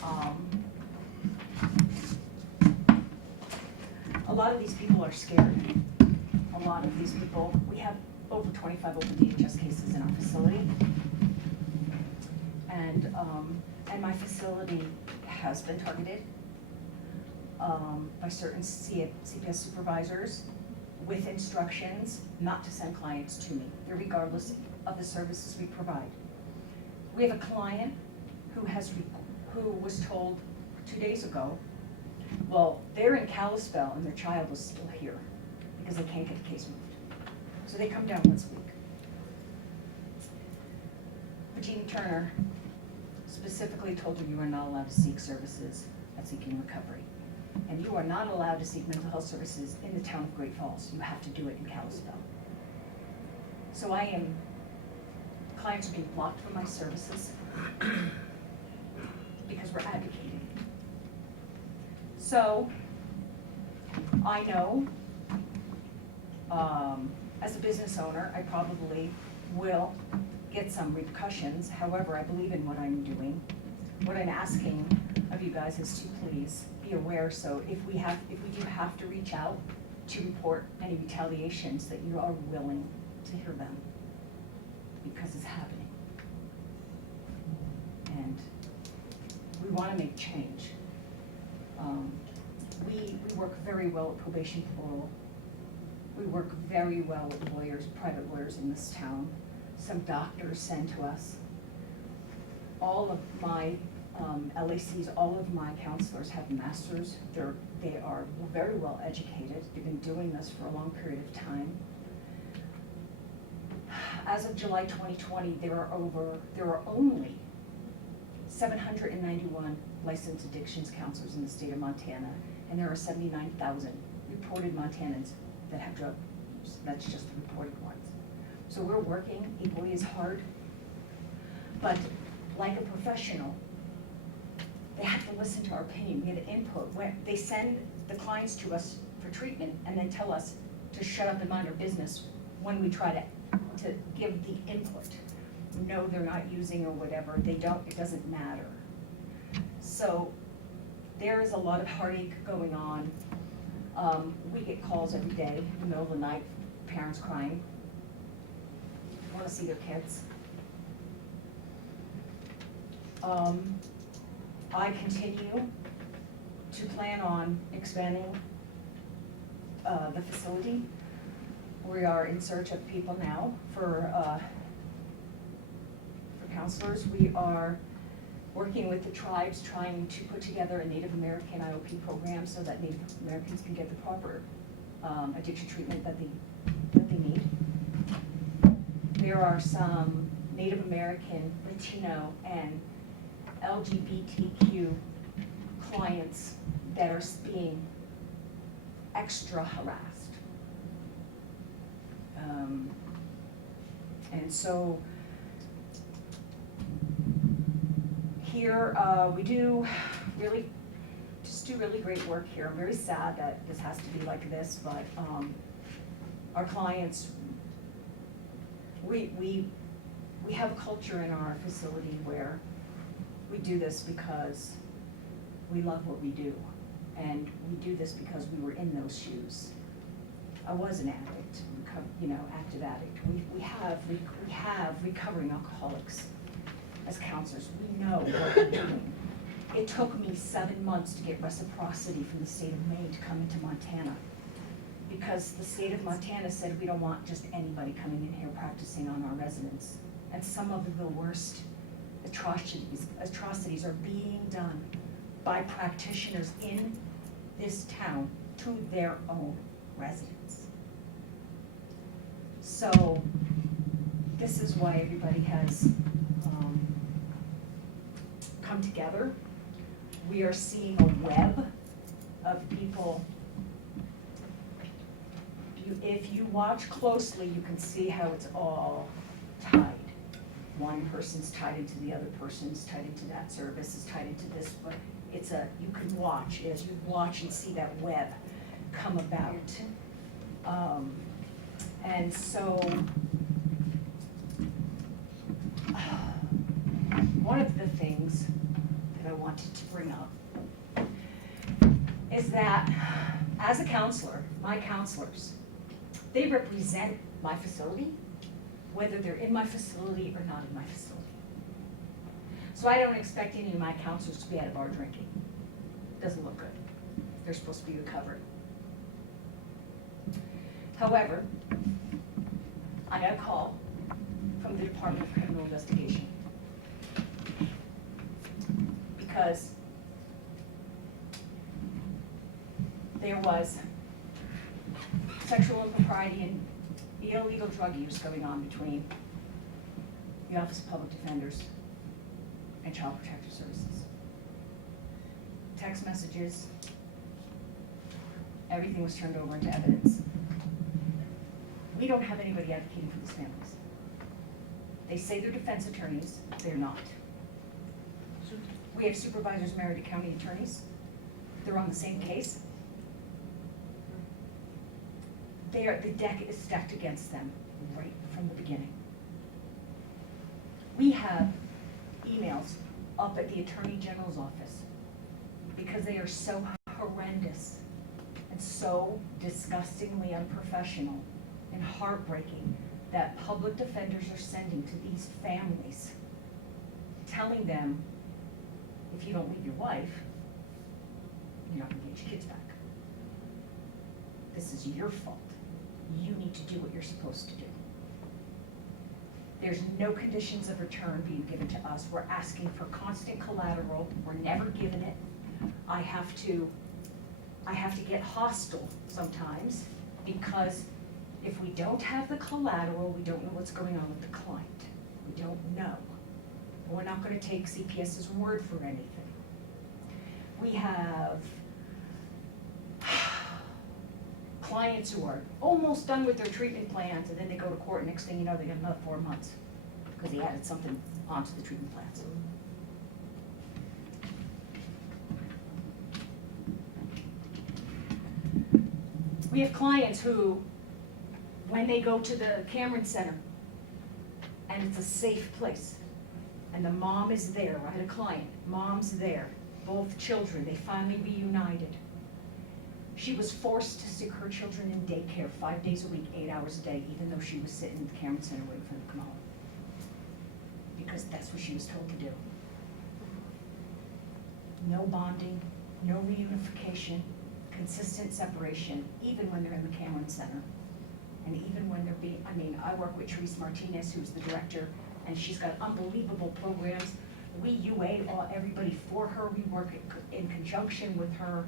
a lot of these people are scared. A lot of these people, we have over 25 open DHS cases in our facility. And my facility has been targeted by certain CPS supervisors with instructions not to send clients to me, regardless of the services we provide. We have a client who was told 2 days ago, well, they're in Kalispell and their child is still here because they can't get the case moved. So they come down once a week. Regina Turner specifically told her you are not allowed to seek services at Seeking Recovery. And you are not allowed to seek mental health services in the town of Great Falls. You have to do it in Kalispell. So clients are being blocked from my services because we're advocating. So I know, as a business owner, I probably will get some repercussions. However, I believe in what I'm doing. What I'm asking of you guys is to please be aware, so if we do have to reach out to report any retaliations, that you are willing to hear them, because it's happening. And we want to make change. We work very well at probation parole. We work very well with lawyers, private lawyers in this town. Some doctors send to us. All of my LACs, all of my counselors have masters. They are very well educated. They've been doing this for a long period of time. As of July 2020, there are only 791 licensed addictions counselors in the state of Montana, and there are 79,000 reported Montanans that have drug use. That's just the reported ones. So we're working equally as hard, but like a professional, they have to listen to our opinion, we have input. When they send the clients to us for treatment and then tell us to shut up and mind our business when we try to give the input. No, they're not using or whatever, it doesn't matter. So there is a lot of heartache going on. We get calls every day in the middle of the night, parents crying, want to see their kids. I continue to plan on expanding the facility. We are in search of people now for counselors. We are working with the tribes, trying to put together a Native American IOP program so that Native Americans can get the proper addiction treatment that they need. There are some Native American, Latino, and LGBTQ clients that are being extra harassed. And so here we do really great work here. I'm very sad that this has to be like this, but our clients, we have a culture in our facility where we do this because we love what we do, and we do this because we were in those shoes. I was an addict, active addict. We have recovering alcoholics as counselors. We know what we're doing. It took me 7 months to get reciprocity from the state of Maine to come into Montana, because the state of Montana said we don't want just anybody coming in here practicing on our residents. And some of the worst atrocities are being done by practitioners in this town to their own residents. So this is why everybody has come together. We are seeing a web of people. If you watch closely, you can see how it's all tied. One person's tied into the other person's tied into that service, is tied into this, but you can watch, as you watch and see that web come about. And so, one of the things that I wanted to bring up is that as a counselor, my counselors, they represent my facility, whether they're in my facility or not in my facility. So I don't expect any of my counselors to be at a bar drinking. Doesn't look good. They're supposed to be recovered. However, I got a call from the Department of Criminal Investigation because there was sexual impropriety and illegal drug use going on between the Office of Public Defenders and Child Protective Services. Text messages, everything was turned over into evidence. We don't have anybody advocating for these families. They say they're defense attorneys, they're not. We have supervisors married to county attorneys. They're on the same case. The deck is stacked against them right from the beginning. We have emails up at the Attorney General's office because they are so horrendous and so disgustingly unprofessional and heartbreaking that public defenders are sending to these families, telling them, if you don't leave your wife, you're not gonna get your kids back. This is your fault. You need to do what you're supposed to do. There's no conditions of return being given to us. We're asking for constant collateral. We're never given it. I have to get hostile sometimes because if we don't have the collateral, we don't know what's going on with the client. We don't know. We're not going to take CPS's word for anything. We have clients who are almost done with their treatment plans and then they go to court and next thing you know they got another 4 months because they added something onto the treatment plans. We have clients who, when they go to the Cameron Center and it's a safe place and the mom is there, I had a client, mom's there, both children, they finally reunited. She was forced to stick her children in daycare 5 days a week, 8 hours a day, even though she was sitting in the Cameron Center waiting for them to come home. Because that's what she was told to do. No bonding, no reunification, consistent separation, even when they're in the Cameron Center. And even when they're being, I work with Therese Martinez, who's the director, and she's got unbelievable programs. We UA everybody for her. We work in conjunction with her.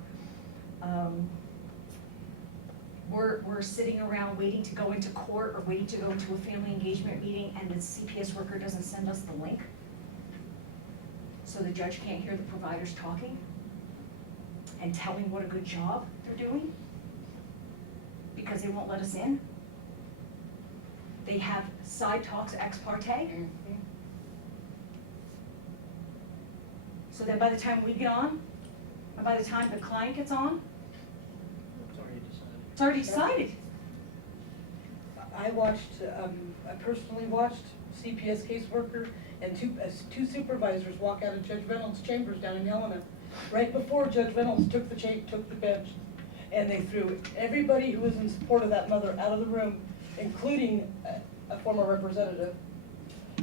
We're sitting around waiting to go into court or waiting to go into a family engagement meeting and the CPS worker doesn't send us the link. So the judge can't hear the providers talking and telling what a good job they're doing because they won't let us in. They have side talks ex parte. So that by the time we get on, and by the time the client gets on, it's already decided. I personally watched CPS caseworker and two supervisors walk out of Judge Reynolds' chambers down in Helena, right before Judge Reynolds took the bench, and they threw everybody who was in support of that mother out of the room, including a former representative,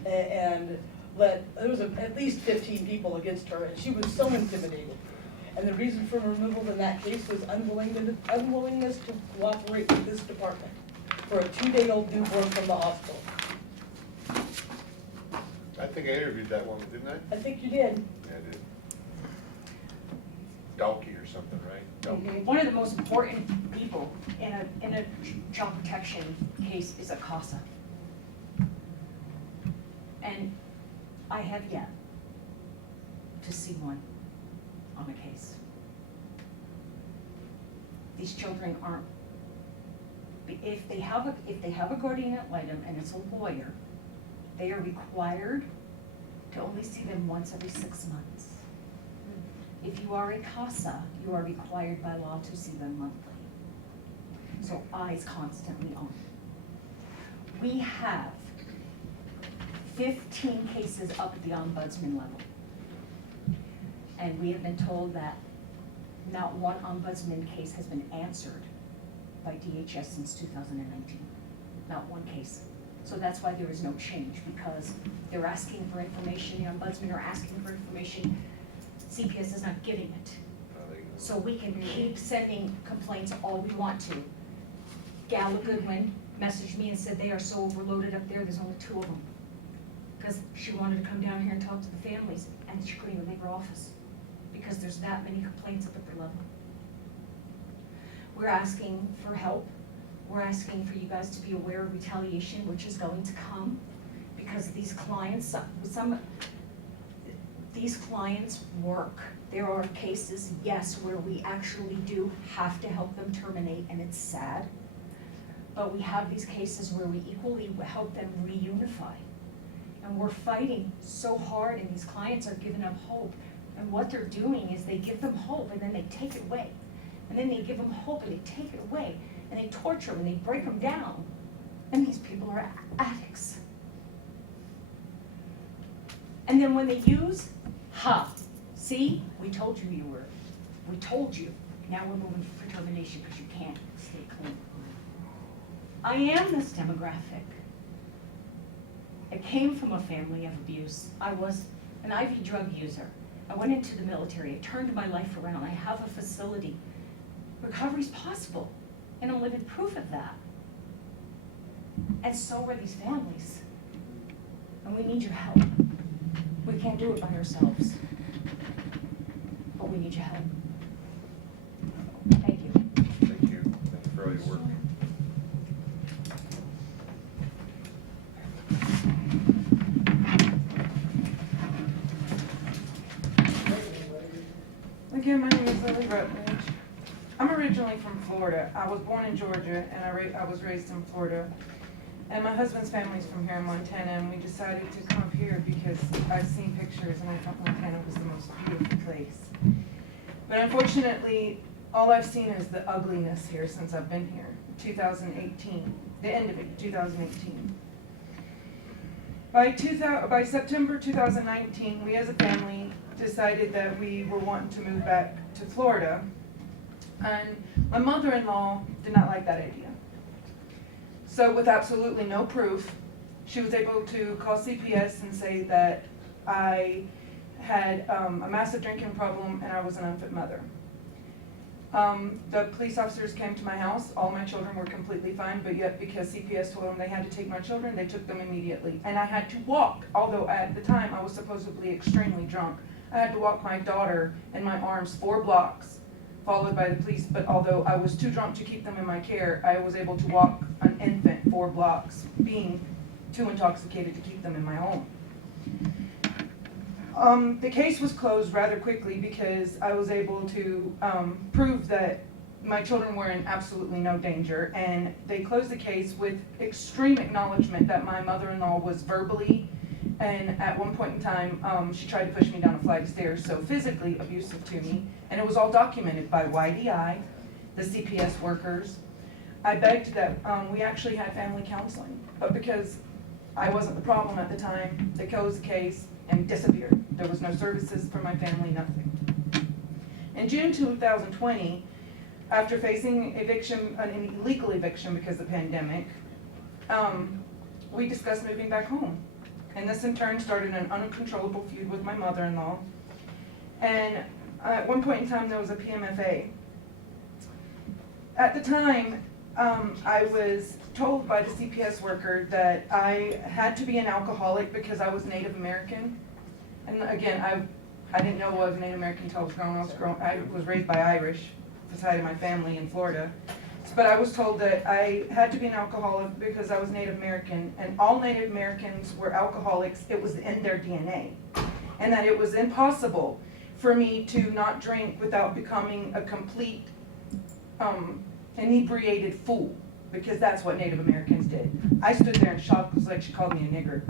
and there was at least 15 people against her, and she was so intimidated. And the reason for removal in that case was unwillingness to cooperate with this department for a 2-day-old newborn from the hospital. I think I interviewed that woman, didn't I? I think you did. Yeah, I did. Dalkey or something, right? Dalkey. One of the most important people in a child protection case is a CASA. And I have yet to see one on a case. These children aren't, if they have a guardian ad litem and it's a lawyer, they are required to only see them once every 6 months. If you are a CASA, you are required by law to see them monthly. So eyes constantly on. We have 15 cases up at the ombudsman level. And we have been told that not one ombudsman case has been answered by DHS since 2019. Not one case. So that's why there is no change, because they're asking for information, the ombudsmen are asking for information, CPS is not giving it. So we can keep sending complaints all we want to. Gala Goodwin messaged me and said they are so overloaded up there, there's only 2 of them. Because she wanted to come down here and talk to the families, and she couldn't even leave her office, because there's that many complaints up at their level. We're asking for help. We're asking for you guys to be aware of retaliation, which is going to come, because these clients, these clients work. There are cases, yes, where we actually do have to help them terminate, and it's sad. But we have these cases where we equally help them reunify. And we're fighting so hard, and these clients are giving up hope. And what they're doing is they give them hope, and then they take it away. And then they give them hope, and they take it away. And they torture them, and they break them down. And these people are addicts. And then when they use, see, we told you you were. We told you. Now we're moving for termination because you can't stay clean. I am this demographic. I came from a family of abuse. I was an IV drug user. I went into the military. I turned my life around. I have a facility. Recovery's possible, and I'm living proof of that. And so are these families. And we need your help. We can't do it by ourselves, but we need your help. Thank you. Thank you. Thank you for all your work. Again, my name is Lily Rutledge. I'm originally from Florida. I was born in Georgia, and I was raised in Florida. And my husband's family's from here in Montana, and we decided to come up here because I've seen pictures and I thought Montana was the most beautiful place. But unfortunately, all I've seen is the ugliness here since I've been here. 2018, the end of it, 2018. By September 2019, we as a family decided that we were wanting to move back to Florida. And my mother-in-law did not like that idea. So with absolutely no proof, she was able to call CPS and say that I had a massive drinking problem and I was an unfit mother. The police officers came to my house. All my children were completely fine, but yet because CPS told them they had to take my children, they took them immediately. And I had to walk, although at the time I was supposedly extremely drunk. I had to walk my daughter in my arms 4 blocks, followed by the police, but although I was too drunk to keep them in my care, I was able to walk an infant 4 blocks, being too intoxicated to keep them in my home. The case was closed rather quickly because I was able to prove that my children were in absolutely no danger, and they closed the case with extreme acknowledgement that my mother-in-law was verbally, and at one point in time, she tried to push me down a flight of stairs, so physically abusive to me, and it was all documented by YDI, the CPS workers. I begged that we actually had family counseling, but because I wasn't the problem at the time, they closed the case and disappeared. There was no services for my family, nothing. In June 2020, after facing eviction, an illegal eviction because of the pandemic, we discussed moving back home. And this in turn started an uncontrollable feud with my mother-in-law. And at one point in time, there was a PMFA. At the time, I was told by the CPS worker that I had to be an alcoholic because I was Native American. And again, I didn't know I was Native American until I was grown. I was raised by Irish, the side of my family in Florida. But I was told that I had to be an alcoholic because I was Native American, and all Native Americans were alcoholics. It was in their DNA. And that it was impossible for me to not drink without becoming a complete inebriated fool, because that's what Native Americans did. I stood there in shock. It was like she called me a nigger.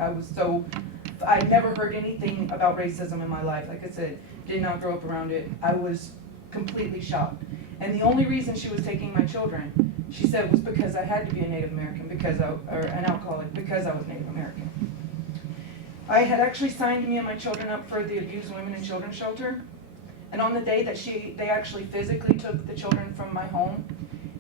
I never heard anything about racism in my life. Like I said, did not grow up around it. I was completely shocked. And the only reason she was taking my children, she said, was because I had to be a Native American, or an alcoholic, because I was Native American. I had actually signed me and my children up for the Abused Women and Children Shelter. And on the day that they actually physically took the children from my home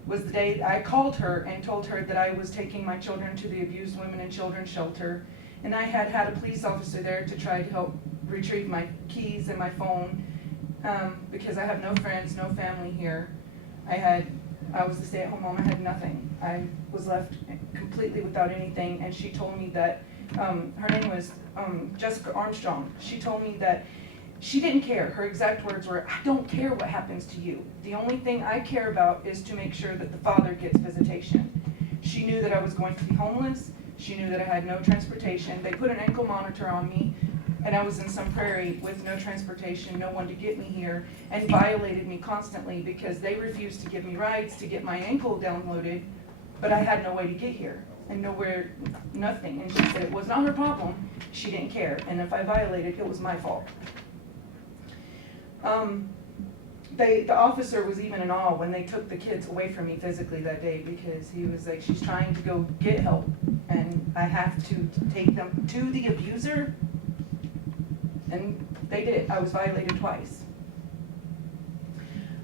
was the day I called her and told her that I was taking my children to the Abused Women and Children Shelter. And I had a police officer there to try to help retrieve my keys and my phone, because I have no friends, no family here. I was a stay-at-home mom, I had nothing. I was left completely without anything, and she told me that, her name was Jessica Armstrong. She told me that she didn't care. Her exact words were, "I don't care what happens to you. The only thing I care about is to make sure that the father gets visitation." She knew that I was going to be homeless. She knew that I had no transportation. They put an ankle monitor on me, and I was in some prairie with no transportation, no one to get me here, and violated me constantly because they refused to give me rides to get my ankle downloaded, but I had no way to get here and nowhere, nothing. And she said it was not her problem. She didn't care, and if I violated, it was my fault. The officer was even in awe when they took the kids away from me physically that day, because he was like, "She's trying to go get help, and I have to take them to the abuser." And they did. I was violated twice.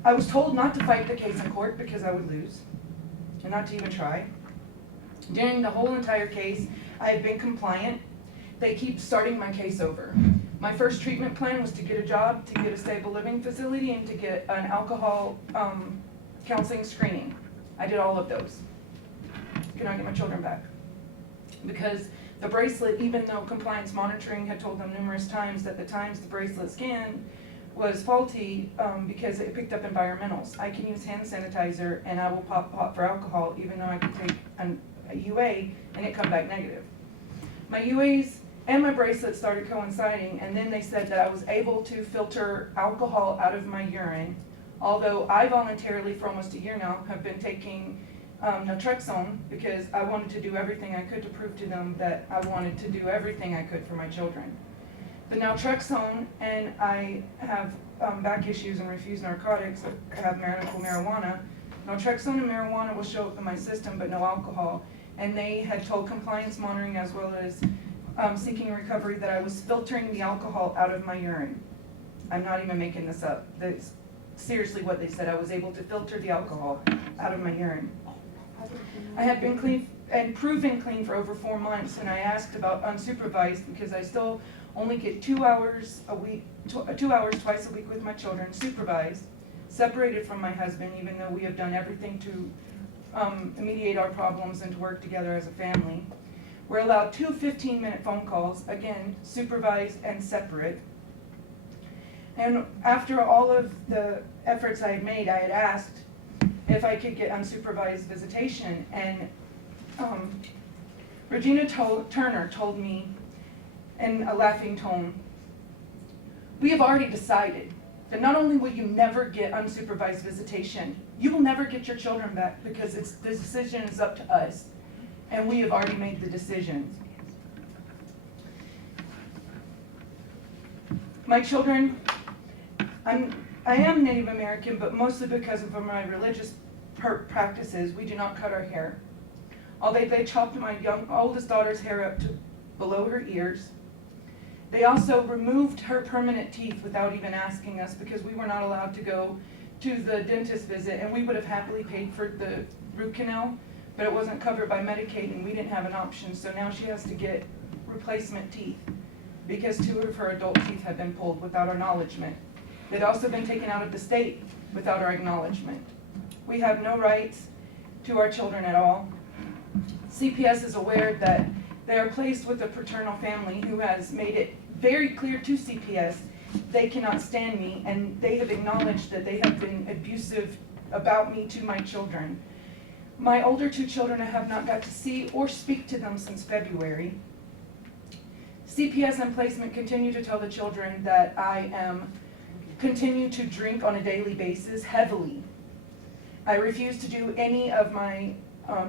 I was told not to fight the case in court because I would lose, and not to even try. During the whole entire case, I have been compliant. They keep starting my case over. My first treatment plan was to get a job, to get a stable living facility, and to get an alcohol counseling screening. I did all of those. Can I get my children back? Because the bracelet, even though compliance monitoring had told them numerous times that the times the bracelet scanned was faulty, because it picked up environmentals. I can use hand sanitizer and I will pop for alcohol, even though I could take a UA and it come back negative. My UAs and my bracelet started coinciding, and then they said that I was able to filter alcohol out of my urine, although I voluntarily for almost a year now have been taking naltrexone because I wanted to do everything I could to prove to them that I wanted to do everything I could for my children. The naltrexone, and I have back issues and refuse narcotics, I have medical marijuana. Naltrexone and marijuana will show up in my system, but no alcohol. And they had told compliance monitoring as well as Seeking Recovery that I was filtering the alcohol out of my urine. I'm not even making this up. That's seriously what they said. I was able to filter the alcohol out of my urine. I had been clean and proven clean for over 4 months, and I asked about unsupervised because I still only get 2 hours a week, 2 hours twice a week with my children, supervised, separated from my husband, even though we have done everything to mediate our problems and to work together as a family. We're allowed 2 15-minute phone calls, again, supervised and separate. And after all of the efforts I had made, I had asked if I could get unsupervised visitation, and Regina Turner told me in a laughing tone, "We have already decided that not only will you never get unsupervised visitation, you will never get your children back because the decision is up to us, and we have already made the decision." My children, I am Native American, but mostly because of my religious practices, we do not cut our hair. Although they chopped my oldest daughter's hair up to below her ears. They also removed her permanent teeth without even asking us because we were not allowed to go to the dentist visit, and we would have happily paid for the root canal, but it wasn't covered by Medicaid and we didn't have an option, so now she has to get replacement teeth because 2 of her adult teeth have been pulled without our acknowledgement. They'd also been taken out of the state without our acknowledgement. We have no rights to our children at all. CPS is aware that they are placed with a paternal family who has made it very clear to CPS they cannot stand me, and they have acknowledged that they have been abusive about me to my children. My older 2 children, I have not got to see or speak to them since February. CPS and placement continue to tell the children that I continue to drink on a daily basis heavily. I refuse to do any of my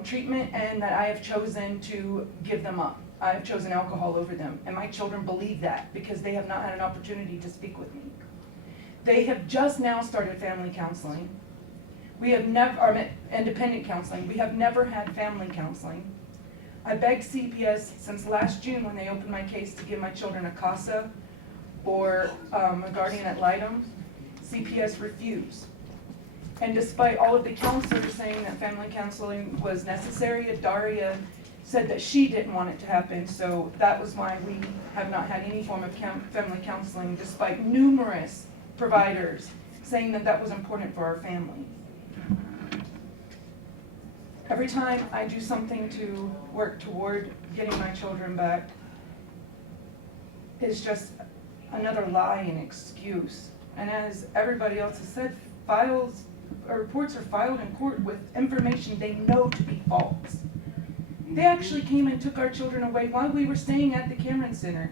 treatment, and that I have chosen to give them up. I have chosen alcohol over them, and my children believe that because they have not had an opportunity to speak with me. They have just now started family counseling. We have never, independent counseling. We have never had family counseling. I begged CPS since last June when they opened my case to give my children a CASA or a guardian ad litem. CPS refused. And despite all of the counselors saying that family counseling was necessary, Daria said that she didn't want it to happen, so that was why we have not had any form of family counseling, despite numerous providers saying that that was important for our family. Every time I do something to work toward getting my children back, it's just another lie and excuse. And as everybody else has said, reports are filed in court with information they know to be false. They actually came and took our children away while we were staying at the Cameron Center,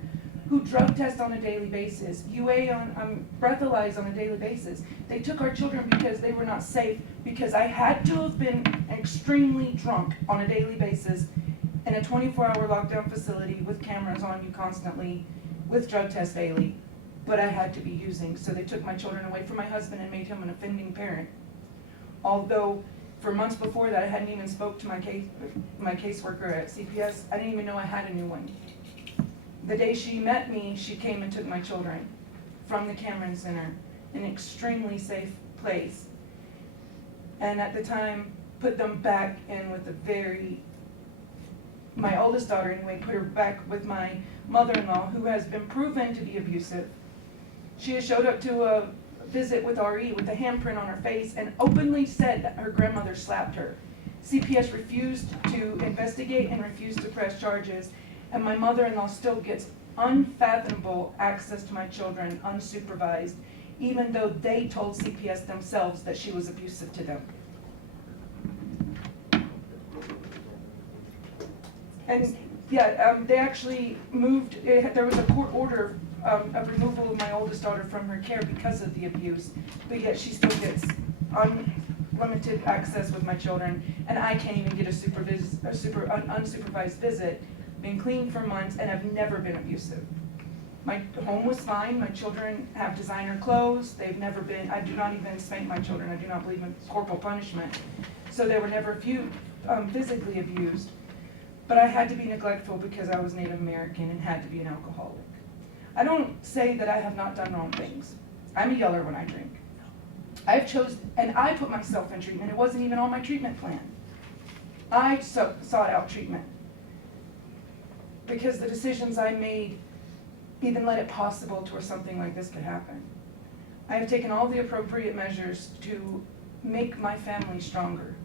who drug test on a daily basis, breathalyze on a daily basis. They took our children because they were not safe, because I had to have been extremely drunk on a daily basis in a 24-hour lockdown facility with cameras on you constantly, with drug tests daily, but I had to be using. So they took my children away from my husband and made him an offending parent. Although for months before that, I hadn't even spoke to my caseworker at CPS. I didn't even know I had a new one. The day she met me, she came and took my children from the Cameron Center, an extremely safe place. And at the time, put them back in with my oldest daughter anyway, put her back with my mother-in-law, who has been proven to be abusive. She has showed up to a visit with RE with a handprint on her face and openly said that her grandmother slapped her. CPS refused to investigate and refused to press charges, and my mother-in-law still gets unfathomable access to my children unsupervised, even though they told CPS themselves that she was abusive to them. And yeah, they actually moved, there was a court order of removal of my oldest daughter from her care because of the abuse, but yet she still gets unlimited access with my children, and I can't even get unsupervised visit. Been clean for months, and I've never been abusive. My home was fine. My children have designer clothes. They've never been, I do not even spank my children. I do not believe in corporal punishment. So they were never physically abused. But I had to be neglectful because I was Native American and had to be an alcoholic. I don't say that I have not done wrong things. I'm a yeller when I drink. And I put myself in treatment. It wasn't even on my treatment plan. I sought out treatment because the decisions I made even let it possible to where something like this could happen. I have taken all the appropriate measures to make my family stronger.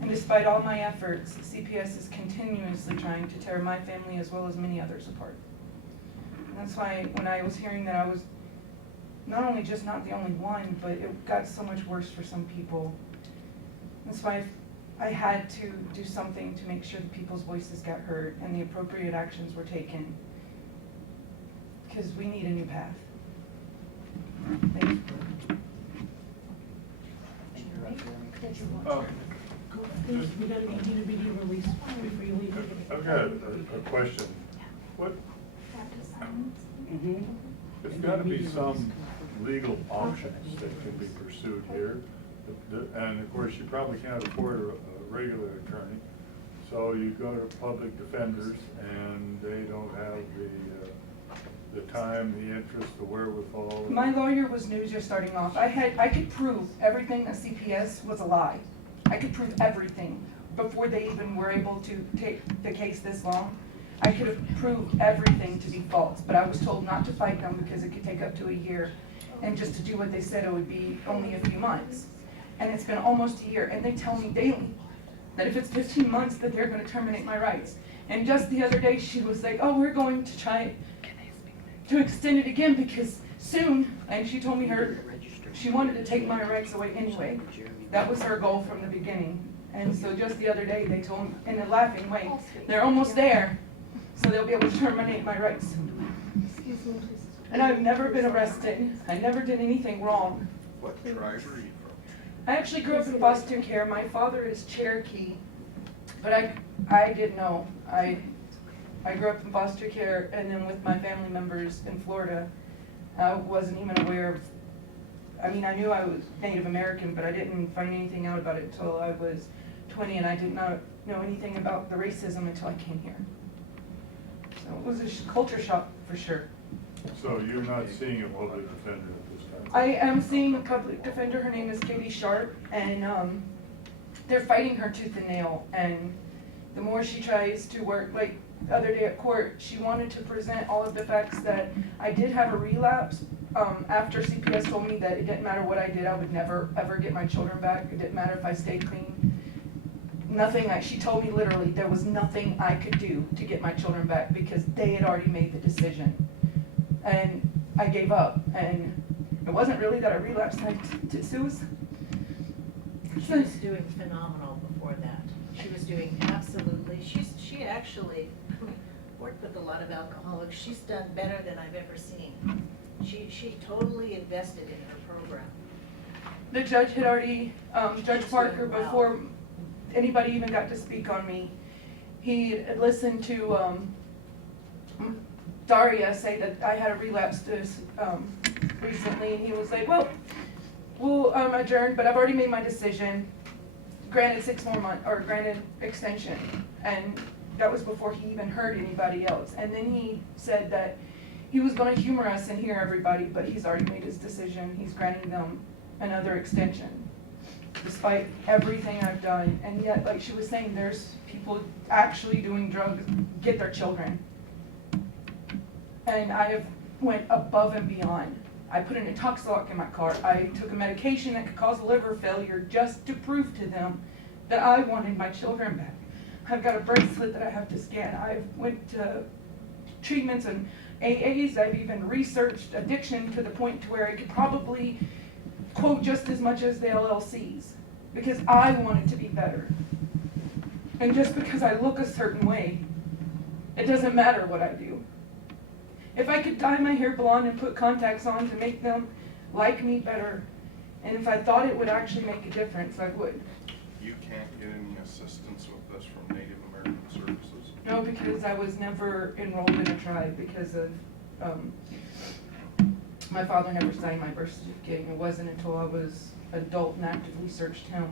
And despite all my efforts, CPS is continuously trying to tear my family as well as many others apart. And that's why when I was hearing that I was not only just not the only one, but it got so much worse for some people. That's why I had to do something to make sure that people's voices got heard and the appropriate actions were taken. Because we need a new path. Thank you. We gotta need a video release before you leave. I've got a question. There's gotta be some legal options that can be pursued here. And of course, you probably can't afford a regular attorney. So you go to public defenders and they don't have the time, the interest, the wherewithal. My lawyer was new just starting off. I could prove everything at CPS was a lie. I could prove everything before they even were able to take the case this long. I could have proved everything to be false, but I was told not to fight them because it could take up to a year, and just to do what they said it would be only a few months. And it's been almost a year, and they tell me daily that if it's 15 months that they're going to terminate my rights. And just the other day she was like, oh, we're going to try to extend it again because soon, and she told me she wanted to take my rights away anyway. That was her goal from the beginning. And so just the other day they told me in a laughing way, they're almost there, so they'll be able to terminate my rights. And I've never been arrested. I never did anything wrong. What tribe are you from? I actually grew up in foster care. My father is Cherokee, but I didn't know. I grew up in foster care, and then with my family members in Florida, I wasn't even aware of, I knew I was Native American, but I didn't find anything out about it until I was 20, and I did not know anything about the racism until I came here. So it was a culture shock for sure. So you're not seeing a public defender at this time? I am seeing a public defender, her name is Katie Sharp, and they're fighting her tooth and nail, and the more she tries to work, like the other day at court, she wanted to present all of the facts that I did have a relapse, after CPS told me that it didn't matter what I did, I would never ever get my children back, it didn't matter if I stayed clean. Nothing, she told me literally, there was nothing I could do to get my children back because they had already made the decision. And I gave up, and it wasn't really that I relapsed, I did suicide. She was doing phenomenal before that. She was doing absolutely, she actually worked with a lot of alcoholics. She's done better than I've ever seen. She totally invested in her program. The judge had already, Judge She's Parker, doing well. before anybody even got to speak on me, he had listened to Daria say that I had a relapse this recently, and he was like, well, we'll adjourn, but I've already made my decision. Granted 6 more months, or granted extension, and that was before he even heard anybody else. And then he said that he was going to humor us and hear everybody, but he's already made his decision. He's granting them another extension, despite everything I've done. And yet, like she was saying, there's people actually doing drugs, get their children. And I have went above and beyond. I put an Intoxilock in my car. I took a medication that could cause liver failure just to prove to them that I wanted my children back. I've got a bracelet that I have to scan. I've went to treatments and AAs. I've even researched addiction to the point to where I could probably quote just as much as the LLCs because I wanted to be better. And just because I look a certain way, it doesn't matter what I do. If I could dye my hair blonde and put contacts on to make them like me better, and if I thought it would actually make a difference, I would. You can't get any assistance with this from Native American Services? No, because I was never enrolled in a tribe because of, my father never signed my birth certificate, and it wasn't until I was adult and actively searched him.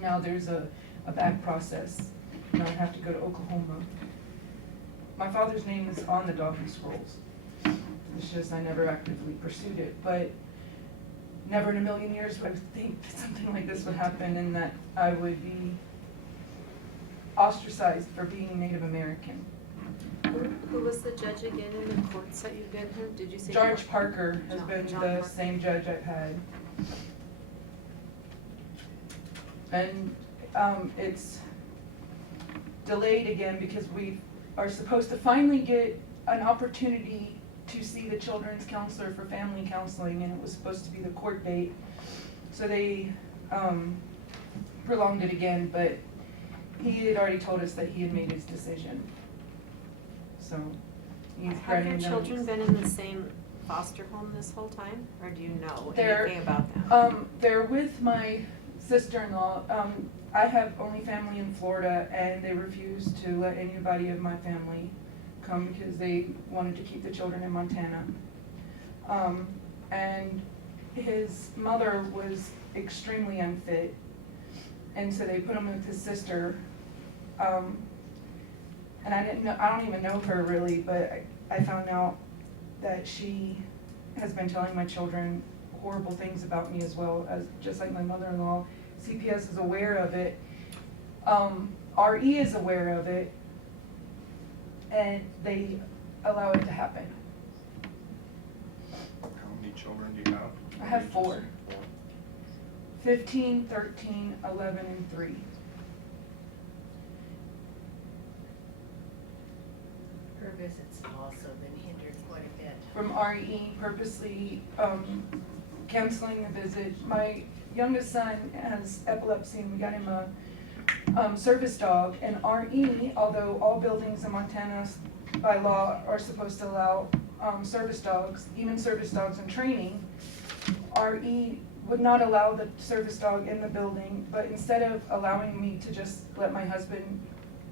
Now there's a back process. Now I have to go to Oklahoma. My father's name is on the docket scrolls. It's just I never actively pursued it, but never in a million years would I think that something like this would happen and that I would be ostracized for being Native American. Who was the judge again in the courts that you've been here? Did you say? Judge Parker has been John the Parker. same judge I've had. And it's delayed again because we are supposed to finally get an opportunity to see the children's counselor for family counseling, and it was supposed to be the court date. So they prolonged it again, but he had already told us that he had made his decision. So he's Have granting your them. children been in the same foster home this whole time, or do you know They're, anything about them? They're with my sister-in-law. I have only family in Florida, and they refused to let anybody of my family come because they wanted to keep the children in Montana. And his mother was extremely unfit, and so they put him with his sister. And I don't even know her really, but I found out that she has been telling my children horrible things about me as well, as just like my mother-in-law. CPS is aware of it. RE is aware of it, and they allow it to happen. How many children do you have? I have 4. 15, 13, 11, and 3. Her visits have also been hindered quite a bit. From RE purposely canceling the visit. My youngest son has epilepsy, and we got him a service dog. And RE, although all buildings in Montana by law are supposed to allow service dogs, even service dogs in training, RE would not allow the service dog in the building, but instead of allowing me to just let my husband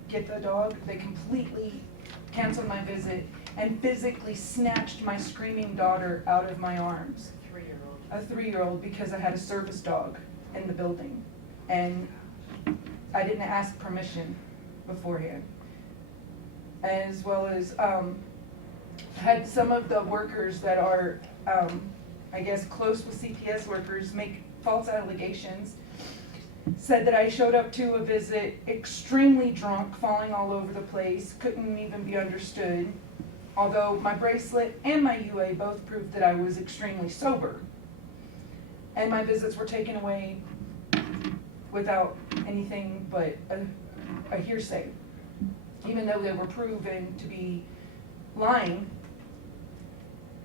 get the dog, they completely canceled my visit and physically snatched my screaming daughter out of my arms. A 3-year-old, because I had a service dog in the building. And I didn't ask permission beforehand. As well as had some of the workers that are, I guess, close with CPS workers make false allegations. Said that I showed up to a visit extremely drunk, falling all over the place, couldn't even be understood. Although my bracelet and my UA both proved that I was extremely sober. And my visits were taken away without anything but a hearsay. Even though they were proven to be lying.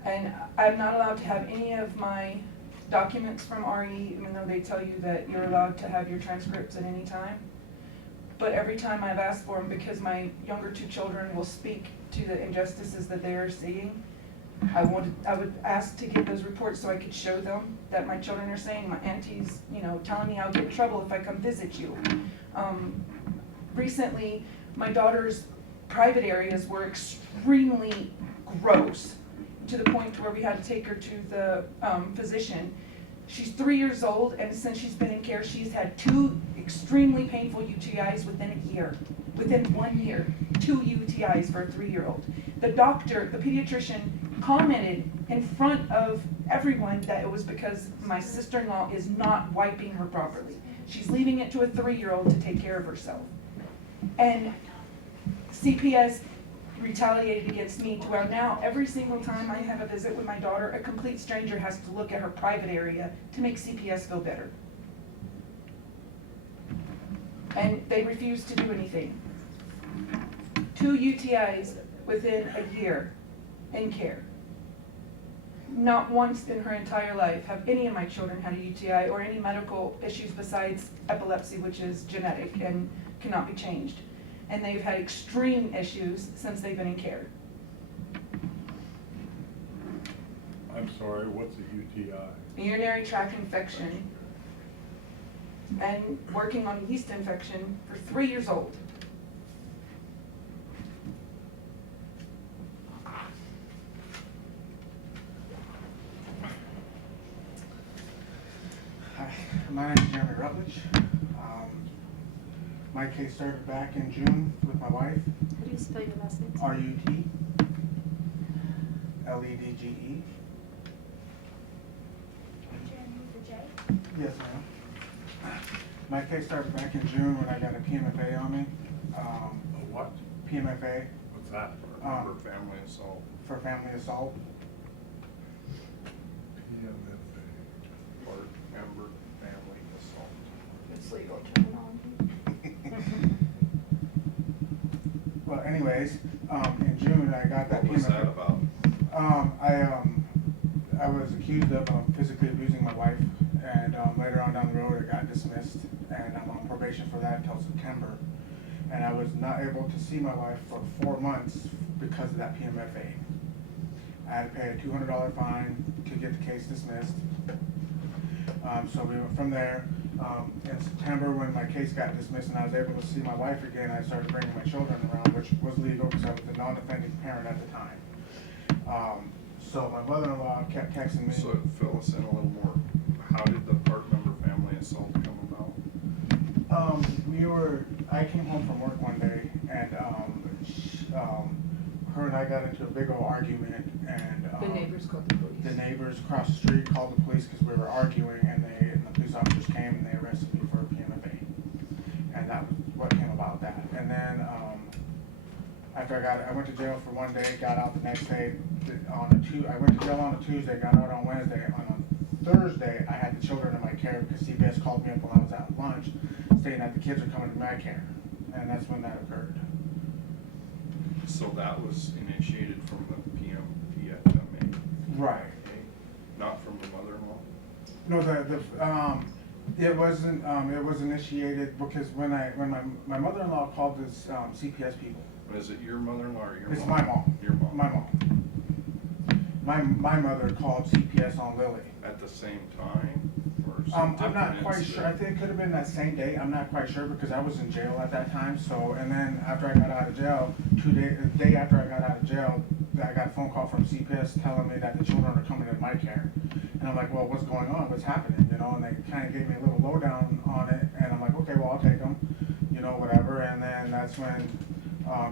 And I'm not allowed to have any of my documents from RE, even though they tell you that you're allowed to have your transcripts at any time. But every time I've asked for them, because my younger two children will speak to the injustices that they are seeing, I would ask to get those reports so I could show them that my children are saying, my auntie's, telling me I'll get in trouble if I come visit you. Recently, my daughter's private areas were extremely gross, to the point to where we had to take her to the physician. She's 3 years old, and since she's been in care, she's had 2 extremely painful UTIs within a year. Within 1 year, 2 UTIs for a 3-year-old. The doctor, the pediatrician, commented in front of everyone that it was because my sister-in-law is not wiping her properly. She's leaving it to a 3-year-old to take care of herself. And CPS retaliated against me to where now every single time I have a visit with my daughter, a complete stranger has to look at her private area to make CPS feel better. And they refuse to do anything. 2 UTIs within a year in care. Not once in her entire life have any of my children had a UTI or any medical issues besides epilepsy, which is genetic and cannot be changed. And they've had extreme issues since they've been in care. I'm sorry, what's a UTI? A urinary tract infection. And working on yeast infection for 3 years old. Hi, my name is Jeremy Rutledge. My case started back in June with my wife. How do you spell your last name? RUT LEDGE. Jeremy with a J? Yes, ma'am. My case started back in June when I got a PMFA on me. A what? PMFA. What's that? For family assault. For family assault. Part member family assault. It's legal terminology. Well, anyways, in June I got that PMFA. What was that about? I was accused of physically abusing my wife, and later on down the road it got dismissed, and I'm on probation for that until September. And I was not able to see my wife for 4 months because of that PMFA. I had to pay a $200 fine to get the case dismissed. So we went from there. In September, when my case got dismissed and I was able to see my wife again, I started bringing my children around, which was legal because I was a non-offending parent at the time. So my mother-in-law kept texting me. So fill us in a little more. How did the part member family assault come about? I came home from work one day, and her and I got into a big old argument, and The neighbors called the police. the neighbors across the street called the police because we were arguing, and the police officers came and they arrested me for a PMFA, and that was what came about that. And then after I went to jail for 1 day, got out the next day. I went to jail on a Tuesday, got out on Wednesday. On a Thursday, I had the children in my care because CPS called me up when I was at lunch, stating that the kids are coming to my care, and that's when that occurred. So that was initiated from the PMA? Right. Not from the mother-in-law? No, it wasn't. It was initiated because when my mother-in-law called this CPS people. Is it your mother-in-law or your mom? It's my mom. Your mom? My mom. My mother called CPS on Lily. At the same time? Or some I'm not different quite incident? sure. I think it could have been that same day. I'm not quite sure because I was in jail at that time. So, and then after I got out of jail, the day after I got out of jail, I got a phone call from CPS telling me that the children are coming in my care. And I'm like, well, what's going on? What's happening? And they kind of gave me a little lowdown on it. And I'm like, okay, well, I'll take them, whatever. And then that's when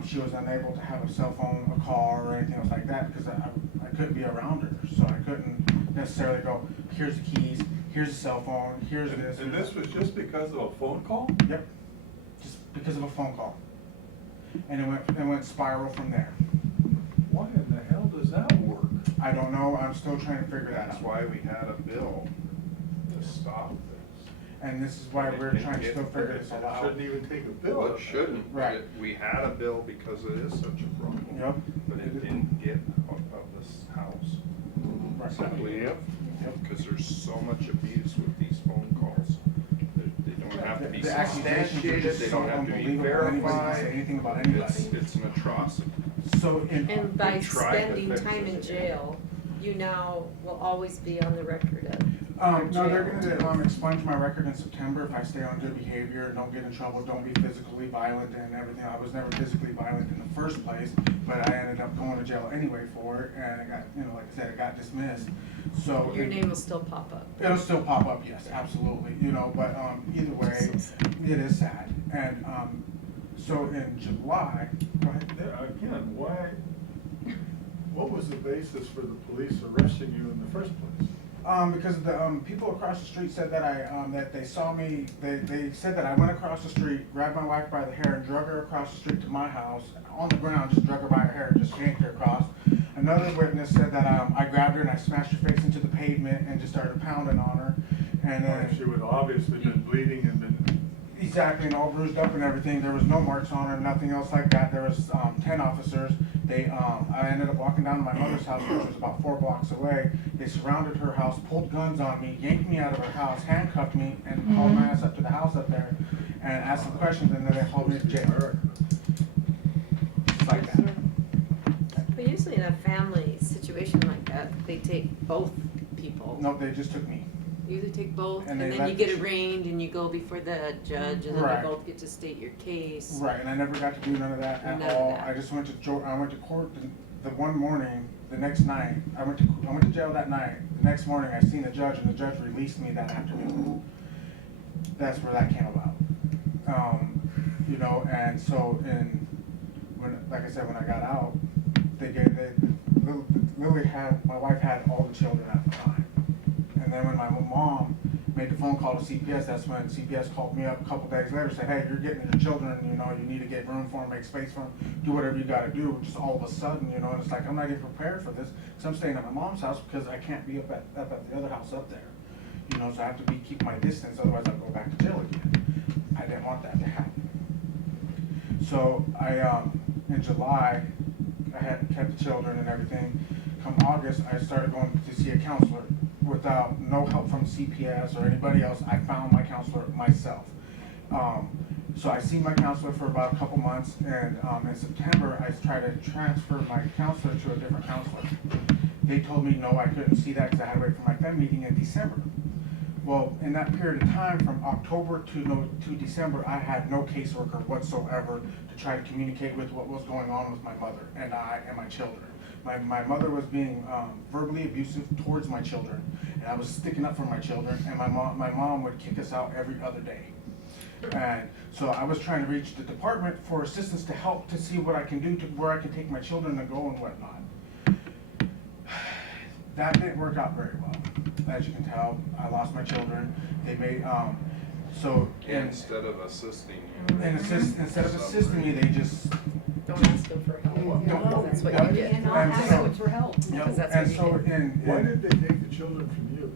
She was unable to have a cell phone, a car, or anything else like that because I couldn't be around her. So I couldn't necessarily go, here's the keys, here's the cell phone, here's this. And this was just because of a phone call? Yep, just because of a phone call. And it went spiral from there. Why in the hell does that work? I don't know, I'm still trying to figure that That's out. why we had a bill to stop this. And this is why we're trying to still figure this all out. Shouldn't even take a bill. Well, it shouldn't, but Right. we had a bill because it is such a problem. Yep. But it didn't get out of this house. Right. Simply, because there's so much abuse with these phone calls. They don't have to be The accusations are substantiated, just they so don't have to be unbelievable. Anybody can verified. say anything about anybody. It's an atrocity. So in. And by We tried to spending fix time in it. jail, you now will always be on the record of No, they're gonna expunge my record in September if I stay on good behavior, don't get in trouble, don't be physically violent and everything. I was never physically violent in the first place, but I ended up going to jail anyway for it, and I got, like I said, it got dismissed. So your name will still pop up. it'll still pop up, yes, absolutely, but either way, it is sad. And so in July, go ahead. Yeah, again, why, what was the basis for the police arresting you in the first place? Because the people across the street said that that they saw me. They said that I went across the street, grabbed my wife by the hair, and drug her across the street to my house on the ground. Just drug her by her hair, and just yanked her across. Another witness said that I grabbed her and I smashed her face into the pavement and just started pounding on her. And then She would obviously been bleeding and been. exactly, and all bruised up and everything. There was no marks on her, nothing else like that. There was 10 officers. I ended up walking down to my mother's house, which was about 4 blocks away. They surrounded her house, pulled guns on me, yanked me out of her house, handcuffed me, and hauled my ass up to the house up there, and asked some questions, and then they hauled me to jail. Just like that. But usually in a family situation like that, they take both people. No, they just took me. You usually take both, And and they then you let get the- arraigned, and you go before the judge, and then Right. you both get to state your case. Right, and I never got to do none of that at None of all. that. I just went to I went to court the one morning. The next night, I went to jail that night. The next morning, I seen the judge, and the judge released me that afternoon. That's where that came about. And so like I said, when I got out, my wife had all the children at the time. And then when my mom made the phone call to CPS, that's when CPS called me up a couple days later, said, hey, you're getting your children, you need to get room for them, make space for them, do whatever you gotta do. Just all of a sudden, and it's like, I'm not even prepared for this, because I'm staying at my mom's house because I can't be up at the other house up there. So I have to keep my distance, otherwise I'll go back to jail again. I didn't want that to happen. So in July, I had kept the children and everything. Come August, I started going to see a counselor without no help from CPS or anybody else. I found my counselor myself. So I seen my counselor for about a couple months, and in September, I tried to transfer my counselor to a different counselor. They told me no, I couldn't see that because I had to wait for my FEM meeting in December. Well, in that period of time, from October to December, I had no caseworker whatsoever to try to communicate with what was going on with my mother and my children. My mother was being verbally abusive towards my children, and I was sticking up for my children, and my mom would kick us out every other day. And so I was trying to reach the department for assistance to help to see what I can do to where I can take my children to go and whatnot. That didn't work out very well. As you can tell, I lost my children. They made, Instead of assisting you. instead of assisting me, they just. Don't ask them for help. Don't. That's what you did. And so- for help. Because that's And what so you did. Why did they take the children from you?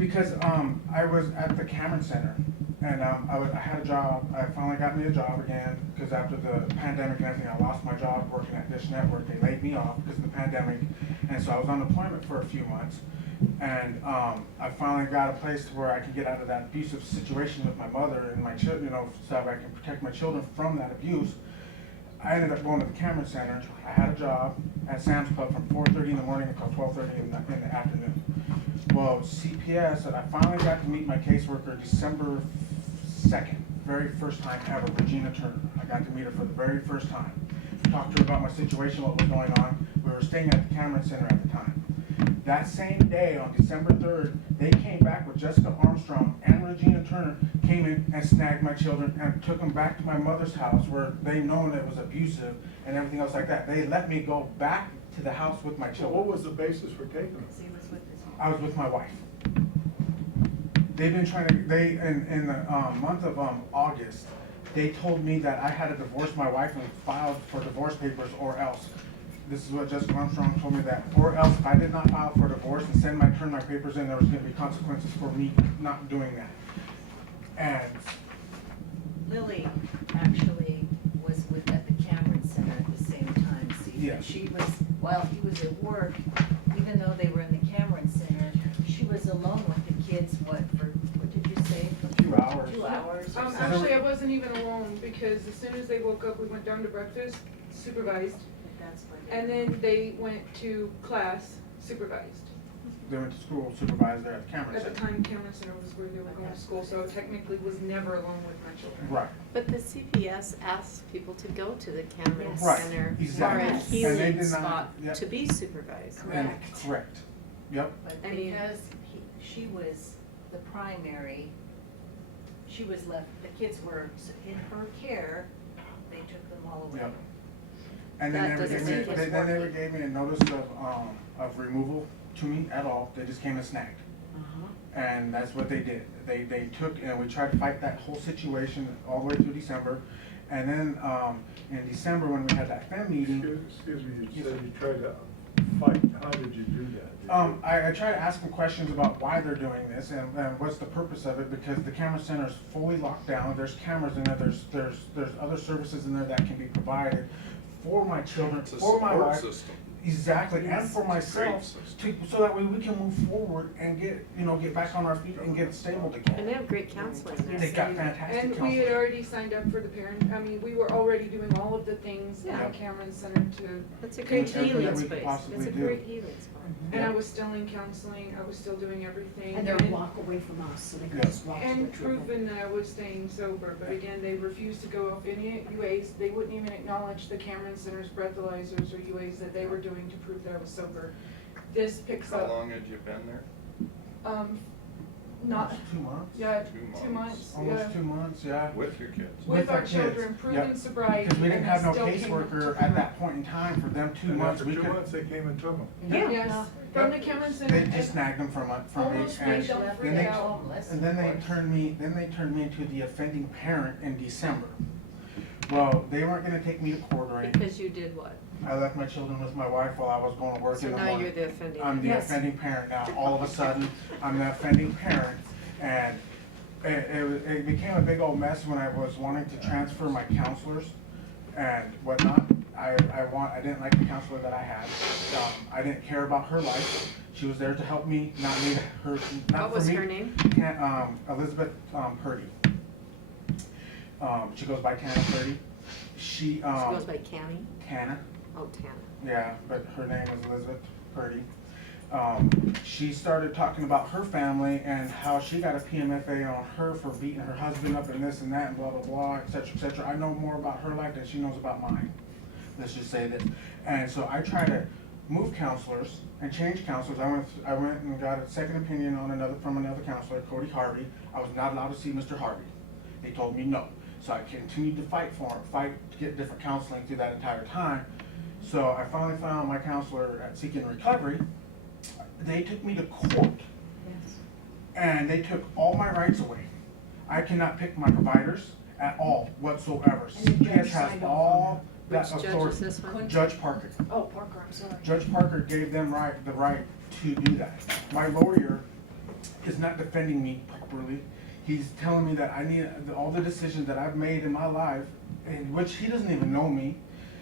Because I was at the Cameron Center, and I had a job. I finally got me a job again because after the pandemic and everything, I lost my job working at Dish Network. They laid me off because of the pandemic, and so I was on deployment for a few months. And I finally got a place to where I could get out of that abusive situation with my mother and my children, so I can protect my children from that abuse. I ended up going to the Cameron Center. I had a job at Sam's Club from 4:30 in the morning until 12:30 in the afternoon. Well, CPS, and I finally got to meet my caseworker December 2nd, very first time ever, Regina Turner. I got to meet her for the very first time. Talked to her about my situation, what was going on. We were staying at the Cameron Center at the time. That same day, on December 3rd, they came back with Jessica Armstrong and Regina Turner, came in and snagged my children and took them back to my mother's house where they known it was abusive and everything else like that. They let me go back to the house with my So children. what was the basis for taking them? I was with my wife. They've been trying to, in the month of August, they told me that I had to divorce my wife and filed for divorce papers or else. This is what Jessica Armstrong told me, that or else if I did not file for divorce and turn my papers in, there was gonna be consequences for me not doing that. And Lily actually was at the Cameron Center at the same time, Steve. Yeah. She was, while he was at work, even though they were in the Cameron Center, she was alone with the kids, what did you say? For 2 hours. 2 hours or something. Actually, I wasn't even alone, because as soon as they woke up, we went down to breakfast, supervised, That's what and then they went to class, supervised. they went to school supervisor at the Cameron At the Center. time, Cameron Center was where they were going to school, so technically was never alone with my children. Right. But the CPS asks people to go to the Cameron Right, Center for exactly. a And they healing did not- spot yep. to be supervised. And, correct. Yep. But I mean- because she was the primary, she was left, the kids were in her care, they took them all away. Yep. And they That never doesn't gave me, make it they never working. gave me a notice of removal to me at all. They just came and snagged. And that's what they did. They took, and we tried to fight that whole situation all the way through December. And then, in December, when we had that FEM meeting, Excuse me, you said you tried to fight, how did you do that? I try to ask them questions about why they're doing this and what's the purpose of it, because the camera center is fully locked down. There's cameras in there. There's other services in there that can be provided for my children, It's a for my support wife. system. Exactly, and Yes. for It's a great myself, system. so that way we can move forward and get back on our feet and get stable again. And they have great counseling there. They got fantastic And we counseling. had already signed up for the parent, I mean, we were already doing all of the things Yeah. at Cameron Center to. It's a take great care of healing we could space. possibly It's a do. great healing spot. And I was still in counseling, I was still doing everything. And they're a block away from us, so they can Yeah. just walk to the And treatment. proven that I was staying sober, but again, they refused to go off any UAs, they wouldn't even acknowledge the Cameron Center's breathalyzers or UAs that they were doing to prove that I was sober. This picks How up, long had you been there? not, Almost 2 months. yeah, 2 2 months, yeah. Almost 2 months, yeah. With your kids? With our kids. children, proven Yep. sobriety. Because we didn't and have no still came caseworker to- at that point in time for them 2 And months. after We 2 could, months, they came and took them. Yes, from the Cameron Center. they just snagged them from me, Almost and made them then freak they, out. and then they turned me into the offending parent in December. Well, they weren't gonna take me to court or anything. Because you did what? I left my children with my wife while I was going to work So in the now morning. you're the offending. I'm the Yes. offending parent now. All of a sudden, I'm the offending parent, and it became a big old mess when I was wanting to transfer my counselors and whatnot. I didn't like the counselor that I had. I didn't care about her life. She was there to help me, not me, her, not What for was me. her name? Elizabeth Purdy. She goes by Tana Purdy. She She goes by Cammy? Tana. Oh, Tana. Yeah, but her name is Elizabeth Purdy. She started talking about her family and how she got a PMFA on her for beating her husband up and this and that and blah, blah, blah, et cetera, et cetera. I know more about her life than she knows about mine. Let's just say this. And so I try to move counselors and change counselors. I went and got a second opinion on from another counselor, Cody Harvey. I was not allowed to see Mr. Harvey. They told me no. So I continued to fight to get different counseling through that entire time. So I finally found my counselor at Seeking Recovery. They took me to court. Yes. And they took all my rights away. I cannot pick my providers at all whatsoever. And the judge CPS has signed off on all that Which judge authority. is this one? Judge Parker. Oh, Parker, I'm sorry. Judge Parker gave them the right to do that. My lawyer is not defending me properly. He's telling me that I need all the decisions that I've made in my life, in which he doesn't even know me,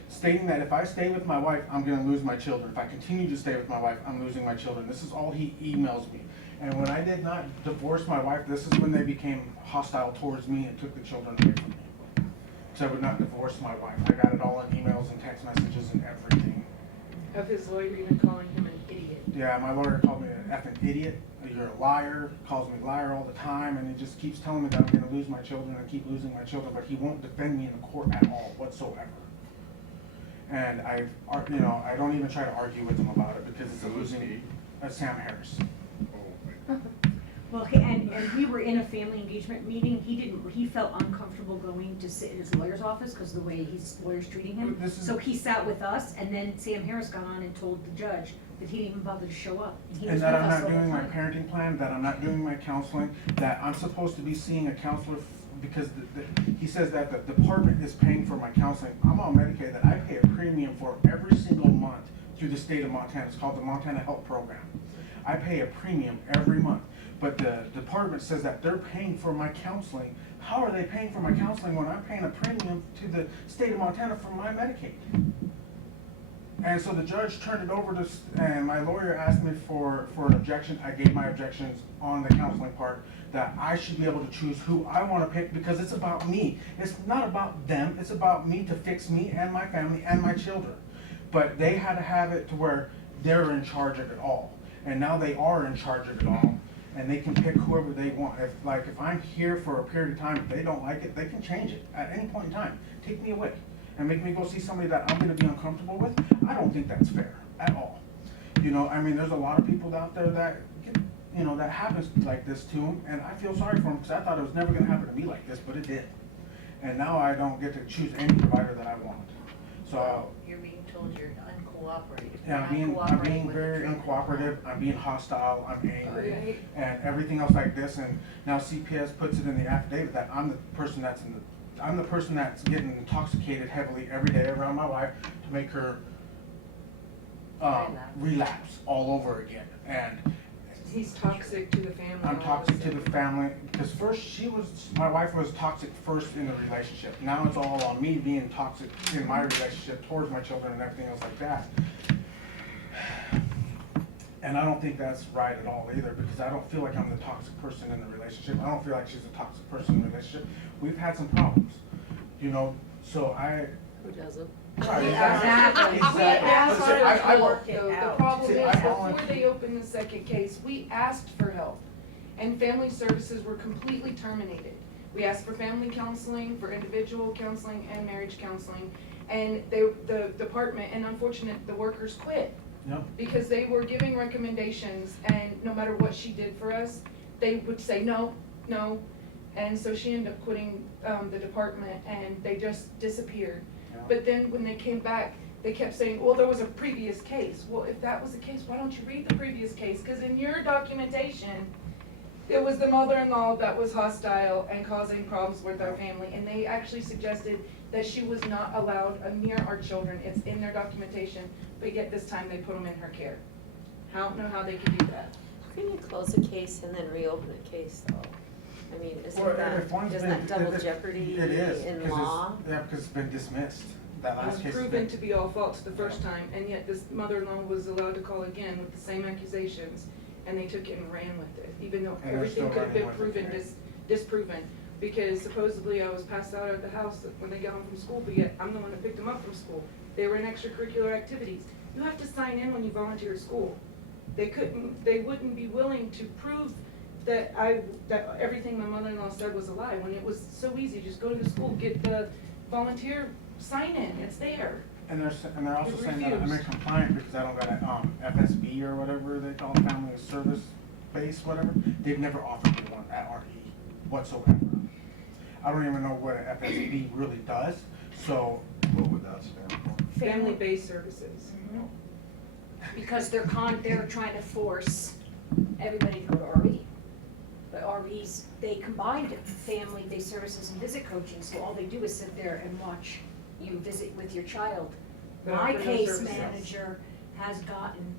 stating that if I stay with my wife, I'm gonna lose my children. If I continue to stay with my wife, I'm losing my children. This is all he emails me. And when I did not divorce my wife, this is when they became hostile towards me and took the children away from me. So I would not divorce my wife. I got it all in emails and text messages and everything. Of his lawyer even calling him an idiot. Yeah, my lawyer called me an effing idiot. You're a liar, calls me liar all the time, and he just keeps telling me that I'm gonna lose my children and keep losing my children, but he won't defend me in the court at all whatsoever. And I don't even try to argue with him about it because it's a Who is losing. he? Sam Harris. Well, okay, and we were in a family engagement meeting, he felt uncomfortable going to sit in his lawyer's office because of the way his lawyer's treating him. This is- So he sat with us, and then Sam Harris got on and told the judge that he didn't even bother to show up. He And was that with I'm us not the whole doing my time. parenting plan, that I'm not doing my counseling, that I'm supposed to be seeing a counselor because he says that the department is paying for my counseling. I'm on Medicaid that I pay a premium for every single month through the state of Montana. It's called the Montana Health Program. I pay a premium every month, but the department says that they're paying for my counseling. How are they paying for my counseling when I'm paying a premium to the state of Montana for my Medicaid? And so the judge turned it over to, and my lawyer asked me for an objection. I gave my objections on the counseling part, that I should be able to choose who I want to pick because it's about me. It's not about them, it's about me to fix me and my family and my children. But they had to have it to where they're in charge of it all. And now they are in charge of it all, and they can pick whoever they want. If I'm here for a period of time, if they don't like it, they can change it at any point in time. Take me away and make me go see somebody that I'm gonna be uncomfortable with. I don't think that's fair at all. You know, I mean, there's a lot of people out there that that happens like this to them, and I feel sorry for them because I thought it was never gonna happen to me like this, but it did. And now I don't get to choose any provider that I want. So You're being told you're uncooperative. yeah, You're not I'm cooperating being with the very treatment. uncooperative, I'm being hostile, I'm angry, Right. and everything else like this, and now CPS puts it in the affidavit that I'm the person that's getting intoxicated heavily every day around my wife to make her relapse all over again. And He's toxic to the family. I'm all of a toxic to sudden. the family, because first my wife was toxic first in the relationship. Now it's all on me being toxic in my relationship towards my children and everything else like that. And I don't think that's right at all either, because I don't feel like I'm the toxic person in the relationship. I don't feel like she's a toxic person in the relationship. We've had some problems, so Who doesn't? Right, Exactly. exactly. We asked But see, I for work- help. The problem See, is, I before volunteer. they opened the second case, we asked for help. And family services were completely terminated. We asked for family counseling, for individual counseling, and marriage counseling. And the department, and unfortunate, the workers quit. Yep. Because they were giving recommendations, and no matter what she did for us, they would say, no, no. And so she ended up quitting the department, and they just disappeared. But then when they came back, they kept saying, well, there was a previous case. Well, if that was the case, why don't you read the previous case? Because in your documentation, it was the mother-in-law that was hostile and causing problems with our family. And they actually suggested that she was not allowed near our children. It's in their documentation, but yet this time they put them in her care. I don't know how they could do that. Can you close a case and then reopen a case though? I mean, Or isn't that double it- jeopardy it is, in 'cause law? because it's been dismissed. That It last was case has proven been. to be all false the first time, and yet this mother-in-law was allowed to call again with the same accusations, and they took it and ran with it, even though And they're everything still could have been running with it, proven, right? disproven. Because supposedly I was passed out at the house when they got home from school, but yet I'm the one that picked them up from school. They were in extracurricular activities. You have to sign in when you volunteer at school. They wouldn't be willing to prove that everything my mother-in-law said was a lie, when it was so easy, just go to the school, get the volunteer sign in, it's there. And they're also They saying that I'm refused. compliant because I don't got a FSB or whatever they call it, family service base, whatever. They've never offered me one at RE whatsoever. I don't even know what an FSB really does, so. What would that stand for? Family-based services. Because they're trying to force everybody to go to RE. But REs, they combined family-based services and visit coaching, so all they do is sit there and watch you visit with your child. But My for no case services. manager has gotten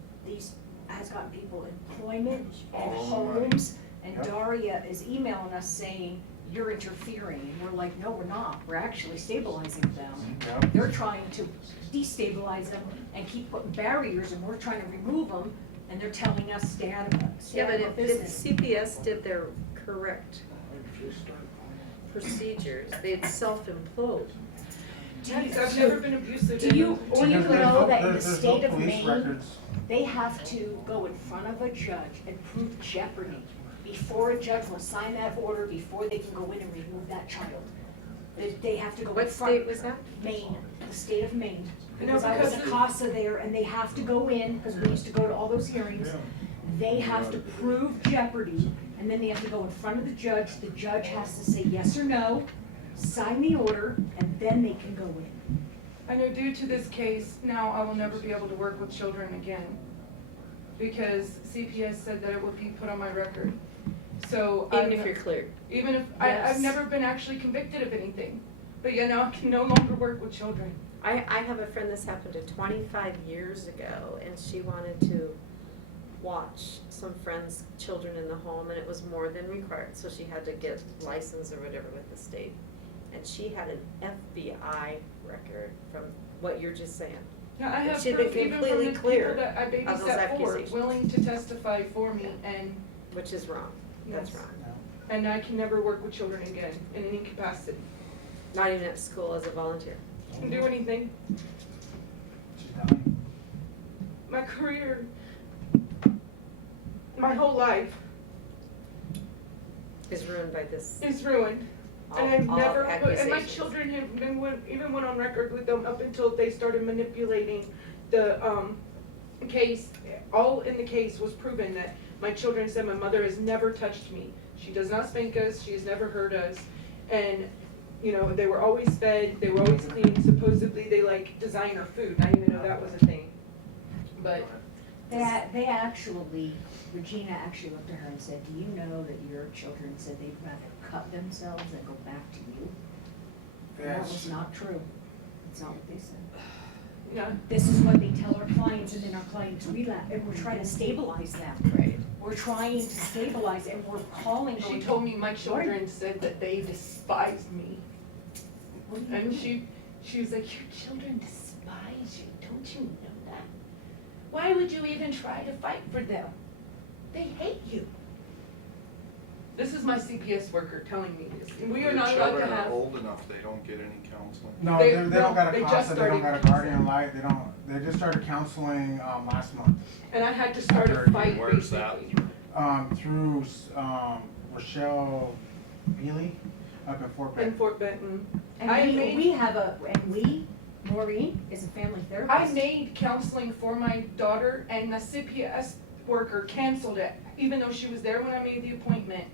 people employment and Oh, right. homes, and Yep. Daria is emailing us saying, you're interfering, and we're like, no, we're not, we're actually stabilizing them. Yep. They're trying to destabilize them and keep putting barriers, and we're trying to remove them, and they're telling us stay out of Yeah, but if business. CPS did their correct procedures, they'd self-implode. I've never been abusive. Do you Because know that in the there's no state of police Maine, records. they have to go in front of a judge and prove jeopardy before a judge will sign that order, before they can go in and remove that child. They have to go in What front. state was that? Maine, the state of Maine. You know, Because I was a because- CASA there, and they have to go in, because we used to go to all those hearings. They have to prove jeopardy, and then they have to go in front of the judge has to say yes or no, sign the order, and then they can go in. I know due to this case, now I will never be able to work with children again, because CPS said that it would be put on my record. So Even if you're cleared. Even if, Yes. I've never been actually convicted of anything, but you know, I can no longer work with children. I have a friend, this happened to 25 years ago, and she wanted to watch some friends' children in the home, and it was more than required, so she had to get license or whatever with the state. And she had an FBI record from what you're just saying. Yeah, I have She'd been proof even from the completely people clear that I of those babysat for, accusations. willing to testify for me, and Which is wrong. That's Yes. wrong. and I can never work with children again in any capacity. Not even at school as a volunteer. Can do anything. She's dying. My career, my whole life Is ruined by this. is ruined. And I've all never, and my accusations. children have been, even went on record with them up until they started manipulating the, case. All in the case was proven that my children said my mother has never touched me. She does not spank us, she has never hurt us. And, you know, they were always fed, they were always clean, supposedly they like designer food, I didn't even know that was a thing. But, They actually, Regina actually looked at her and said, do you know that your children said they'd rather cut themselves than go back to you? And that was not true. That's not what they said. yeah, This is what they tell our clients, and then our clients relapse, and we're trying to stabilize them. Right. We're trying to stabilize, and we're calling. she told me my children said that they despised me. What do you And mean? she was like, your children despise you, don't you know that? Why would you even try to fight for them? They hate you. This is my CPS worker telling me this, and we are not allowed to Your children are have. old enough, they don't get any counseling? No, They- they don't got they a just CASA, they don't got a started guardian light, they just started counseling, last month. And I had to start a fight Where's that basically. through? Through, Rochelle Bealey up in Fort In Bend. Fort Benton. And I we, made- we have a, and we, Maureen, is a family therapist. I made counseling for my daughter, and the CPS worker canceled it, even though she was there when I made the appointment.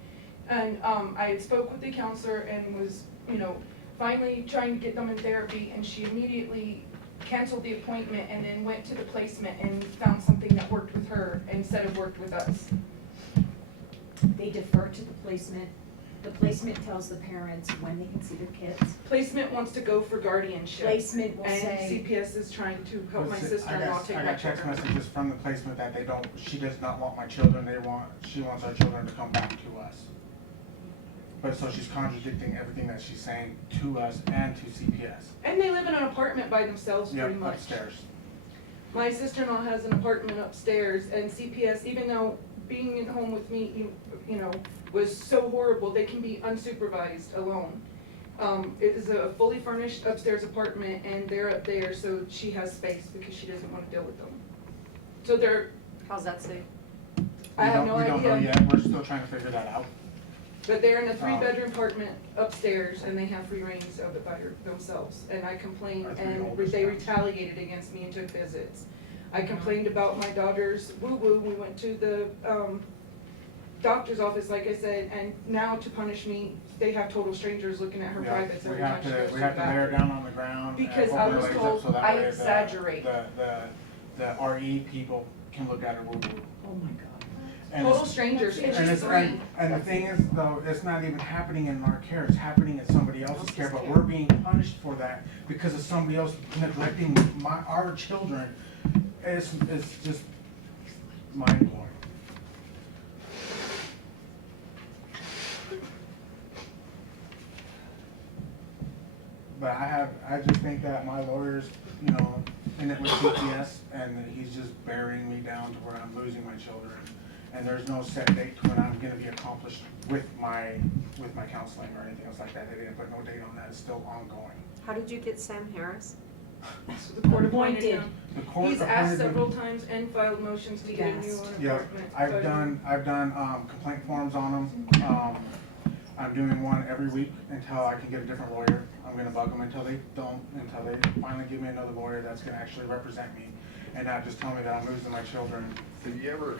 And, I had spoke with the counselor and was, you know, finally trying to get them in therapy, and she immediately canceled the appointment and then went to the placement and found something that worked with her instead of worked with us. They defer to the placement. The placement tells the parents when they can see their kids. Placement wants to go for guardianship. Placement will And say, CPS is trying to help my But see, sister-in-law take I my got text children. messages from the placement that she does not want my children, she wants our children to come back to us. But so she's contradicting everything that she's saying to us and to CPS. And they live in an apartment by themselves pretty Yep, much. upstairs. My sister-in-law has an apartment upstairs, and CPS, even though being at home with me, you know, was so horrible, they can be unsupervised alone. It is a fully furnished upstairs apartment, and they're up there, so she has space because she doesn't wanna deal with them. So they're, How's that safe? I have no We don't know idea, yet, we're still trying to figure that out. but they're in a 3-bedroom apartment upstairs, and they have free reigns of it by themselves. And I complained, Our three and oldest they ones. retaliated against me and took visits. I complained about my daughter's woo-woo, we went to the, doctor's office, like I said, and now to punish me, they have total strangers looking at her Yeah, privates every we time have she goes to, to we the have to lay her bathroom. down on the ground. and Because hold I her was legs up told so that I way exaggerate. The RE people can look at her woo-woo. oh my God. And Total it's- strangers, and And she's it's, 3. and the thing is though, it's not even happening in our care, it's happening in somebody else's care, but care. we're being punished for that because of somebody else neglecting our children. It's just mind blowing. But I just think that my lawyer's, you know, in it with CPS, and that he's just burying me down to where I'm losing my children. And there's no set date to when I'm gonna be accomplished with my counseling or anything else like that. They didn't put no date on that, it's still ongoing. How did you get Sam Harris? So the court appointed Appointed. him. The court He's asked appointed him- several times and filed motions to get a new Yes. Yeah, apartment. I've but- done complaint forms on them. I'm doing one every week until I can get a different lawyer. I'm gonna bug them until they finally give me another lawyer that's gonna actually represent me. and not just tell me that I'm losing my children. Have you ever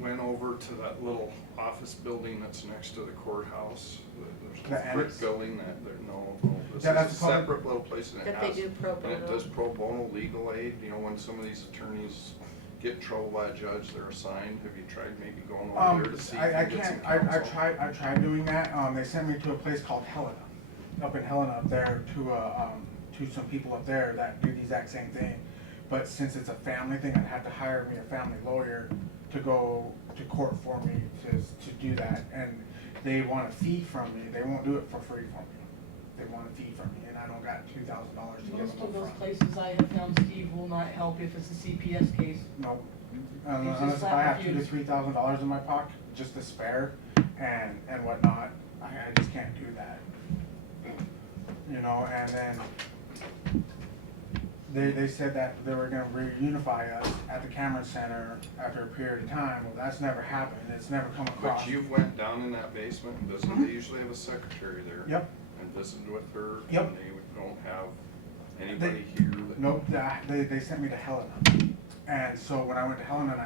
went over to that little office building that's next to the courthouse? There's The a brick annex? building that, this Yeah, is that's a public- separate little place and it That they has, do pro and it bono. does pro bono legal aid, you know, when some of these attorneys get in trouble by a judge, they're assigned. Have you tried maybe going over there to see if I you get some can't, counsel? I tried doing that, they sent me to a place called Helena, up in Helena up there, to some people up there that do the exact same thing. But since it's a family thing, I'd have to hire me a family lawyer to go to court for me to do that, and they want a fee from me, they won't do it for free for me. They want a fee from me, and I don't got $2,000 to give Most them of those upfront. places I have found, Steve, will not help if it's a CPS case. No, just unless if flat I have $2,000 to refuse. $3,000 in my pocket, just to spare and whatnot, I just can't do that. You know, and then they said that they were gonna reunify us at the Cameron Center after a period of time. Well, that's never happened, it's never come across. But you've went down in that basement and visited, Mhm. they usually have a secretary there. Yep. And visited with her. Yep. And they don't have anybody here that. Nope, they sent me to Helena. And so when I went to Helena, and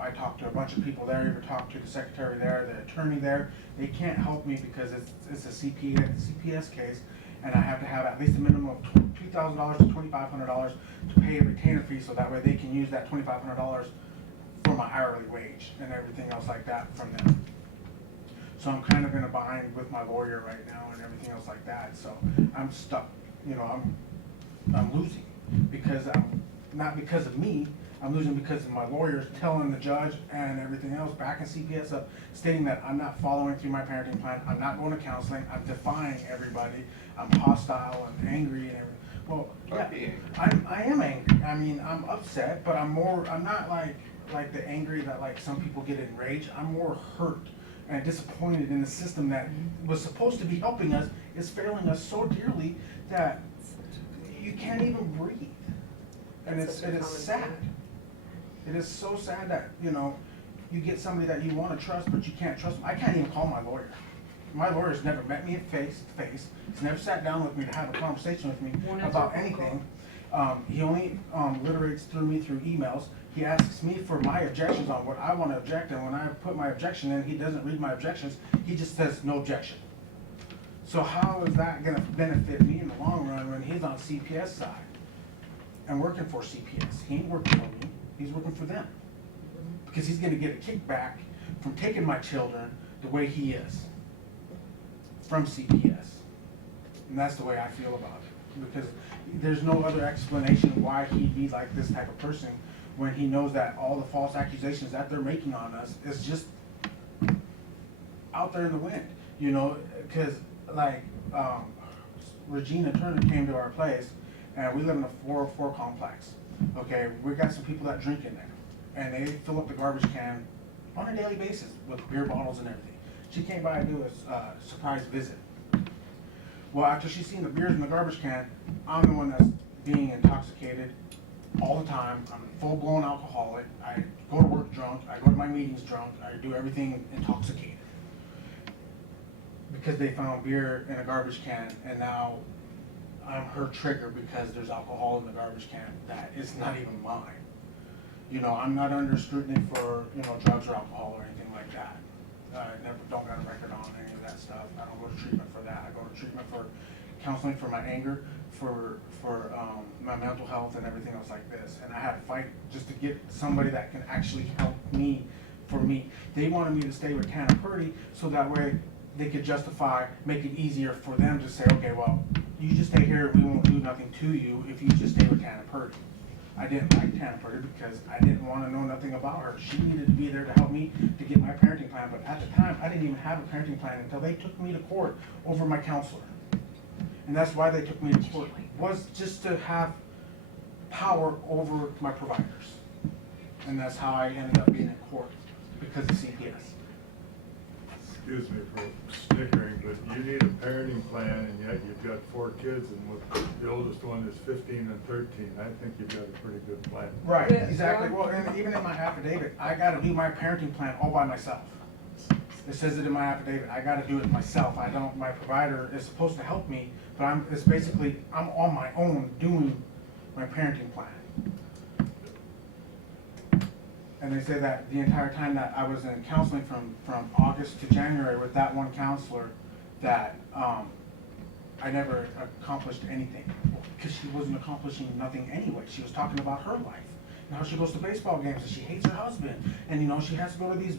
I talked to a bunch of people there, even talked to the secretary there, the attorney there. They can't help me because it's a CPS case, and I have to have at least a minimum of $2,000 to $2,500 to pay a retainer fee, so that way they can use that $2,500 for my hourly wage and everything else like that from them. So I'm kind of in a bind with my lawyer right now and everything else like that, so I'm stuck, you know, I'm losing, because not because of me, I'm losing because of my lawyers telling the judge and everything else back in CPS up, stating that I'm not following through my parenting plan, I'm not going to counseling, I'm defying everybody, I'm hostile and angry and everything. Well, Don't be angry. I am angry, I mean, I'm upset, but I'm not like the angry that like some people get enraged, I'm more hurt and disappointed in the system that was supposed to be helping us is failing us so dearly that you can't even breathe. And That's such a it is common sad. thing. It is so sad that, you know, you get somebody that you want to trust, but you can't trust them. I can't even call my lawyer. My lawyer's never met me face to face. He's never sat down with me to have a conversation with me Won't answer about a phone anything. He only literates through me through emails. He asks me for my objections on what I want to object, and when I put my objection in, he doesn't read my objections. He just says no objection. So how is that going to benefit me in the long run when he's on CPS side and working for CPS? He ain't working for me. He's working for them, because he's going to get a kickback from taking my children the way he is from CPS, and that's the way I feel about it. Because there's no other explanation why he'd be like this type of person when he knows that all the false accusations that they're making on us is just out there in the wind, you know, because like Regina Turner came to our place, and we live in a 404 complex. Okay, we got some people that drink in there, and they fill up the garbage can on a daily basis with beer bottles and everything. She came by to do a surprise visit. Well, after she's seen the beers in the garbage can, I'm the one that's being intoxicated all the time. I'm a full-blown alcoholic. I go to work drunk. I go to my meetings drunk. I do everything intoxicated. Because they found beer in a garbage can, and now I'm her trigger because there's alcohol in the garbage can that is not even mine. You know, I'm not under scrutiny for, you know, drugs or alcohol or anything like that. I don't got a record on any of that stuff. I don't go to treatment for that. I go to treatment for counseling for my anger, for my mental health and everything else like this. And I had to fight just to get somebody that can actually help me for me. They wanted me to stay with Tanner Purdy so that way they could justify, make it easier for them to say, okay, well, you just stay here, we won't do nothing to you if you just stay with Tanner Purdy. I didn't like Tanner Purdy because I didn't want to know nothing about her. She needed to be there to help me to get my parenting plan, but at the time, I didn't even have a parenting plan until they took me to court over my counselor. And that's why they took me to court, was just to have power over my providers. And that's how I ended up being in court, because of CPS. Excuse me for snickering, but you need a parenting plan, and yet you've got 4 kids, and the oldest one is 15 and 13. I think you've got a pretty good plan. Right, exactly. Well, and even in my affidavit, I gotta do my parenting plan all by myself. It says it in my affidavit, I gotta do it myself. I don't, my provider is supposed to help me, but it's basically, I'm on my own doing my parenting plan. And they say that the entire time that I was in counseling from August to January with that one counselor, that I never accomplished anything. Because she wasn't accomplishing nothing anyway. She was talking about her life. And how she goes to baseball games and she hates her husband. And she has to go to these,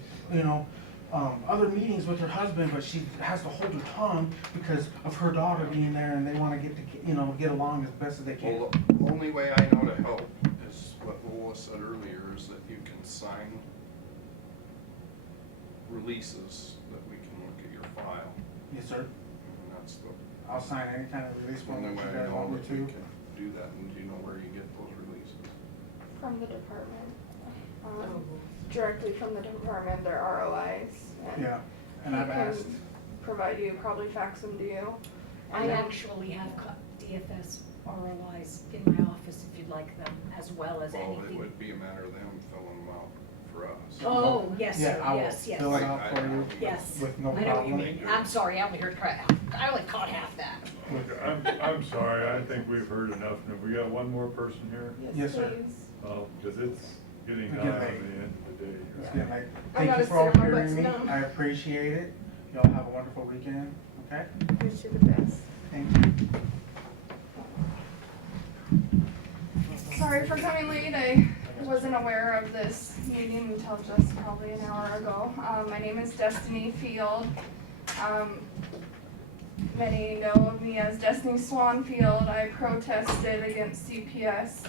other meetings with her husband, but she has to hold her tongue because of her daughter being there and they want to get along as best as they can. Well, the only way I know to help is what Lola said earlier, is that you can sign releases that we can look at your file. Yes, sir. And that's the I'll sign any kind of release form only that way you I guys know want me that we to. can do that. And do you know where you get those releases? From the department, directly from the department, their ROIs. And Yeah, and I've he can asked. provide you, probably fax them to you. I And then- actually have DFS ROIs in my office if you'd like them, as well as Well, it anything. would be a matter of them filling them out for us. Oh, yes, Yeah, sir, I will yes, yes. fill it out for you Yes. with no I know what you problem. mean. I'm sorry, I only heard, I only caught half that. I'm sorry, I think we've heard enough. Now, we got one more person here? Yes, sir. please. Because it's getting We're nigh on the getting end of the day. It's getting late. I Thank gotta you for all sit on my hearing me. butts now. I appreciate it. Y'all have a wonderful weekend, okay? Wish you the best. Thank you. Sorry for coming late. I wasn't aware of this meeting until just probably an hour ago. My name is Destiny Field. Many know me as Destiny Swanfield. I protested against CPS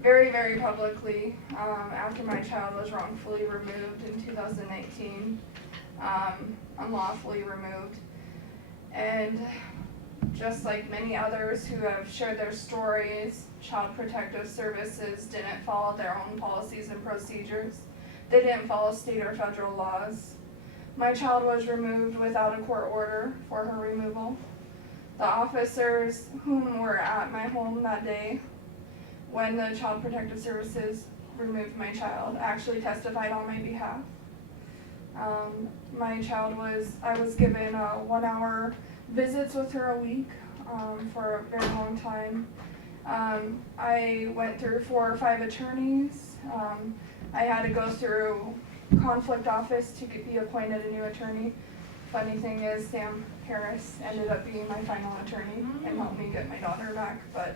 very, very publicly after my child was wrongfully removed in 2019, unlawfully removed. And just like many others who have shared their stories, Child Protective Services didn't follow their own policies and procedures. They didn't follow state or federal laws. My child was removed without a court order for her removal. The officers whom were at my home that day when the Child Protective Services removed my child actually testified on my behalf. I was given 1 hour visits with her a week for a very long time. I went through 4 or 5 attorneys. I had to go through conflict office to be appointed a new attorney. Funny thing is, Sam Harris ended up being my final attorney and helped me get my daughter back. But,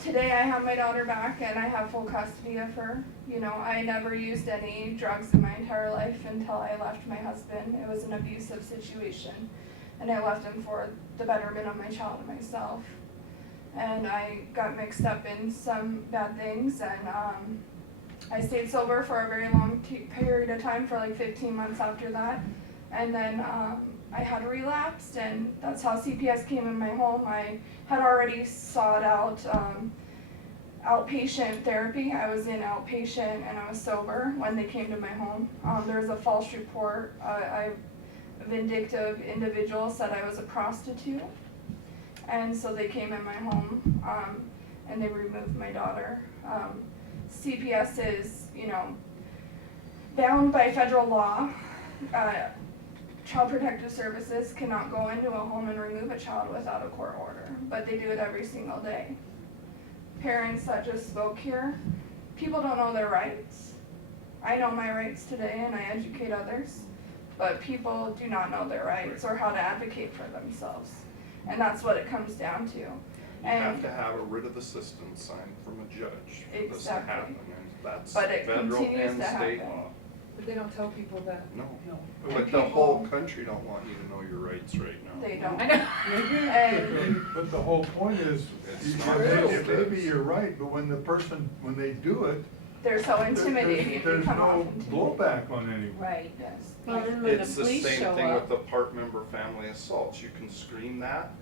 today I have my daughter back and I have full custody of her. I never used any drugs in my entire life until I left my husband. It was an abusive situation, and I left him for the betterment of my child and myself. And I got mixed up in some bad things, and I stayed sober for a very long period of time, for like 15 months after that. And then I had relapsed, and that's how CPS came in my home. I had already sought out outpatient therapy. I was in outpatient and I was sober when they came to my home. There was a false report. A vindictive individual said I was a prostitute, and so they came in my home and they removed my daughter. CPS is, bound by federal law. Child Protective Services cannot go into a home and remove a child without a court order, but they do it every single day. Parents that just spoke here, people don't know their rights. I know my rights today and I educate others, but people do not know their rights or how to advocate for themselves. And that's what it comes down to. You have to have a writ of assistance signed from a judge for this to Exactly. happen, and that's But it federal continues and to state happen. law. But they don't tell people that. No, And but the whole people- country don't want you to know your rights right now. They don't. I know. And But the whole point is, It's not maybe you're right, but when they do it, they're so intimidating, you there's come off no intimidating. blowback on anyone. Right. Yes. Well, then It's the same thing with the part member family assaults. You can scream that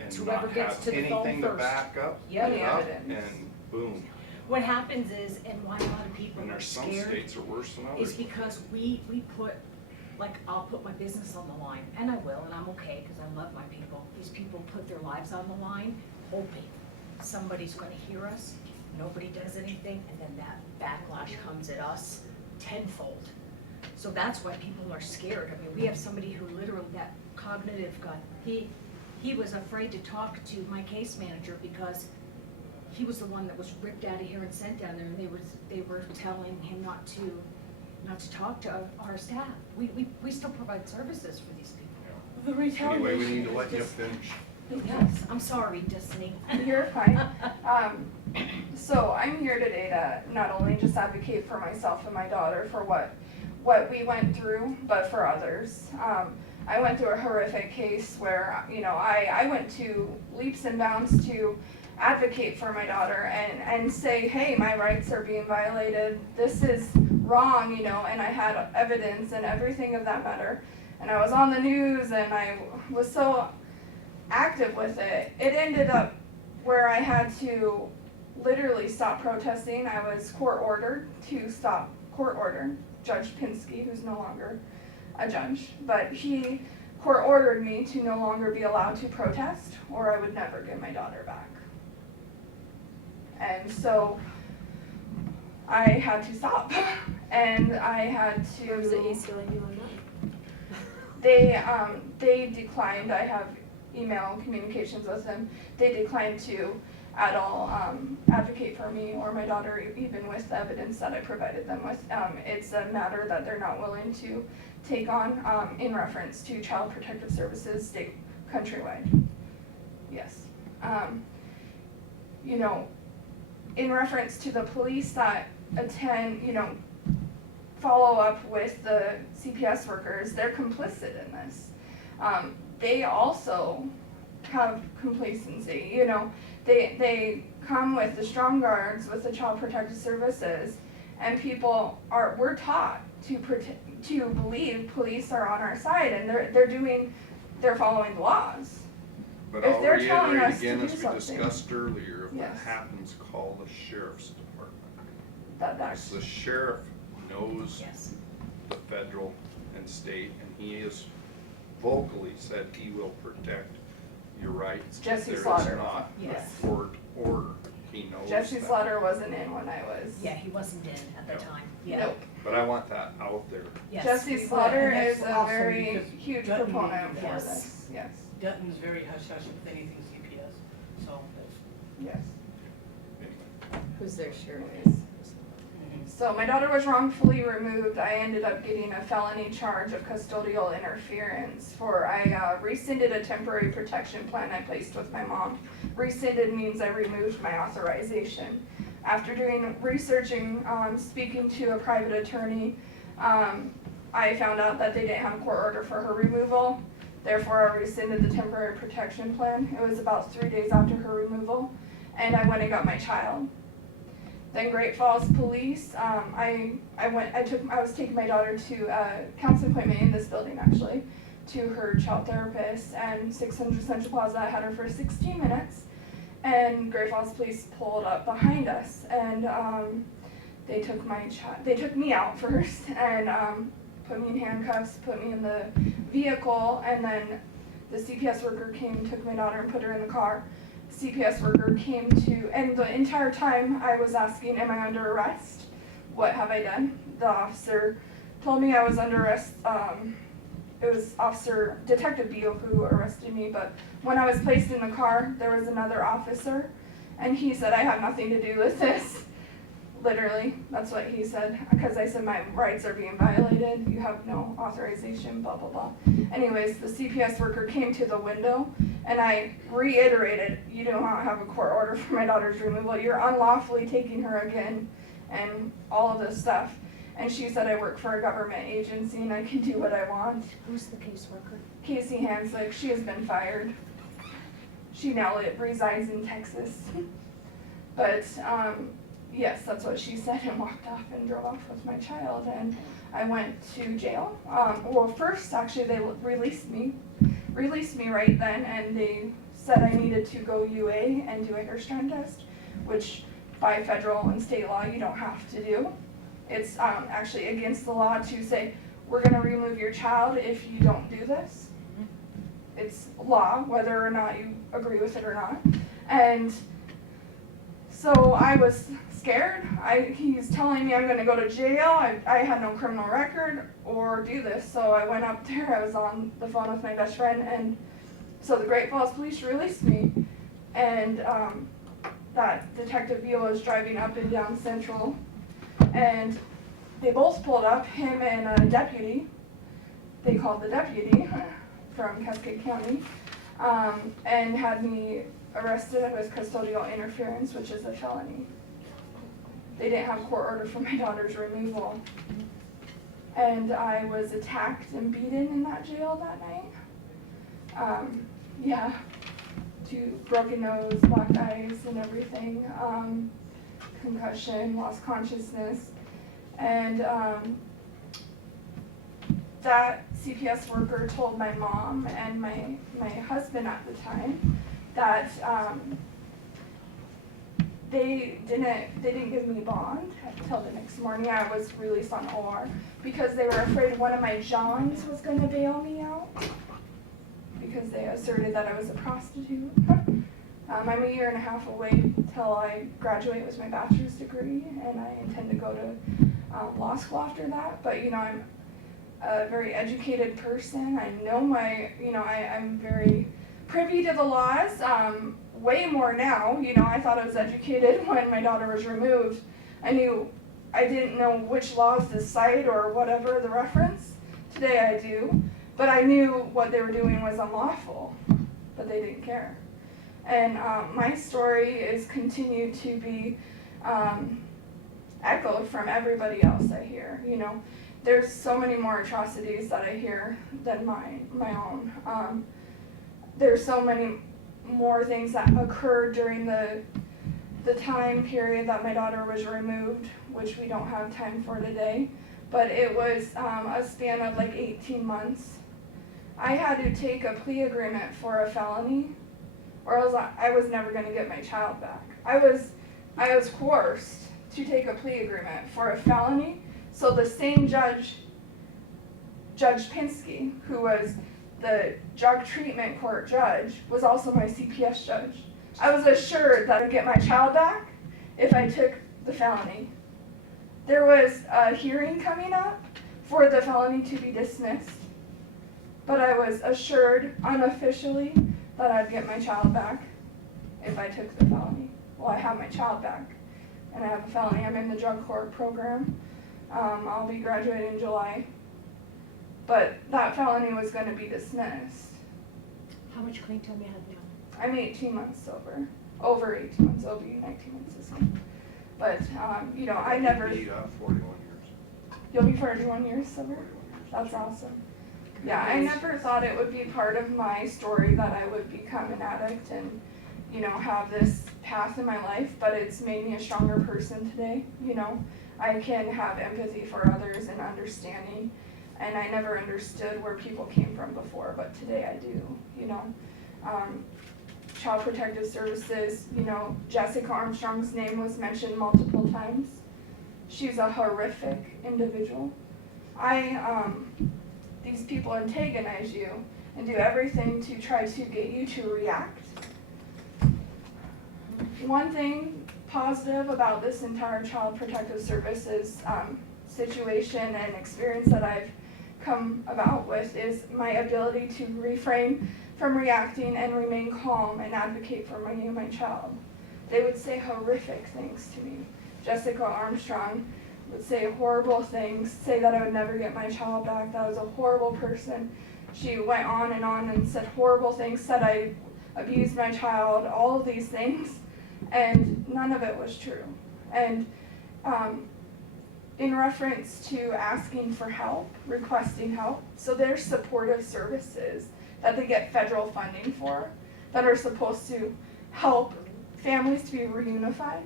and Whoever not gets have to the phone anything to first. back up, Yep. it Any up, evidence. and boom. What happens is, and why a lot of people And are there's some scared, states are worse than is others. because we put, like, I'll put my business on the line, and I will, and I'm okay, because I love my people. These people put their lives on the line, hoping somebody's gonna hear us, nobody does anything, and then that backlash comes at us tenfold. So that's why people are scared. I mean, we have somebody who literally, that cognitive guy, he he was afraid to talk to my case manager because he was the one that was ripped out of here and sent down there, and they were telling him not to talk to our staff. We still provide services for these people. The retaliation. Anyway, we need to is let you just- finish. Yes, I'm sorry, Destiny. You're fine. So I'm here today to not only just advocate for myself and my daughter for what we went through, but for others. I went through a horrific case where, you know, I went to leaps and bounds to advocate for my daughter and say, hey, my rights are being violated. This is wrong, you know, and I had evidence and everything of that matter. And I was on the news and I was so active with it. It ended up where I had to literally stop protesting. I was court ordered to stop, Judge Pinsky, who's no longer a judge, but he court ordered me to no longer be allowed to protest or I would never get my daughter back. And so I had to stop and I had to. Where was the ACLU on that? They declined. I have email communications with them. They declined to at all advocate for me or my daughter, even with the evidence that I provided them with. It's a matter that they're not willing to take on in reference to Child Protective Services state countrywide. Yes. You know, in reference to the police that attend, you know, follow up with the CPS workers, they're complicit in this. They also have complacency, you know, they come with the strong guards, with the Child Protective Services, and we're taught to believe police are on our side and they're following the laws. But If I'll they're telling reiterate us to again, do as we something. discussed earlier, if that Yes. happens, call the sheriff's department. That's The sheriff knows Yes. the federal and state, and he has vocally said he will protect your rights. Jesse There is Slaughter. not Yes. a court order. He knows Jesse that. Slaughter wasn't in when I was. Yeah, he wasn't in at the No. time. Yeah. Nope. But I want that out there. Yes. Jesse Slaughter And that's is a awesome very because huge Dutton- proponent for Yes. this. Yes. Dutton's very hush-hush with anything CPS, so that's. Yes. Who's their sheriff? So my daughter was wrongfully removed. I ended up getting a felony charge of custodial interference I rescinded a temporary protection plan I placed with my mom. Rescinded means I removed my authorization. After doing researching, speaking to a private attorney, I found out that they didn't have a court order for her removal. Therefore, I rescinded the temporary protection plan. It was about 3 days after her removal, and I went and got my child. Then Great Falls Police, I was taking my daughter to a counseling appointment in this building actually, to her child therapist, and 600 Central Plaza. I had her for 16 minutes, and Great Falls Police pulled up behind us, and they took me out first, and put me in handcuffs, put me in the vehicle, and then the CPS worker came, took my daughter and put her in the car. CPS worker came and the entire time I was asking, am I under arrest? What have I done? The officer told me I was under arrest. It was Detective Dio who arrested me, but when I was placed in the car, there was another officer, and he said, I have nothing to do with this. Literally, that's what he said, because I said my rights are being violated, you have no authorization, blah, blah, blah. Anyways, the CPS worker came to the window, and I reiterated, you do not have a court order for my daughter's removal, you're unlawfully taking her again, and all of this stuff. And she said, I work for a government agency, and I can do what I want. Who's the caseworker? Casey Hanslick, she has been fired. She now resides in Texas. But, yes, that's what she said, and walked off and drove off with my child, and I went to jail. Well, first, actually, they released me right then, and they said I needed to go UA and do a hair strand test, which by federal and state law, you don't have to do. It's actually against the law to say, we're gonna remove your child if you don't do this. It's law, whether or not you agree with it or not. And so I was scared. He's telling me I'm gonna go to jail. I had no criminal record or do this. So I went up there, I was on the phone with my best friend and So the Great Falls Police released me, and that Detective Beal was driving up and down Central, and they both pulled up, him and a deputy. They called the deputy from Cascade County, and had me arrested with custodial interference, which is a felony. They didn't have court order for my daughter's removal. And I was attacked and beaten in that jail that night. Yeah, broken nose, black eyes and everything, concussion, lost consciousness. And that CPS worker told my mom and my husband at the time that they didn't give me bond until the next morning. I was released on OR because they were afraid one of my Johns was going to bail me out because they asserted that I was a prostitute. I'm a year and a half away till I graduate with my bachelor's degree, and I intend to go to law school after that. But I'm a very educated person. I know I'm very privy to the laws. Way more now. I thought I was educated when my daughter was removed. I didn't know which laws to cite or whatever the reference. Today I do. But I knew what they were doing was unlawful, but they didn't care. And my story is continued to be echoed from everybody else I hear. There's so many more atrocities that I hear than my own. There's so many more things that occurred during the time period that my daughter was removed, which we don't have time for today. But it was a span of like 18 months. I had to take a plea agreement for a felony, or else I was never going to get my child back. I was coerced to take a plea agreement for a felony. So the same Judge Pinsky, who was the drug treatment court judge, was also my CPS judge. I was assured that I'd get my child back if I took the felony. There was a hearing coming up for the felony to be dismissed, but I was assured unofficially that I'd get my child back if I took the felony. Well, I have my child back, and I have a felony. I'm in the drug court program. I'll be graduating in July. But that felony was going to be dismissed. How much clean time you have now? I'm 18 months sober. Over 18 months. It'll be 19 months this month. But, I never... You'll be 41 years. You'll be 41 years sober? That's awesome. Yeah, I never thought it would be part of my story that I would become an addict and, have this path in my life, but it's made me a stronger person today. I can have empathy for others and understanding, and I never understood where people came from before, but today I do. Child Protective Services, Jessica Armstrong's name was mentioned multiple times. She's a horrific individual. These people antagonize you and do everything to try to get you to react. One thing positive about this entire Child Protective Services situation and experience that I've come about with is my ability to refrain from reacting and remain calm and advocate for my child. They would say horrific things to me. Jessica Armstrong would say horrible things, say that I would never get my child back, that I was a horrible person. She went on and said horrible things, said I abused my child, all of these things, and none of it was true. And in reference to asking for help, requesting help, so there's supportive services that they get federal funding for that are supposed to help families to be reunified.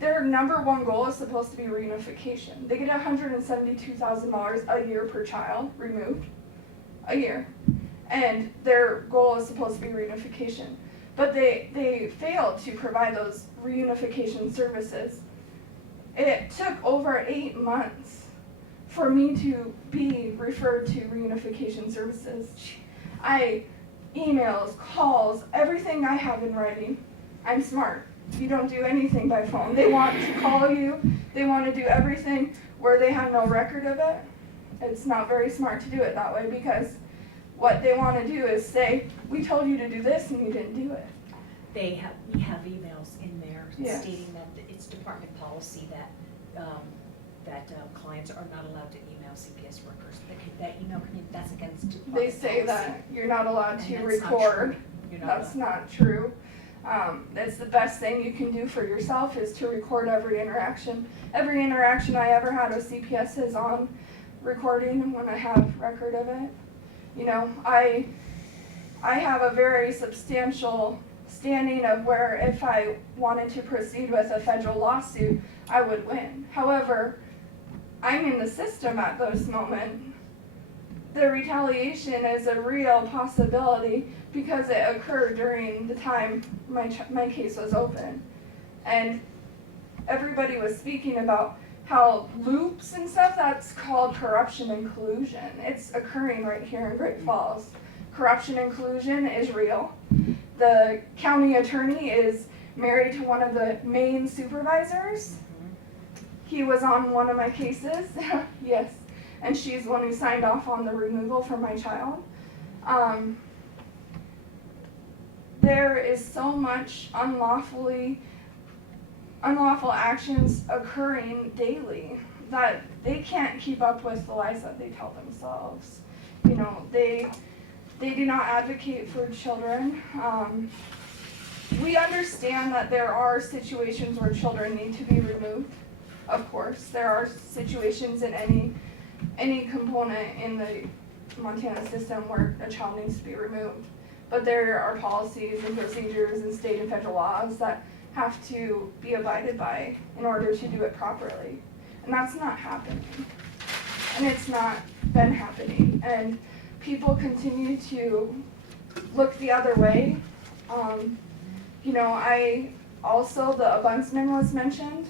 Their number one goal is supposed to be reunification. They get $172,000 a year per child removed, a year. And their goal is supposed to be reunification. But they failed to provide those reunification services. It took over 8 months for me to be referred to reunification services. Emails, calls, everything I have in writing. I'm smart. You don't do anything by phone. They want to call you. They want to do everything where they have no record of it. It's not very smart to do it that way because what they wanna do is say, we told you to do this and you didn't do it. We have emails in there Yes. stating that it's department policy that, clients are not allowed to email CPS workers. That email, that's against department They say policy. that you're not allowed And to that's not record. true. You're not That's allowed. not true. That's the best thing you can do for yourself is to record every interaction. Every interaction I ever had with CPS is on recording when I have record of it. You know, I have a very substantial standing of where if I wanted to proceed with a federal lawsuit, I would win. However, I'm in the system at this moment. The retaliation is a real possibility because it occurred during the time my case was open. And everybody was speaking about how loops and stuff, that's called corruption and collusion. It's occurring right here in Great Falls. Corruption and collusion is real. The county attorney is married to one of the main supervisors. He was on one of my cases, yes, and she's the one who signed off on the removal for my child. There is so much unlawful actions occurring daily that they can't keep up with the lies that they tell themselves. You know, they do not advocate for children. We understand that there are situations where children need to be removed. Of course, there are situations in any component in the Montana system where a child needs to be removed. But there are policies and procedures and state and federal laws that have to be abided by in order to do it properly. And that's not happening. And it's not been happening. And people continue to look the other way. You know, the ombudsman was mentioned.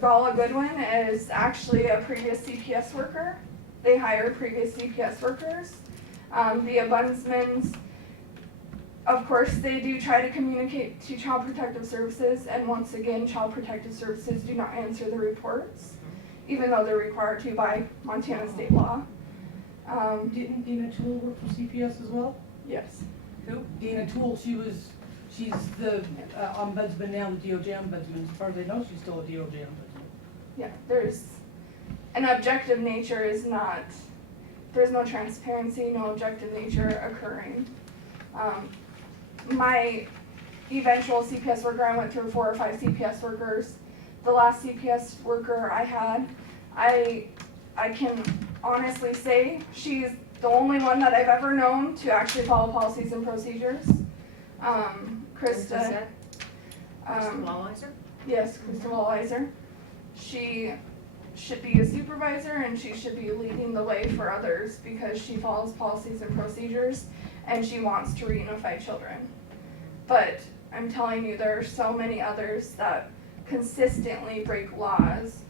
Gala Goodwin is actually a previous CPS worker. They hire previous CPS workers. The ombudsman's, of course, they do try to communicate to Child Protective Services, and once again, Child Protective Services do not answer the reports, even though they're required to by Montana state law. Didn't Dina Toole work for CPS as well? Yes. Who? Dina Toole, she's the ombudsman now, the DOJ ombudsman. As far as I know, she's still a DOJ ombudsman. Yeah, there's an objective nature is not, there's no transparency, no objective nature occurring. My eventual CPS worker, I went through 4 or 5 CPS workers. The last CPS worker I had, I can honestly say she's the only one that I've ever known to actually follow policies and procedures. Krista. Krista Walliser? Yes, Krista Walliser. She should be a supervisor and she should be leading the way for others because she follows policies and procedures and she wants to reunify children. But I'm telling you, there are so many others that consistently break laws,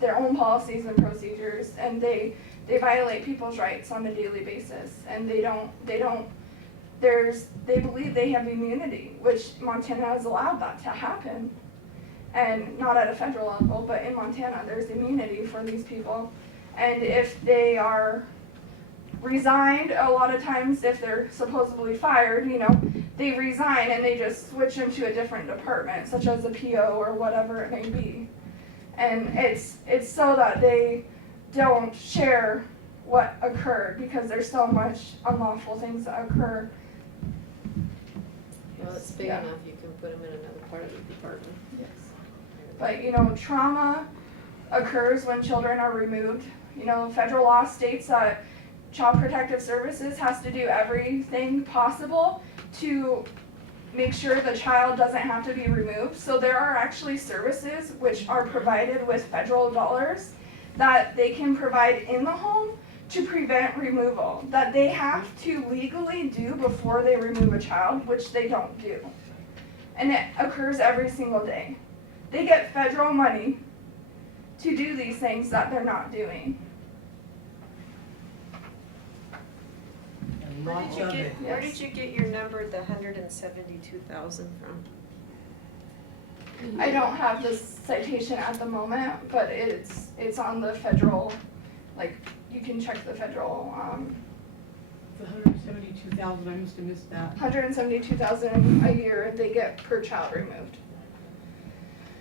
their own policies and procedures, and they violate people's rights on a daily basis, and they believe they have immunity, which Montana has allowed that to happen. And not at a federal level, but in Montana, there's immunity for these people. And if they are resigned, a lot of times if they're supposedly fired, you know, they resign and they just switch them to a different department, such as a PO or whatever it may be. And it's so that they don't share what occurred because there's so much unlawful things that occur. Well, it's big enough, you can put them in another part of the department. Yes. But, you know, trauma occurs when children are removed. You know, federal law states that Child Protective Services has to do everything possible to make sure the child doesn't have to be removed. So there are actually services which are provided with federal dollars that they can provide in the home to prevent removal, that they have to legally do before they remove a child, which they don't do. And it occurs every single day. They get federal money to do these things that they're not doing. Where did you get your number, the 172,000 from? I don't have the citation at the moment, but it's on the federal, like, you can check the federal It's $172,000, I must have missed that. $172,000 a year they get per child removed.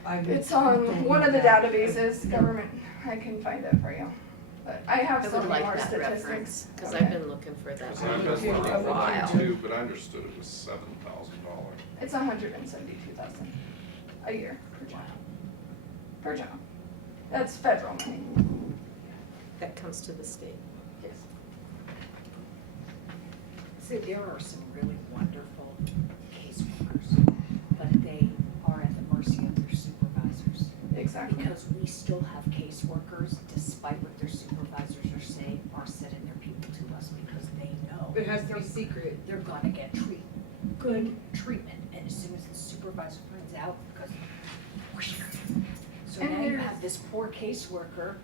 I've- It's on one of the databases, government, I can find it for you. But I have I so would many like more that statistics. reference, cause Okay. I've been looking for that Cause I've for been looking a for while. it too, but I understood it was $7,000. It's $172,000 a year per child. Per child. That's federal money. That comes to the state. Yes. See, there are some really wonderful caseworkers, but they are at the mercy of their supervisors. Exactly. Because we still have caseworkers, despite what their supervisors are saying, are sending their people to us because they know. It has to be secret. They're gonna get good treatment, and as soon as the supervisor finds out, because. So And now you there's- have this poor caseworker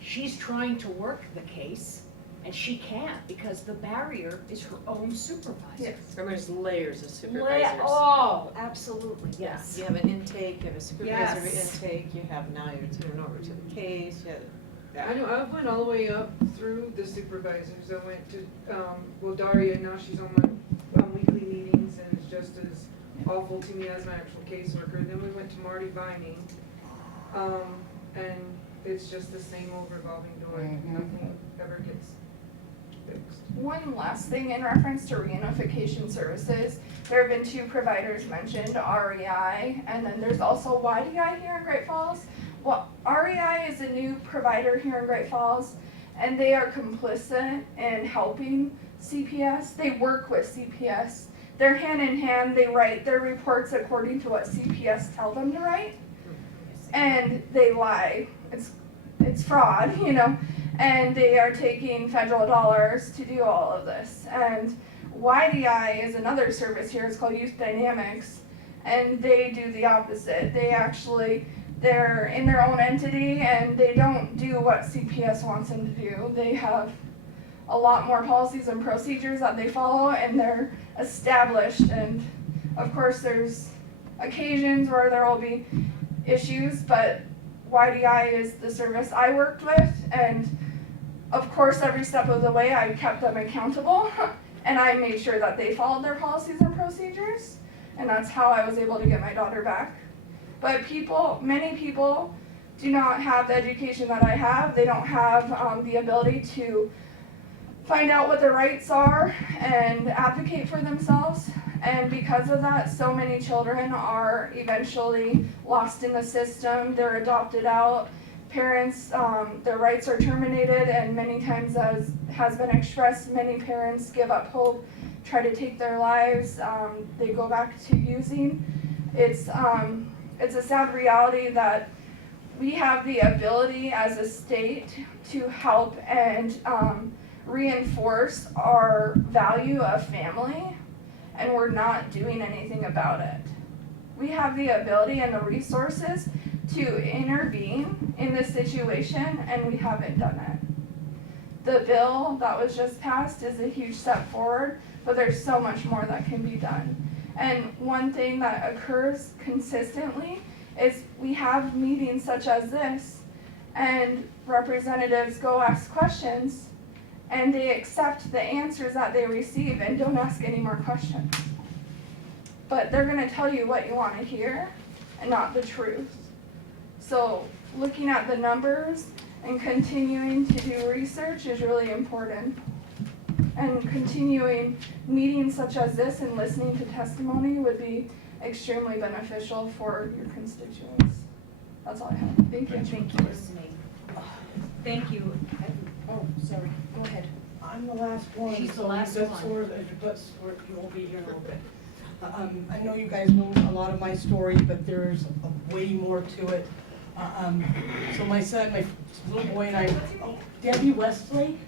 she's trying to work the case, and she can't because the barrier is her own supervisor. Yes. Remember, there's layers of supervisors. Oh, absolutely, yes. You have an intake, you have a supervisory Yes. intake, you have now you're turning over to the case, I know, I went all the way up through the supervisors. I went to, well, Daria, now she's on my weekly meetings and is just as awful to me as my actual caseworker. Then we went to Marty Vining, and it's just the same old revolving door. Nothing ever gets fixed. One last thing in reference to reunification services, there have been two providers mentioned, REI, and then there's also YDI here in Great Falls. Well, REI is a new provider here in Great Falls, and they are complicit in helping CPS. They work with CPS. They're hand in hand, they write their reports according to what CPS tell them to write, and they lie. It's fraud, you know, and they are taking federal dollars to do all of this. And YDI is another service here, it's called Youth Dynamics, and they do the opposite. They're in their own entity and they don't do what CPS wants them to do. They have a lot more policies and procedures that they follow, and they're established. And of course there's occasions where there will be issues, but YDI is the service I worked with, and of course every step of the way I kept them accountable and I made sure that they followed their policies and procedures, and that's how I was able to get my daughter back. But many people do not have the education that I have. They don't have the ability to find out what their rights are and advocate for themselves. And because of that, so many children are eventually lost in the system. They're adopted out. Parents, their rights are terminated, and many times, as has been expressed, many parents give up hope, try to take their lives. They go back to using. It's a sad reality that we have the ability as a state to help and reinforce our value of family, and we're not doing anything about it. We have the ability and the resources to intervene in this situation, and we haven't done it. The bill that was just passed is a huge step forward, but there's so much more that can be done. And one thing that occurs consistently is we have meetings such as this, and representatives go ask questions, and they accept the answers that they receive and don't ask any more questions. But they're gonna tell you what you wanna hear and not the truth. So looking at the numbers and continuing to do research is really important. And continuing meetings such as this and listening to testimony would be extremely beneficial for your constituents. That's all I have. Thank you. Thank you, listening. Thank you. Oh, sorry, go ahead. I'm the last one. She's the so last that's one. where- you won't be here in a little bit. I know you guys know a lot of my story, but there's way more to it. So my son, my little boy and I, Debbie Westlake,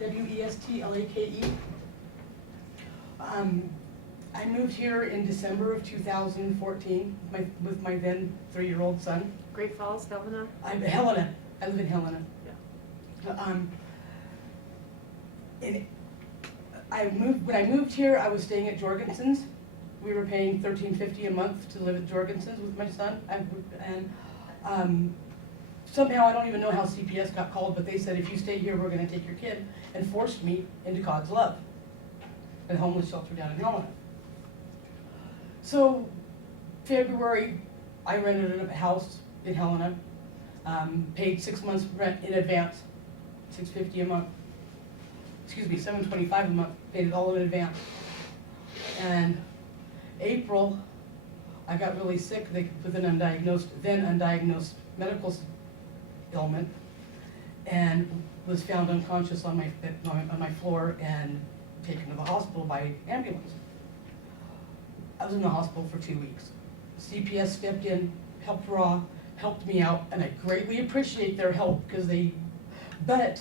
Westlake. I moved here in December of 2014 with my then 3-year-old son. Great Falls, Helena? Helena. I live in Helena. And when I moved here, I was staying at Jorgensen's. We were paying $13.50 a month to live at Jorgensen's with my son. somehow, I don't even know how CPS got called, but they said, if you stay here, we're gonna take your kid, and forced me into God's love, a homeless shelter down in Helena. So, February, I rented a house in Helena, paid 6 months rent in advance, $650 a month. Excuse me, $725 a month, paid it all in advance. And April, I got really sick with an undiagnosed medical ailment, and was found unconscious on my floor and taken to the hospital by ambulance. I was in the hospital for 2 weeks. CPS stepped in, helped me out, and I greatly appreciate their help but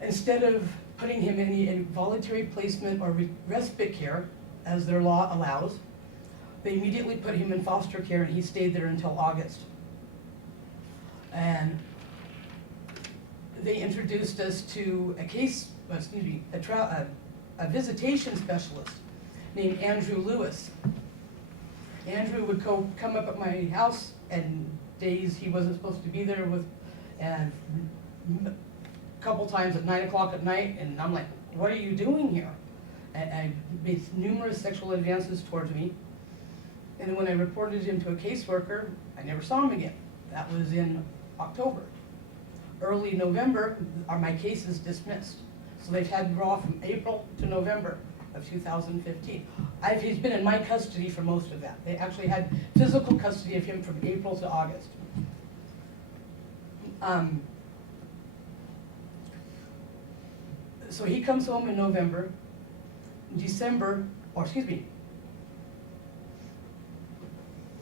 instead of putting him in any involuntary placement or respite care, as their law allows, they immediately put him in foster care, and he stayed there until August. And they introduced us to a visitation specialist named Andrew Lewis. Andrew would come up at my house, and days he wasn't supposed to be there and a couple times at 9 o'clock at night, and I'm like, what are you doing here? And I made numerous sexual advances towards me. And then when I reported him to a caseworker, I never saw him again. That was in October. Early November, my case is dismissed. So they've had me raw from April to November of 2015. He's been in my custody for most of that. They actually had physical custody of him from April to August. So he comes home in November.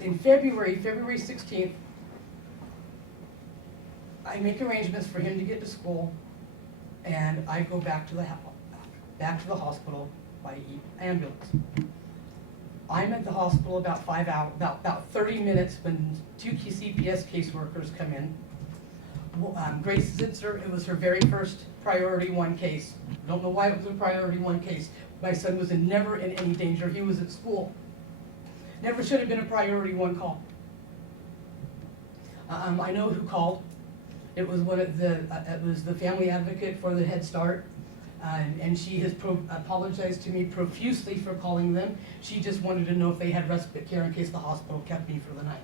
In February 16th, I make arrangements for him to get to school, and I go back to the hospital by ambulance. I'm at the hospital about 5 hours, about 30 minutes when 2 CPS caseworkers come in. Grace Zitzer, it was her very first priority 1 case. Don't know why it was a priority 1 case. My son was never in any danger. He was at school. Never should have been a priority 1 call. I know who called. It was it was the family advocate for the Head Start, and she has apologized to me profusely for calling them. She just wanted to know if they had respite care in case the hospital kept me for the night.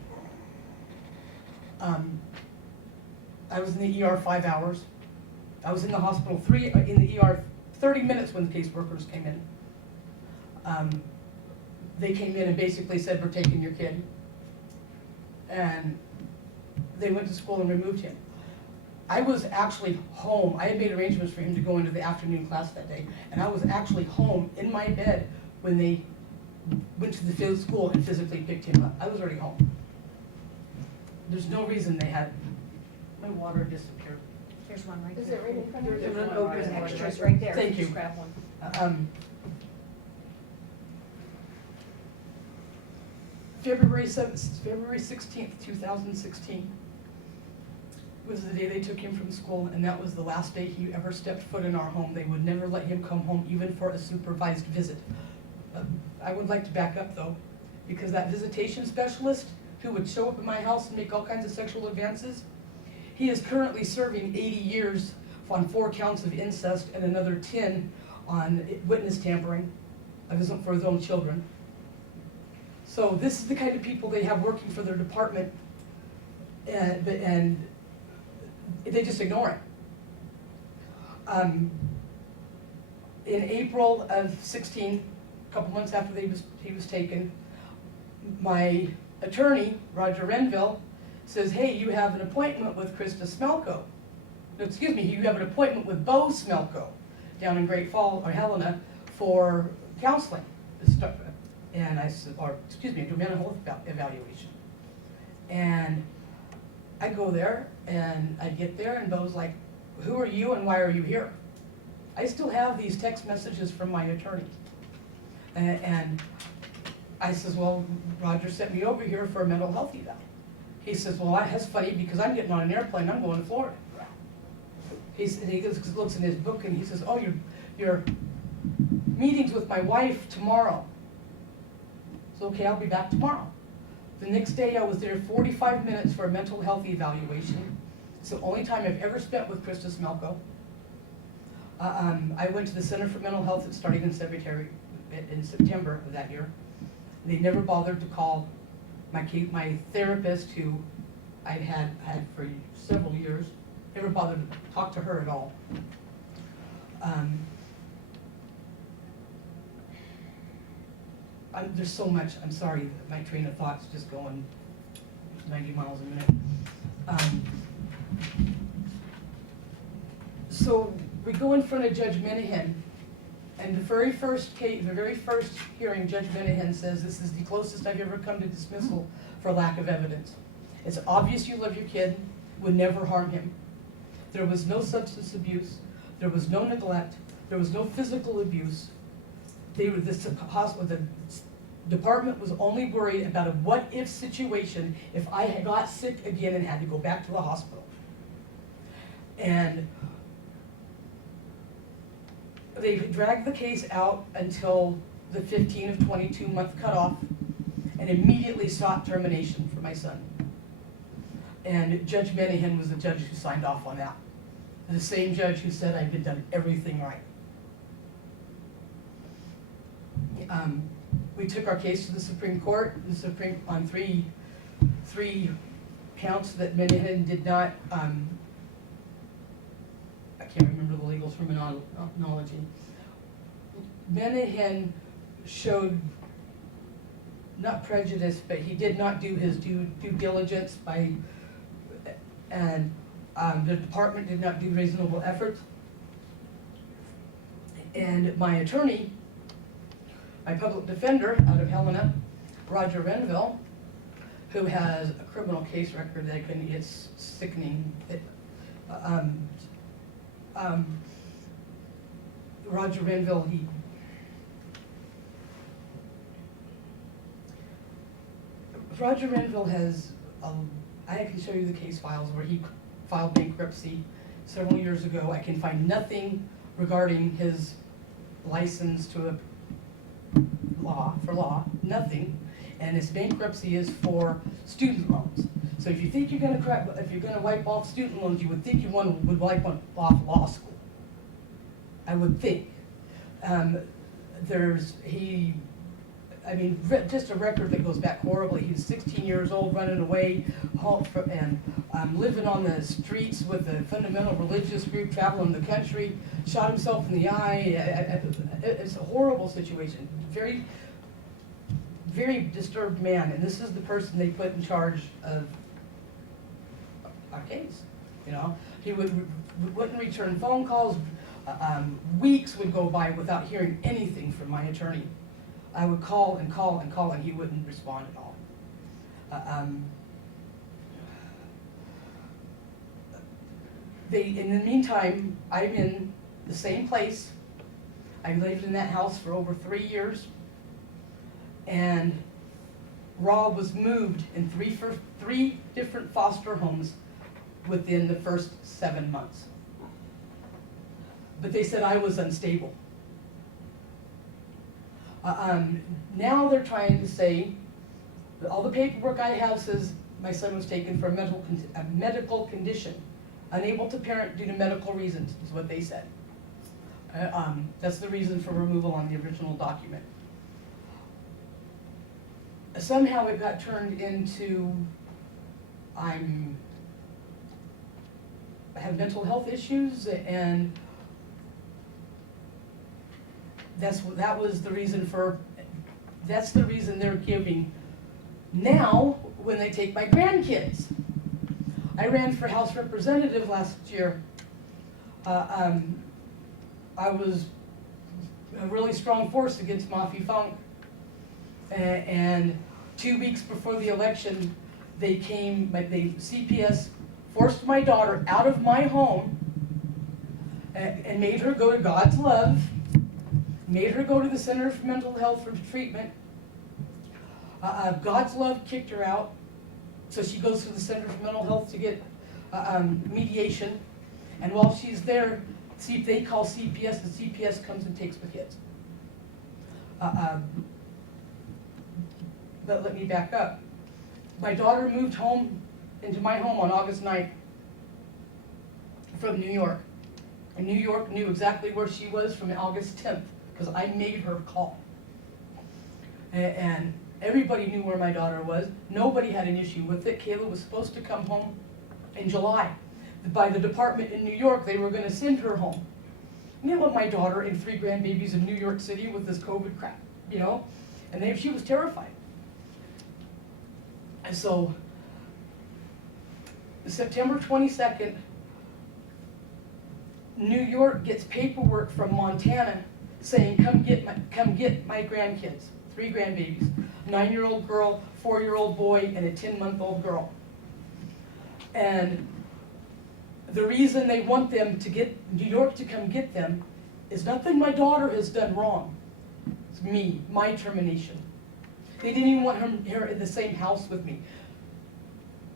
I was in the ER 5 hours. I was in the hospital in the ER 30 minutes when the caseworkers came in. They came in and basically said, we're taking your kid. And they went to school and removed him. I was actually home. I had made arrangements for him to go into the afternoon class that day, and I was actually home in my bed when they went to the school and physically picked him up. I was already home. There's no reason they had, my water disappeared. There's one right Is there. it right in front of you? There's There's one one right open there. one. Extras right there. Thank you. Just grab one. February 16th, 2016 was the day they took him from school, and that was the last day he ever stepped foot in our home. They would never let him come home even for a supervised visit. I would like to back up though, because that visitation specialist who would show up at my house and make all kinds of sexual advances, he is currently serving 80 years on 4 counts of incest and another 10 on witness tampering for his own children. So this is the kind of people they have working for their department, and they just ignore it. In April of 16, a couple months after he was taken, my attorney, Roger Renville, says, hey, you have an appointment with Krista Smelko. No, excuse me, you have an appointment with Bo Smelko down in Great Falls, or Helena, for counseling. And I said, do a mental health evaluation. And I go there, and I get there, and Bo's like, who are you and why are you here? I still have these text messages from my attorney. And I says, well, Roger sent me over here for a mental health eval. He says, well, that's funny because I'm getting on an airplane, I'm going to Florida. He looks in his book and he says, oh, your meeting's with my wife tomorrow. So okay, I'll be back tomorrow. The next day, I was there 45 minutes for a mental health evaluation. It's the only time I've ever spent with Krista Smelko. I went to the Center for Mental Health starting in September of that year. They never bothered to call my therapist, who I'd had for several years, never bothered to talk to her at all. There's so much, I'm sorry, my train of thought's just going 90 miles a minute. So we go in front of Judge Minahan, and the very first hearing, Judge Minahan says, this is the closest I've ever come to dismissal for lack of evidence. It's obvious you love your kid, would never harm him. There was no substance abuse, there was no neglect, there was no physical abuse. The department was only worried about a what-if situation if I had got sick again and had to go back to the hospital. And they dragged the case out until the 15 of 22 month cutoff and immediately sought termination for my son. And Judge Minahan was the judge who signed off on that. The same judge who said I had done everything right. We took our case to the Supreme Court, on three counts that Minahan did not, I can't remember the legal terminology. Minahan showed, not prejudice, but he did not do his due diligence and the department did not do reasonable efforts. And my attorney, my public defender out of Helena, Roger Renville, who has a criminal case record that it's sickening. Roger Renville, Roger Renville has, I can show you the case files where he filed bankruptcy several years ago. I can find nothing regarding his license to law, nothing. And his bankruptcy is for student loans. So if you think you're gonna wipe off student loans, you would think you would wipe off law school. I would think. Just a record that goes back horribly. He was 16 years old, running away, and living on the streets with a fundamental religious group, traveling the country, shot himself in the eye. It's a horrible situation. Very, very disturbed man, and this is the person they put in charge of our case. You know, he wouldn't return phone calls. Weeks would go by without hearing anything from my attorney. I would call and call and call, and he wouldn't respond at all. In the meantime, I'm in the same place. I lived in that house for over 3 years, and Rob was moved in three different foster homes within the first 7 months. But they said I was unstable. Now they're trying to say that all the paperwork I have says my son was taken for a medical condition, unable to parent due to medical reasons, is what they said. That's the reason for removal on the original document. Somehow it got turned into I have mental health issues, and that's the reason they're giving now when they take my grandkids. I ran for House Representative last year. I was a really strong force against Mafi Funk. And 2 weeks before the election, CPS forced my daughter out of my home and made her go to God's Love, made her go to the Center for Mental Health for treatment. God's Love kicked her out, so she goes to the Center for Mental Health to get mediation. And while she's there, they call CPS, and CPS comes and takes the kids. But let me back up. My daughter moved home, into my home on August 9th from New York. And New York knew exactly where she was from August 10th, because I made her call. And everybody knew where my daughter was. Nobody had an issue with it. Kayla was supposed to come home in July. By the department in New York, they were gonna send her home. And they want my daughter and 3 grandbabies in New York City with this COVID crap, you know? And she was terrified. And so, September 22nd, New York gets paperwork from Montana saying, come get my grandkids, 3 grandbabies, 9-year-old girl, 4-year-old boy, and a 10-month-old girl. And the reason they want them to get New York to come get them is nothing my daughter has done wrong. It's me, my termination. They didn't even want her here in the same house with me.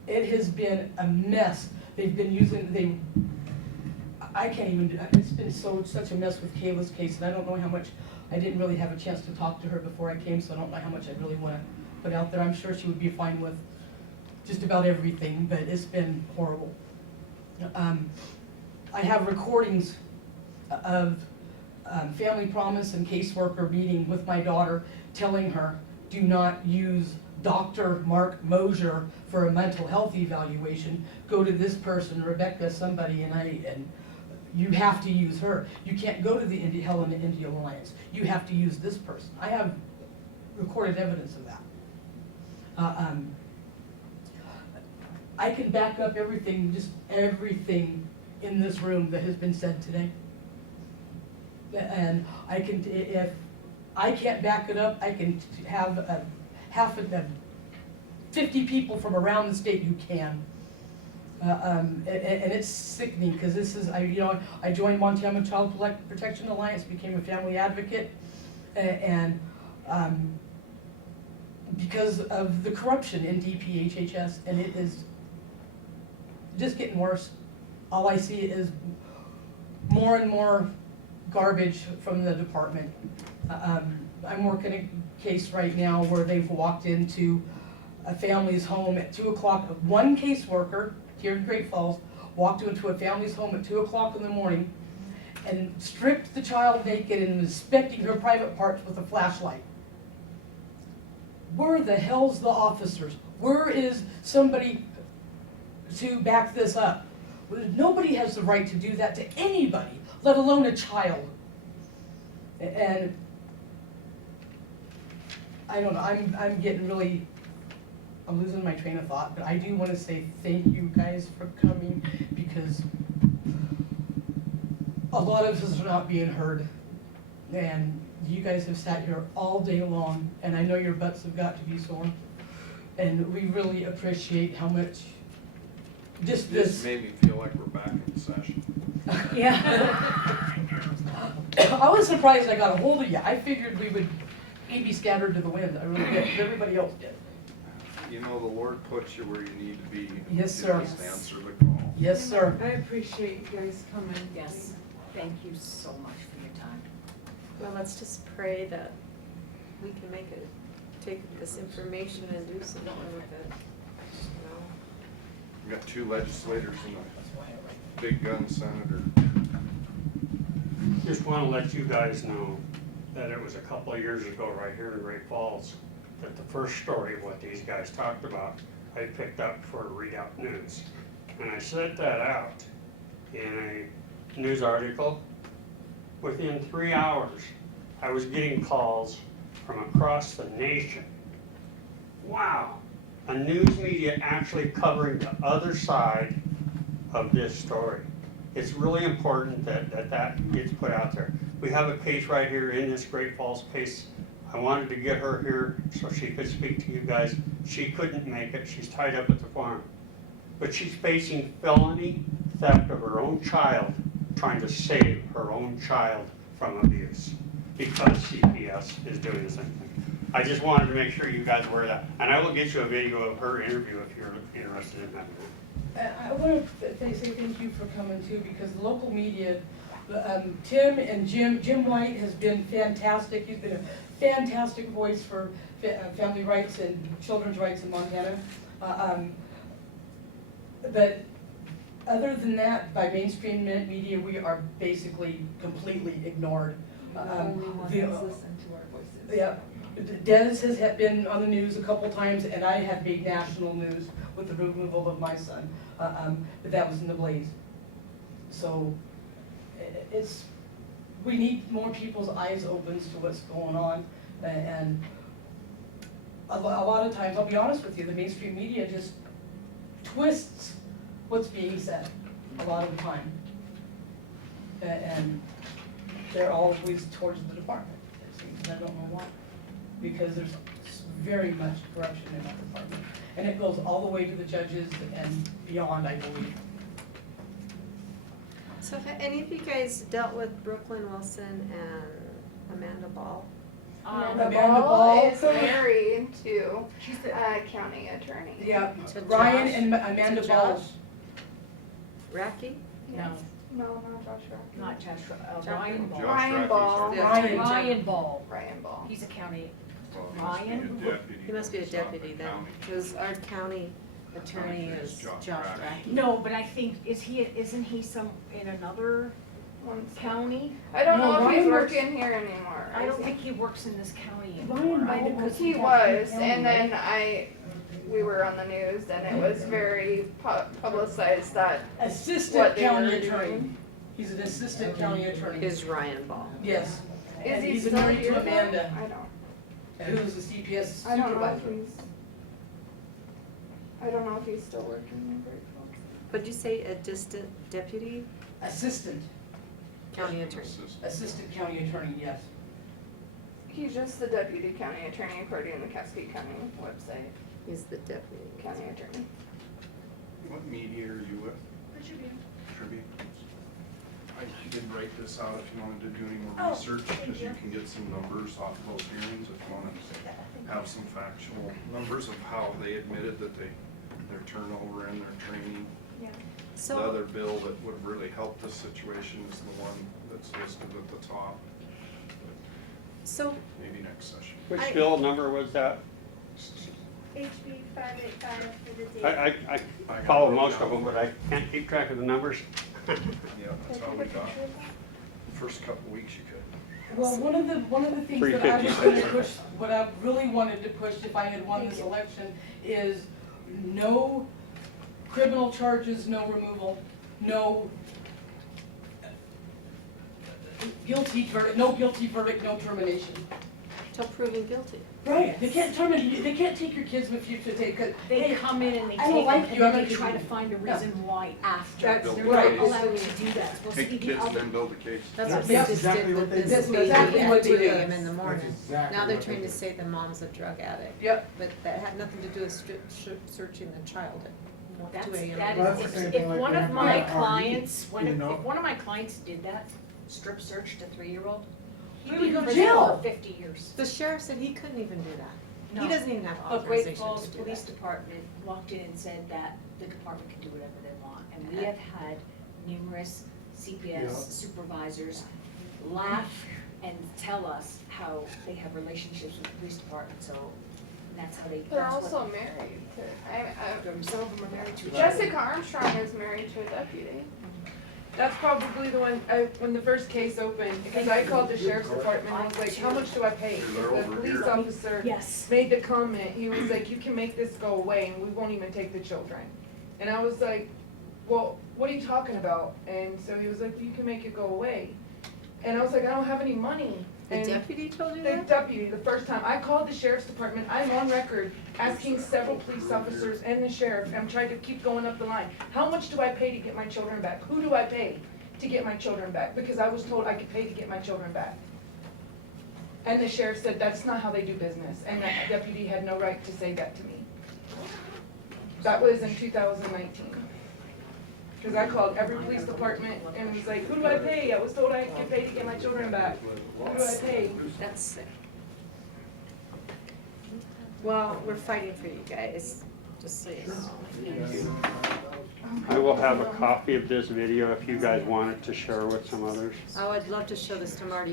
It has been a mess. They've been using, I can't even, it's been such a mess with Kayla's case, and I don't know how much, I didn't really have a chance to talk to her before I came, so I don't know how much I really want to put out there. I'm sure she would be fine with just about everything, but it's been horrible. I have recordings of Family Promise and caseworker meeting with my daughter, telling her, do not use Dr. Mark Mosier for a mental health evaluation. Go to this person, Rebecca, somebody, and you have to use her. You can't go to the Helena India Alliance. You have to use this person. I have recorded evidence of that. I can back up everything, just everything in this room that has been said today. And I can, if I can't back it up, I can have half of them, 50 people from around the state who can. And it's sickening, because this is, I joined Montana Child Protection Alliance, became a family advocate, and because of the corruption in DPHHS, and it is just getting worse. All I see is more and more garbage from the department. I'm working a case right now where they've walked into a family's home at 2 o'clock. One caseworker here in Great Falls walked into a family's home at 2 o'clock in the morning and stripped the child naked and inspecting her private parts with a flashlight. Where the hell's the officers? Where is somebody to back this up? Nobody has the right to do that to anybody, let alone a child. And I don't know, I'm getting really, I'm losing my train of thought, but I do want to say thank you guys for coming, because a lot of us are not being heard. And you guys have sat here all day long, and I know your butts have got to be sore. And we really appreciate how much This made me feel like we're back in session. Yeah. I was surprised I got a hold of you. I figured we would be scattered to the wind. I really did. Everybody else did. You know, the Lord puts you where you need to be. Yes, You sir. just answer the call. Yes, sir. I appreciate you guys coming. Yes, thank you so much for your time. Well, let's just pray that we can take this information and do something with it. We got 2 legislators and a big gun senator. Just want to let you guys know that it was a couple of years ago right here in Great Falls that the first story of what these guys talked about, I picked up for Readout News. And I sent that out in a news article. Within 3 hours, I was getting calls from across the nation. Wow, a news media actually covering the other side of this story. It's really important that gets put out there. We have a case right here in this Great Falls case. I wanted to get her here so she could speak to you guys. She couldn't make it, she's tied up at the farm. But she's facing felony theft of her own child, trying to save her own child from abuse, because CPS is doing the same thing. I just wanted to make sure you guys were that. And I will get you a video of her interview if you're interested in that. I want to say thank you for coming too, because the local media, Tim and Jim White has been fantastic. He's been a fantastic voice for family rights and children's rights in Montana. But other than that, by mainstream media, we are basically completely ignored. Only one the- that's listened to our voices. Yeah, Dennis has been on the news a couple times, and I have made national news with the removal of my son, but that was in the Blaze. So, it's, we need more people's eyes open to what's going on, and a lot of times, I'll be honest with you, the mainstream media just twists what's being said, a lot of the time. And they're always towards the department, it seems, and I don't know why. Because there's very much corruption in that department, and it goes all the way to the judges and beyond, I believe. So have any of you guys dealt with Brooklyn Wilson and Amanda Ball? Amanda Amanda Ball. Ball is married to She's the a county attorney. Yeah, To Ryan Josh? and Amanda To Ball. Josh? Racky? No, No, not Josh Rock. not Josh, Josh- Ryan Ball. Josh Ryan Rackey's Ball. our- The Ryan. attorney Ryan general. Ball. Ryan Ball. He's a county. Well, he must be a Ryan? deputy, He must be a he's not the deputy then, county. because our county attorney is Josh Josh Rackey. Rackey. No, but I think, isn't he some, in another One second. county? I don't No, know if Ryan he's works- working here anymore. I is don't he? think he works in this county Ryan anymore. Ball Because He Deputy was, County, and right? then we were on the news, and it was very publicized that Assistant what they county were attorney. doing. He's an assistant county attorney. Is Ryan Ball. Yes. Is And he he's still married here to though? Amanda, I don't. who's the CPS I don't know if supervisor. I don't know if he's still working in Grateful. But you say a distant deputy Assistant, county attorney? assistant county attorney, yes. He's just the deputy county attorney according to the Cascade County website. He's the deputy. County attorney. What media are you with? It should be. Tribute? I did write this out if you wanted to do any more Oh, research, thank because you you. can get some numbers off of those hearings if you want to have some factual numbers of how they admitted that their turnover and their training. Yeah. The So, other bill that would really help this situation is the one that's listed at the top, so maybe next session. Which bill number was that? HB 585 for the date. I follow most of them, but I can't keep track of the numbers. Yeah, that's all we got. First couple weeks you could. Well, one of the things that I was gonna 356. push, what I really wanted to push if I had won this election is no criminal charges, no removal, no guilty verdict, no termination. till proven guilty. Right, they can't terminate, they can't take your kids with you to take, They hey, come in and they I don't take like it you, and I'm then they not try to gonna- find a Yeah. reason why after. That's They're right. not allowed to do that. It's supposed to Take be kids the and then other. build a case. That's Yeah, what they that's just exactly did what with they this did. lady That's exactly at what they 2 did. a.m. in the morning. exactly Now they're what trying they to did. say the mom's a drug addict. Yep. But that had nothing to do with searching the child at 2 a.m. That Well, that's is, the same if thing like one they of have my now, clients, RE, you know? if one of my clients did that, strip searched a 3-year-old, he'd He be would in go to prison jail. for 50 years. The sheriff said he couldn't even do that. No. He doesn't even have But Great authorization Falls to do Police that. Department walked in and said that the department can do whatever they want. And we Okay. have had numerous CPS Yeah. supervisors laugh and tell us how they have relationships with the police department, so that's how they, They're that's what. also married to, Some of them are married to each other. Jessica Armstrong is married to a deputy. That's probably the one, when the first case opened, because I called the sheriff's department and I was like, how much do I pay? They're The over police here. officer Yes. made the comment, he was like, you can make this go away and we won't even take the children. And I was like, well, what are you talking about? And so he was like, you can make it go away. And I was like, I don't have any money. The And deputy told you the that? deputy, the first time, I called the sheriff's department, I'm on record asking several police officers and the sheriff, I'm trying to keep going up the line. How much do I pay to get my children back? Who do I pay to get my children back? Because I was told I could pay to get my children back. And the sheriff said, that's not how they do business, and that deputy had no right to say that to me. That was in 2019. Cause I called every police department and was like, who do I pay? I was told I could pay to get my children back. Who do I pay? That's sick. Well, we're fighting for you guys, just so you know. I will have a copy of this video if you guys want it to share with some others. I would love to show this to Marty